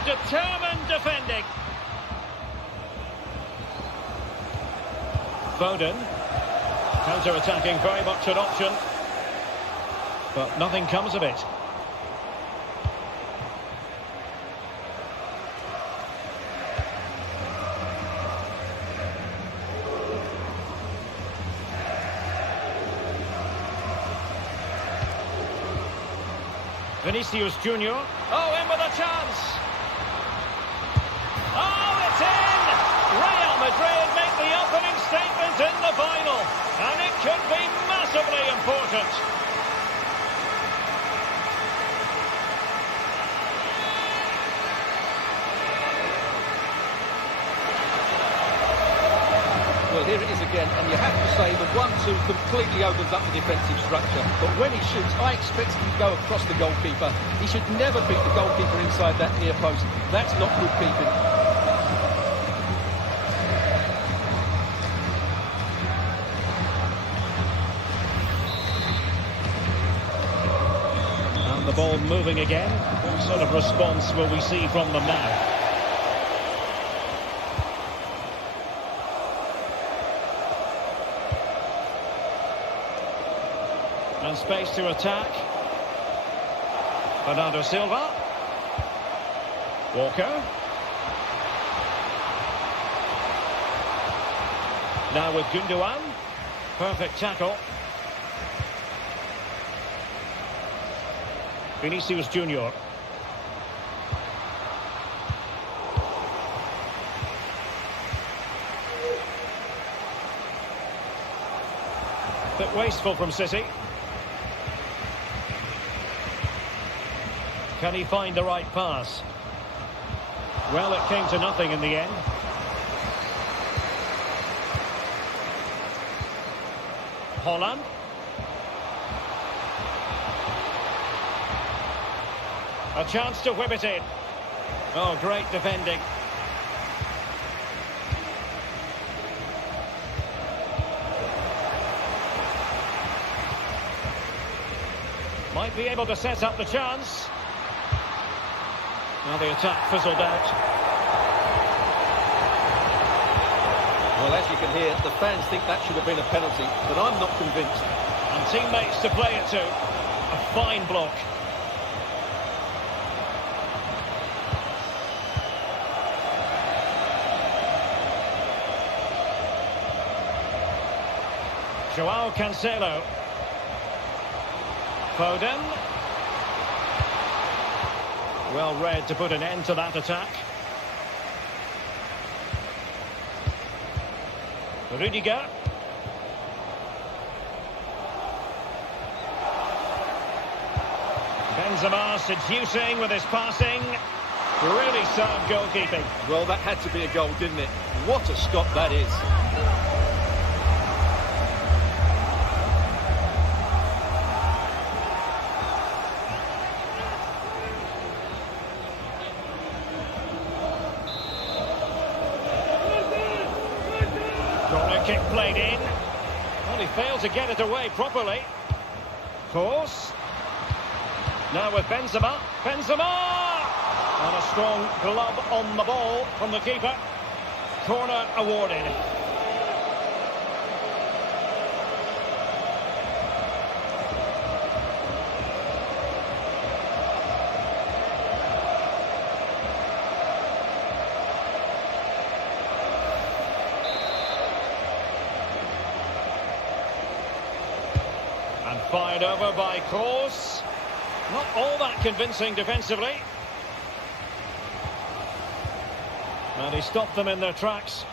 Determined defending. Foden. Counter-attacking, very much an option. But nothing comes of it. Vinicius Junior. Oh, in with a chance. Oh, it's in! Real Madrid make the opening statement in the final. And it could be massively important. Well, here it is again, and you have to say the 1-2 completely opens up the defensive structure. But when he shoots, I expect him to go across the goalkeeper. He should never beat the goalkeeper inside that near post. That's not good keeping. And the ball moving again. What sort of response will we see from them now? And space to attack. Bernardo Silva. Walker. Now with Gundogan. Perfect tackle. Vinicius Junior. Bit wasteful from City. Can he find the right pass? Well, it came to nothing in the end. Holland. A chance to whip it in. Oh, great defending. Might be able to set up the chance. Now the attack fizzled out. Well, as you can hear, the fans think that should have been a penalty, but I'm not convinced. And teammates to play it to. A fine block. Joao Cancelo. Foden. Well read to put an end to that attack. Rudiger. Benzema seducing with his passing. Really sound goalkeeping. Well, that had to be a goal, didn't it? What a stop that is. Corner kick played in. Well, he failed to get it away properly. Course. Now with Benzema. Benzema! And a strong glove on the ball from the keeper. Corner awarded. And fired over by Course. Not all that convincing defensively. And he stopped them in their tracks.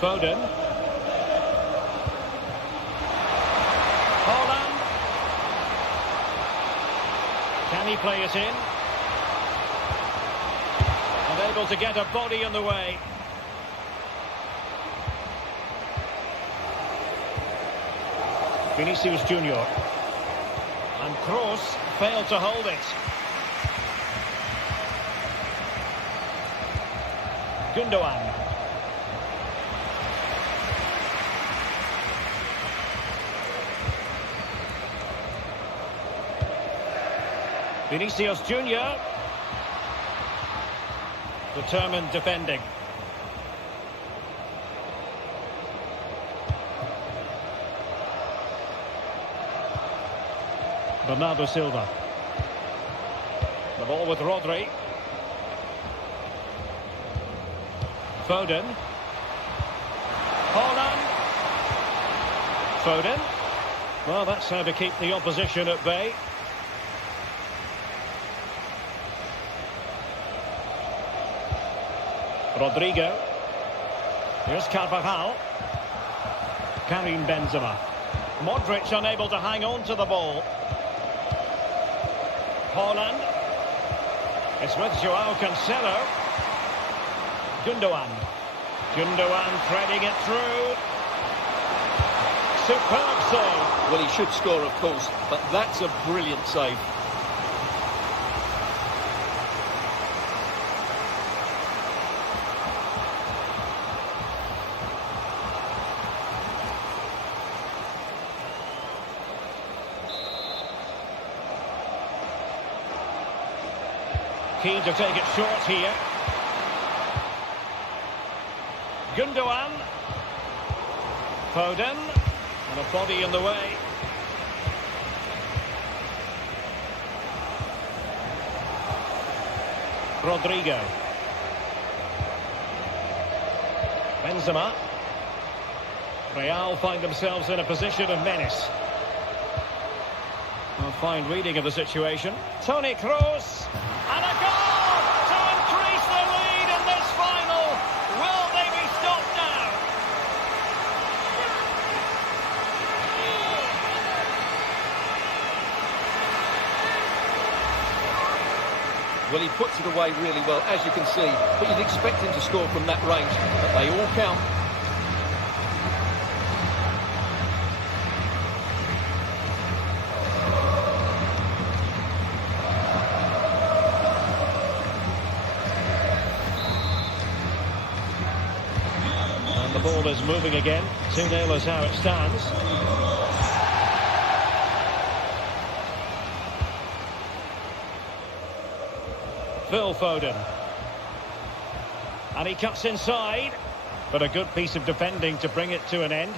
Foden. Holland. Can he play it in? Unable to get a body in the way. Vinicius Junior. And Kroos failed to hold it. Gundogan. Vinicius Junior. Determined defending. Bernardo Silva. The ball with Rodri. Foden. Haaland. Foden. Well, that's how to keep the opposition at bay. Rodrigo. Here's Carvajal. Karim Benzema. Modric unable to hang on to the ball. Haaland. It's with Joao Cancelo. Gundogan. Gundogan threading it through. Superb save. Well, he should score, of course, but that's a brilliant save. Keen to take it short here. Gundogan. Foden. And a body in the way. Rodrigo. Benzema. Real find themselves in a position of menace. A fine reading of the situation. Toni Kroos. And a goal to increase the lead in this final. Will they be stopped now? Well, he puts it away really well, as you can see. But you'd expect him to score from that range. But they all count. The ball is moving again. 2-0 is how it stands. Phil Foden. And he cuts inside. But a good piece of defending to bring it to an end.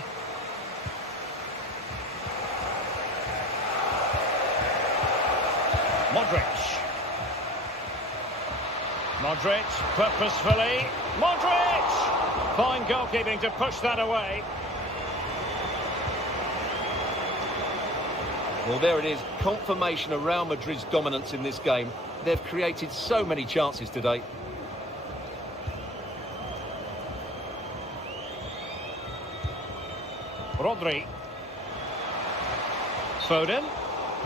Modric. Modric, purposefully. Modric! Fine goalkeeping to push that away. Well, there it is. Confirmation of Real Madrid's dominance in this game. They've created so many chances today. Rodri. Foden.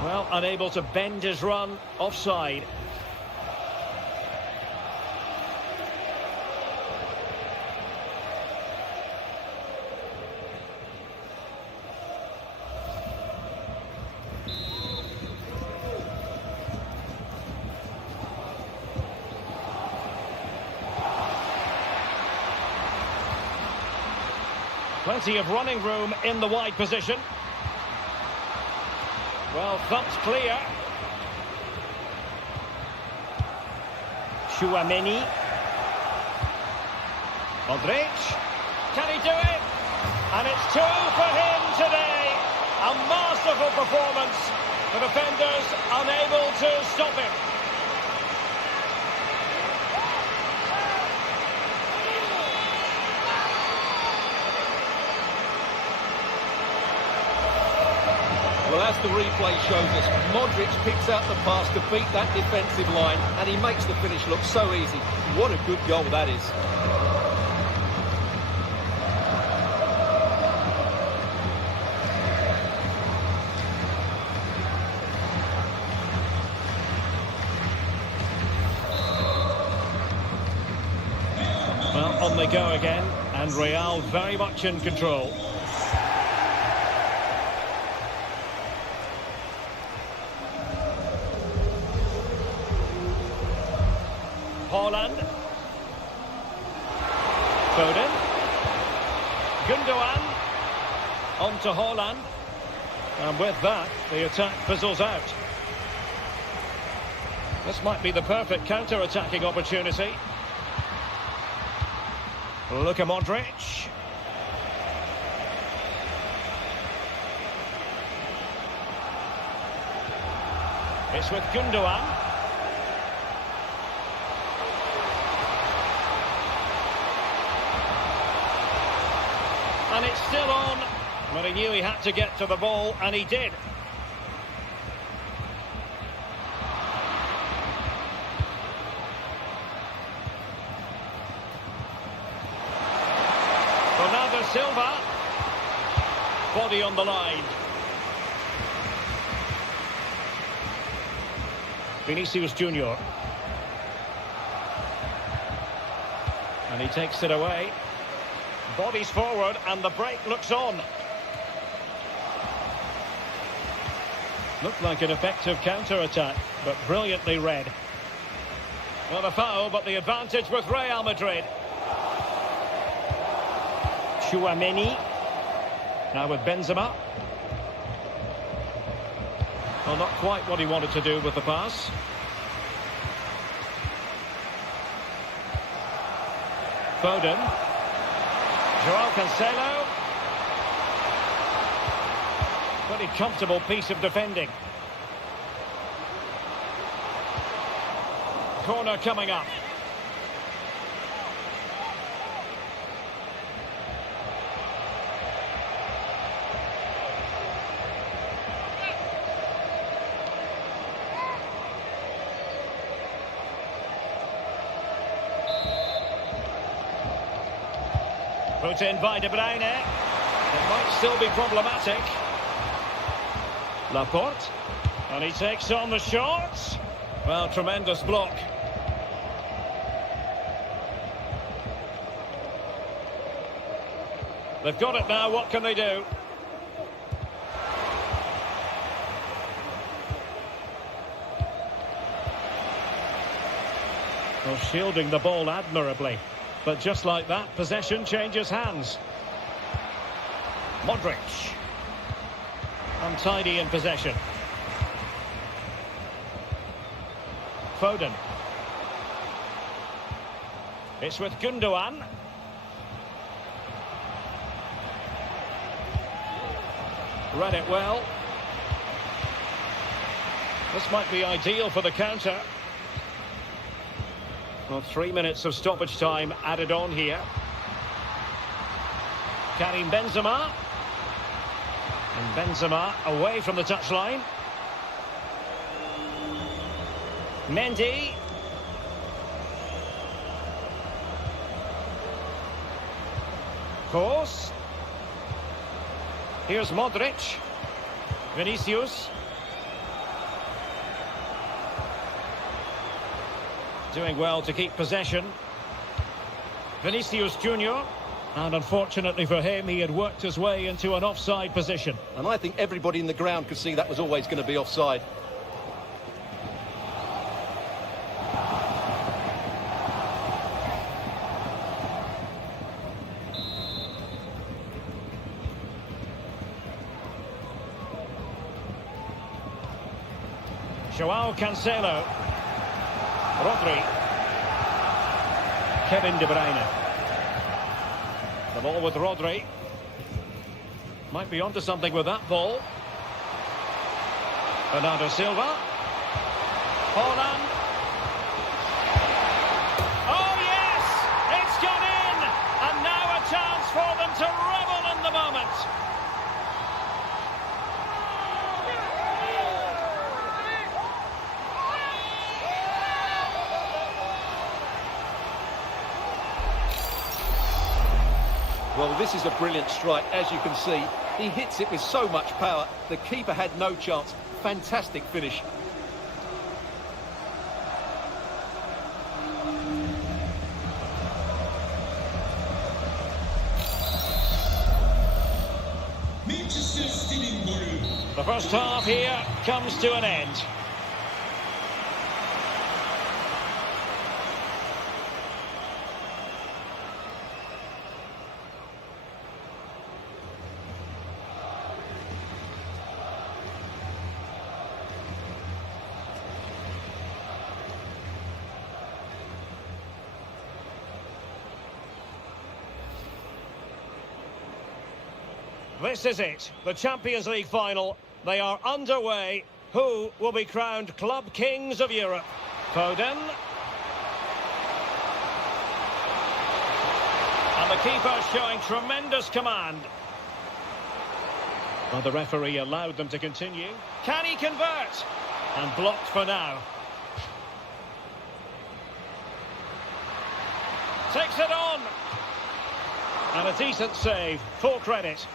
Well, unable to bend his run. Offside. Plenty of running room in the wide position. Well, thumped clear. Chouameni. Modric. Can he do it? And it's 2 for him today. A masterful performance. The defenders unable to stop him. Well, as the replay shows us, Modric picks out the pass to beat that defensive line, and he makes the finish look so easy. What a good goal that is. they go again, and Real very much in control. Haaland. Foden. Gundogan. On to Haaland. And with that, the attack fizzles out. This might be the perfect counter-attacking opportunity. Luka Modric. It's with Gundogan. And it's still on. But he knew he had to get to the ball, and he did. Bernardo Silva. Body on the line. Vinicius Junior. And he takes it away. Bodies forward, and the break looks on. Looked like an effective counter-attack, but brilliantly read. Well, a foul, but the advantage with Real Madrid. Tchouaméni. Now with Benzema. Well, not quite what he wanted to do with the pass. Foden. Joao Cancelo. Pretty comfortable piece of defending. Corner coming up. Put in by De Bruyne. It might still be problematic. Laporte. And he takes on the shot. Well, tremendous block. They've got it now, what can they do? Well, shielding the ball admirably. But just like that, possession changes hands. Modric. Untidy in possession. Foden. It's with Gundogan. Read it well. This might be ideal for the counter. Well, 3 minutes of stoppage time added on here. Karim Benzema. And Benzema away from the touchline. Mendy. Course. Here's Modric. Vinicius. Doing well to keep possession. Vinicius Junior. And unfortunately for him, he had worked his way into an offside position. And I think everybody in the ground could see that was always going to be offside. Joao Cancelo. Rodri. Kevin De Bruyne. The ball with Rodri. Might be onto something with that ball. Bernardo Silva. Haaland. Oh yes! It's gone in! And now a chance for them to revel in the moment. Well, this is a brilliant strike, as you can see. He hits it with so much power. The keeper had no chance. Fantastic finish. Manchester 뛰는 골. The first half here comes to an end. This is it, the Champions League final. They are underway. Who will be crowned Club Kings of Europe? Foden. And the keeper showing tremendous command. Well, the referee allowed them to continue. Can he convert? And blocked for now. Takes it on. And a decent save, full credit.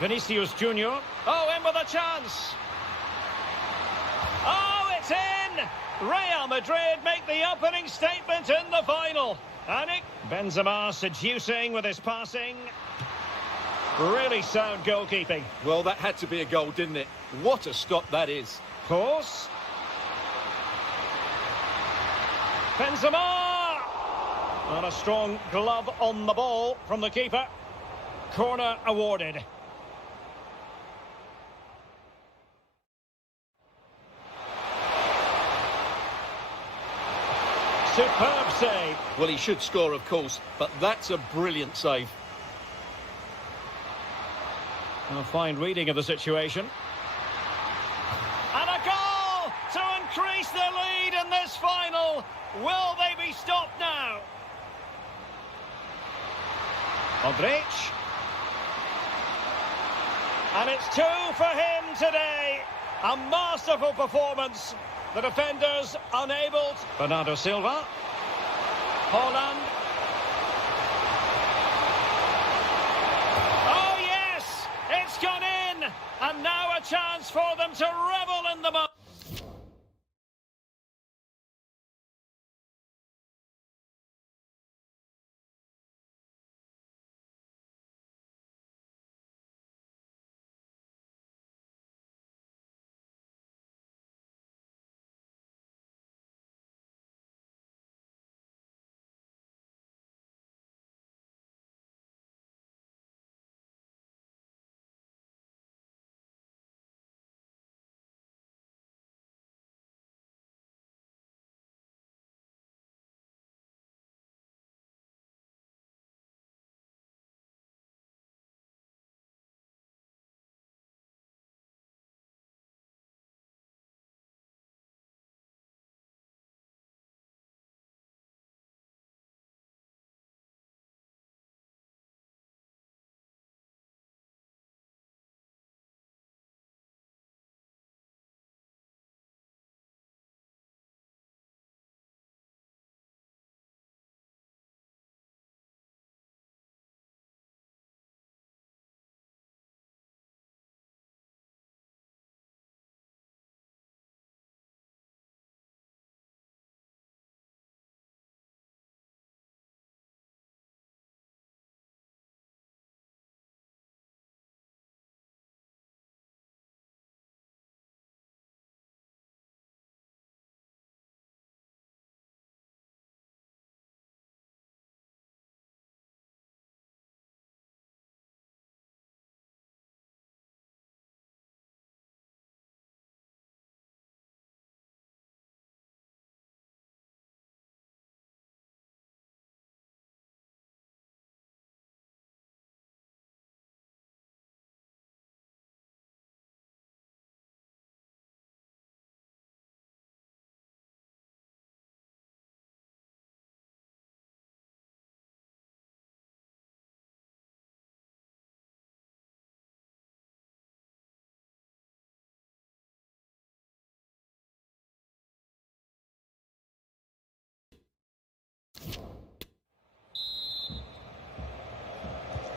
Vinicius Junior. Oh, in with a chance. Oh, it's in! Real Madrid make the opening statement in the final. And Benzema seducing with his passing. Really sound goalkeeping. Well, that had to be a goal, didn't it? What a stop that is. Of course. Benzema! And a strong glove on the ball from the keeper. Corner awarded. Superb save. Well, he should score, of course, but that's a brilliant save. A fine reading of the situation. And a goal to increase the lead in this final. Will they be stopped now? Modric. And it's 2 for him today. A masterful performance. The defenders unable. Bernardo Silva. Holland. Oh yes! It's gone in! And now a chance for them to revel in the moment.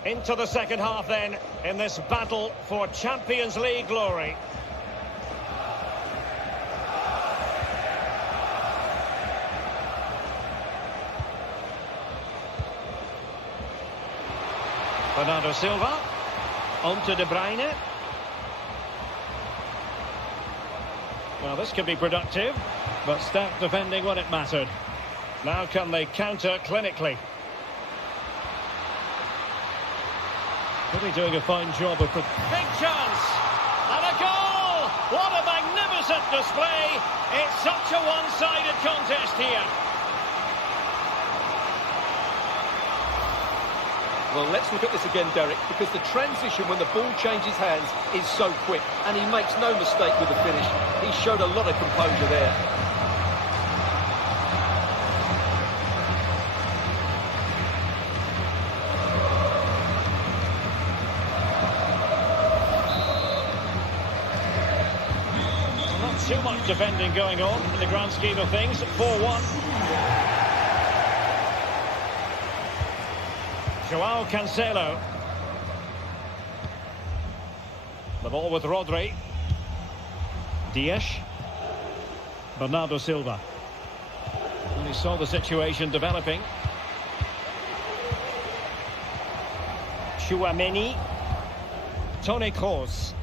Into the second half then, in this battle for Champions League glory. Bernardo Silva. On to De Bruyne. Well, this could be productive, but stout defending when it mattered. Now can they counter clinically? Really doing a fine job of... Big chance! And a goal! What a magnificent display! It's such a one-sided contest here. Well, let's look at this again, Derek, because the transition when the ball changes hands is so quick, and he makes no mistake with the finish. He showed a lot of composure there. Not too much defending going on in the grand scheme of things. 4-1. Joao Cancelo. The ball with Rodri. Diaz. Bernardo Silva. And he saw the situation developing. Chouameni. Toni Kroos.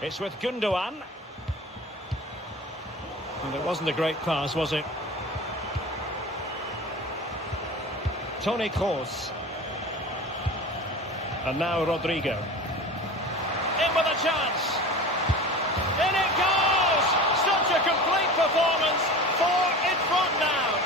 It's with Gundogan. And it wasn't a great pass, was it? Toni Kroos. And now Rodrigo. In with a chance. In it goes! Such a complete performance. 4 in front now.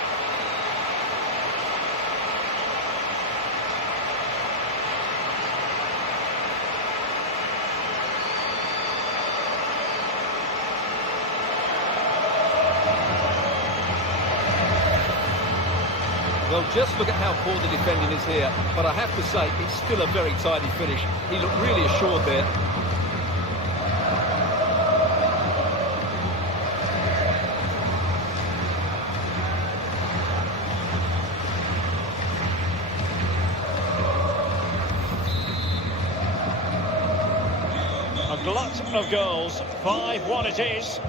Well, just look at how poor the defending is here. But I have to say, it's still a very tidy finish. He looked really assured there. A glut of goals. 5-1 it is.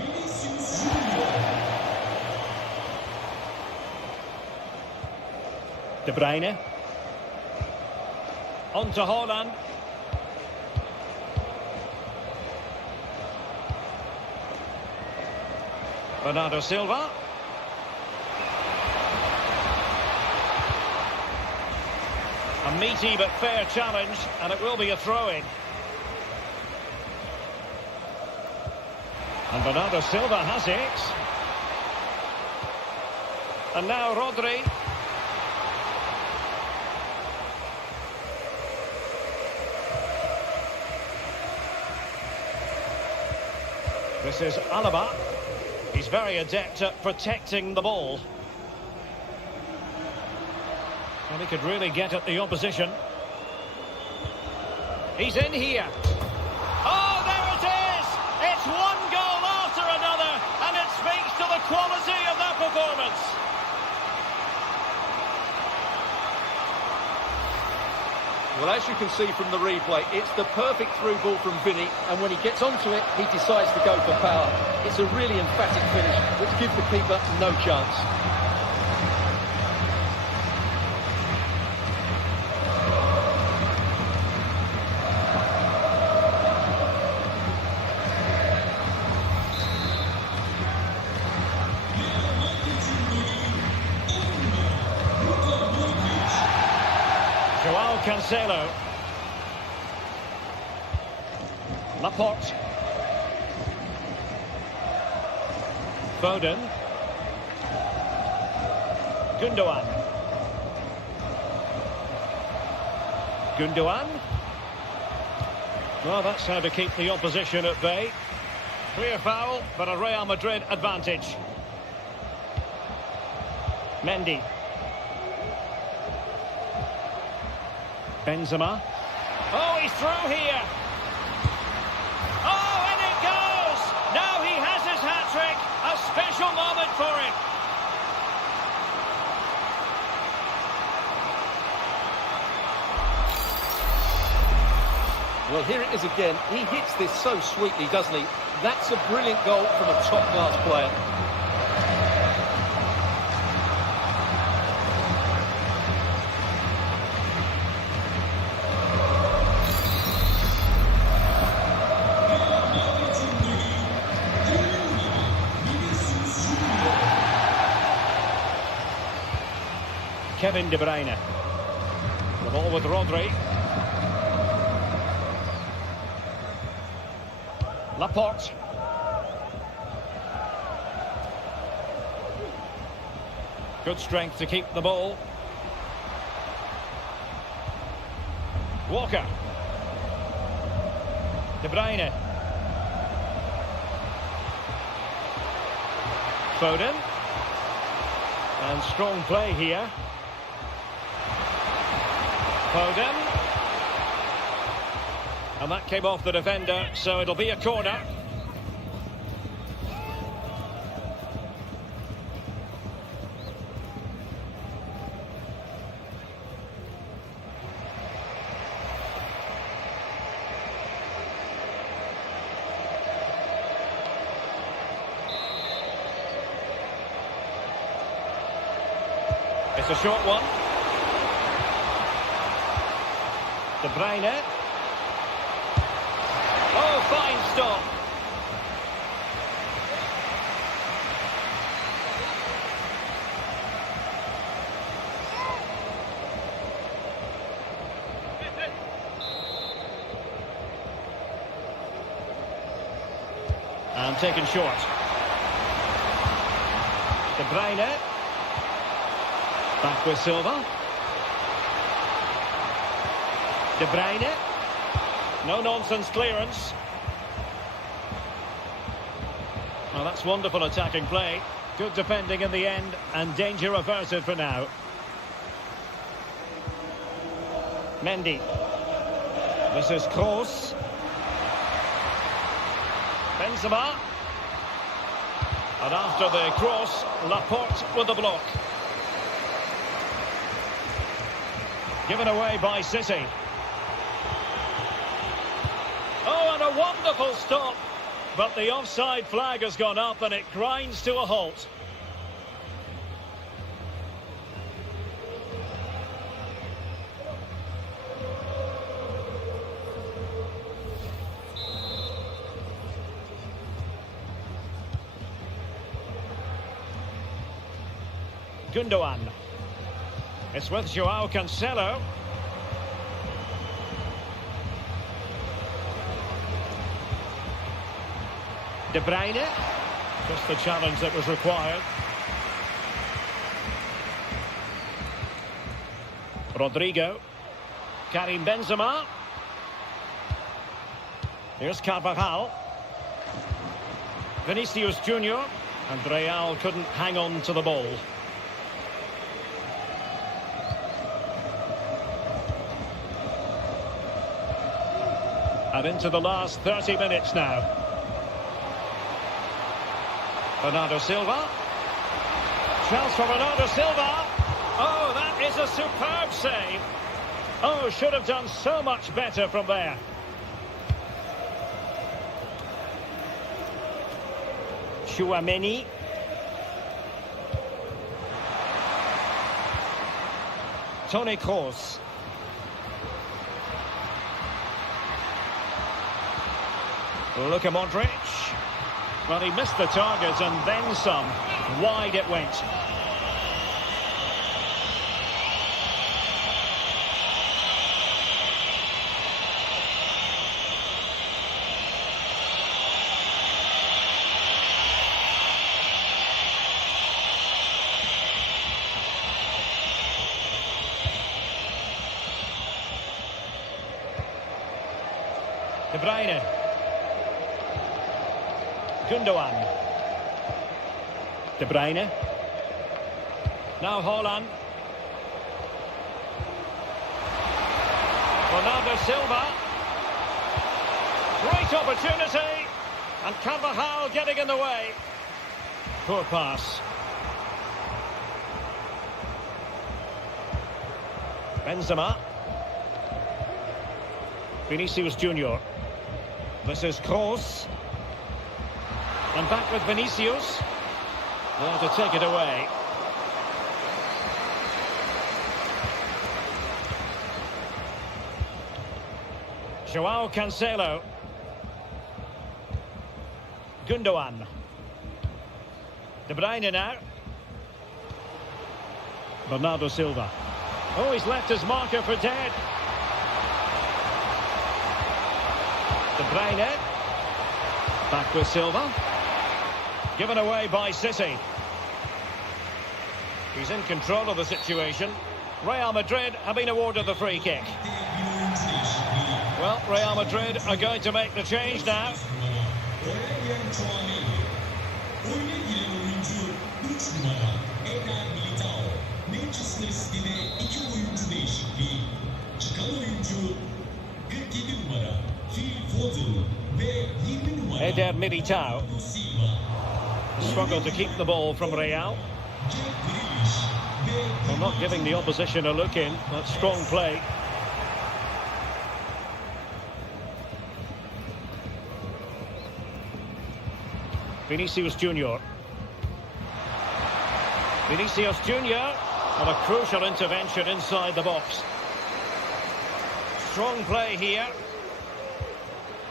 De Bruyne. On to Haaland. Bernardo Silva. A meaty but fair challenge, and it will be a throw-in. And Bernardo Silva has it. And now Rodri. This is Alaba. He's very adept at protecting the ball. And he could really get at the opposition. He's in here. Oh, there it is! It's one goal after another, and it speaks to the quality of their performance. Well, as you can see from the replay, it's the perfect through ball from Vinny, and when he gets onto it, he decides to go for power. It's a really emphatic finish, which gives the keeper no chance. Joao Cancelo. Laporte. Foden. Gundogan. Gundogan. Well, that's how to keep the opposition at bay. Clear foul, but a Real Madrid advantage. Mendy. Benzema. Oh, he's through here. Oh, and it goes! Now he has his hat-trick. A special moment for him. Well, here it is again. He hits this so sweetly, doesn't he? That's a brilliant goal from a top-class player. Kevin De Bruyne. The ball with Rodri. Laporte. Good strength to keep the ball. Walker. De Bruyne. Foden. And strong play here. Foden. And that came off the defender, so it'll be a corner. It's a short one. De Bruyne. Oh, fine stop. And taken short. De Bruyne. Back with Silva. De Bruyne. No-nonsense clearance. Well, that's wonderful attacking play. Good defending in the end, and danger averted for now. Mendy. This is Kroos. Benzema. And after the cross, Laporte with the block. Given away by City. Oh, and a wonderful stop. But the offside flag has gone up and it grinds to a halt. Gundogan. It's with Joao Cancelo. De Bruyne. Just the challenge that was required. Rodrigo. Karim Benzema. Here's Carvajal. Vinicius Junior. And Real couldn't hang on to the ball. And into the last 30 minutes now. Bernardo Silva. Chance for Bernardo Silva. Oh, that is a superb save. Oh, should have done so much better from there. Tchouaméni. Toni Kroos. Luka Modric. Well, he missed the target and then some. Wide it went. De Bruyne. Gundogan. De Bruyne. Now Haaland. Bernardo Silva. Great opportunity. And Carvajal getting in the way. Poor pass. Benzema. Vinicius Junior. This is Kroos. And back with Vinicius. There to take it away. Joao Cancelo. Gundogan. De Bruyne now. Bernardo Silva. Oh, he's left his marker for dead. De Bruyne. Back with Silva. Given away by City. He's in control of the situation. Real Madrid have been awarded the free kick. Well, Real Madrid are going to make the change now. Eder Militao struggled to keep the ball from Real. Well, not giving the opposition a look in. That's strong play. Vinicius Junior. Vinicius Junior on a crucial intervention inside the box. Strong play here.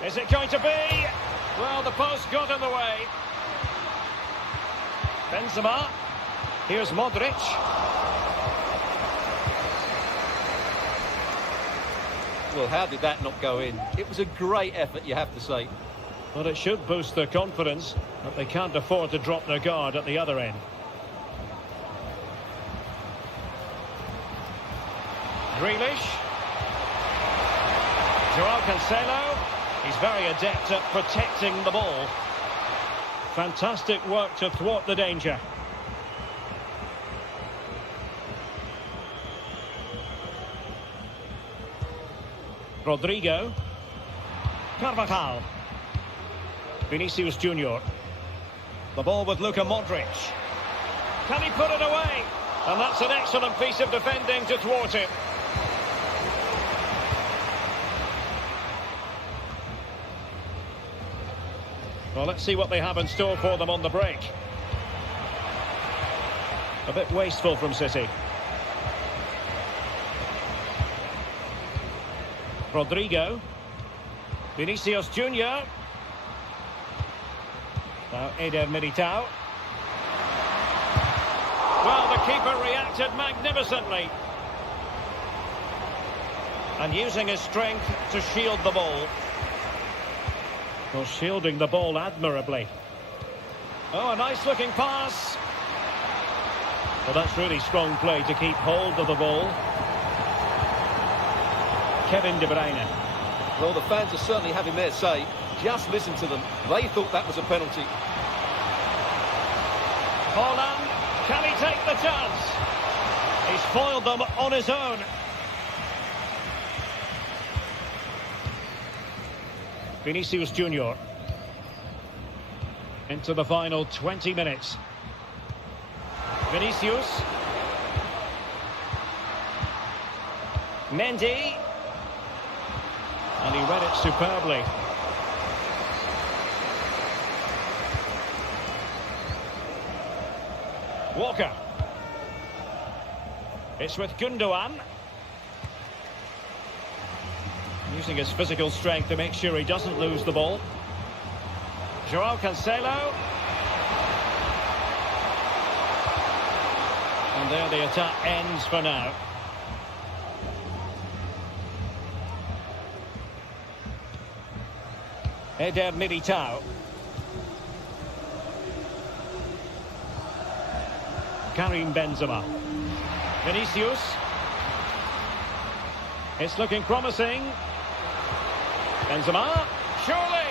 Is it going to be? Well, the post got in the way. Benzema. Here's Modric. Well, how did that not go in? It was a great effort, you have to say. Well, it should boost their confidence, but they can't afford to drop their guard at the other end. Grealish. Joao Cancelo. He's very adept at protecting the ball. Fantastic work to thwart the danger. Rodrigo. Carvajal. Vinicius Junior. The ball with Luka Modric. Can he put it away? And that's an excellent piece of defending to thwart it. Well, let's see what they have in store for them on the break. A bit wasteful from City. Rodrigo. Vinicius Junior. Now Eder Militao. Well, the keeper reacted magnificently. And using his strength to shield the ball. Well, shielding the ball admirably. Oh, a nice looking pass. Well, that's really strong play to keep hold of the ball. Kevin De Bruyne. Well, the fans are certainly having their say. Just listen to them. They thought that was a penalty. Haaland, can he take the chance? He's foiled them on his own. Vinicius Junior. Into the final 20 minutes. Vinicius. Mendy. And he read it superbly. Walker. It's with Gundogan. Using his physical strength to make sure he doesn't lose the ball. Joao Cancelo. And there the attack ends for now. Eder Militao. Karim Benzema. Vinicius. It's looking promising. Benzema. Surely.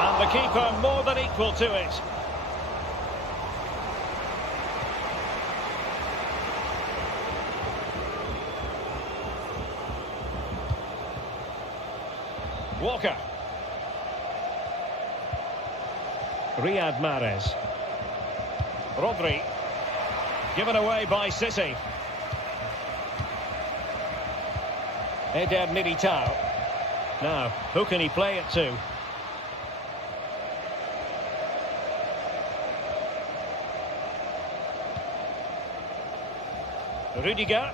And the keeper more than equal to it. Walker. Riyad Mahrez. Rodri. Given away by City. Eder Militao. Now, who can he play it to? Rudiger.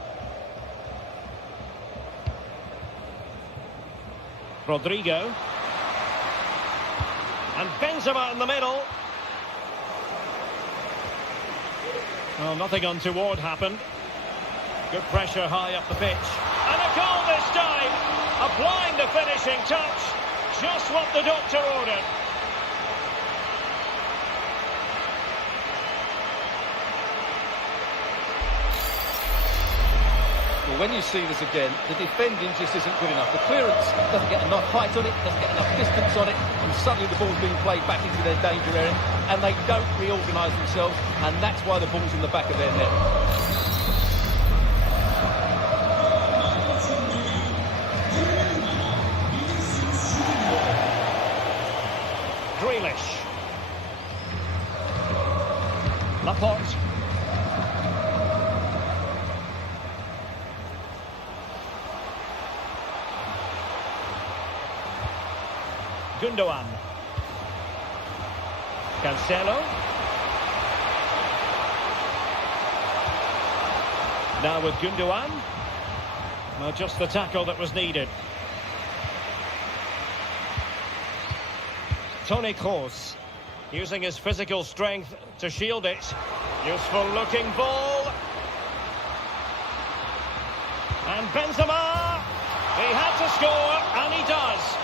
Rodrigo. And Benzema in the middle. Well, nothing untoward happened. Good pressure high up the pitch. And a goal this time. Applying the finishing touch. Just what the doctor ordered. Well, when you see this again, the defending just isn't good enough. The clearance doesn't get enough height on it, doesn't get enough distance on it, and suddenly the ball's being played back into their danger area, and they don't reorganise themselves, and that's why the ball's in the back of their net. Grealish. Laporte. Gundogan. Cancelo. Now with Gundogan. Well, just the tackle that was needed. Toni Kroos, using his physical strength to shield it. Useful looking ball. And Benzema. He had to score, and he does.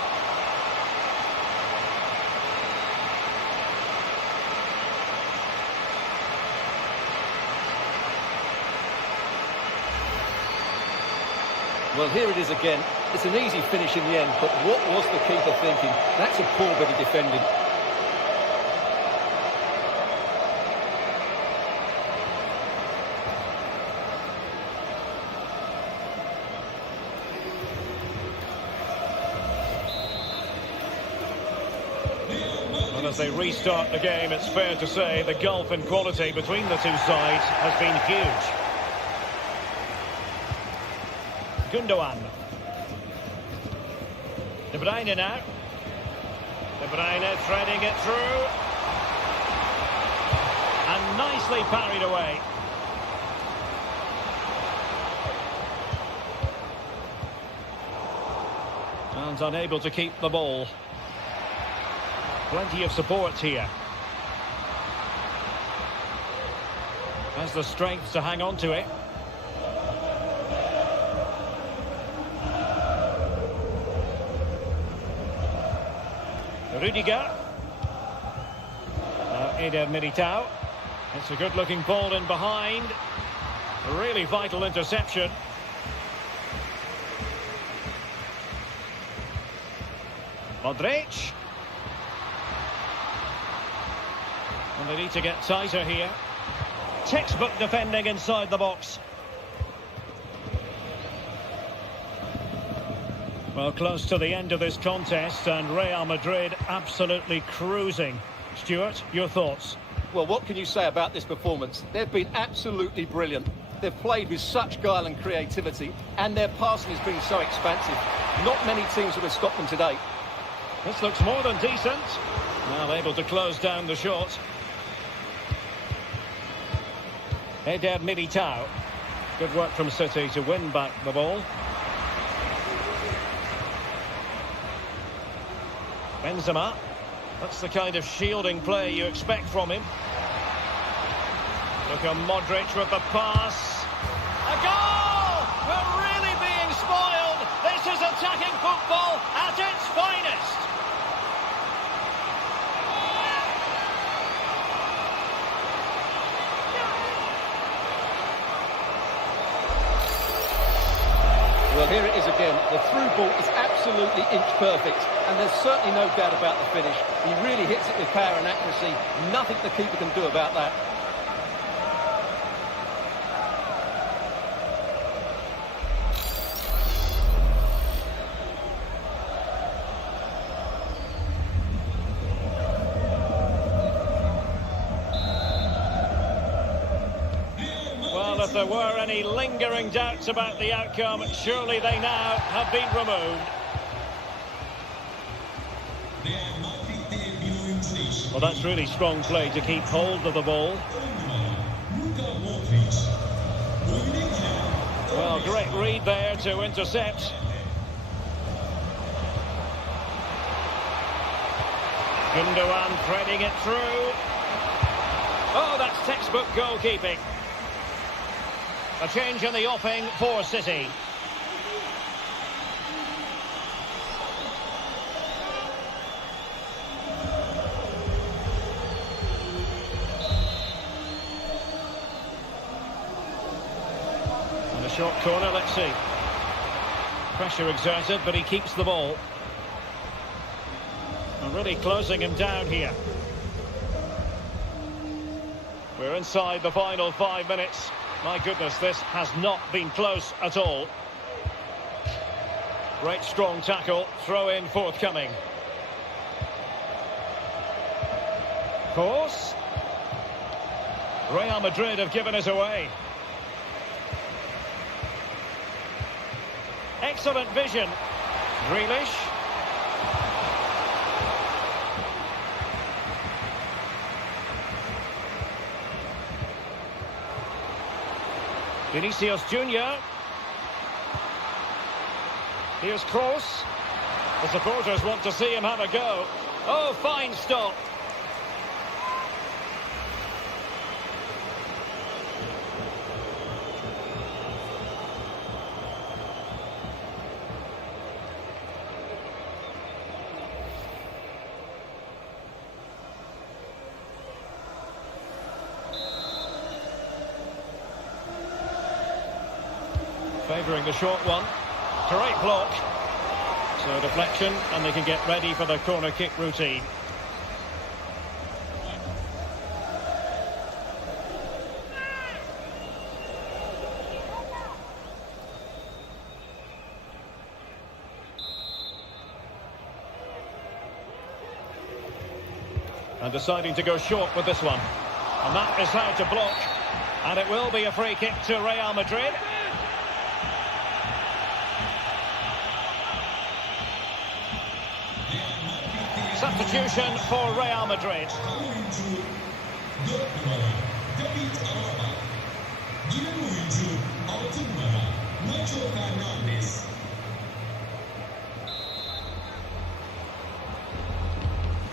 Well, here it is again. It's an easy finish in the end, but what was the keeper thinking? That's a poor bit of defending. Well, as they restart the game, it's fair to say the gulf in quality between the two sides has been huge. Gundogan. De Bruyne now. De Bruyne threading it through. And nicely parried away. And unable to keep the ball. Plenty of support here. Has the strength to hang on to it. Rudiger. Now Eder Militao. It's a good-looking ball in behind. A really vital interception. Modric. And they need to get tighter here. Textbook defending inside the box. Well, close to the end of this contest, and Real Madrid absolutely cruising. Stuart, your thoughts? Well, what can you say about this performance? They've been absolutely brilliant. They've played with such guile and creativity, and their passing has been so expansive. Not many teams would have stopped them today. This looks more than decent. Well, able to close down the shot. Eder Militao. Good work from City to win back the ball. Benzema. That's the kind of shielding play you expect from him. Look at Modric with the pass. A goal! We're really being spoiled. This is attacking football at its finest. Well, here it is again. The through ball is absolutely inch perfect, and there's certainly no doubt about the finish. He really hits it with power and accuracy. Nothing the keeper can do about that. If there were any lingering doubts about the outcome, surely they now have been removed. Well, that's really strong play to keep hold of the ball. Well, great read there to intercept. Gundogan threading it through. Oh, that's textbook goalkeeping. A change in the offing for City. And a short corner, let's see. Pressure exerted, but he keeps the ball. And really closing him down here. We're inside the final 5 minutes. My goodness, this has not been close at all. Great strong tackle, throw in forthcoming. Course. Real Madrid have given it away. Excellent vision. Grealish. Vinicius Junior. Here's Kroos. The supporters want to see him have a go. Oh, fine stop. Favouring the short one. Great block. So deflection, and they can get ready for the corner kick routine. And deciding to go short with this one. And that is how to block. And it will be a free kick to Real Madrid. Substitution for Real Madrid.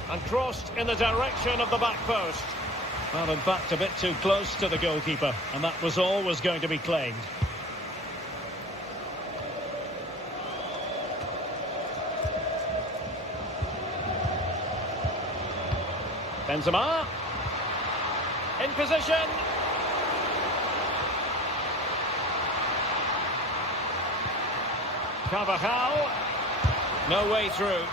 And crossed in the direction of the back post. Well, in fact, a bit too close to the goalkeeper, and that was always going to be claimed. Benzema. In position. Carvajal. No way through.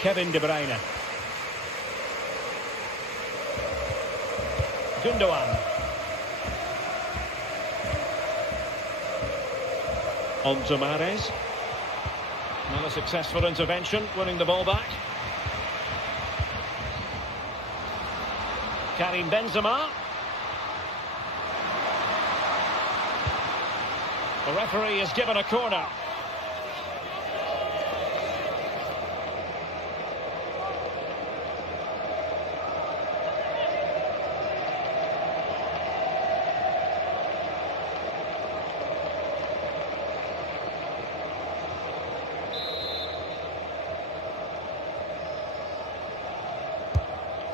Kevin De Bruyne. Gundogan. On to Mahrez. Well, a successful intervention, winning the ball back. Karim Benzema. The referee has given a corner.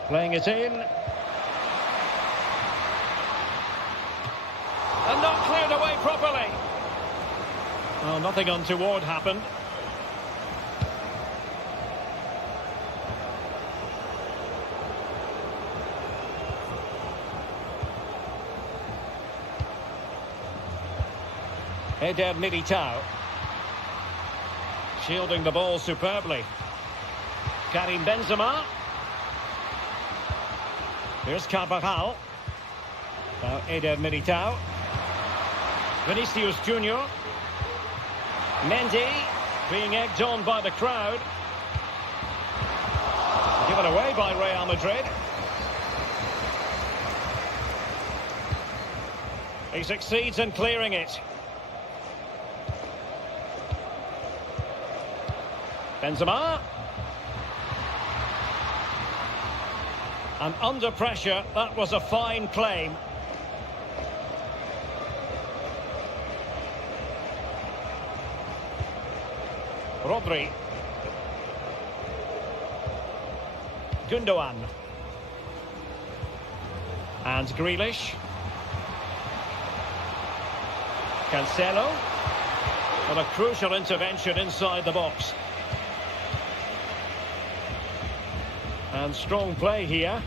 Playing it in. And not cleared away properly. Well, nothing untoward happened. Eder Militao. Shielding the ball superbly. Karim Benzema. Here's Carvajal. Now Eder Militao. Vinicius Junior. Mendy being egged on by the crowd. Given away by Real Madrid. He succeeds in clearing it. Benzema. And under pressure, that was a fine claim. Rodri. Gundogan. And Grealish. Cancelo. Well, a crucial intervention inside the box. And strong play here.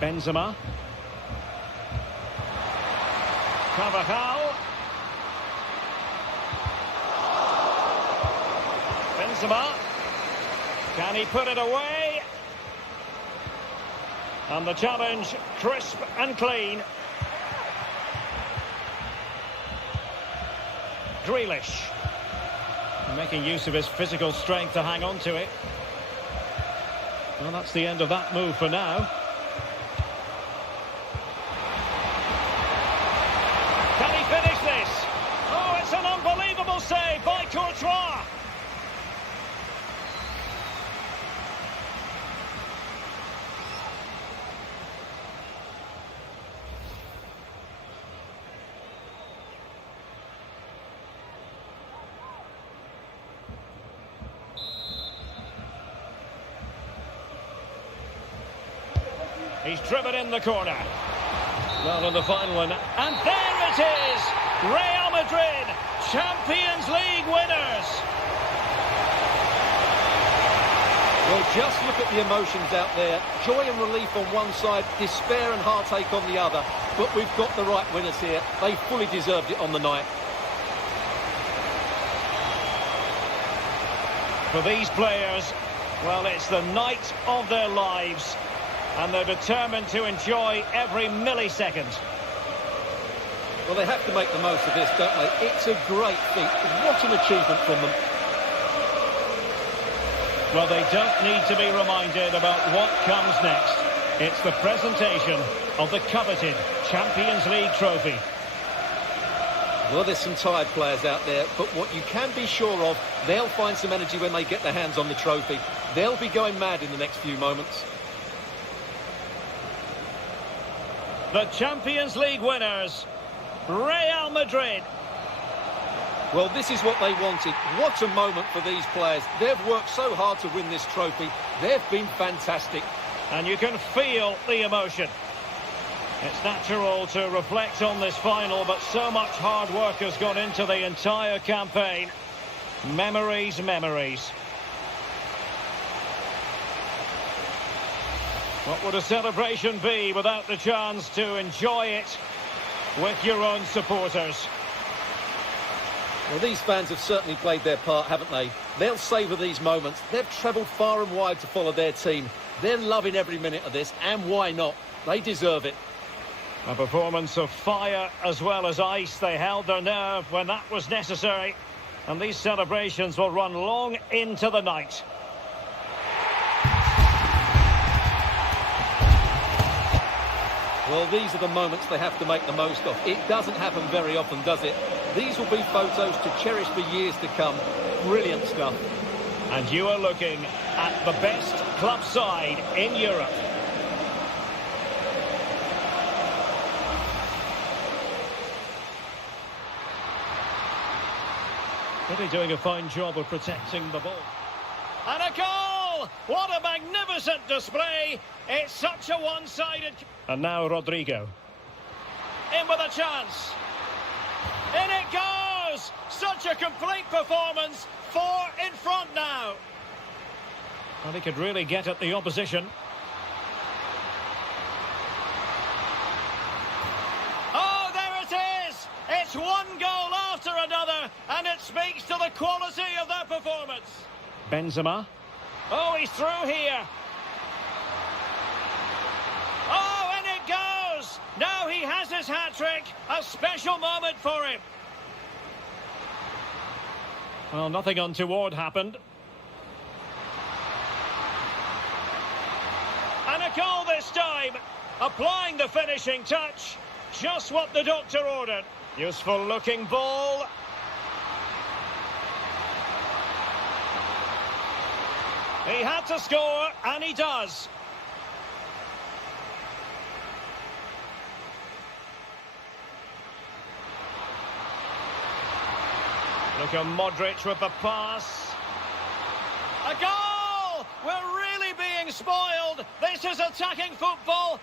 Benzema. Carvajal. Benzema. Can he put it away? And the challenge, crisp and clean. Grealish. Making use of his physical strength to hang on to it. Well, that's the end of that move for now. Can he finish this? Oh, it's an unbelievable save by Courtois. He's driven in the corner. Well, in the final one. And there it is! Real Madrid, Champions League winners! Well, just look at the emotions out there. Joy and relief on one side, despair and heartache on the other. But we've got the right winners here. They fully deserved it on the night. For these players, well, it's the night of their lives. And they're determined to enjoy every millisecond. Well, they have to make the most of this, don't they? It's a great feat. What an achievement from them. Well, they don't need to be reminded about what comes next. It's the presentation of the coveted Champions League trophy. Well, there's some tired players out there, but what you can be sure of, they'll find some energy when they get their hands on the trophy. They'll be going mad in the next few moments. The Champions League winners, Real Madrid. Well, this is what they wanted. What a moment for these players. They've worked so hard to win this trophy. They've been fantastic. And you can feel the emotion. It's natural to reflect on this final, but so much hard work has gone into the entire campaign. Memories, memories. What would a celebration be without the chance to enjoy it with your own supporters? Well, these fans have certainly played their part, haven't they? They'll savour these moments. They've travelled far and wide to follow their team. They're loving every minute of this, and why not? They deserve it. A performance of fire as well as ice. They held their nerve when that was necessary. And these celebrations will run long into the night. Well, these are the moments they have to make the most of. It doesn't happen very often, does it? These will be photos to cherish for years to come. Brilliant stuff. And you are looking at the best club side in Europe. Really doing a fine job of protecting the ball. And a goal! What a magnificent display! It's such a one-sided... And now Rodrigo. In with a chance. In it goes! Such a complete performance. 4 in front now. Well, he could really get at the opposition. Oh, there it is! It's one goal after another, and it speaks to the quality of that performance. Benzema. Oh, he's through here. Oh, and it goes! Now he has his hat-trick. A special moment for him. Well, nothing untoward happened. And a goal this time. Applying the finishing touch. Just what the doctor ordered. Useful looking ball. He had to score, and he does. Look at Modric with the pass. A goal! We're really being spoiled. This is attacking football.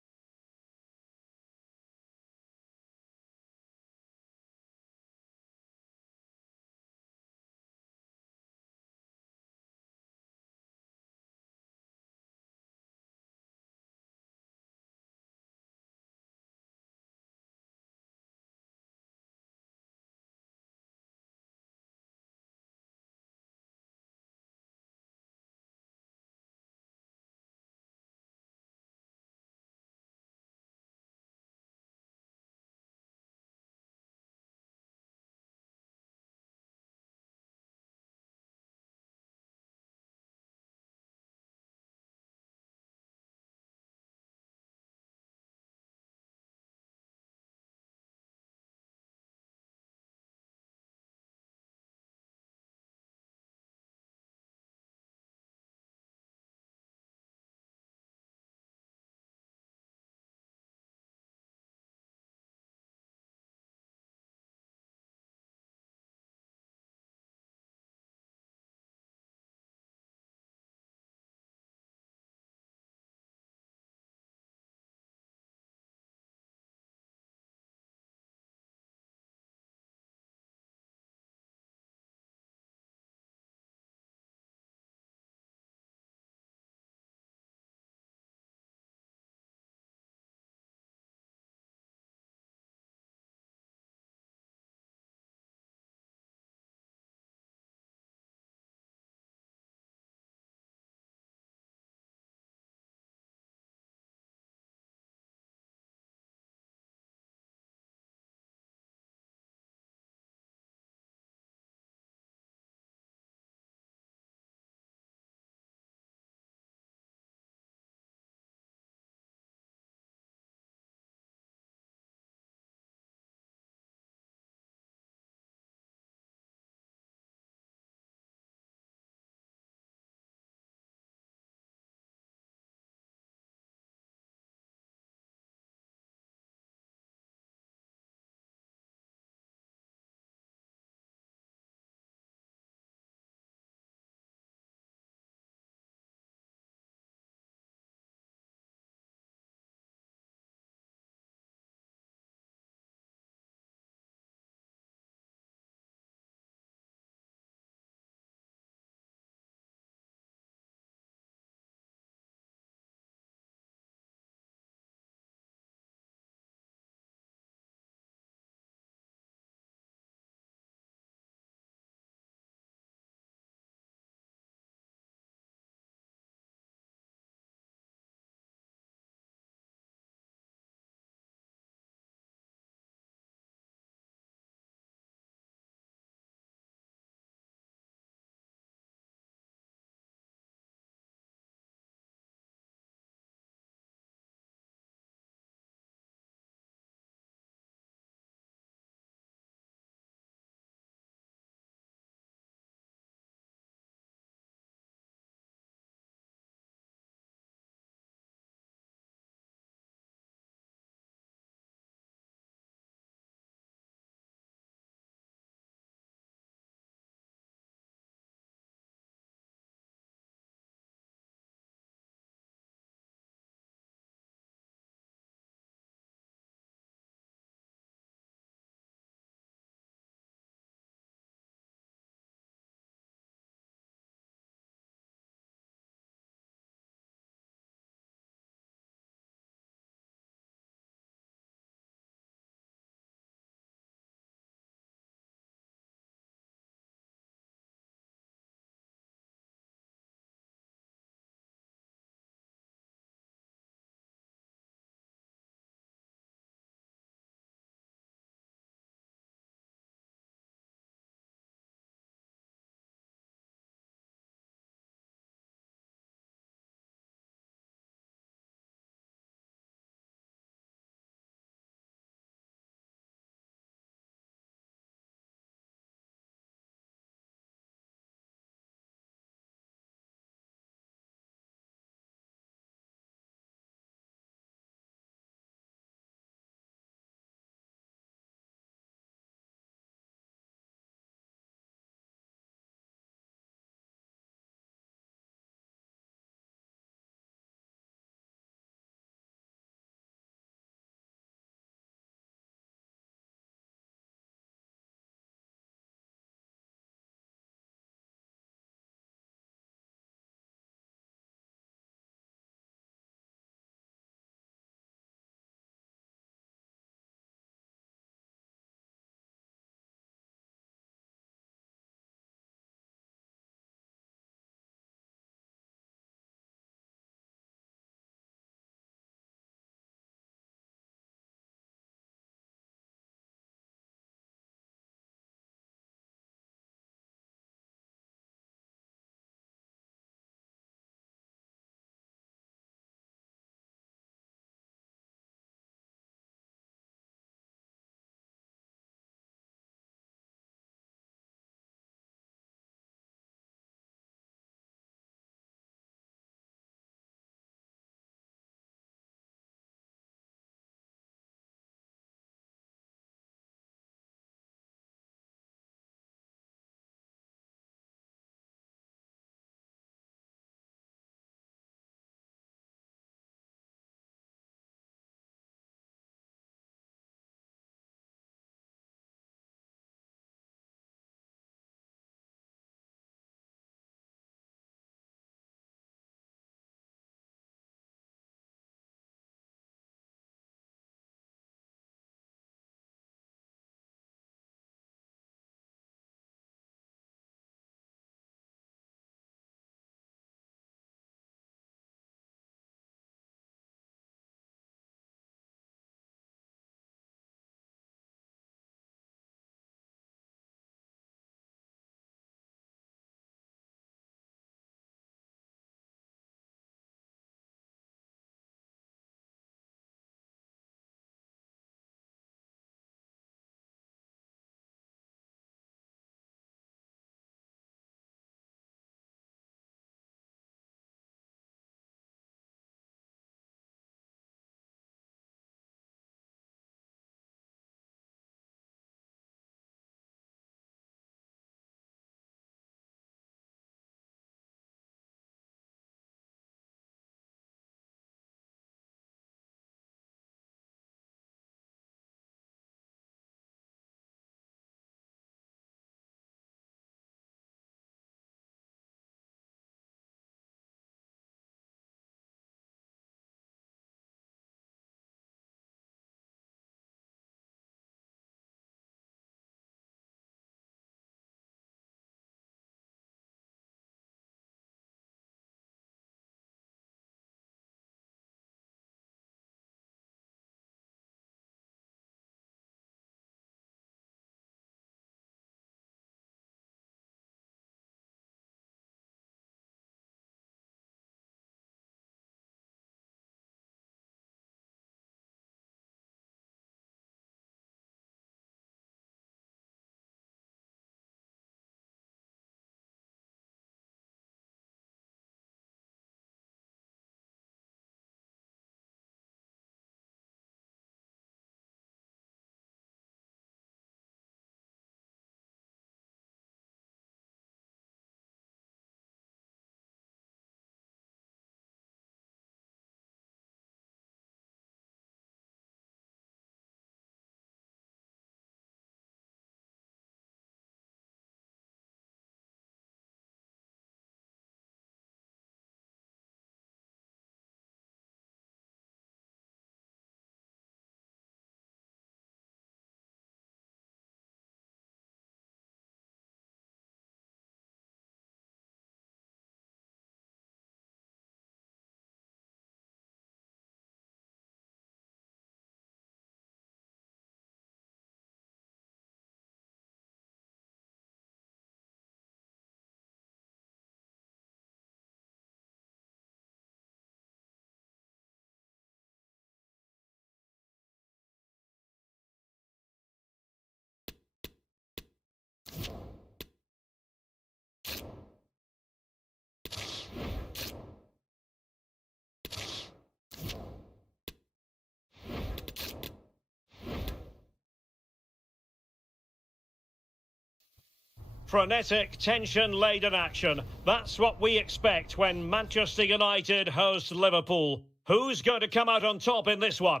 frenetic, tension-laden action. That's what we expect when Manchester United host Liverpool. Who's going to come out on top in this one?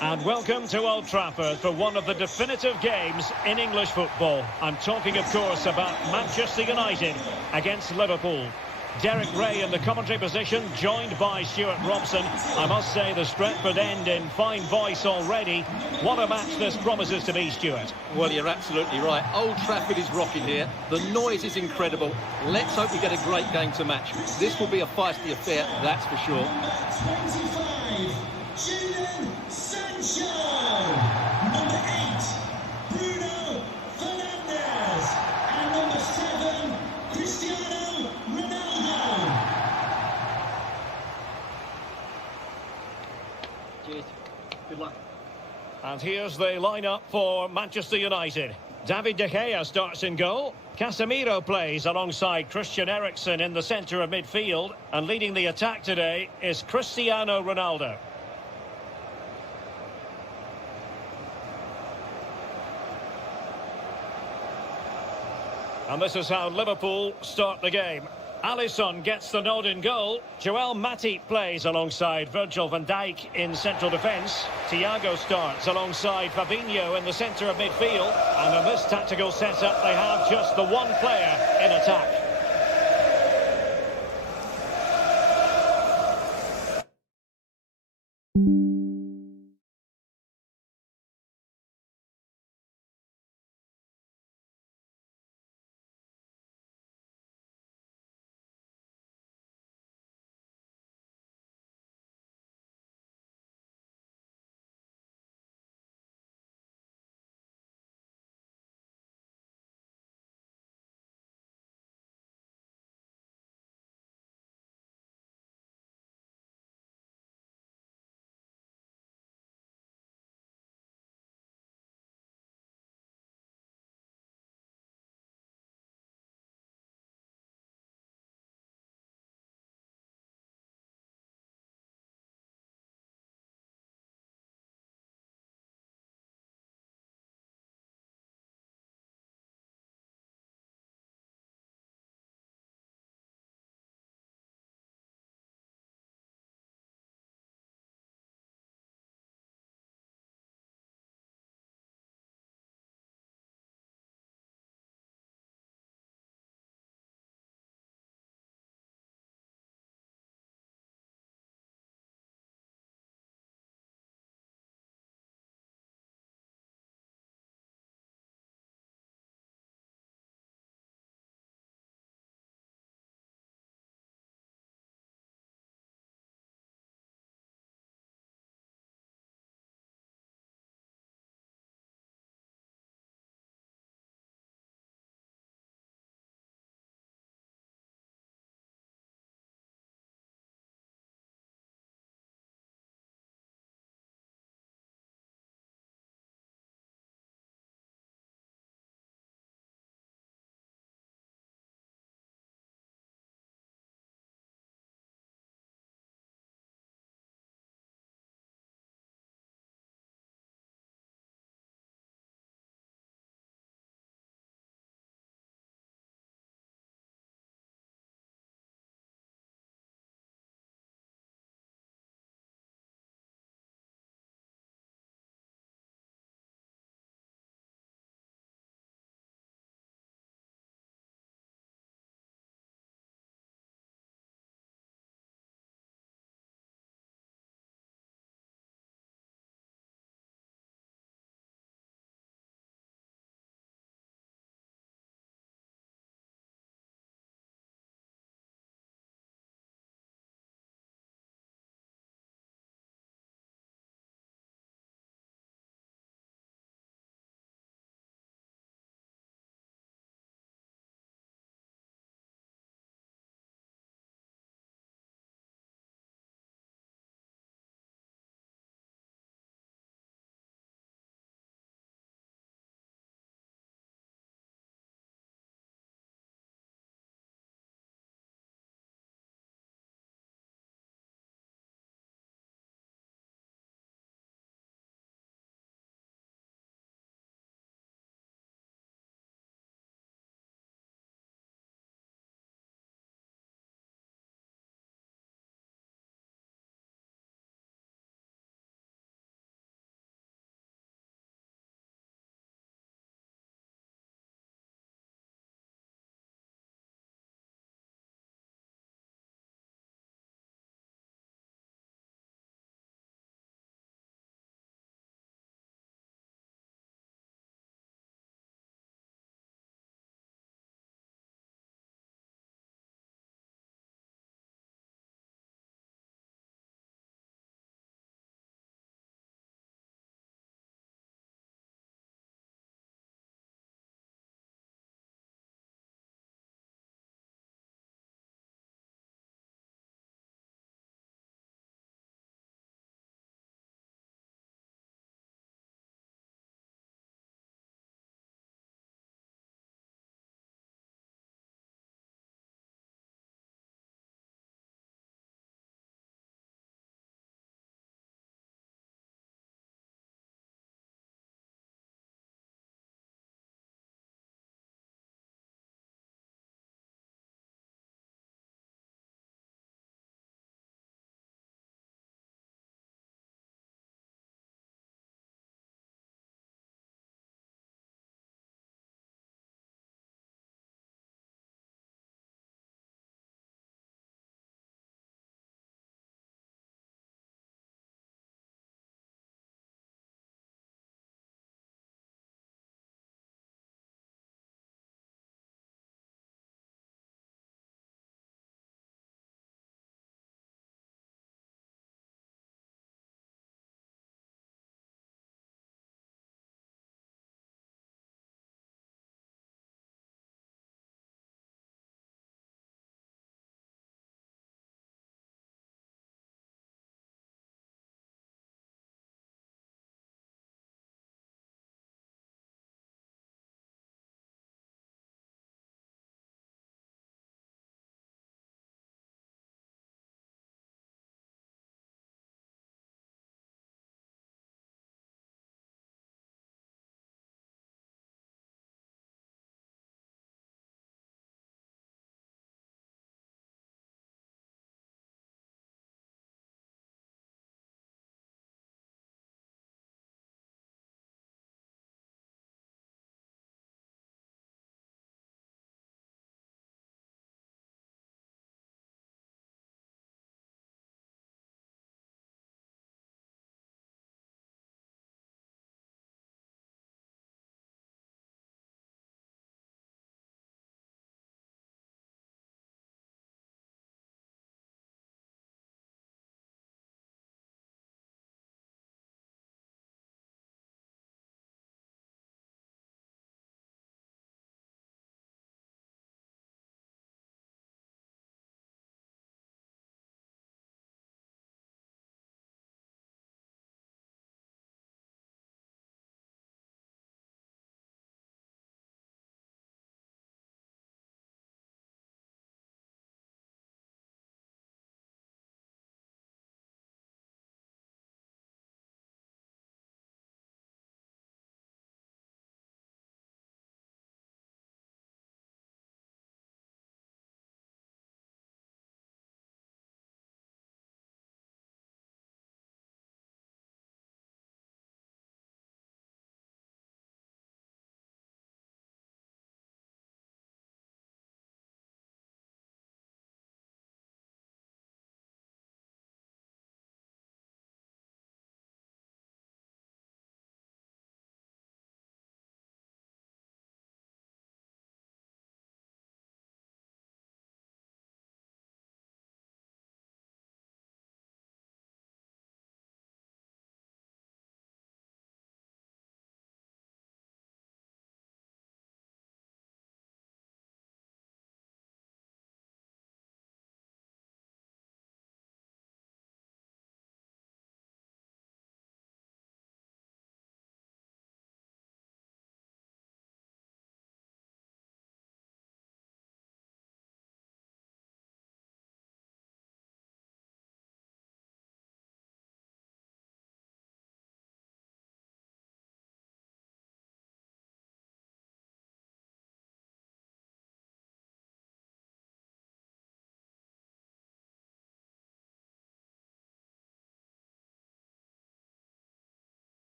And welcome to Old Trafford for one of the definitive games in English football. I'm talking, of course, about Manchester United against Liverpool. Derek Ray in the commentary position, joined by Stuart Robson. I must say the Stretford end in fine voice already. What a match this promises to be, Stuart. Well, you're absolutely right. Old Trafford is rocking here. The noise is incredible. Let's hope we get a great game to match. This will be a feisty affair, that's for sure. 25, Jadon Sancho. Number 8, Bruno Fernandes. And number 7, Cristiano Ronaldo. Cheers. Good luck. And here's the lineup for Manchester United. David De Gea starts in goal. Casemiro plays alongside Christian Eriksen in the centre of midfield. And leading the attack today is Cristiano Ronaldo. And this is how Liverpool start the game. Alisson gets the nod in goal. Joel Matip plays alongside Virgil van Dijk in central defence. Thiago starts alongside Fabinho in the centre of midfield. And in this tactical setup, they have just the one player in attack.